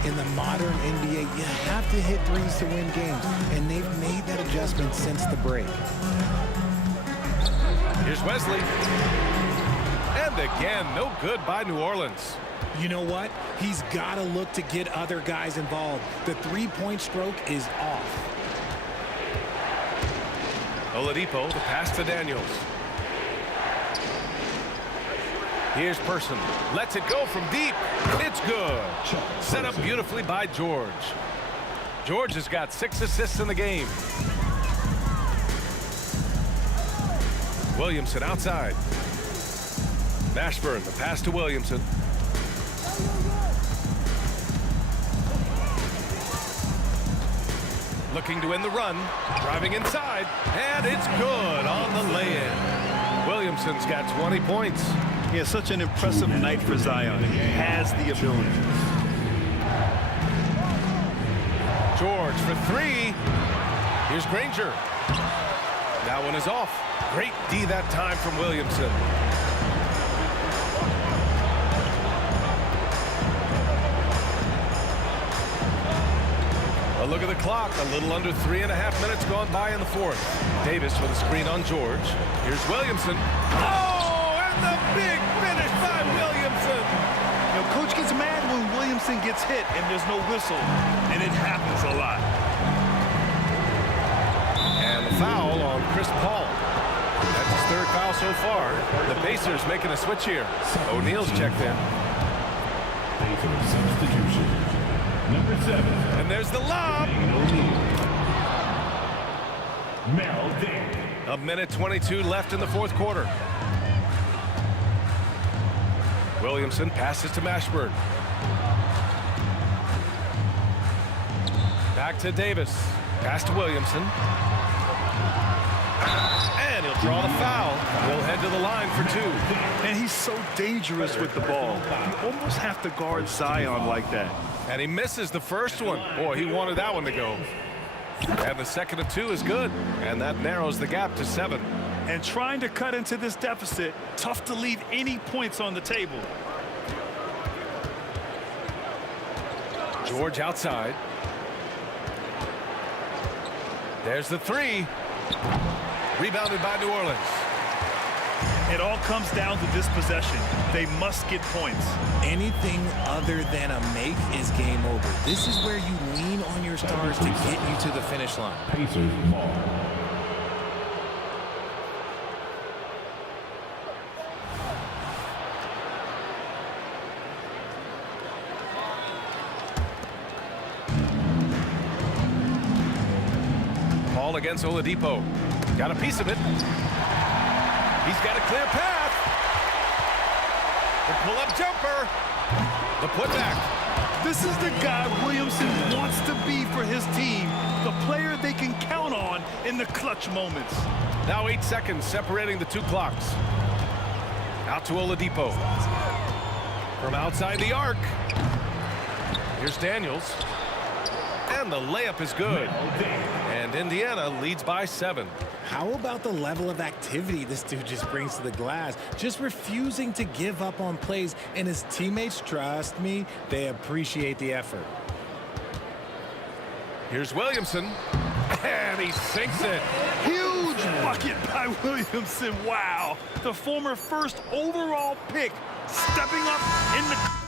In the modern NBA, you have to hit threes to win games, and they've made that adjustment since the break. Here's Wesley. And again, no good by New Orleans. You know what? He's got to look to get other guys involved. The three-point stroke is off. Oladipo, the pass to Daniels. Here's Person. Lets it go from deep. It's good. Set up beautifully by George. George has got 6 assists in the game. Williamson outside. Mashburn, the pass to Williamson. Looking to win the run. Driving inside. And it's good on the lay-in. Williamson's got 20 points. He has such an impressive night for Zion. He has the ability. George for 3. Here's Granger. That one is off. Great D that time from Williamson. A look at the clock. A little under 3.5 minutes gone by in the 4th. Davis with a screen on George. Here's Williamson. Oh, and the big finish by Williamson. You know, Coach gets mad when Williamson gets hit and there's no whistle, and it happens a lot. And the foul on Chris Paul. That's his 3rd foul so far. The Pacers making a switch here. O'Neal's checked in. Pacers substitution. Number 7. And there's the lob. Mel Ding. A minute 22 left in the 4th quarter. Williamson passes to Mashburn. Back to Davis. Pass to Williamson. And he'll draw the foul. He'll head to the line for 2. And he's so dangerous with the ball. You almost have to guard Zion like that. And he misses the first one. Boy, he wanted that one to go. And the second of 2 is good. And that narrows the gap to 7. And trying to cut into this deficit, tough to leave any points on the table. George outside. There's the 3. Rebounded by New Orleans. It all comes down to this possession. They must get points. Anything other than a make is game over. This is where you lean on your stars to get you to the finish line. Pacers ball. Ball against Oladipo. Got a piece of it. He's got a clear path. The pull-up jumper. The putback. This is the guy Williamson wants to be for his team. The player they can count on in the clutch moments. Now 8 seconds separating the two clocks. Out to Oladipo. From outside the arc. Here's Daniels. And the layup is good. And Indiana leads by 7. How about the level of activity this dude just brings to the glass? Just refusing to give up on plays, and his teammates, trust me, they appreciate the effort. Here's Williamson. And he sinks it. Huge bucket by Williamson. Wow. The former first overall pick stepping up in the...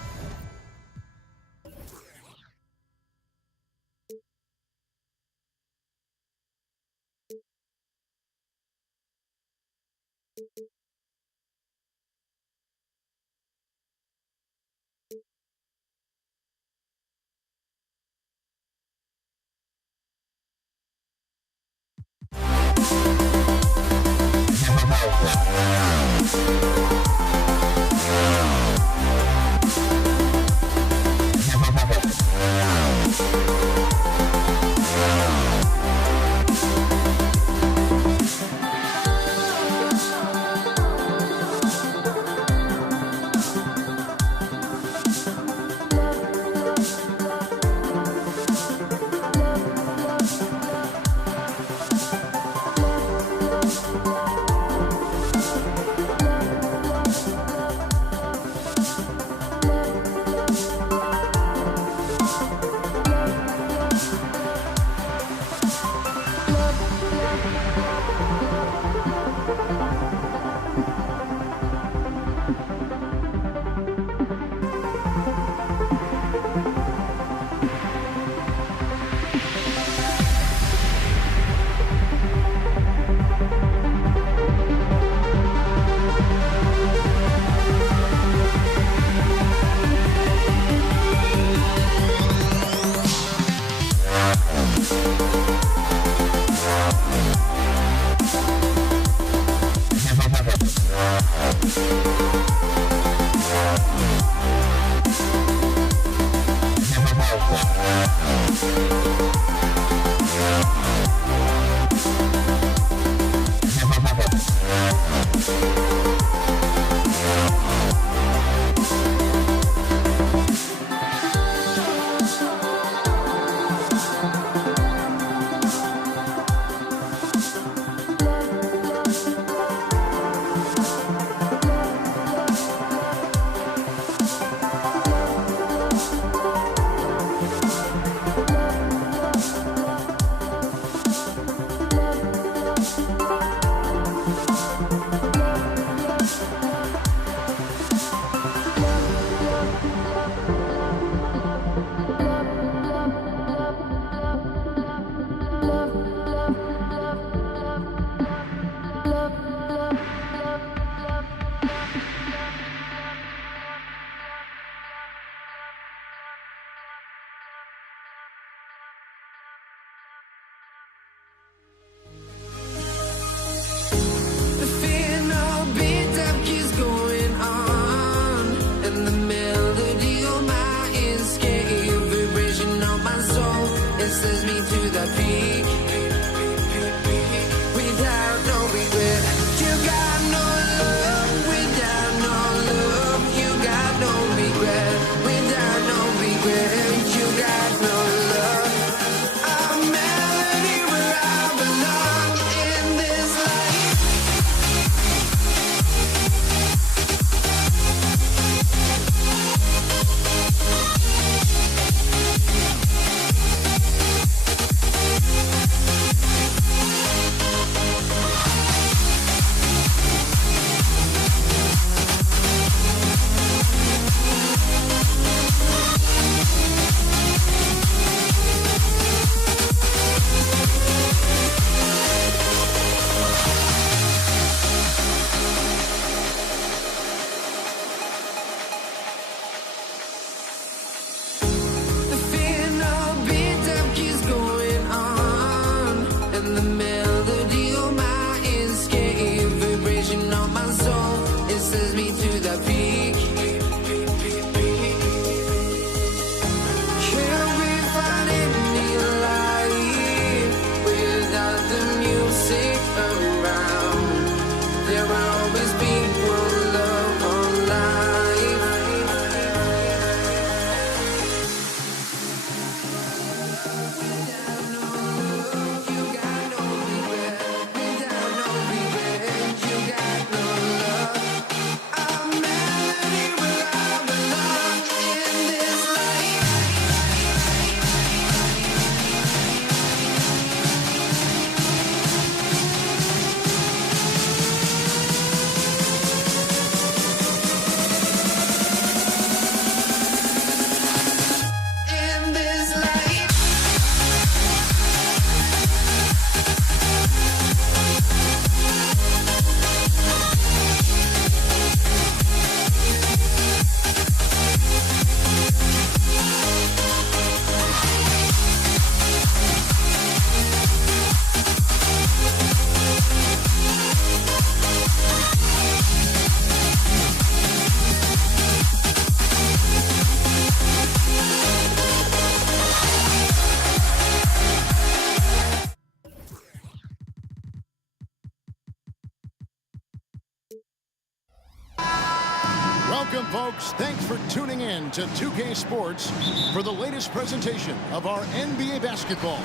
Welcome, folks. Thanks for tuning in to 2K Sports for the latest presentation of our NBA basketball.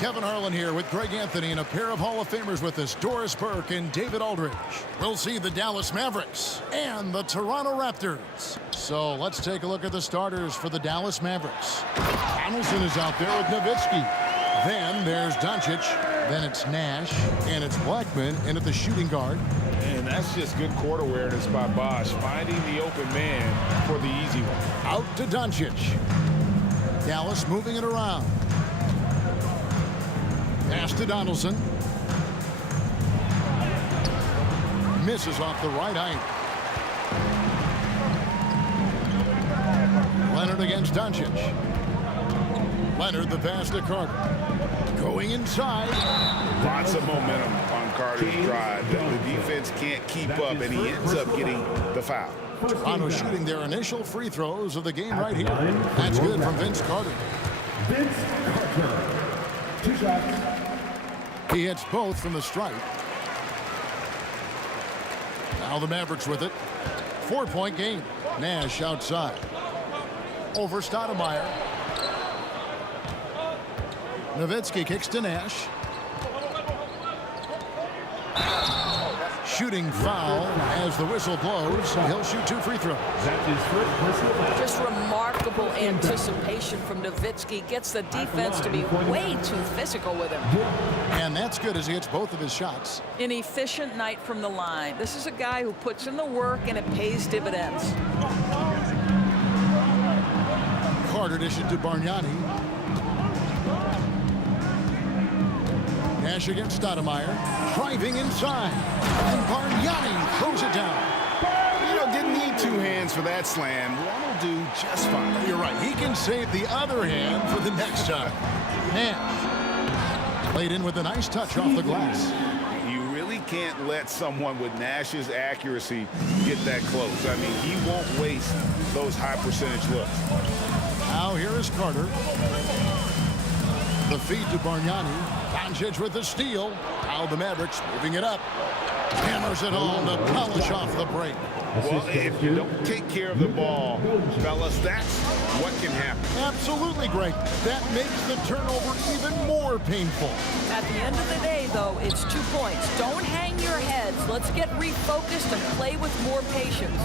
Kevin Harlan here with Greg Anthony and a pair of Hall of Famers with us, Doris Burke and David Aldridge. We'll see the Dallas Mavericks and the Toronto Raptors. So let's take a look at the starters for the Dallas Mavericks. Donaldson is out there with Nowitzki. Then there's Doncic. Then it's Nash. And it's Blackman in at the shooting guard. And that's just good court awareness by Bosh, finding the open man for the easy one. Out to Doncic. Dallas moving it around. Pass to Donaldson. Misses off the right eye. Leonard against Doncic. Leonard the pass to Carter. Going inside. Lots of momentum on Carter's drive. The defense can't keep up, and he ends up getting the foul. Toronto shooting their initial free throws of the game right here. That's good from Vince Carter. Vince Carter. 2 shots. He hits both from the stripe. Now the Mavericks with it. 4-point game. Nash outside. Over Stoudemire. Nowitzki kicks to Nash. Shooting foul as the whistle blows. He'll shoot 2 free throws. Just remarkable anticipation from Nowitzki. Gets the defense to be way too physical with him. And that's good as he hits both of his shots. An efficient night from the line. This is a guy who puts in the work and it pays dividends. Carter dishes to Bargnani. Nash against Stoudemire. Driving inside. And Bargnani throws it down. You know, didn't need 2 hands for that slam. One will do just fine. You're right. He can save the other hand for the next time. Nash. Played in with a nice touch off the glass. You really can't let someone with Nash's accuracy get that close. I mean, he won't waste those high percentage looks. Now here is Carter. The feed to Bargnani. Doncic with the steal. Now the Mavericks moving it up. Hammers it home to polish off the break. Well, if you don't take care of the ball, fellas, that's what can happen. Absolutely, Greg. That makes the turnover even more painful. At the end of the day, though, it's 2 points. Don't hang your heads. Let's get refocused and play with more patience.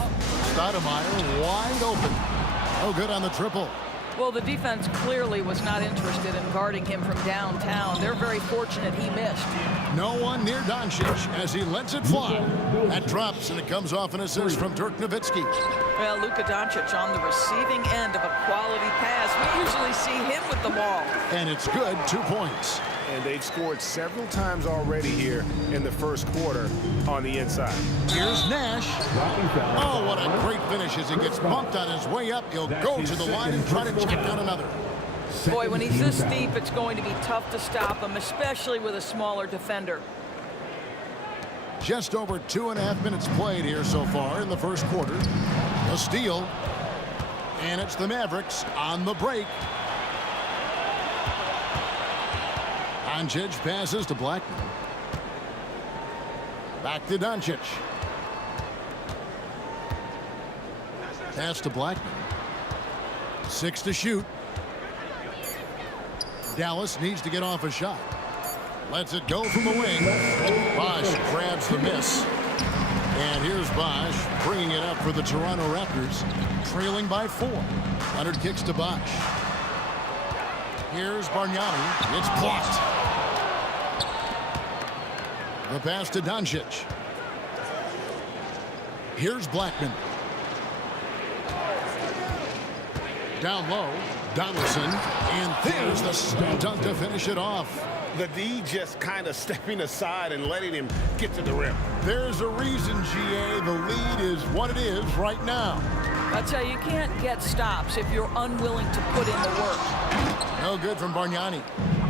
Stoudemire wide open. Oh, good on the triple. Well, the defense clearly was not interested in guarding him from downtown. They're very fortunate he missed. No one near Doncic as he lets it fly. That drops, and it comes off an assist from Dirk Nowitzki. Well, Luka Doncic on the receiving end of a quality pass. We usually see him with the ball. And it's good, 2 points. And they've scored several times already here in the first quarter on the inside. Here's Nash. Oh, what a great finish as he gets bumped on his way up. He'll go to the line and try to check down another. Boy, when he's this deep, it's going to be tough to stop him, especially with a smaller defender. Just over 2.5 minutes played here so far in the first quarter. A steal. And it's the Mavericks on the break. Doncic passes to Blackman. Back to Doncic. Pass to Blackman. 6 to shoot. Dallas needs to get off a shot. Lets it go from the wing. Bosh grabs the miss. And here's Bosh bringing it up for the Toronto Raptors, trailing by 4. Leonard kicks to Bosh. Here's Bargnani. It's blocked. The pass to Doncic. Here's Blackman. Down low, Donaldson. And there's the dunk to finish it off. The D just kind of stepping aside and letting him get to the rim. There's a reason, GA. The lead is what it is right now. I tell you, you can't get stops if you're unwilling to put in the work. No good from Bargnani.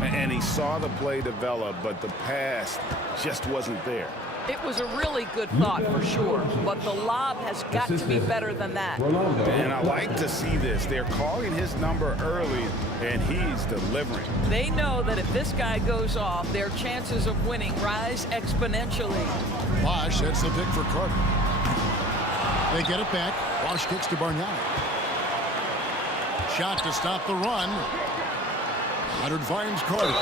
And he saw the play develop, but the pass just wasn't there. It was a really good thought for sure, but the lob has got to be better than that. And I like to see this. They're calling his number early, and he's delivering. They know that if this guy goes off, their chances of winning rise exponentially. Bosh, that's the pick for Carter. They get it back. Walsh kicks to Bargnani. Shot to stop the run. Leonard finds Carter.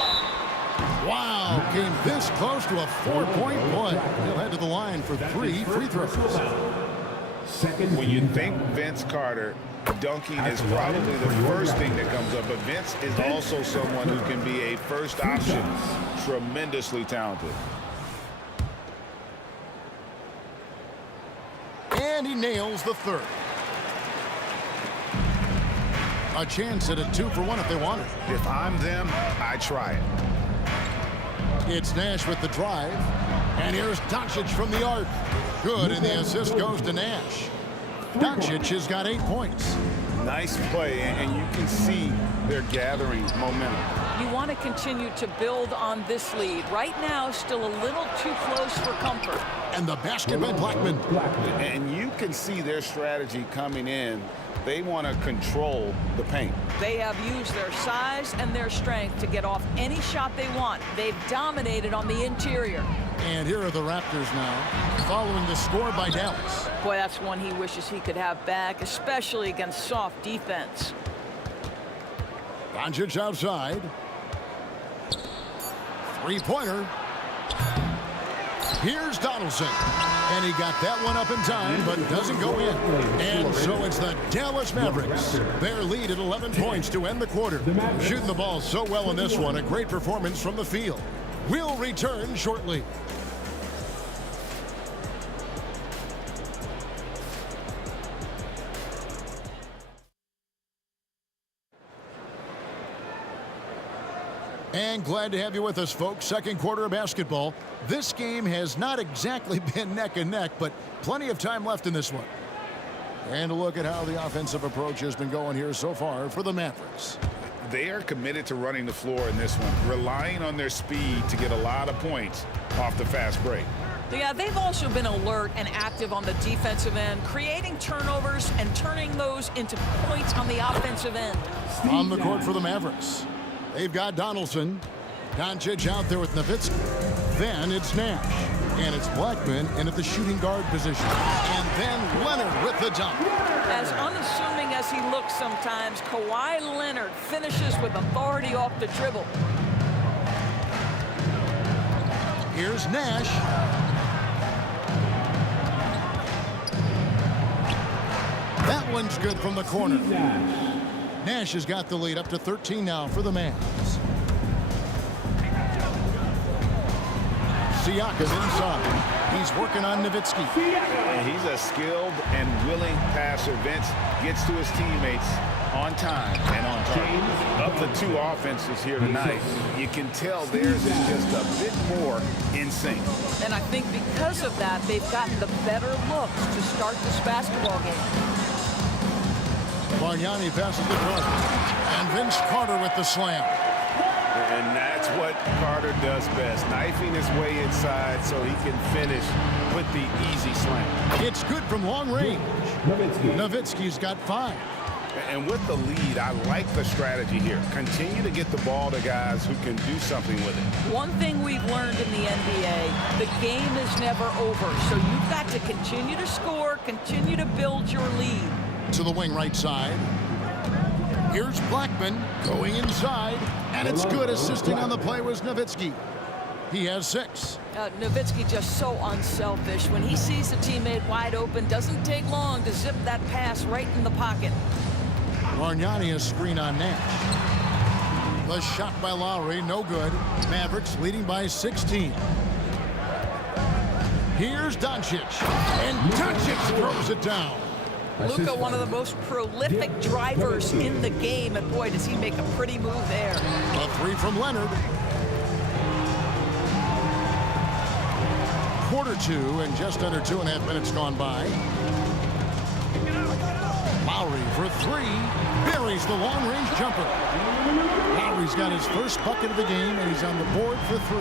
Wow, came this close to a 4-point play. He'll head to the line for 3 free throws. When you think Vince Carter, dunking is probably the first thing that comes up, but Vince is also someone who can be a first option. Tremendously talented. And he nails the third. A chance at a 2-for-1 if they want it. If I'm them, I try it. It's Nash with the drive. And here's Doncic from the arc. Good, and the assist goes to Nash. Doncic has got 8 points. Nice play, and you can see they're gathering momentum. You want to continue to build on this lead. Right now, still a little too close for comfort. And the basket by Blackman. And you can see their strategy coming in. They want to control the paint. They have used their size and their strength to get off any shot they want. They've dominated on the interior. And here are the Raptors now, following the score by Dallas. Boy, that's one he wishes he could have back, especially against soft defense. Doncic outside. Three-pointer. Here's Donaldson. And he got that one up in time, but doesn't go in. And so it's the Dallas Mavericks. Their lead at 11 points to end the quarter. Shooting the ball so well in this one. A great performance from the field. We'll return shortly. And glad to have you with us, folks. Second quarter of basketball. This game has not exactly been neck and neck, but plenty of time left in this one. And a look at how the offensive approach has been going here so far for the Mavericks. They are committed to running the floor in this one, relying on their speed to get a lot of points off the fast break. Yeah, they've also been alert and active on the defensive end, creating turnovers and turning those into points on the offensive end. On the court for the Mavericks. They've got Donaldson. Doncic out there with Nowitzki. Then it's Nash. And it's Blackman in at the shooting guard position. And then Leonard with the dunk. As unassuming as he looks sometimes, Kawhi Leonard finishes with authority off the dribble. Here's Nash. That one's good from the corner. Nash has got the lead up to 13 now for the Mavs. Siakam inside. He's working on Nowitzki. And he's a skilled and willing passer. Vince gets to his teammates on time and on target. Of the two offenses here tonight, you can tell theirs is just a bit more in sync. And I think because of that, they've gotten the better looks to start this basketball game. Bargnani passes the Carter. And Vince Carter with the slam. And that's what Carter does best, knifing his way inside so he can finish with the easy slam. It's good from long range. Nowitzki's got 5. And with the lead, I like the strategy here. Continue to get the ball to guys who can do something with it. One thing we've learned in the NBA, the game is never over. So you've got to continue to score, continue to build your lead. To the wing right side. Here's Blackman going inside. And it's good. Assisting on the play was Nowitzki. He has 6. Nowitzki just so unselfish. When he sees a teammate wide open, doesn't take long to zip that pass right in the pocket. Bargnani a screen on Nash. The shot by Lowry, no good. Mavericks leading by 16. Here's Doncic. And Doncic throws it down. Luka, one of the most prolific drivers in the game, and boy, does he make a pretty move there. A 3 from Leonard. Quarter 2 and just under 2.5 minutes gone by. Lowry for 3. Buries the long-range jumper. Lowry's got his first bucket of the game, and he's on the board for 3.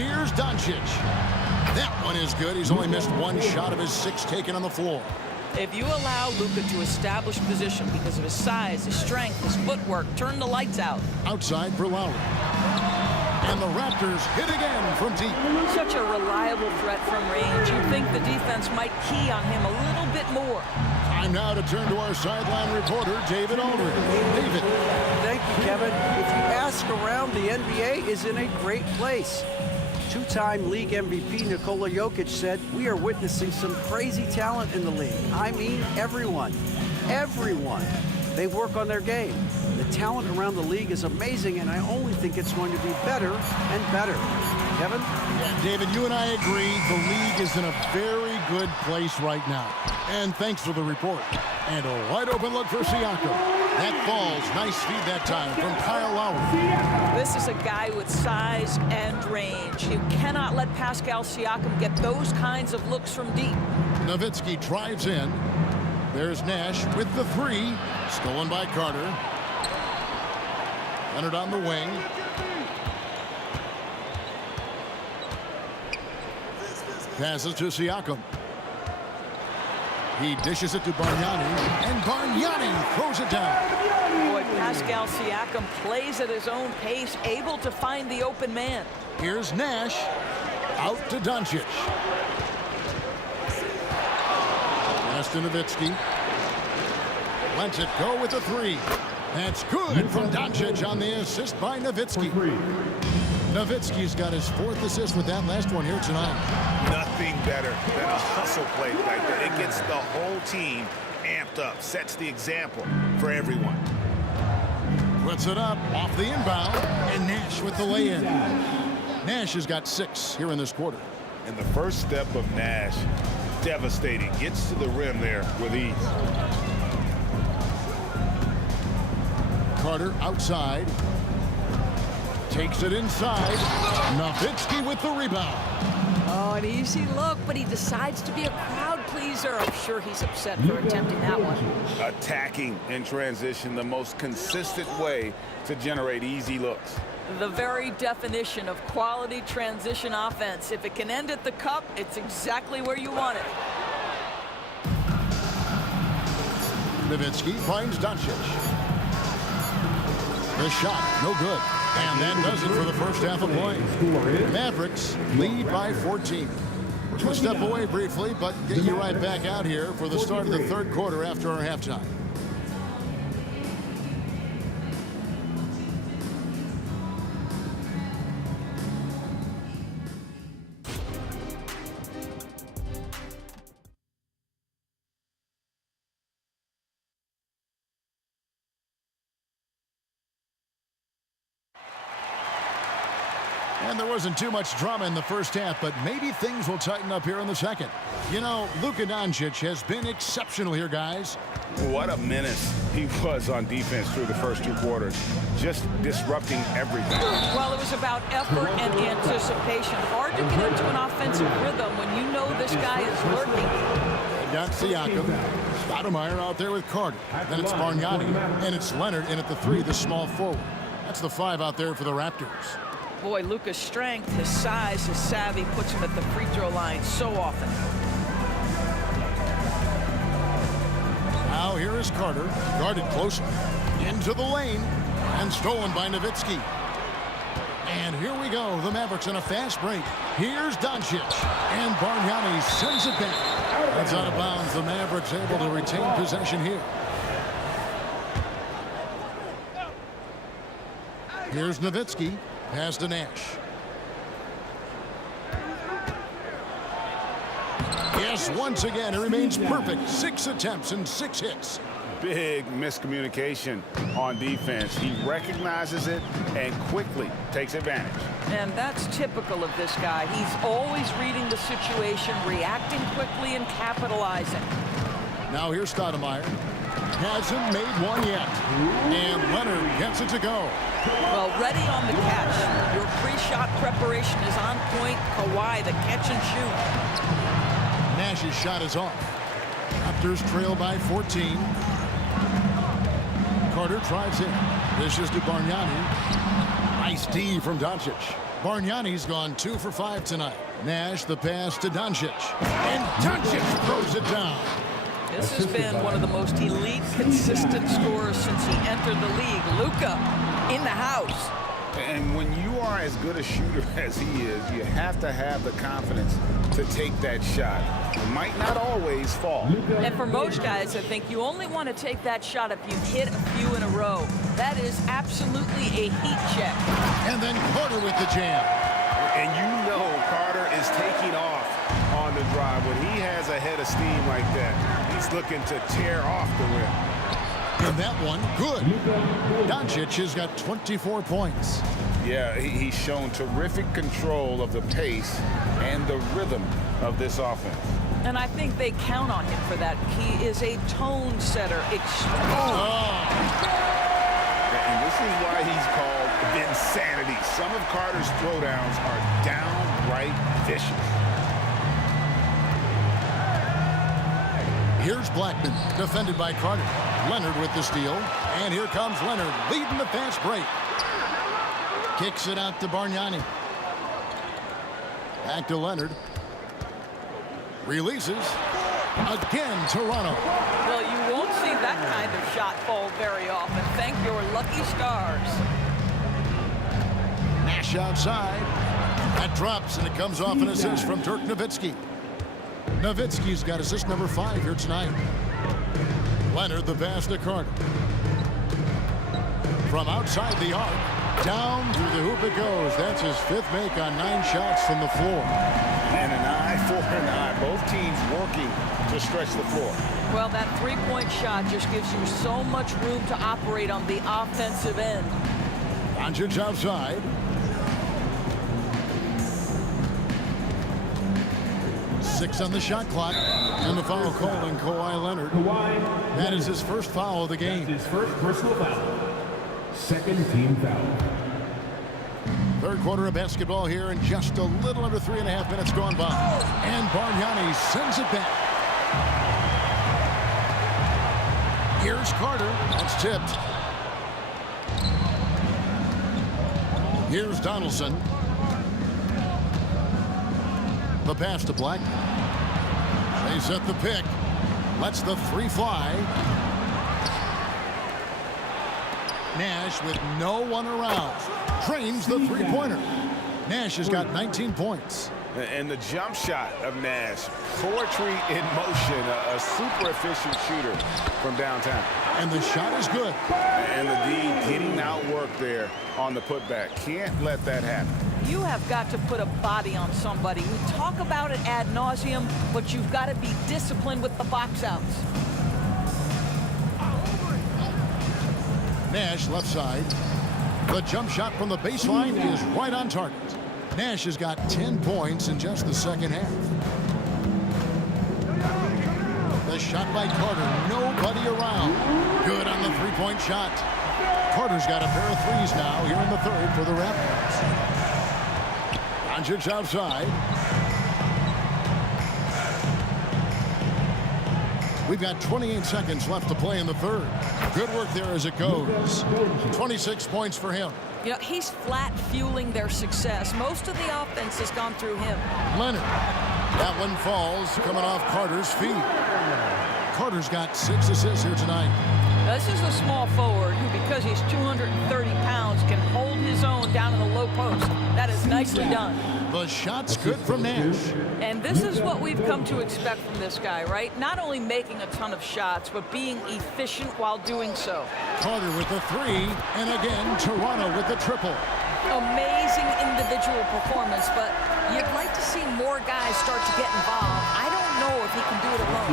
Here's Doncic. That one is good. He's only missed 1 shot of his 6 taken on the floor. If you allow Luka to establish position because of his size, his strength, his footwork, turn the lights out. Outside for Lowry. And the Raptors hit again from deep. Such a reliable threat from range. You'd think the defense might key on him a little bit more. Time now to turn to our sideline reporter, David Aldridge. David. Thank you, Kevin. If you ask around, the NBA is in a great place. Two-time league MVP Nikola Jokic said, "We are witnessing some crazy talent in the league." I mean, everyone. Everyone. They work on their game. The talent around the league is amazing, and I only think it's going to be better and better. Kevin? Yeah, David, you and I agree the league is in a very good place right now. And thanks for the report. And a wide open look for Siakam. That falls. Nice feed that time from Kyle Lowry. This is a guy with size and range. You cannot let Pascal Siakam get those kinds of looks from deep. Nowitzki drives in. There's Nash with the three. Stolen by Carter. Leonard on the wing. Passes to Siakam. He dishes it to Bargnani, and Bargnani throws it down. Boy, Pascal Siakam plays at his own pace, able to find the open man. Here's Nash. Out to Doncic. Pass to Nowitzki. Lets it go with the three. That's good from Doncic on the assist by Nowitzki. Nowitzki's got his fourth assist with that last one here tonight. Nothing better than a hustle play like that. It gets the whole team amped up, sets the example for everyone. Puts it up off the inbound, and Nash with the lay-in. Nash has got 6 here in this quarter. And the first step of Nash, devastating. Gets to the rim there with ease. Carter outside. Takes it inside. Nowitzki with the rebound. Oh, an easy look, but he decides to be a crowd pleaser. I'm sure he's upset for attempting that one. Attacking in transition, the most consistent way to generate easy looks. The very definition of quality transition offense. If it can end at the cup, it's exactly where you want it. Nowitzki finds Doncic. The shot, no good. And that does it for the first half of play. Mavericks lead by 14. We're going to step away briefly, but get you right back out here for the start of the third quarter after our halftime. And there wasn't too much drama in the first half, but maybe things will tighten up here in the second. You know, Luka Doncic has been exceptional here, guys. What a menace he was on defense through the first 2 quarters. Just disrupting everything. Well, it was about effort and anticipation. Hard to get into an offensive rhythm when you know this guy is lurking. Got Siakam. Stoudemire out there with Carter. Then it's Bargnani. And it's Leonard in at the 3, the small forward. That's the 5 out there for the Raptors. Boy, Luka's strength, his size, his savvy puts him at the free throw line so often. Now here is Carter, guarded close into the lane, and stolen by Nowitzki. And here we go, the Mavericks on a fast break. Here's Doncic, and Bargnani sends it back. That's out of bounds. The Mavericks able to retain possession here. Here's Nowitzki. Pass to Nash. Yes, once again, it remains perfect. 6 attempts and 6 hits. Big miscommunication on defense. He recognizes it and quickly takes advantage. And that's typical of this guy. He's always reading the situation, reacting quickly, and capitalizing. Now here's Stoudemire. Hasn't made one yet. And Leonard gets it to go. Well, ready on the catch. Your pre-shot preparation is on point. Kawhi, the catch and shoot. Nash's shot is off. Raptors trail by 14. Carter drives in. This is to Bargnani. Nice D from Doncic. Bargnani's gone 2 for 5 tonight. Nash the pass to Doncic. And Doncic throws it down. This has been one of the most elite, consistent scorers since he entered the league. Luka in the house. And when you are as good a shooter as he is, you have to have the confidence to take that shot. It might not always fall. And for most guys, I think you only want to take that shot if you hit a few in a row. That is absolutely a heat check. And then Carter with the jam. And you know Carter is taking off on the drive. When he has a head of steam like that, he's looking to tear off the rim. And that one, good. Doncic has got 24 points. Yeah, he's shown terrific control of the pace and the rhythm of this offense. And I think they count on him for that. He is a tone setter. And this is why he's called insanity. Some of Carter's throwdowns are downright vicious. Here's Blackman, defended by Carter. Leonard with the steal. And here comes Leonard, leading the fast break. Kicks it out to Bargnani. Back to Leonard. Releases. Again, Toronto. Well, you won't see that kind of shot fall very often. Thank your lucky stars. Nash outside. That drops, and it comes off an assist from Dirk Nowitzki. Nowitzki's got assist number 5 here tonight. Leonard the pass to Carter. From outside the arc, down through the hoop it goes. That's his 5th make on 9 shots from the floor. And an eye for an eye. Both teams working to stretch the floor. Well, that three-point shot just gives you so much room to operate on the offensive end. Doncic outside. Six on the shot clock. And the foul call on Kawhi Leonard. That is his first foul of the game. His first personal foul. Second team foul. Third quarter of basketball here, and just a little under 3.5 minutes gone by. And Bargnani sends it back. Here's Carter. That's tipped. Here's Donaldson. The pass to Black. They set the pick. Lets the 3 fly. Nash with no one around. Trains the 3-pointer. Nash has got 19 points. And the jump shot of Nash. Poetry in motion. A super efficient shooter from downtown. And the shot is good. And the D getting outwork there on the putback. Can't let that happen. You have got to put a body on somebody. We talk about it ad nauseum, but you've got to be disciplined with the box outs. Nash left side. The jump shot from the baseline is right on target. Nash has got 10 points in just the second half. The shot by Carter. Nobody around. Good on the 3-point shot. Carter's got a pair of threes now here in the third for the Raptors. Doncic outside. We've got 28 seconds left to play in the third. Good work there as it goes. 26 points for him. You know, he's flat fueling their success. Most of the offense has gone through him. Leonard. That one falls coming off Carter's feet. Carter's got 6 assists here tonight. Now, this is a small forward who, because he's 230 pounds, can hold his own down in the low post. That is nicely done. The shot's good from Nash. And this is what we've come to expect from this guy, right? Not only making a ton of shots, but being efficient while doing so. Carter with the 3, and again, Toronto with the triple. Amazing individual performance, but you'd like to see more guys start to get involved. I don't know if he can do it alone.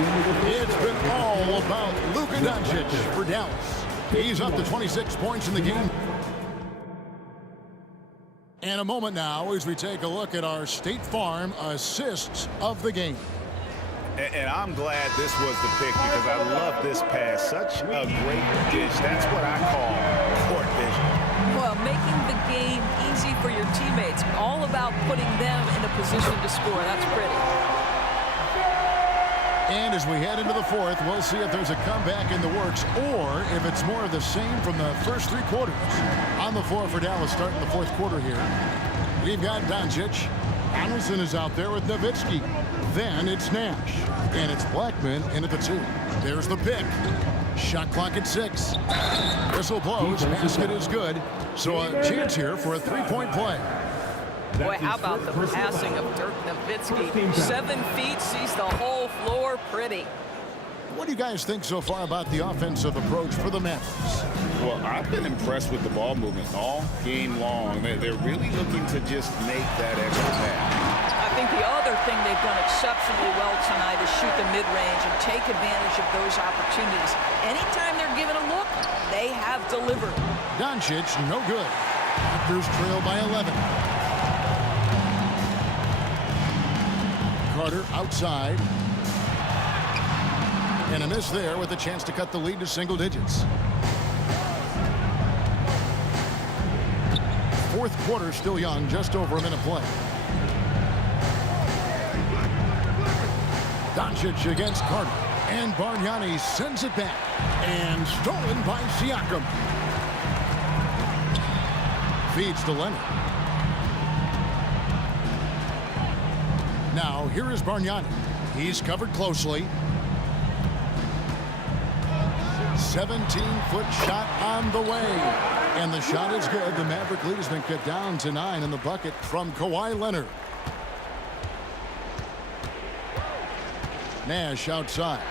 It's been all about Luka Doncic for Dallas. He's up to 26 points in the game. And a moment now as we take a look at our State Farm assists of the game. And I'm glad this was the pick because I love this pass. Such a great dish. That's what I call court vision. Well, making the game easy for your teammates. All about putting them in a position to score. That's pretty. And as we head into the fourth, we'll see if there's a comeback in the works or if it's more of the same from the first 3 quarters. On the floor for Dallas starting the fourth quarter here. We've got Doncic. Donaldson is out there with Nowitzki. Then it's Nash. And it's Blackman in at the 2. There's the pick. Shot clock at 6. Whistle blows. Basket is good. So a chance here for a 3-point play. Boy, how about the passing of Dirk Nowitzki? 7 feet, sees the whole floor pretty. What do you guys think so far about the offensive approach for the Mavericks? Well, I've been impressed with the ball movement all game long. They're really looking to just make that extra pass. I think the other thing they've done exceptionally well tonight is shoot the mid-range and take advantage of those opportunities. Anytime they're given a look, they have delivered. Doncic, no good. Raptors trail by 11. Carter outside. And a miss there with a chance to cut the lead to single digits. Fourth quarter still young, just over a minute play. Doncic against Carter. And Bargnani sends it back. And stolen by Siakam. Feeds to Leonard. Now, here is Bargnani. He's covered closely. 17-foot shot on the way. And the shot is good. The Maverick lead has been cut down to 9 in the bucket from Kawhi Leonard. Nash outside.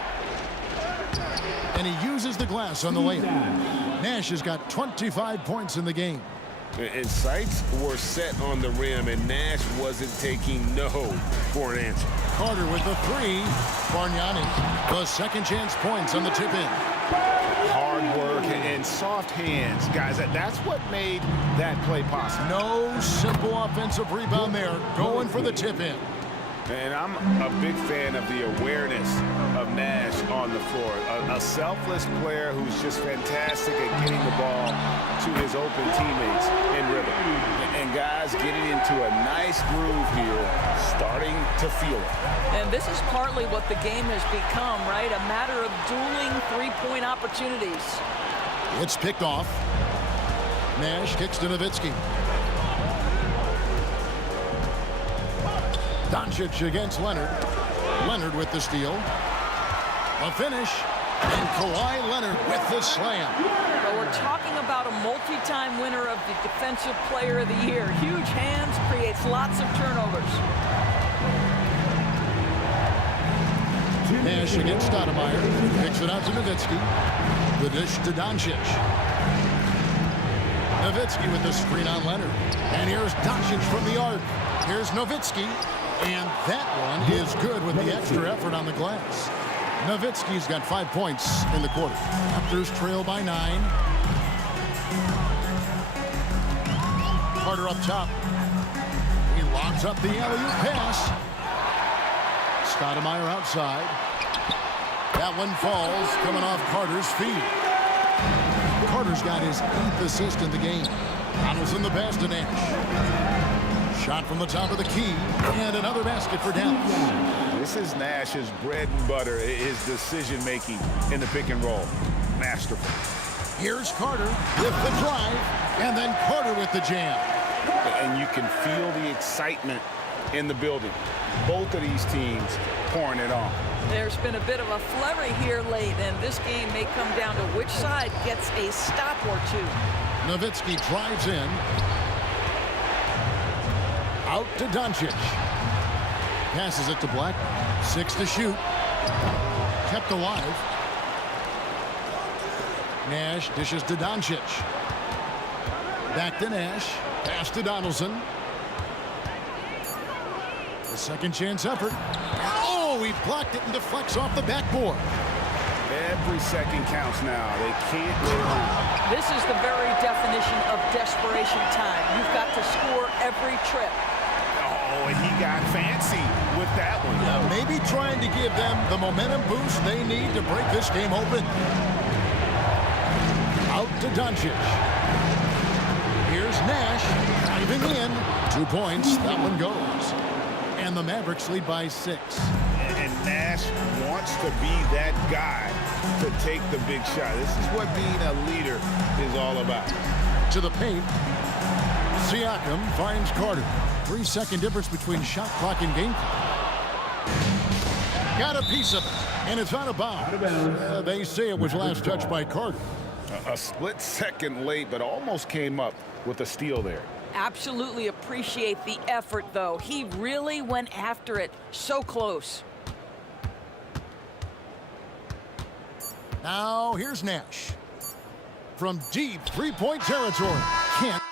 And he uses the glass on the layup. Nash has got 25 points in the game. And sights were set on the rim, and Nash wasn't taking no for an answer. Carter with the 3. Bargnani, the second chance points on the tip in. Hard work and soft hands, guys. That's what made that play possible. No simple offensive rebound there. Going for the tip in. And I'm a big fan of the awareness of Nash on the floor. A selfless player who's just fantastic at getting the ball to his open teammates in rhythm. And guys getting into a nice groove here, starting to feel it. And this is partly what the game has become, right? A matter of dueling three-point opportunities. It's picked off. Nash kicks to Nowitzki. Doncic against Leonard. Leonard with the steal. A finish. And Kawhi Leonard with the slam. Well, we're talking about a multi-time winner of the Defensive Player of the Year. Huge hands, creates lots of turnovers. Nash against Stoudemire. Kicks it out to Nowitzki. The dish to Doncic. Nowitzki with the screen on Leonard. And here's Doncic from the arc. Here's Nowitzki. And that one is good with the extra effort on the glass. Nowitzki's got 5 points in the quarter. Raptors trail by 9. Carter up top. He lobs up the alley-oop pass. Stoudemire outside. That one falls, coming off Carter's feet. Carter's got his 8th assist in the game. Donaldson the pass to Nash. Shot from the top of the key, and another basket for Dallas. This is Nash's bread and butter, his decision-making in the pick and roll. Masterful. Here's Carter with the drive, and then Carter with the jam. And you can feel the excitement in the building. Both of these teams pouring it on. There's been a bit of a flurry here late, and this game may come down to which side gets a stop or two. Nowitzki drives in. Out to Doncic. Passes it to Black. 6 to shoot. Kept alive. Nash dishes to Doncic. Back to Nash. Pass to Donaldson. The second chance effort. Oh, he blocked it and deflects off the backboard. Every second counts now. They can't let it move. This is the very definition of desperation time. You've got to score every trip. Oh, and he got fancy with that one. Yeah, maybe trying to give them the momentum boost they need to break this game open. Out to Doncic. Here's Nash driving in. 2 points. That one goes. And the Mavericks lead by 6. And Nash wants to be that guy to take the big shot. This is what being a leader is all about. To the paint. Siakam finds Carter. 3-second difference between shot clock and game clock. Got a piece of it, and it's out of bounds. They say it was last touched by Carter. A split second late, but almost came up with a steal there. Absolutely appreciate the effort, though. He really went after it. So close. Now here's Nash. From deep three-point territory. Can't.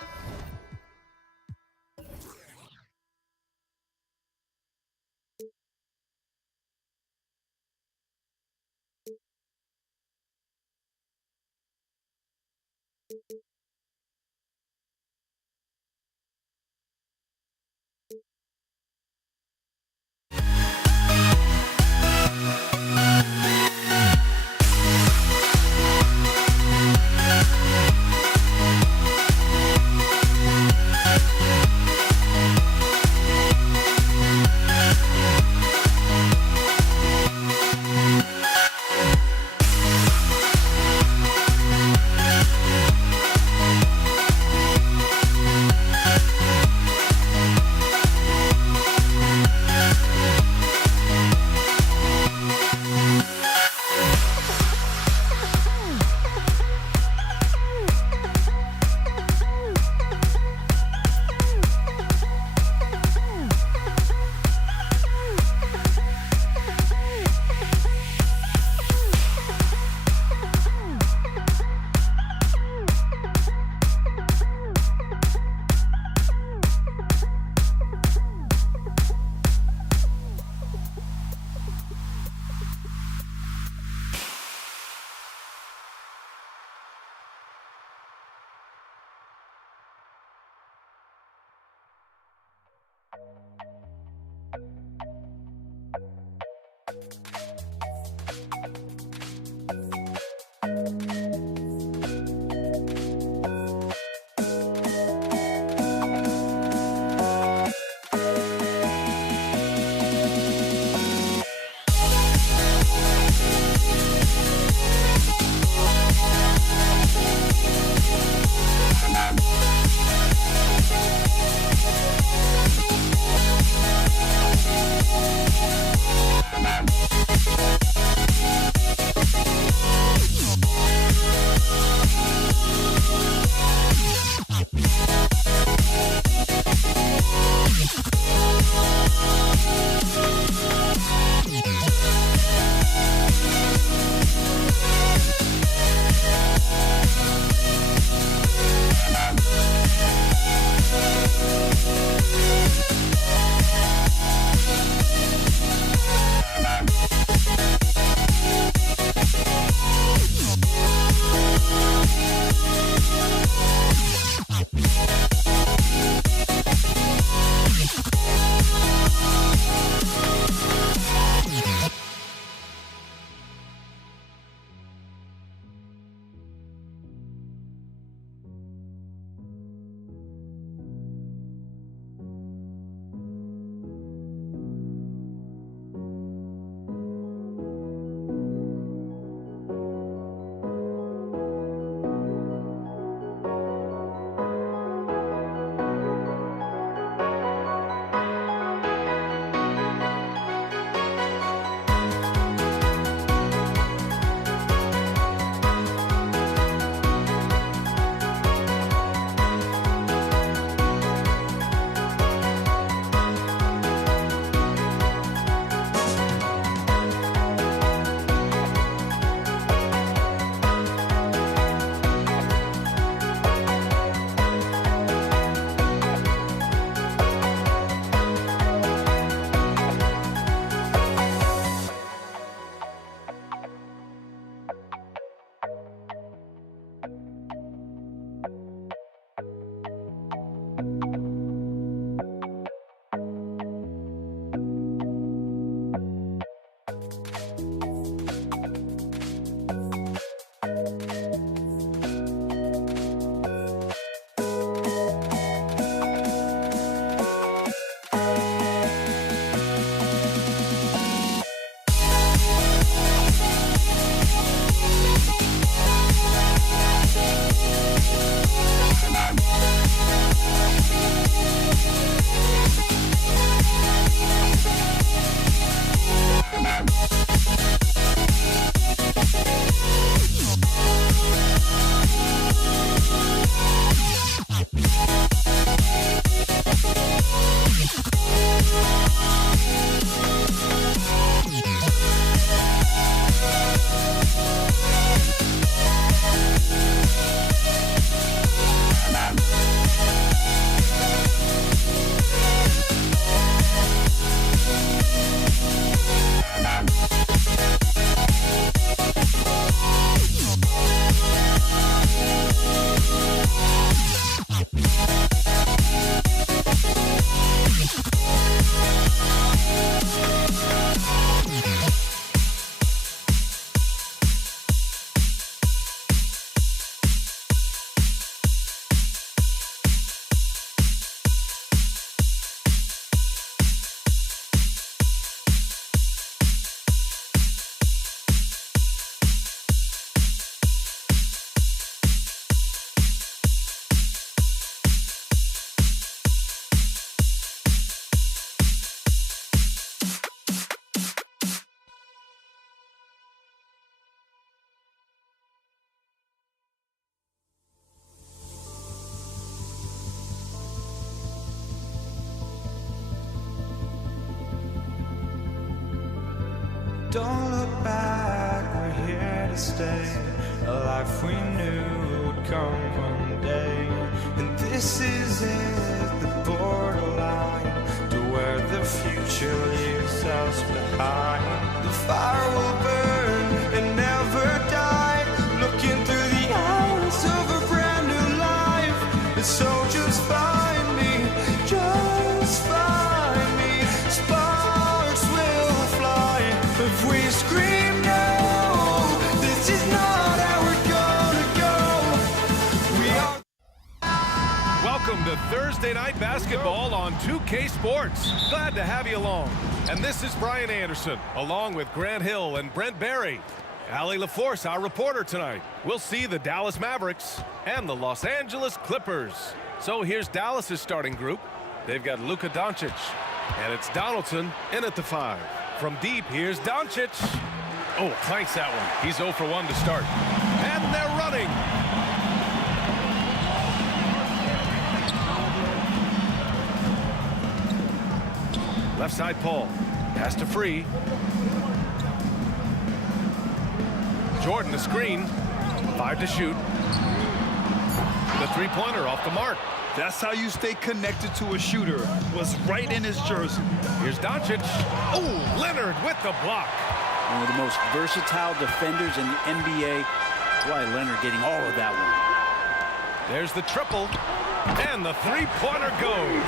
Don't look back, we're here to stay. A life we knew would come one day. And this is it, the borderline to where the future leaves us behind. The fire will burn and never die, looking through the eyes of a brand new life. And so just find me, just find me. Sparks will fly if we scream no. This is not how we're gonna go. We are. Welcome to Thursday Night Basketball on 2K Sports. Glad to have you along. And this is Brian Anderson, along with Grant Hill and Brent Barry. Allie LaForce, our reporter tonight. We'll see the Dallas Mavericks and the Los Angeles Clippers. So here's Dallas's starting group. They've got Luka Doncic, and it's Donaldson in at the 5. From deep, here's Doncic. Oh, clanks that one. He's 0 for 1 to start. And they're running. Left side, Paul. Pass to Free. Jordan, the screen. 5 to shoot. The three-pointer off the mark. That's how you stay connected to a shooter. Was right in his jersey. Here's Doncic. Oh, Leonard with the block. One of the most versatile defenders in the NBA. Why Leonard getting all of that one. There's the triple. And the three-pointer goes.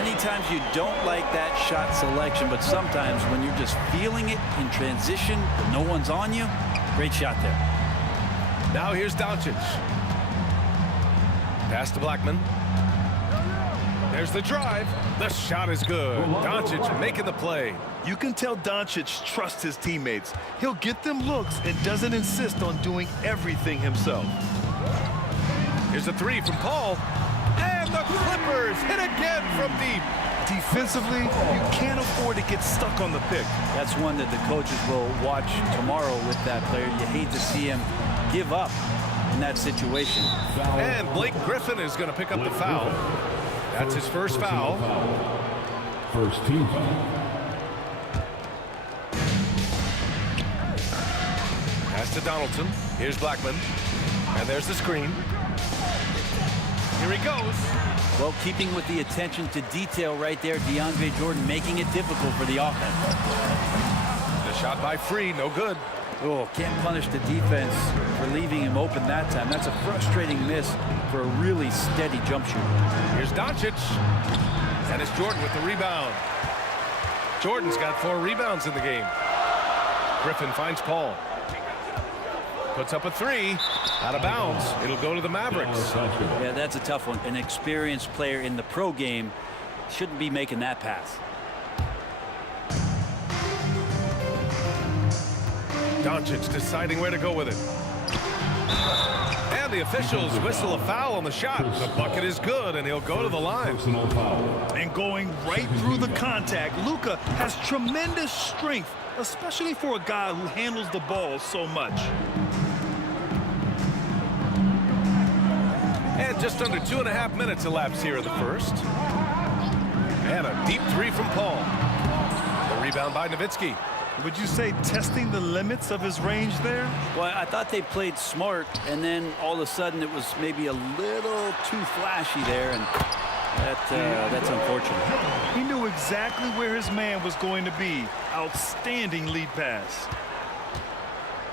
Many times you don't like that shot selection, but sometimes when you're just feeling it in transition, no one's on you, great shot there. Now here's Doncic. Pass to Blackman. There's the drive. The shot is good. Doncic making the play. You can tell Doncic trusts his teammates. He'll get them looks and doesn't insist on doing everything himself. Here's a three from Paul. And the Clippers hit again from deep. Defensively, you can't afford to get stuck on the pick. That's one that the coaches will watch tomorrow with that player. You hate to see him give up in that situation. And Blake Griffin is going to pick up the foul. That's his first foul. First team foul. Pass to Donaldson. Here's Blackman. And there's the screen. Here he goes. Well, keeping with the attention to detail right there, DeAndre Jordan making it difficult for the offense. The shot by Free, no good. Oh, can't punish the defense for leaving him open that time. That's a frustrating miss for a really steady jump shooter. Here's Doncic. And it's Jordan with the rebound. Jordan's got 4 rebounds in the game. Griffin finds Paul. Puts up a 3. Out of bounds. It'll go to the Mavericks. Yeah, that's a tough one. An experienced player in the pro game shouldn't be making that pass. Doncic deciding where to go with it. And the officials whistle a foul on the shot. The bucket is good, and he'll go to the line. And going right through the contact, Luka has tremendous strength, especially for a guy who handles the ball so much. And just under 2.5 minutes elapsed here in the first. And a deep 3 from Paul. The rebound by Nowitzki. Would you say testing the limits of his range there? Well, I thought they played smart, and then all of a sudden it was maybe a little too flashy there, and that's unfortunate. He knew exactly where his man was going to be. Outstanding lead pass.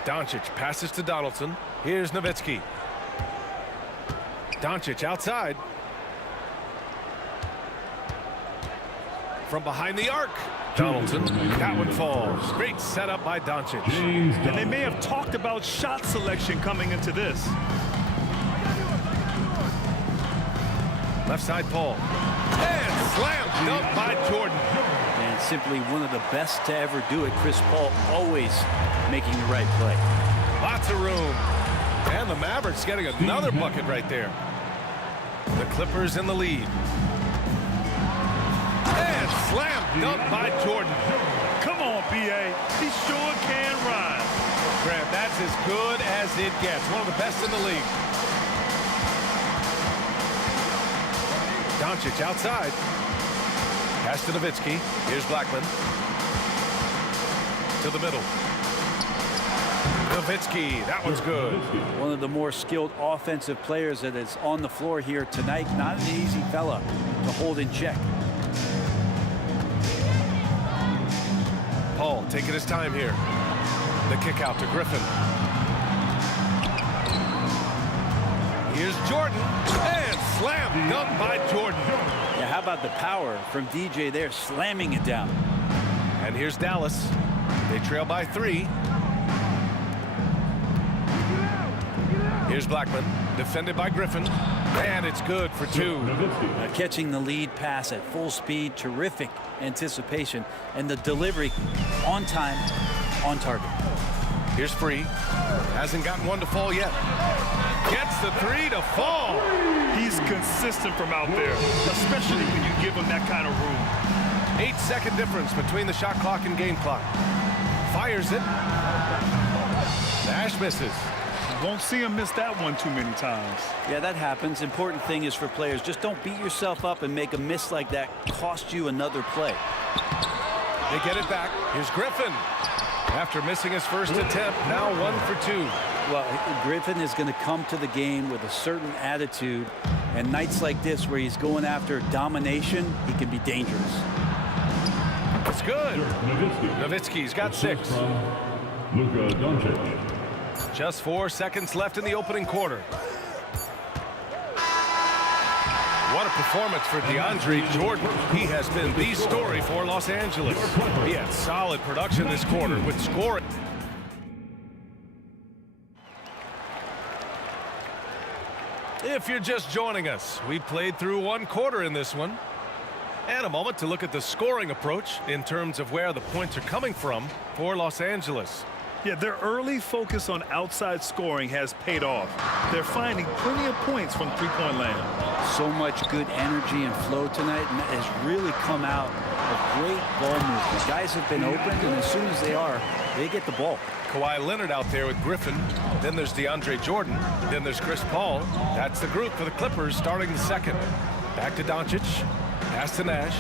Doncic passes to Donaldson. Here's Nowitzki. Doncic outside. From behind the arc. Donaldson. That one falls. Great setup by Doncic. And they may have talked about shot selection coming into this. Left side, Paul. And slam dunk by Jordan. And simply one of the best to ever do it. Chris Paul always making the right play. Lots of room. And the Mavericks getting another bucket right there. The Clippers in the lead. And slam dunk by Jordan. Come on, B.A. He sure can ride. Grant, that's as good as it gets. One of the best in the league. Doncic outside. Pass to Nowitzki. Here's Blackman. To to the middle. Nowitzki, that one's good. One of the more skilled offensive players that is on the floor here tonight. Not an easy fella to hold in check. Paul taking his time here. The kick out to Griffin. Here's Jordan, and slam dunk by Jordan. Yeah, how about the power from DJ there, slamming it down. And here's Dallas. They trail by 3. Here's Blackman, defended by Griffin, and it's good for 2. Catching the lead pass at full speed, terrific anticipation, and the delivery on time, on target. Here's Free. Hasn't gotten one to fall yet. Gets the 3 to fall. He's consistent from out there, especially when you give him that kind of room. 8-second difference between the shot clock and game clock. Fires it. Nash misses. Won't see him miss that one too many times. Yeah, that happens. Important thing is for players, just don't beat yourself up and make a miss like that cost you another play. They get it back. Here's Griffin. After missing his first attempt, now 1 for 2. Well, Griffin is going to come to the game with a certain attitude, and nights like this where he's going after domination, he can be dangerous. It's good. Nowitzki's got 6. Luka Doncic. Just 4 seconds left in the opening quarter. What a performance for DeAndre Jordan. He has been the story for Los Angeles. He had solid production this quarter with scoring. If you're just joining us, we played through 1 quarter in this one. And a moment to look at the scoring approach in terms of where the points are coming from for Los Angeles. Yeah, their early focus on outside scoring has paid off. They're finding plenty of points from three-point land. So much good energy and flow tonight, and that has really come out of great ball movement. Guys have been opened, and as soon as they are, they get the ball. Kawhi Leonard out there with Griffin. Then there's DeAndre Jordan. Then there's Chris Paul. That's the group for the Clippers starting the second. Back to Doncic. Pass to Nash.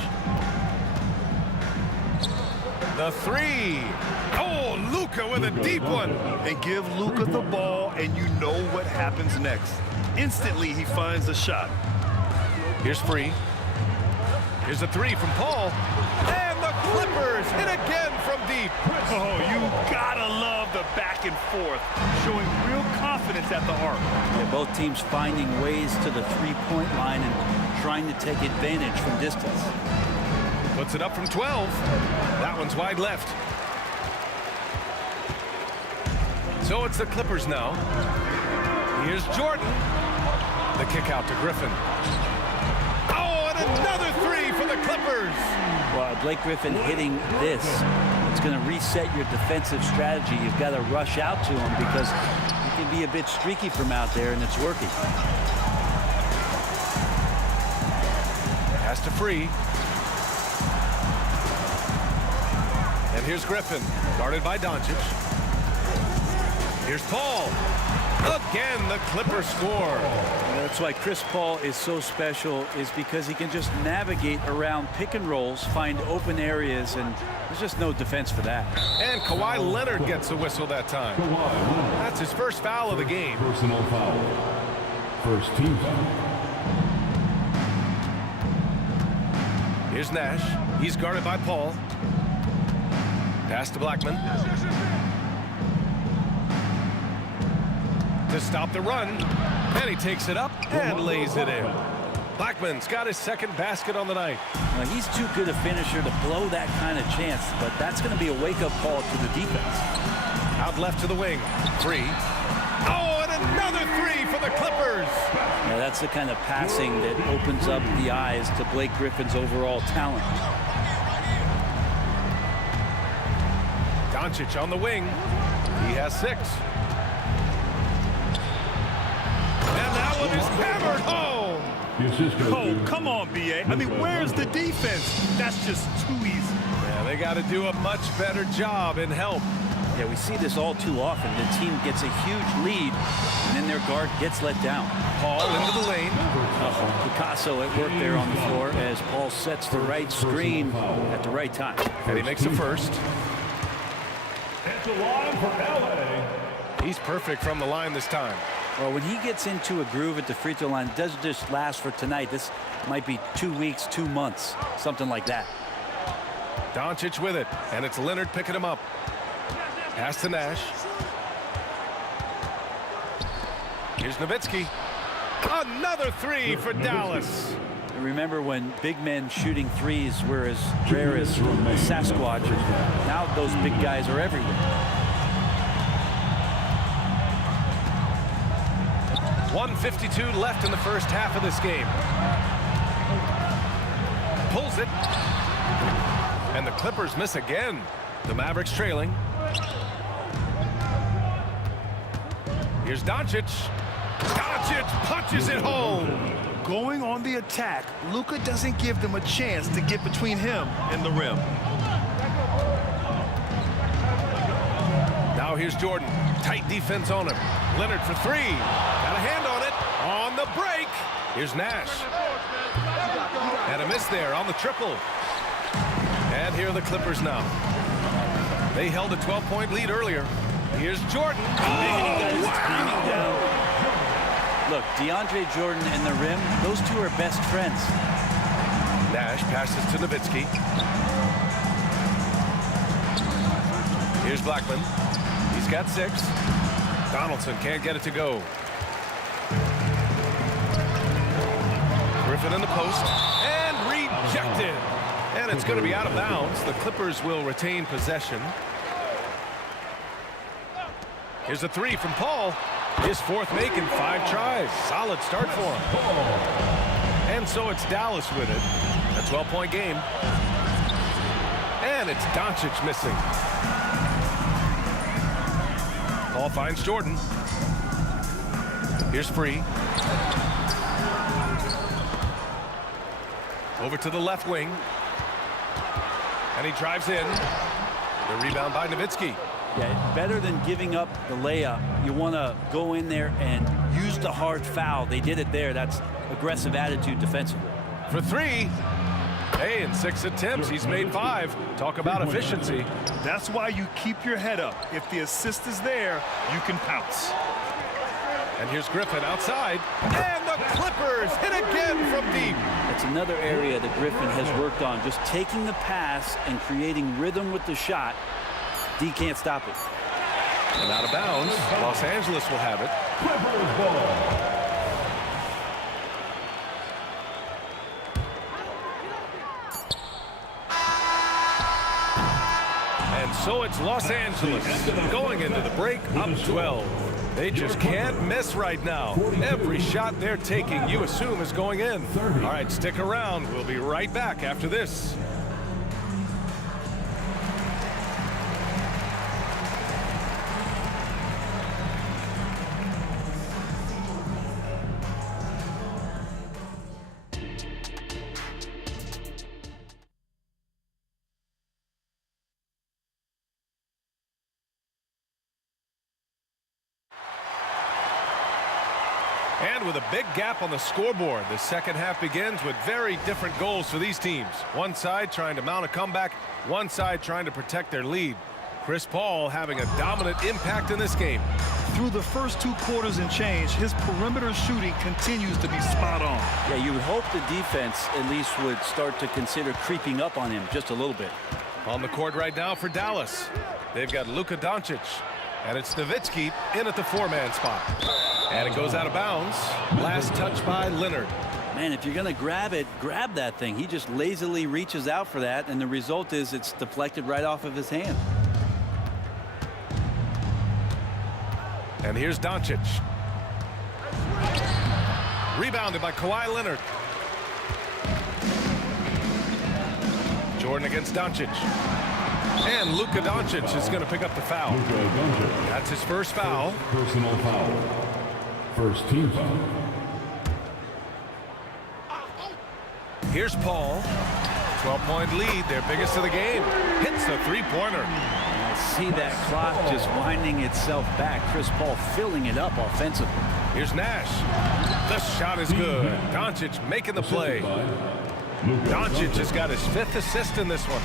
The 3. Oh, Luka with a deep one. And give Luka the ball, and you know what happens next. Instantly, he finds a shot. Here's Free. Here's a 3 from Paul. And the Clippers hit again from deep. Oh, you gotta love the back and forth, showing real confidence at the arc. Yeah, both teams finding ways to the three-point line and trying to take advantage from distance. Puts it up from 12. That one's wide left. So it's the Clippers now. Here's Jordan. The kick out to Griffin. Oh, and another 3 for the Clippers. Well, Blake Griffin hitting this, it's going to reset your defensive strategy. You've got to rush out to him because he can be a bit streaky from out there, and it's working. Pass to Free. And here's Griffin, guarded by Doncic. Here's Paul. Again, the Clippers score. That's why Chris Paul is so special, is because he can just navigate around pick and rolls, find open areas, and there's just no defense for that. And Kawhi Leonard gets the whistle that time. That's his first foul of the game. Personal foul. First team foul. Here's Nash. He's guarded by Paul. Pass to Blackman. To stop the run. And he takes it up and lays it in. Blackman's got his second basket on the night. Well, he's too good a finisher to blow that kind of chance, but that's going to be a wake-up call to the defense. Out left to the wing. Free. Oh, and another 3 for the Clippers. Yeah, that's the kind of passing that opens up the eyes to Blake Griffin's overall talent. Doncic on the wing. He has 6. And that one is hammered home. Oh, come on, B.A. I mean, where's the defense? That's just too easy. Yeah, they got to do a much better job in help. Yeah, we see this all too often. The team gets a huge lead, and then their guard gets let down. Paul into the lane. Picasso at work there on the floor as Paul sets the right screen at the right time. And he makes the first. the line for LA. He's perfect from the line this time. Well, when he gets into a groove at the free throw line, it doesn't just last for tonight. This might be 2 weeks, 2 months, something like that. Doncic with it, and it's Leonard picking him up. Pass to Nash. Here's Nowitzki. Another three for Dallas. Remember when big men shooting threes were as rare as Sasquatch. Now those big guys are everywhere. 1:52 left in the first half of this game. Pulls it. And the Clippers miss again. The Mavericks trailing. Here's Doncic. Doncic punches it home. Going on the attack, Luka doesn't give them a chance to get between him and the rim. Now here's Jordan. Tight defense on him. Leonard for three. Got a hand on it. On the break. Here's Nash. And a miss there on the triple. And here are the Clippers now. They held a 12-point lead earlier. Here's Jordan. Oh, wow. Look, DeAndre Jordan and the rim, those two are best friends. Nash passes to Nowitzki. Here's Blackman. He's got 6. Donaldson can't get it to go. Griffin in the post. And rejected. And it's going to be out of bounds. The Clippers will retain possession. Here's a three from Paul. His fourth make in 5 tries. Solid start for him. And so it's Dallas with it. A 12-point game. And it's Doncic missing. Paul finds Jordan. Here's Free. Over to the left wing. And he drives in. The rebound by Nowitzki. Yeah, better than giving up the layup. You want to go in there and use the hard foul. They did it there. That's aggressive attitude defensively. For three. Hey, in 6 attempts, he's made 5. Talk about efficiency. That's why you keep your head up. If the assist is there, you can pounce. And here's Griffin outside. And the Clippers hit again from deep. That's another area that Griffin has worked on. Just taking the pass and creating rhythm with the shot. D can't stop it. And out of bounds. Los Angeles will have it. Clippers ball. And so it's Los Angeles going into the break up 12. They just can't miss right now. Every shot they're taking, you assume, is going in. All right, stick around. We'll be right back after this. And with a big gap on the scoreboard, the second half begins with very different goals for these teams. One side trying to mount a comeback, one side trying to protect their lead. Chris Paul having a dominant impact in this game. Through the first 2 quarters and change, his perimeter shooting continues to be spot on. Yeah, you would hope the defense at least would start to consider creeping up on him just a little bit. On the court right now for Dallas, they've got Luka Doncic. And it's Nowitzki in at the 4-man spot. And it goes out of bounds. Last touch by Leonard. Man, if you're going to grab it, grab that thing. He just lazily reaches out for that, and the result is it's deflected right off of his hand. And here's Doncic. Rebounded by Kawhi Leonard. Jordan against Doncic. And Luka Doncic is going to pick up the foul. That's his first foul. Personal foul. First team foul. Here's Paul. 12-point lead, their biggest of the game. Hits the three-pointer. See that clock just winding itself back. Chris Paul filling it up offensively. Here's Nash. The shot is good. Doncic making the play. Doncic has got his 5th assist in this one.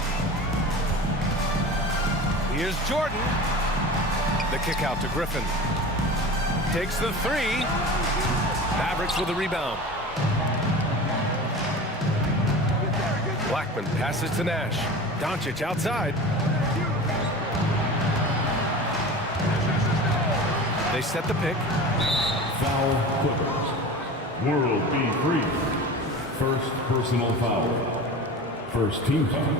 Here's Jordan. The kick out to Griffin. Takes the three. Mavericks with a rebound. Blackman passes to Nash. Doncic outside. They set the pick. Foul Clippers. World B. Free. First personal foul. First team foul.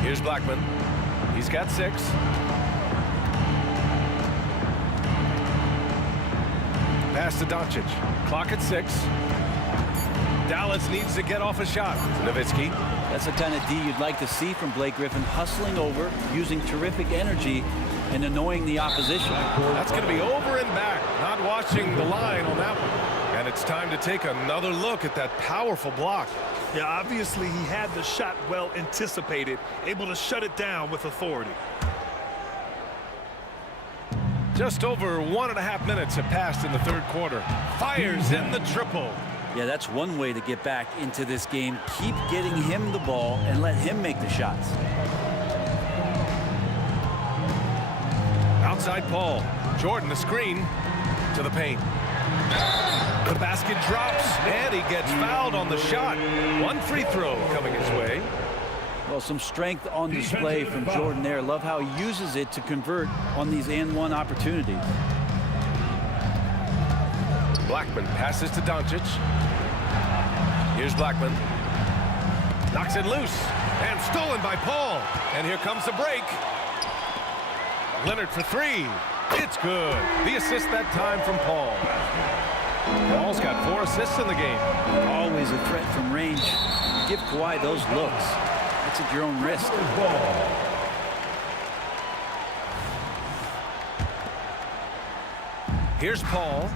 Here's Blackman. He's got 6. Pass to Doncic. Clock at 6. Dallas needs to get off a shot. Nowitzki. That's the kind of D you'd like to see from Blake Griffin, hustling over, using terrific energy, and annoying the opposition. That's going to be over and back. Not watching the line on that one. And it's time to take another look at that powerful block. Yeah, obviously he had the shot well anticipated, able to shut it down with authority. Just over 1.5 minutes have passed in the third quarter. Fires in the triple. Yeah, that's one way to get back into this game. Keep getting him the ball and let him make the shots. Outside Paul. Jordan the screen to the paint. The basket drops and he gets fouled on the shot. One free throw coming his way. Well, some strength on display from Jordan there. Love how he uses it to convert on these and-one opportunities. Blackman passes to Doncic. Here's Blackman. Knocks it loose and stolen by Paul. And here comes the break. Leonard for 3. It's good. The assist that time from Paul. Paul's got 4 assists in the game. Always a threat from range. Give Kawhi those looks. It's at your own risk. Here's Paul.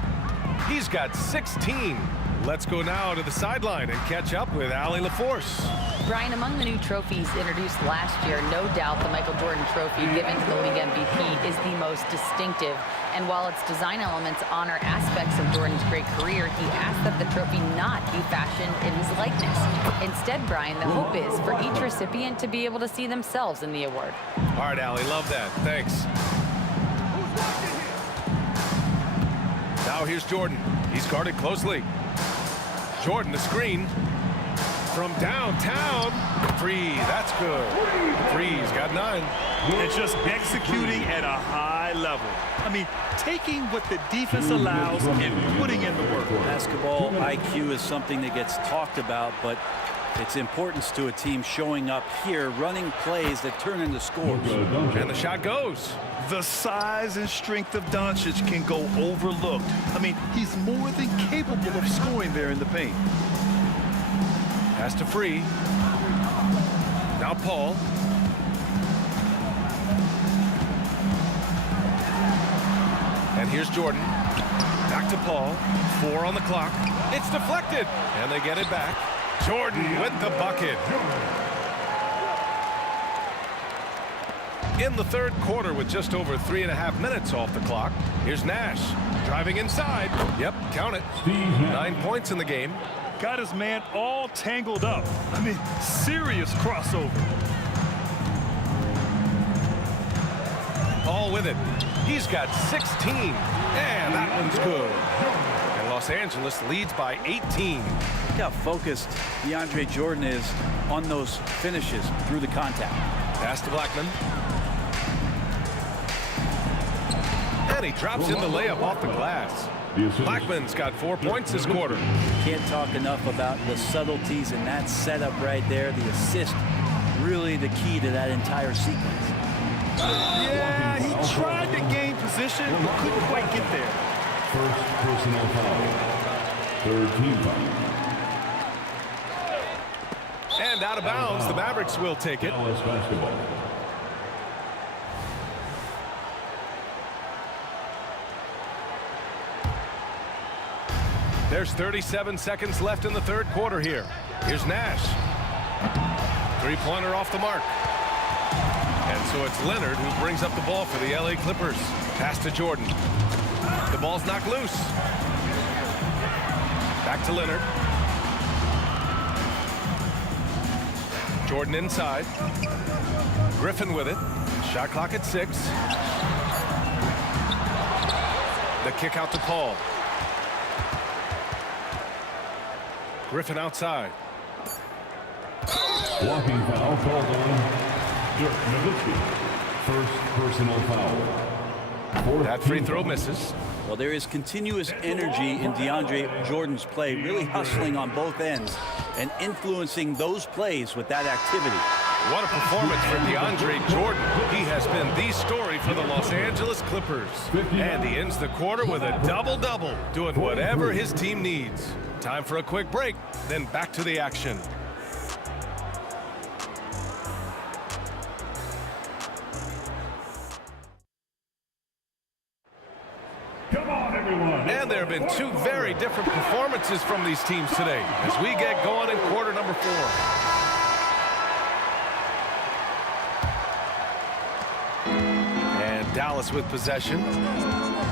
He's got 16. Let's go now to the sideline and catch up with Allie LaForce. Brian, among the new trophies introduced last year, no doubt the Michael Jordan Trophy given to the league MVP is the most distinctive. And while its design elements honor aspects of Jordan's great career, he asked that the trophy not be fashioned in his likeness. Instead, Brian, the hope is for each recipient to be able to see themselves in the award. All right, Allie, love that. Thanks. Now here's Jordan. He's guarded closely. Jordan, the screen from downtown. Free, that's good. Free's got 9. And just executing at a high level. I mean, taking what the defense allows and putting in the work. Basketball IQ is something that gets talked about, but its importance to a team showing up here, running plays that turn into scores. And the shot goes. The size and strength of Doncic can go overlooked. I mean, he's more than capable of scoring there in the paint. Pass to Free. Now Paul. And here's Jordan. Back to Paul. 4 on the clock. It's deflected. And they get it back. Jordan with the bucket. In the third quarter with just over 3.5 minutes off the clock. Here's Nash driving inside. Yep, count it. 9 points in the game. Got his man all tangled up. I mean, serious crossover. Paul with it. He's got 16. And that one's good. And Los Angeles leads by 18. Look how focused DeAndre Jordan is on those finishes through the contact. Pass to Blackman. And he drops in the layup off the glass. Blackman's got 4 points this quarter. Can't talk enough about the subtleties in that setup right there. The assist, really the key to that entire sequence. Yeah, he tried to gain position, but couldn't quite get there. First personal foul. Third team foul. And out of bounds, the Mavericks will take it. Dallas basketball. There's 37 seconds left in the third quarter here. Here's Nash. 3-pointer off the mark. And so it's Leonard who brings up the ball for the LA Clippers. Pass to Jordan. The ball's knocked loose. Back to Leonard. Jordan inside. Griffin with it. Shot clock at 6. The kick out to Paul. Griffin outside. Blocking foul called on Dirk Nowitzki. First personal foul. That free throw misses. Well, there is continuous energy in DeAndre Jordan's play, really hustling on both ends and influencing those plays with that activity. What a performance for DeAndre Jordan. He has been the story for the Los Angeles Clippers. And he ends the quarter with a double-double, doing whatever his team needs. Time for a quick break, then back to the action. Come on, everyone. And there have been two very different performances from these teams today as we get going in quarter number 4. And Dallas with possession.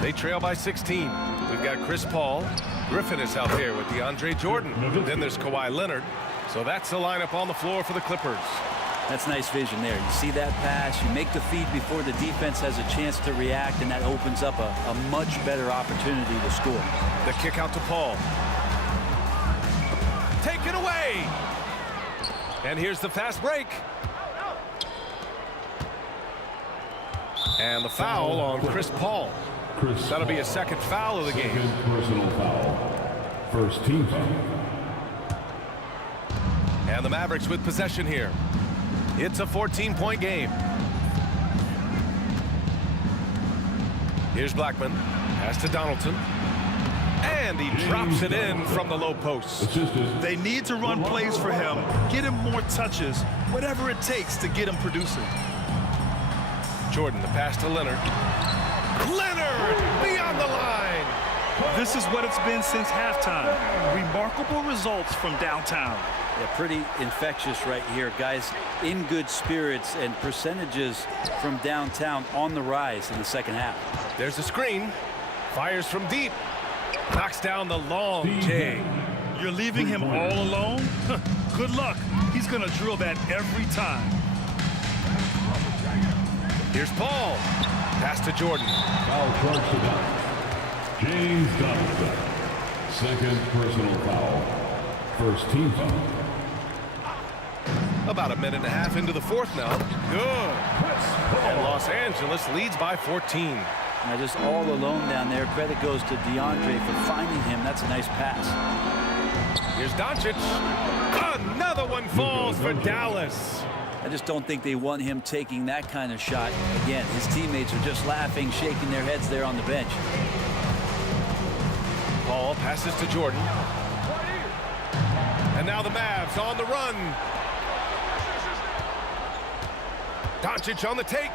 They trail by 16. We've got Chris Paul. Griffin is out there with DeAndre Jordan. Then there's Kawhi Leonard. So that's the lineup on the floor for the Clippers. That's nice vision there. You see that pass, you make the feed before the defense has a chance to react, and that opens up a much better opportunity to score. The kick out to Paul. Take it away. And here's the fast break. And the foul on Chris Paul. That'll be a second foul of the game. Second personal foul. First team foul. And the Mavericks with possession here. It's a 14-point game. Here's Blackman. Pass to Donaldson. And he drops it in from the low post. They need to run plays for him. Get him more touches. Whatever it takes to get him producing. Jordan, the pass to Leonard. Leonard beyond the line. This is what it's been since halftime. Remarkable results from downtown. Yeah, pretty infectious right here. Guys in good spirits, and percentages from downtown on the rise in the second half. There's a screen. Fires from deep. Knocks down the long J. You're leaving him all alone? Good luck. He's going to drill that every time. Here's Paul. Pass to Jordan. Foul charge to Donovan. James Donovan. Second personal foul. First team foul. About a minute and a half into the fourth now. Good. And Los Angeles leads by 14. Now just all alone down there. Credit goes to DeAndre for finding him. That's a nice pass. Here's Doncic. Another one falls for Dallas. I just don't think they want him taking that kind of shot. Again, his teammates are just laughing, shaking their heads there on the bench. Paul passes to Jordan. And now the Mavs on the run. Doncic on the take.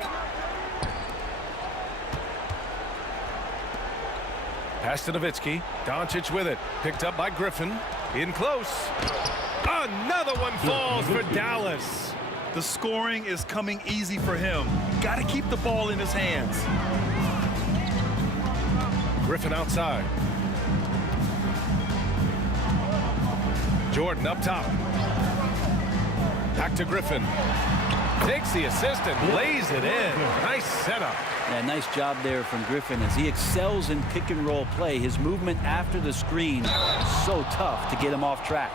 Pass to Nowitzki. Doncic with it. Picked up by Griffin. In close. Another one falls for Dallas. The scoring is coming easy for him. Got to keep the ball in his hands. Griffin outside. Jordan up top. Back to Griffin. Takes the assist and lays it in. Nice setup. Yeah, nice job there from Griffin as he excels in pick and roll play. His movement after the screen, so tough to get him off track.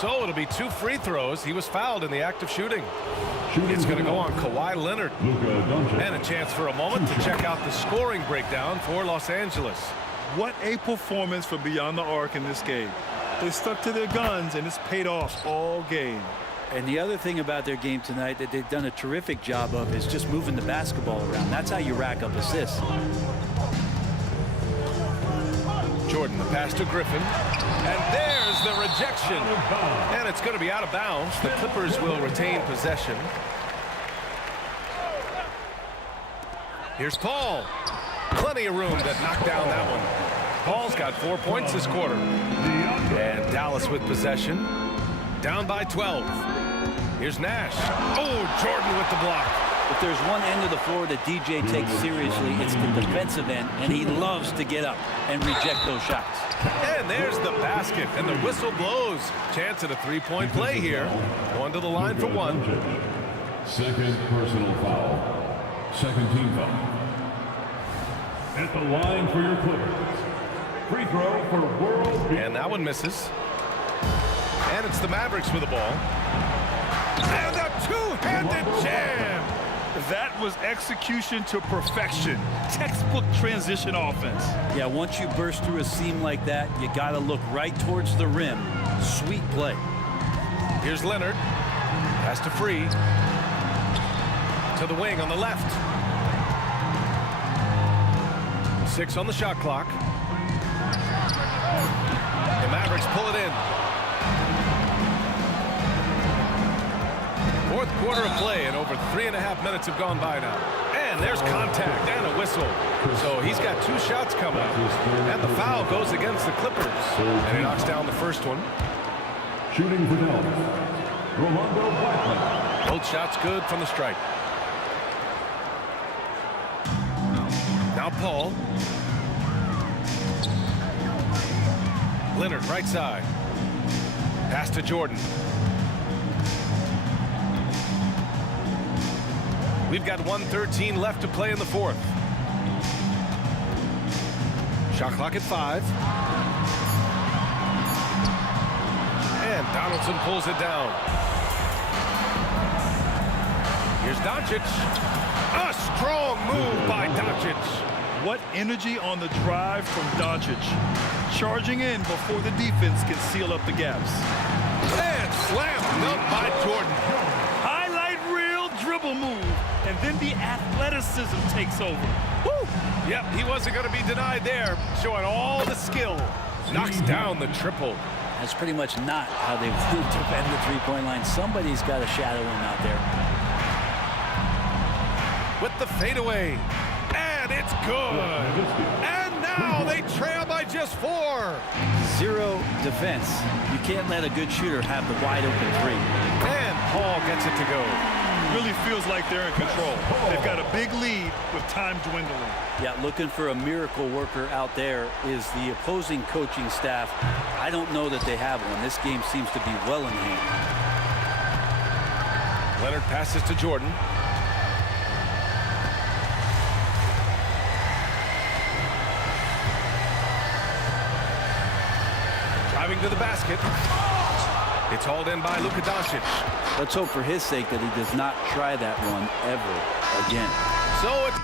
So it'll be 2 free throws. He was fouled in the act of shooting. It's going to go on Kawhi Leonard. And a chance for a moment to check out the scoring breakdown for Los Angeles. What a performance for Beyond the Arc in this game. They stuck to their guns, and it's paid off all game. And the other thing about their game tonight that they've done a terrific job of is just moving the basketball around. That's how you rack up assists. Jordan, the pass to Griffin. And there's the rejection. And it's going to be out of bounds. The Clippers will retain possession. Here's Paul. Plenty of room to knock down that one. Paul's got 4 points this quarter. And Dallas with possession. Down by 12. Here's Nash. Oh, Jordan with the block. If there's one end of the floor that DJ takes seriously, it's the defensive end, and he loves to get up and reject those shots. And there's the basket, and the whistle blows. Chance at a three-point play here. Going to the line for one. Second personal foul. Second team foul. At the line for your Clippers. Free throw for World. And that one misses. And it's the Mavericks with the ball. And a two-handed jam. That was execution to perfection. Textbook transition offense. Yeah, once you burst through a seam like that, you got to look right towards the rim. Sweet play. Here's Leonard. Pass to Free. To the wing on the left. 6 on the shot clock. The Mavericks pull it in. Fourth quarter of play, and over 3.5 minutes have gone by now. And there's contact and a whistle. So he's got 2 shots coming. And the foul goes against the Clippers. And he knocks down the first one. Shooting for Dallas, Rolando Blackman. Both shots good from the stripe. Now Paul. Leonard, right side. Pass to Jordan. We've got 1:13 left to play in the fourth. Shot clock at 5. And Donaldson pulls it down. Here's Doncic. A strong move by Doncic. What energy on the drive from Doncic. Charging in before the defense can seal up the gaps. And slam dunked by Jordan. Highlight reel dribble move. And then the athleticism takes over. Woo! Yep, he wasn't going to be denied there. Showing all the skill. Knocks down the triple. That's pretty much not how they would defend the three-point line. Somebody's got to shadow him out there. With the fadeaway. And it's good. And now they trail by just 4. 0 defense. You can't let a good shooter have the wide-open 3. And Paul gets it to go. Really feels like they're in control. They've got a big lead with time dwindling. Yeah, looking for a miracle worker out there is the opposing coaching staff. I don't know that they have one. This game seems to be well in hand. Leonard passes to Jordan. Driving to the basket. It's hauled in by Luka Doncic. Let's hope for his sake that he does not try that one ever again. So it's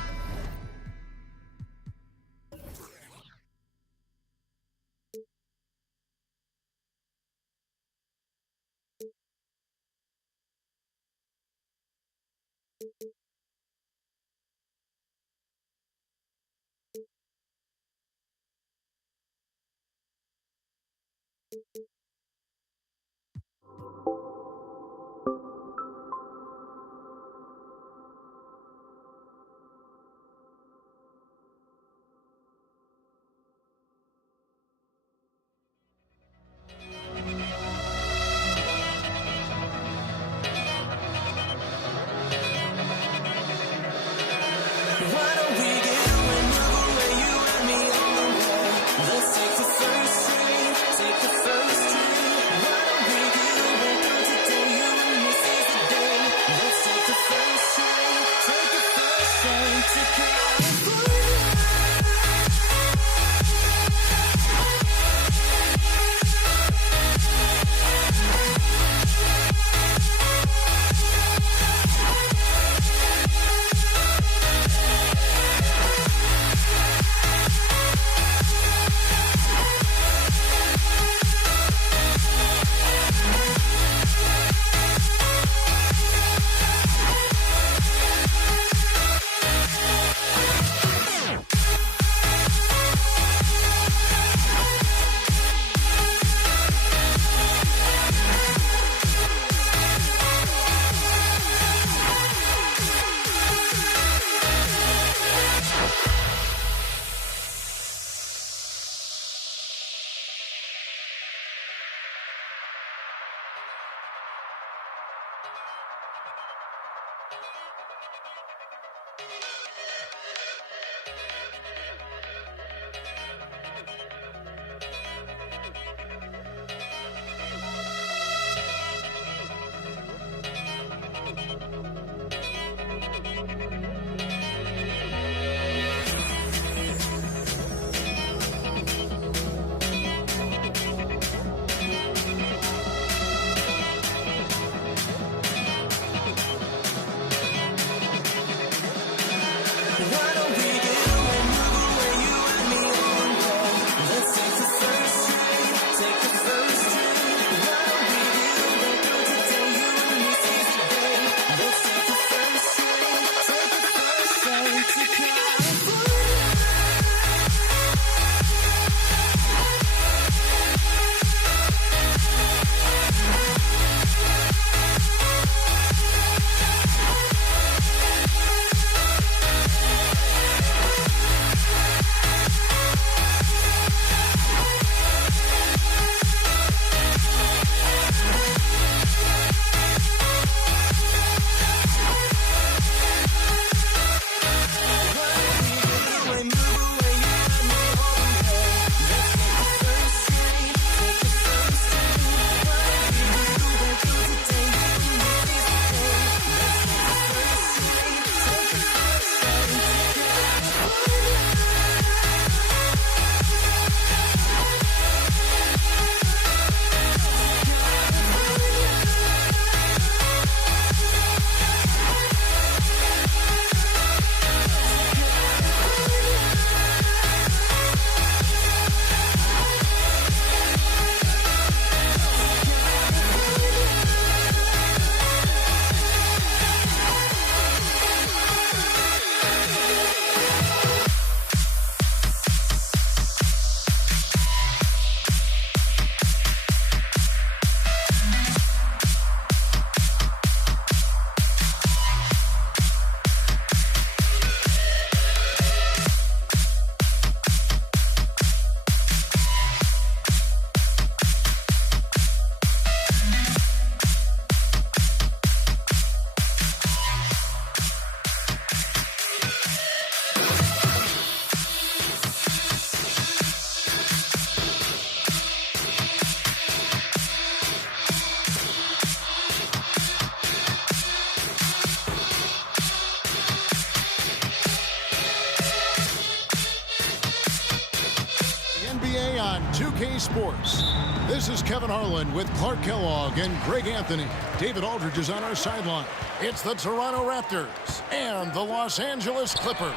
on 2K Sports. This is Kevin Harlan with Clark Kellogg and Greg Anthony. David Aldridge is on our sideline. It's the Toronto Raptors and the Los Angeles Clippers.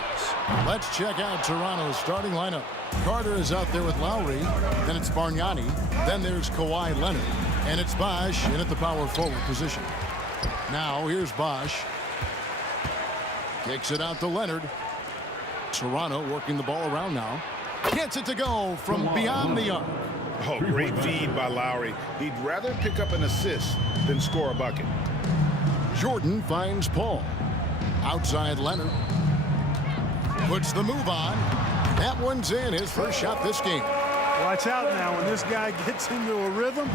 Let's check out Toronto's starting lineup. Carter is out there with Lowry. Then it's Bargnani. Then there's Kawhi Leonard. And it's Bosh in at the power forward position. Now here's Bosh. Kicks it out to Leonard. Toronto working the ball around now. Gets it to go from beyond the arc. Oh, great feed by Lowry. He'd rather pick up an assist than score a bucket. Jordan finds Paul. Outside Leonard. Puts the move on. That one's in, his first shot this game. Watch out now. When this guy gets into a rhythm,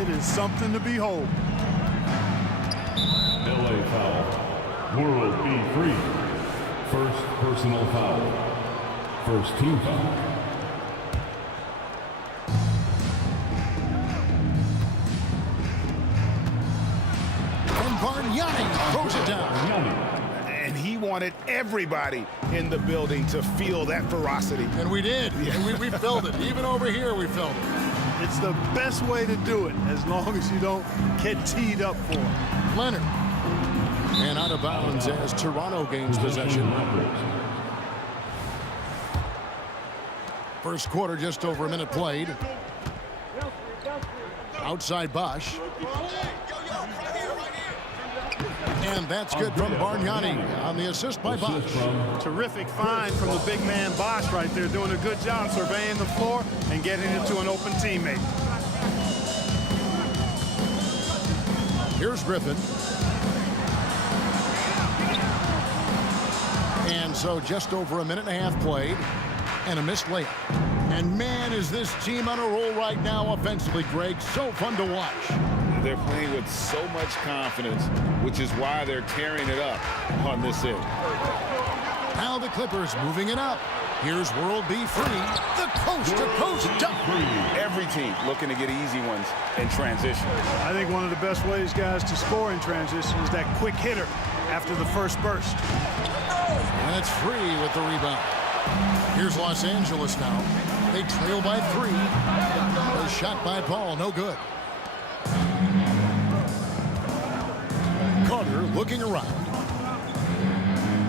it is something to behold. LA foul. World be free. First personal foul. First team foul. And Bargnani throws it down. And he wanted everybody in the building to feel that ferocity. And we did. Yeah. And we felt it. Even over here, we felt it. It's the best way to do it, as long as you don't get teed up for it. Leonard. And out of bounds as Toronto gains possession. First quarter, just over a minute played. Outside Bosh. And that's good from Bargnani on the assist by Bosh. Terrific find from the big man Bosh right there, doing a good job surveying the floor and getting it to an open teammate. Here's Griffin. And so just over a minute and a half played. And a missed layup. And man, is this team on a roll right now offensively, Greg. So fun to watch. They're playing with so much confidence, which is why they're tearing it up on this end. Now the Clippers moving it up. Here's World B. Free, the coast-to-coast dunk. Every team looking to get easy ones in transition. I think one of the best ways, guys, to score in transition is that quick hitter after the first burst. And it's Free with the rebound. Here's Los Angeles now. They trail by 3. A shot by Paul, no good. Carter looking around.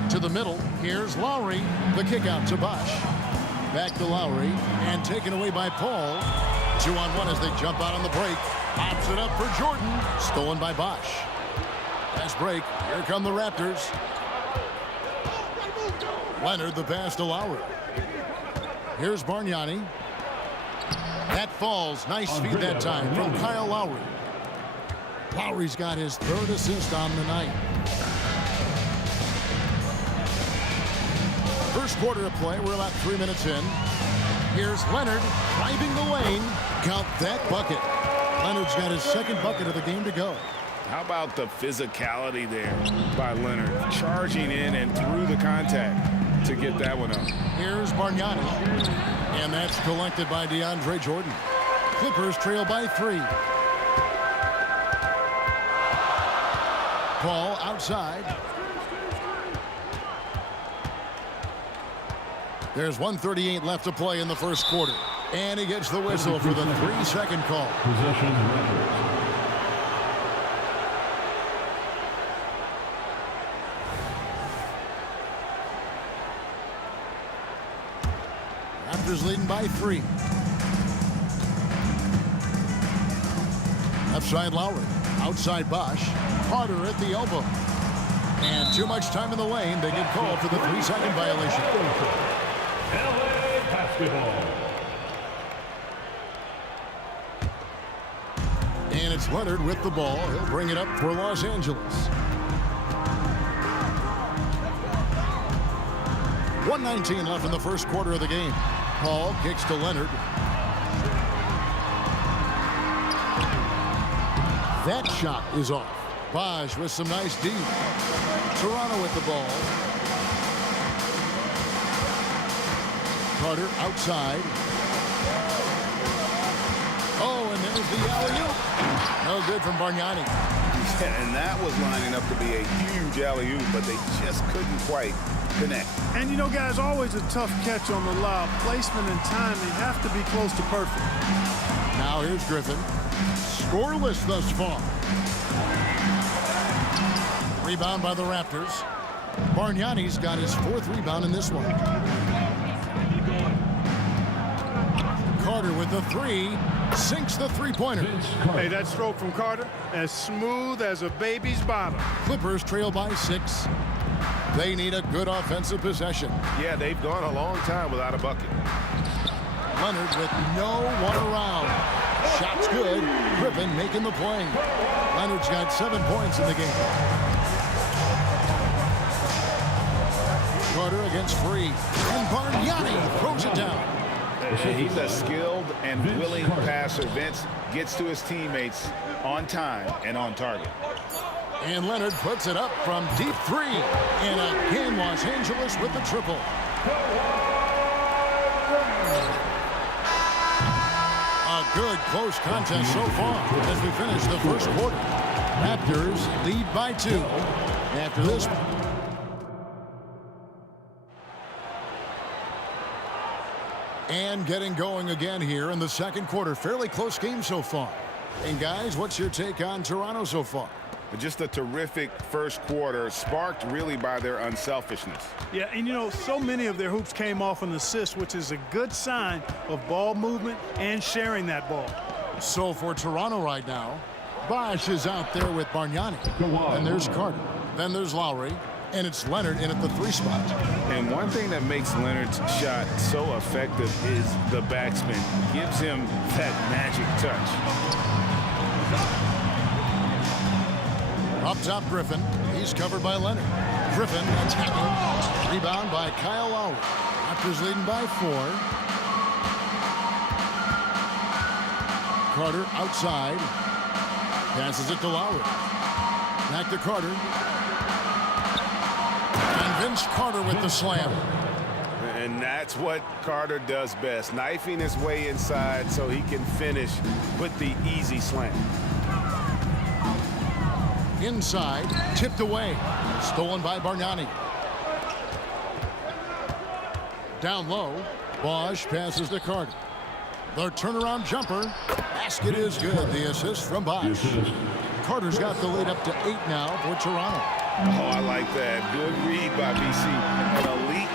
To the middle, here's Lowry. The kick out to Bosh. Back to Lowry, and taken away by Paul. 2-on-1 as they jump out on the break. Pops it up for Jordan. Stolen by Bosh. Pass break. Here come the Raptors. Leonard the pass to Lowry. Here's Bargnani. That falls. Nice feed that time from Kyle Lowry. Lowry's got his 3rd assist on the night. First quarter of play. We're about 3 minutes in. Here's Leonard driving the lane. Count that bucket. Leonard's got his 2nd bucket of the game to go. How about the physicality there by Leonard? Charging in and through the contact to get that one up. Here's Bargnani. And that's collected by DeAndre Jordan. Clippers trail by 3. Paul outside. There's 1:38 left to play in the first quarter. And he gets the whistle for the 3-second call. Possession Raptors. Raptors leading by 3. Left side Lowry. Outside Bosh. Carter at the elbow. And too much time in the lane. They get called for the 3-second violation. LA basketball. And it's Leonard with the ball. He'll bring it up for Los Angeles. 1:19 left in the first quarter of the game. Paul kicks to Leonard. That shot is off. Bosh with some nice D. Toronto with the ball. Carter outside. Oh, and there's the alley-oop. No good from Bargnani. Yeah, and that was lining up to be a huge alley-oop, but they just couldn't quite connect. And you know, guys, always a tough catch on the lob. Placement and timing have to be close to perfect. Now here's Griffin. Scoreless thus far. Rebound by the Raptors. Bargnani's got his 4th rebound in this one. Carter with the 3. Sinks the 3-pointer. Hey, that stroke from Carter, as smooth as a baby's bottom. Clippers trail by 6. They need a good offensive possession. Yeah, they've gone a long time without a bucket. Leonard with no one around. Shot's good. Griffin making the play. Leonard's got 7 points in the game. Carter against Free. And Bargnani throws it down. He's a skilled and willing passer. Vince gets to his teammates on time and on target. And Leonard puts it up from deep 3. And again, Los Angeles with the triple. A good close contest so far as we finish the first quarter. Raptors lead by 2 after this one. And getting going again here in the second quarter. Fairly close game so far. And guys, what's your take on Toronto so far? Just a terrific first quarter, sparked really by their unselfishness. Yeah, and you know, so many of their hoops came off an assist, which is a good sign of ball movement and sharing that ball. So for Toronto right now, Bosh is out there with Bargnani. And there's Carter. Then there's Lowry. And it's Leonard in at the 3 spot. And one thing that makes Leonard's shot so effective is the backspin. Gives him that magic touch. Up top, Griffin. He's covered by Leonard. Griffin attacking. Rebound by Kyle Lowry. Raptors leading by 4. Carter outside. Passes it to Lowry. Back to Carter. And Vince Carter with the slam. And that's what Carter does best, knifing his way inside so he can finish with the easy slam. Inside, tipped away. Stolen by Bargnani. Down low, Bosch passes to Carter. The turnaround jumper. Basket is good. The assist from Bosch. Carter's got the lead up to 8 now for Toronto. Oh, I like that. Good read by BC. An elite,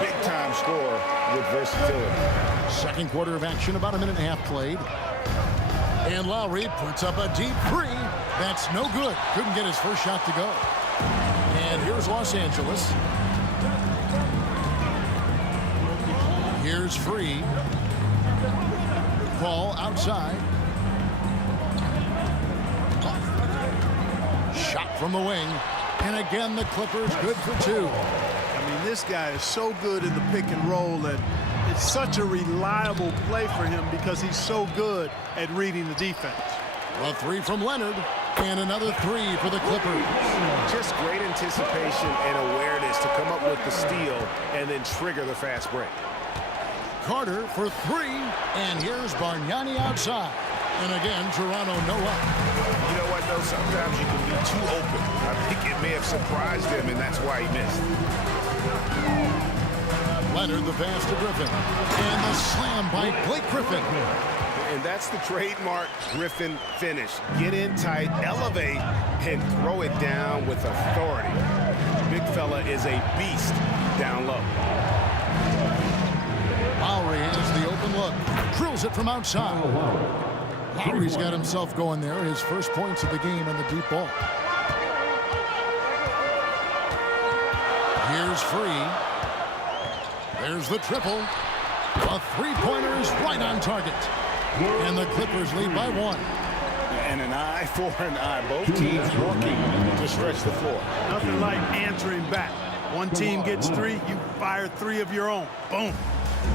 big-time scorer with versatility. Second quarter of action, about a minute and a half played. And Lowry puts up a deep three. That's no good. Couldn't get his first shot to go. And here's Los Angeles. Here's Free. Ball outside. Shot from the wing. And again, the Clippers good for 2. I mean, this guy is so good in the pick and roll that it's such a reliable play for him because he's so good at reading the defense. A 3 from Leonard. And another 3 for the Clippers. Just great anticipation and awareness to come up with the steal and then trigger the fast break. Carter for 3. And here's Bargnani outside. And again, Toronto no up. You know what, though? Sometimes you can be too open. I think it may have surprised him, and that's why he missed. Leonard, the pass to Griffin. And the slam by Blake Griffin. And that's the trademark Griffin finish. Get in tight, elevate, and throw it down with authority. Big fella is a beast down low. Lowry has the open look. Drills it from outside. Lowry's got himself going there. His first points of the game on the deep ball. Here's Free. There's the triple. A three-pointer is right on target. And the Clippers lead by 1. And an eye for an eye. Both teams working to stretch the floor. Nothing like answering back. One team gets 3, you fire 3 of your own. Boom.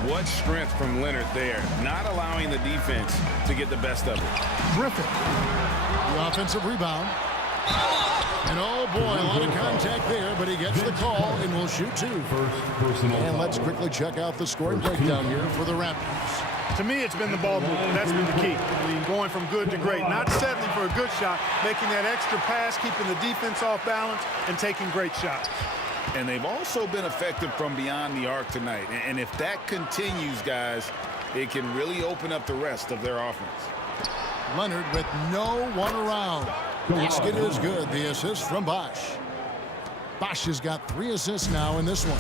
What strength from Leonard there, not allowing the defense to get the best of it. Griffin. The offensive rebound. And oh boy, a lot of contact there, but he gets the call and will shoot 2. And let's quickly check out the scoring breakdown here for the Raptors. To me, it's been the ball movement. That's been the key. I mean, going from good to great. Not settling for a good shot, making that extra pass, keeping the defense off balance, and taking great shots. And they've also been effective from beyond the arc tonight. And if that continues, guys, it can really open up the rest of their offense. Leonard with no one around. Basket is good. The assist from Bosch. Bosch has got 3 assists now in this one.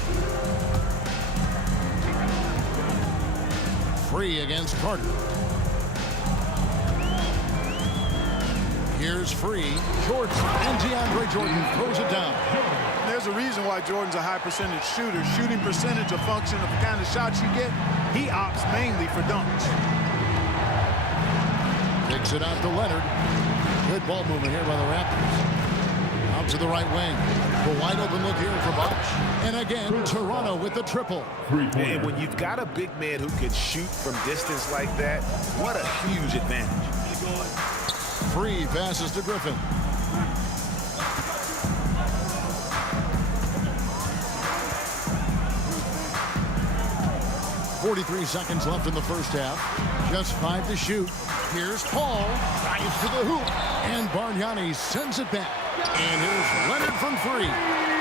Free against Carter. Here's Free. Jordan and DeAndre Jordan throws it down. There's a reason why Jordan's a high percentage shooter. Shooting percentage a function of the kind of shots you get. He opts mainly for dunks. Kicks it out to Leonard. Good ball movement here by the Raptors. Out to the right wing. The wide open look here for Bosch. And again, Toronto with the triple. And when you've got a big man who can shoot from distance like that, what a huge advantage. Free passes to Griffin. .43 seconds left in the first half. Just 5 to shoot. Here's Paul. Drives to the hoop. And Bargnani sends it back. And here's Leonard from 3.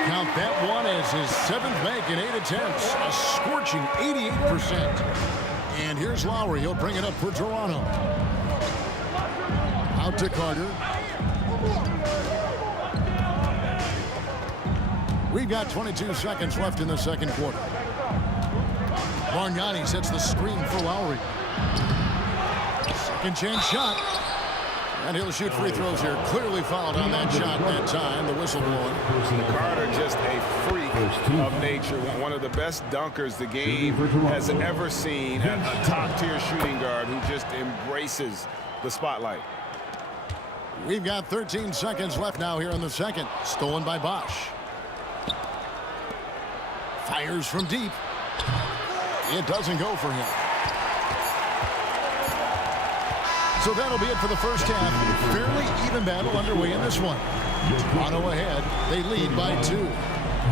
Count that one as his 7th make in 8 attempts. A scorching 88%. And here's Lowry. He'll bring it up for Toronto. Out to Carter. We've got 22 seconds left in the second quarter. Bargnani sets the screen for Lowry. Second chance shot. And he'll shoot free throws here. Clearly fouled on that shot that time. The whistle blowing. Carter just a freak of nature. One of the best dunkers the game has ever seen. A top-tier shooting guard who just embraces the spotlight. We've got 13 seconds left now here in the second. Stolen by Bosch. Fires from deep. It doesn't go for him. So that'll be it for the first half. Fairly even battle underway in this one. Toronto ahead. They lead by 2.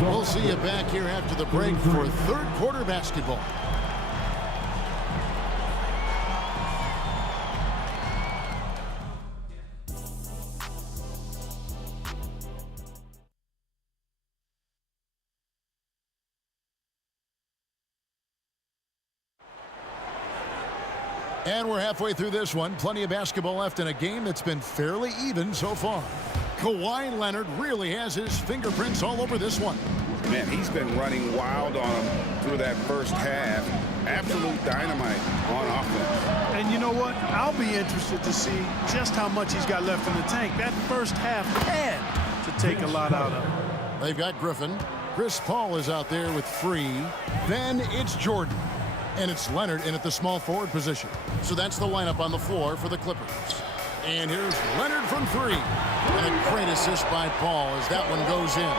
We'll see you back here after the break for third quarter basketball. And we're halfway through this one. Plenty of basketball left in a game that's been fairly even so far. Kawhi Leonard really has his fingerprints all over this one. Man, he's been running wild on him through that first half. Absolute dynamite on offense. And you know what? I'll be interested to see just how much he's got left in the tank. That first half had to take a lot out of him. They've got Griffin. Chris Paul is out there with Free. Then it's Jordan. And it's Leonard in at the small forward position. So that's the lineup on the floor for the Clippers. And here's Leonard from 3. And a great assist by Paul as that one goes in.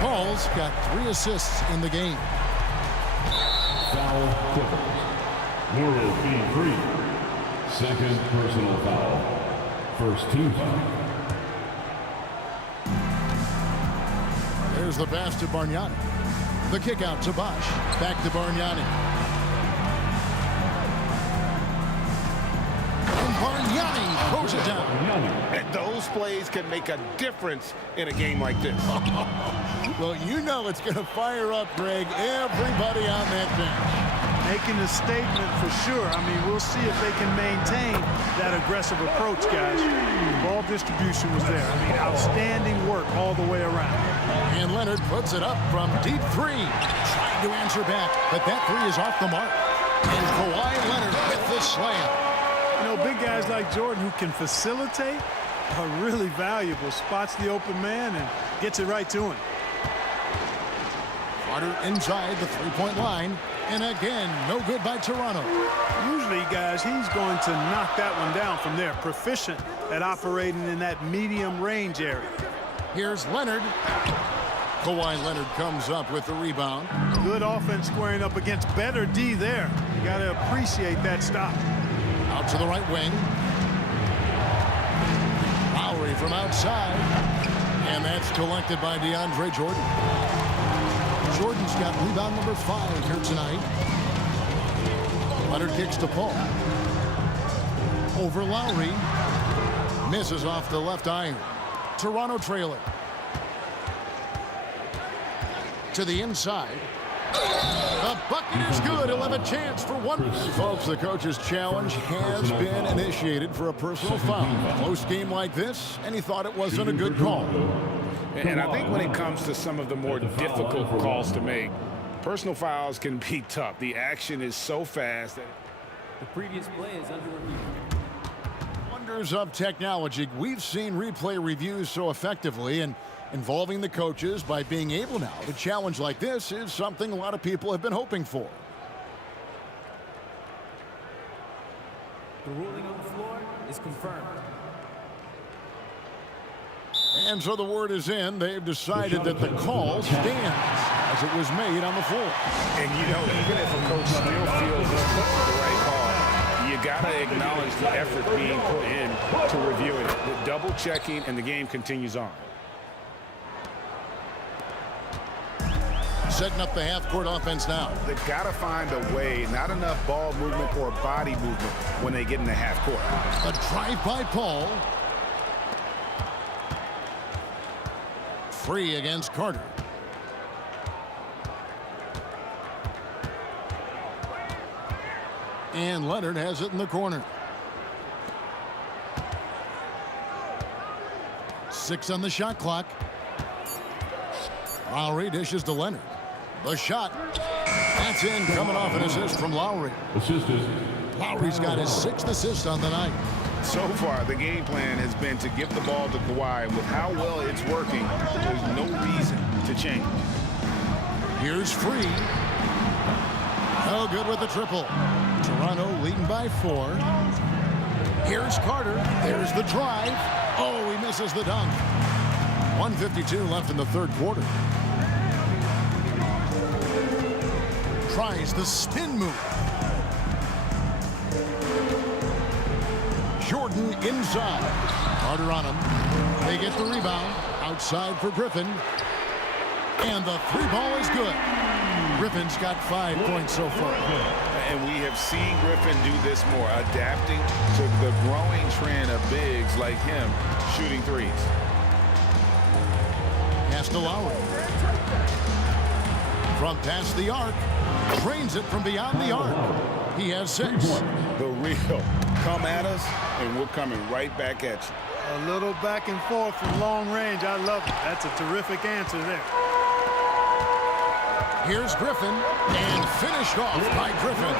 Paul's got 3 assists in the game. Foul Clippers. World B3. Second personal foul. First team foul. There's the pass to Bargnani. The kick out to Bosh. Back to Bargnani. And Bargnani throws it down. And those plays can make a difference in a game like this. Well, you know it's going to fire up, Greg, everybody on that bench. Making a statement for sure. I mean, we'll see if they can maintain that aggressive approach, guys. Ball distribution was there. I mean, outstanding work all the way around. And Leonard puts it up from deep 3. Trying to answer back, but that 3 is off the mark. And Kawhi Leonard with the slam. You know, big guys like Jordan who can facilitate are really valuable. Spots the open man and gets it right to him. Carter inside the three-point line. And again, no good by Toronto. Usually, guys, he's going to knock that one down from there. Proficient at operating in that medium range area. Here's Leonard. Kawhi Leonard comes up with the rebound. Good offense squaring up against better D there. You got to appreciate that stop. Out to the right wing. Lowry from outside. And that's collected by DeAndre Jordan. Jordan's got rebound number 5 here tonight. Leonard kicks to Paul. Over Lowry. Misses off the left iron. Toronto trailer. To the inside. The bucket is good. He'll have a chance for one. Folks, the coach's challenge has been initiated for a personal foul. Close game like this, and he thought it wasn't a good call. And I think when it comes to some of the more difficult calls to make, personal fouls can be tough. The action is so fast. The previous play is under review. Wonders of technology. We've seen replay reviews so effectively, and involving the coaches by being able now to challenge like this is something a lot of people have been hoping for. The ruling on the floor is confirmed. And so the word is in. They've decided that the call stands as it was made on the floor. And, you know, even if a coach still feels it's the right call, you got to acknowledge the effort being put in to reviewing it. The double checking, and the game continues on. Setting up the half-court offense now. They've got to find a way, not enough ball movement or body movement when they get in the half court. A drive by Paul. Free against Carter. And Leonard has it in the corner. 6 on the shot clock. Lowry dishes to Leonard. The shot. That's in, coming off an assist from Lowry. Assisted. Lowry's got his 6th assist on the night. So far, the game plan has been to give the ball to Kawhi. With how well it's working, there's no reason to change. Here's Free. No good with the triple. Toronto leading by 4. Here's Carter. There's the drive. Oh, he misses the dunk. 1:52 left in the third quarter. Tries the spin move. Jordan inside. Carter on him. They get the rebound. Outside for Griffin. And the three ball is good. Griffin's got 5 points so far. And we have seen Griffin do this more, adapting to the growing trend of bigs like him shooting threes. Pass to Lowry. From past the arc. Drains it from beyond the arc. He has 6. The real. Come at us, and we're coming right back at you. A little back and forth from long range. I love it. That's a terrific answer there. Here's Griffin, and finished off by Griffin.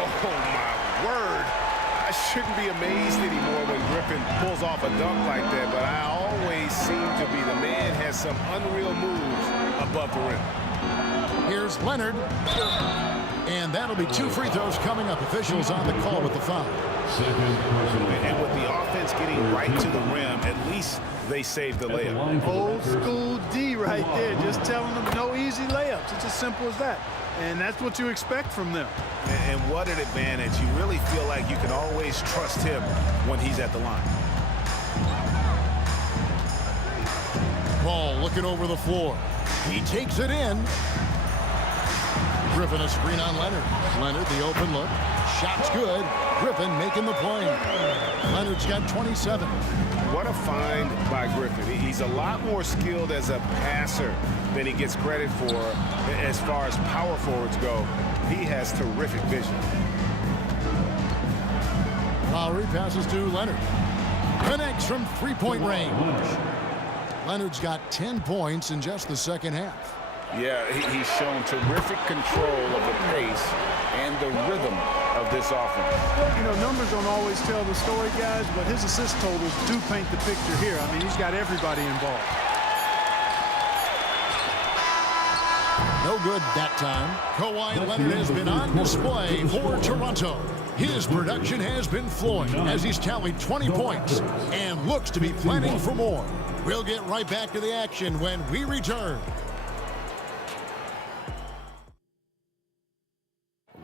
Oh, my word. I shouldn't be amazed anymore when Griffin pulls off a dunk like that, but I always seem to be. The man has some unreal moves above the rim. Here's Leonard. And that'll be 2 free throws coming up. Officials on the call with the foul. And with the offense getting right to the rim, at least they saved the layup. Old school D right there, just telling them no easy layups. It's as simple as that. And that's what you expect from them. And what an advantage. You really feel like you can always trust him when he's at the line. Ball looking over the floor. He takes it in. Griffin a screen on Leonard. Leonard the open look. Shot's good. Griffin making the play. Leonard's got 27. What a find by Griffin. He's a lot more skilled as a passer than he gets credit for as far as power forwards go. He has terrific vision. Lowry passes to Leonard. Connects from three-point range. Leonard's got 10 points in just the second half. Yeah, he's shown terrific control of the pace and the rhythm of this offense. You know, numbers don't always tell the story, guys, but his assist totals do paint the picture here. I mean, he's got everybody involved. No good that time. Kawhi Leonard has been on display for Toronto. His production has been flowing as he's tallied 20 points and looks to be planning for more. We'll get right back to the action when we return.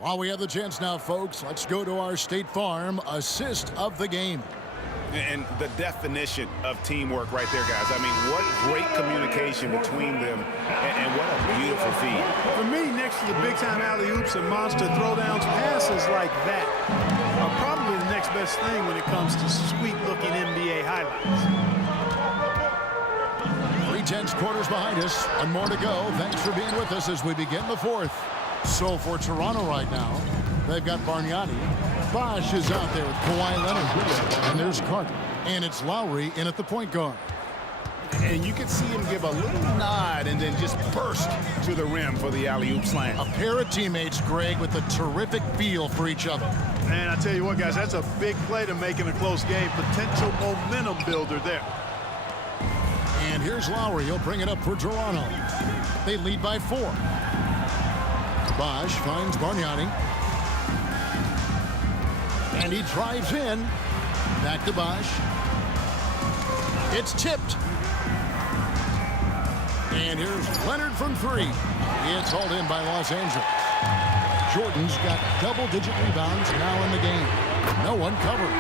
While we have the chance now, folks, let's go to our State Farm assist of the game. And the definition of teamwork right there, guys. I mean, what great communication between them, and what a beautiful feed. For me, next to the big-time alley-oops and monster throwdowns, passes like that are probably the next best thing when it comes to sweet-looking NBA highlights. 3/10 quarters behind us. One more to go. Thanks for being with us as we begin the fourth. So for Toronto right now, they've got Bargnani. Bosh is out there with Kawhi Leonard. And there's Carter. And it's Lowry in at the point guard. And you can see him give a little nod and then just burst to the rim for the alley-oop slam. A pair of teammates, Greg, with a terrific feel for each other. Man, I tell you what, guys, that's a big play to make in a close game. Potential momentum builder there. And here's Lowry. He'll bring it up for Toronto. They lead by 4. Bosh finds Bargnani. And he drives in. Back to Bosh. It's tipped. And here's Leonard from 3. It's hauled in by Los Angeles. Jordan's got double-digit rebounds now in the game. No one covered.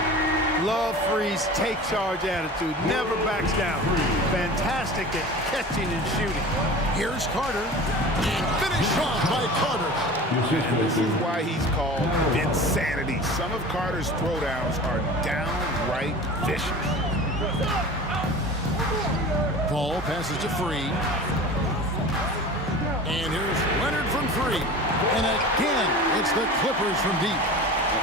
Love Freeze, take charge attitude, never backs down. Fantastic at catching and shooting. Here's Carter, and finished off by Carter. And this is why he's called Vinsanity. Some of Carter's throwdowns are downright vicious. Paul passes to Free. And here's Leonard from 3. And again, it's the Clippers from deep.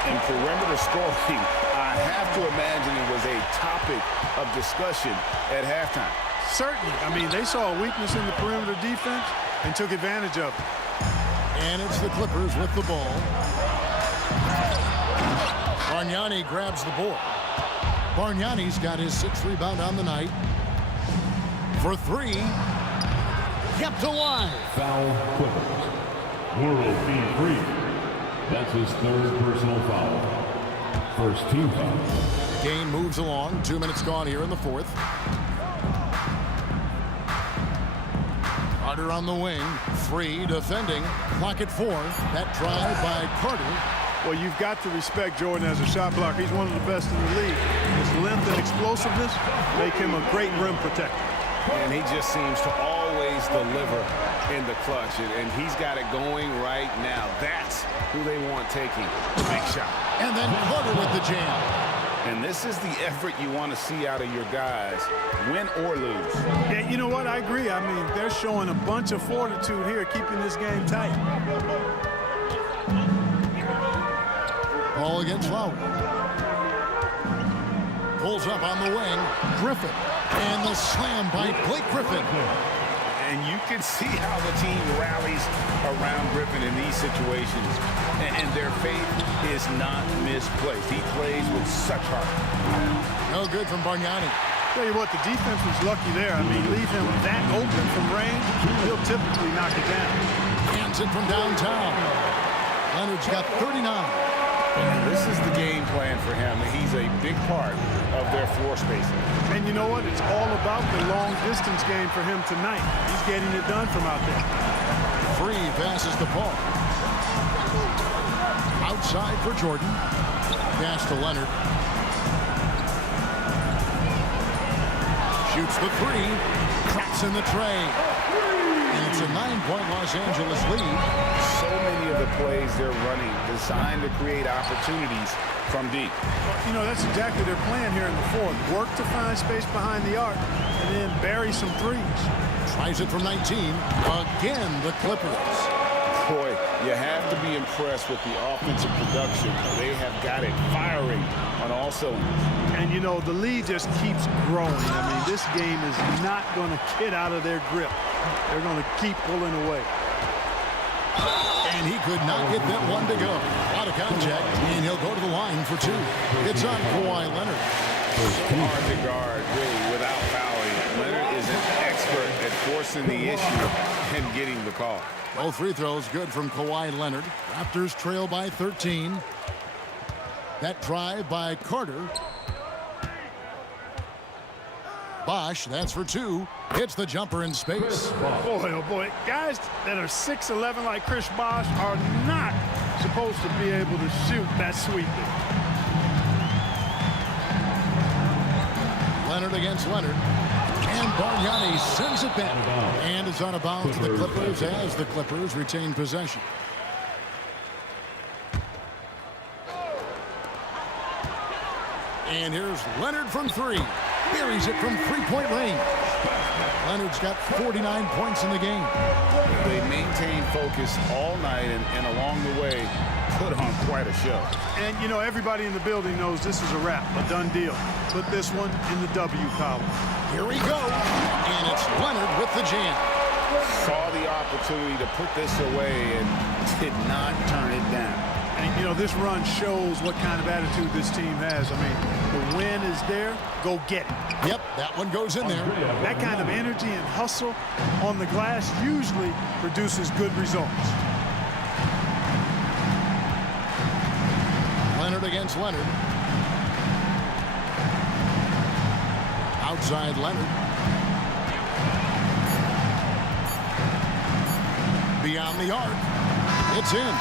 And perimeter scoring, I have to imagine it was a topic of discussion at halftime. Certainly. I mean, they saw a weakness in the perimeter defense and took advantage of it. And it's the Clippers with the ball. Bargnani grabs the board. Bargnani's got his 6th rebound on the night. For 3. Kept alive. Foul Clippers. World being free. That's his 3rd personal foul. First team foul. Game moves along. 2 minutes gone here in the 4th. Carter on the wing. Free defending. Clock at 4. That drive by Carter. Well, you've got to respect Jordan as a shot blocker. He's one of the best in the league. His length and explosiveness make him a great rim protector. And he just seems to always deliver in the clutch, and he's got it going right now. That's who they want taking the big shot. And then Carter with the jam. And this is the effort you want to see out of your guys, win or lose. Yeah, you know what? I agree. I mean, they're showing a bunch of fortitude here, keeping this game tight. Ball against Lowry. Pulls up on the wing. Griffin. And the slam by Blake Griffin. And you can see how the team rallies around Griffin in these situations. And their faith is not misplaced. He plays with such heart. No good from Bargnani. Tell you what, the defense was lucky there. I mean, leave him that open from range, he'll typically knock it down. Hands it from downtown. Leonard's got 39. And this is the game plan for him. He's a big part of their floor spacing. And you know what? It's all about the long distance game for him tonight. He's getting it done from out there. Free passes the ball. Outside for Jordan. Pass to Leonard. Shoots the three. Traps in the tray. And it's a 9-point Los Angeles lead. So many of the plays they're running designed to create opportunities from deep. Well, you know, that's exactly their plan here in the fourth. Work to find space behind the arc and then bury some threes. Tries it from 19. Again, the Clippers. Boy, you have to be impressed with the offensive production. They have got it firing on all cylinders. And, you know, the lead just keeps growing. I mean, this game is not going to get out of their grip. They're going to keep pulling away. And he could not get that one to go. Out of contact, and he'll go to the line for two. It's on Kawhi Leonard. So hard to guard, really, without fouling. Leonard is an expert at forcing the issue and getting the call. Both free throws good from Kawhi Leonard. Raptors trail by 13. That drive by Carter. Bosch, that's for two. Hits the jumper in space. Boy, oh boy. Guys that are 6'11" like Chris Bosh are not supposed to be able to shoot that sweetly. Leonard against Leonard. And Bargnani sends it back. And it's out of bounds to the Clippers as the Clippers retain possession. And here's Leonard from three. Buries it from three-point range. Leonard's got 49 points in the game. They maintain focus all night and along the way put on quite a show. And, you know, everybody in the building knows this is a wrap, a done deal. Put this one in the W column. Here we go. And it's Leonard with the jam. Saw the opportunity to put this away and did not turn it down. And, you know, this run shows what kind of attitude this team has. I mean, the win is there, go get it. Yep, that one goes in there. That kind of energy and hustle on the glass usually produces good results. Leonard against Leonard. Outside Leonard. Beyond the arc. It's in.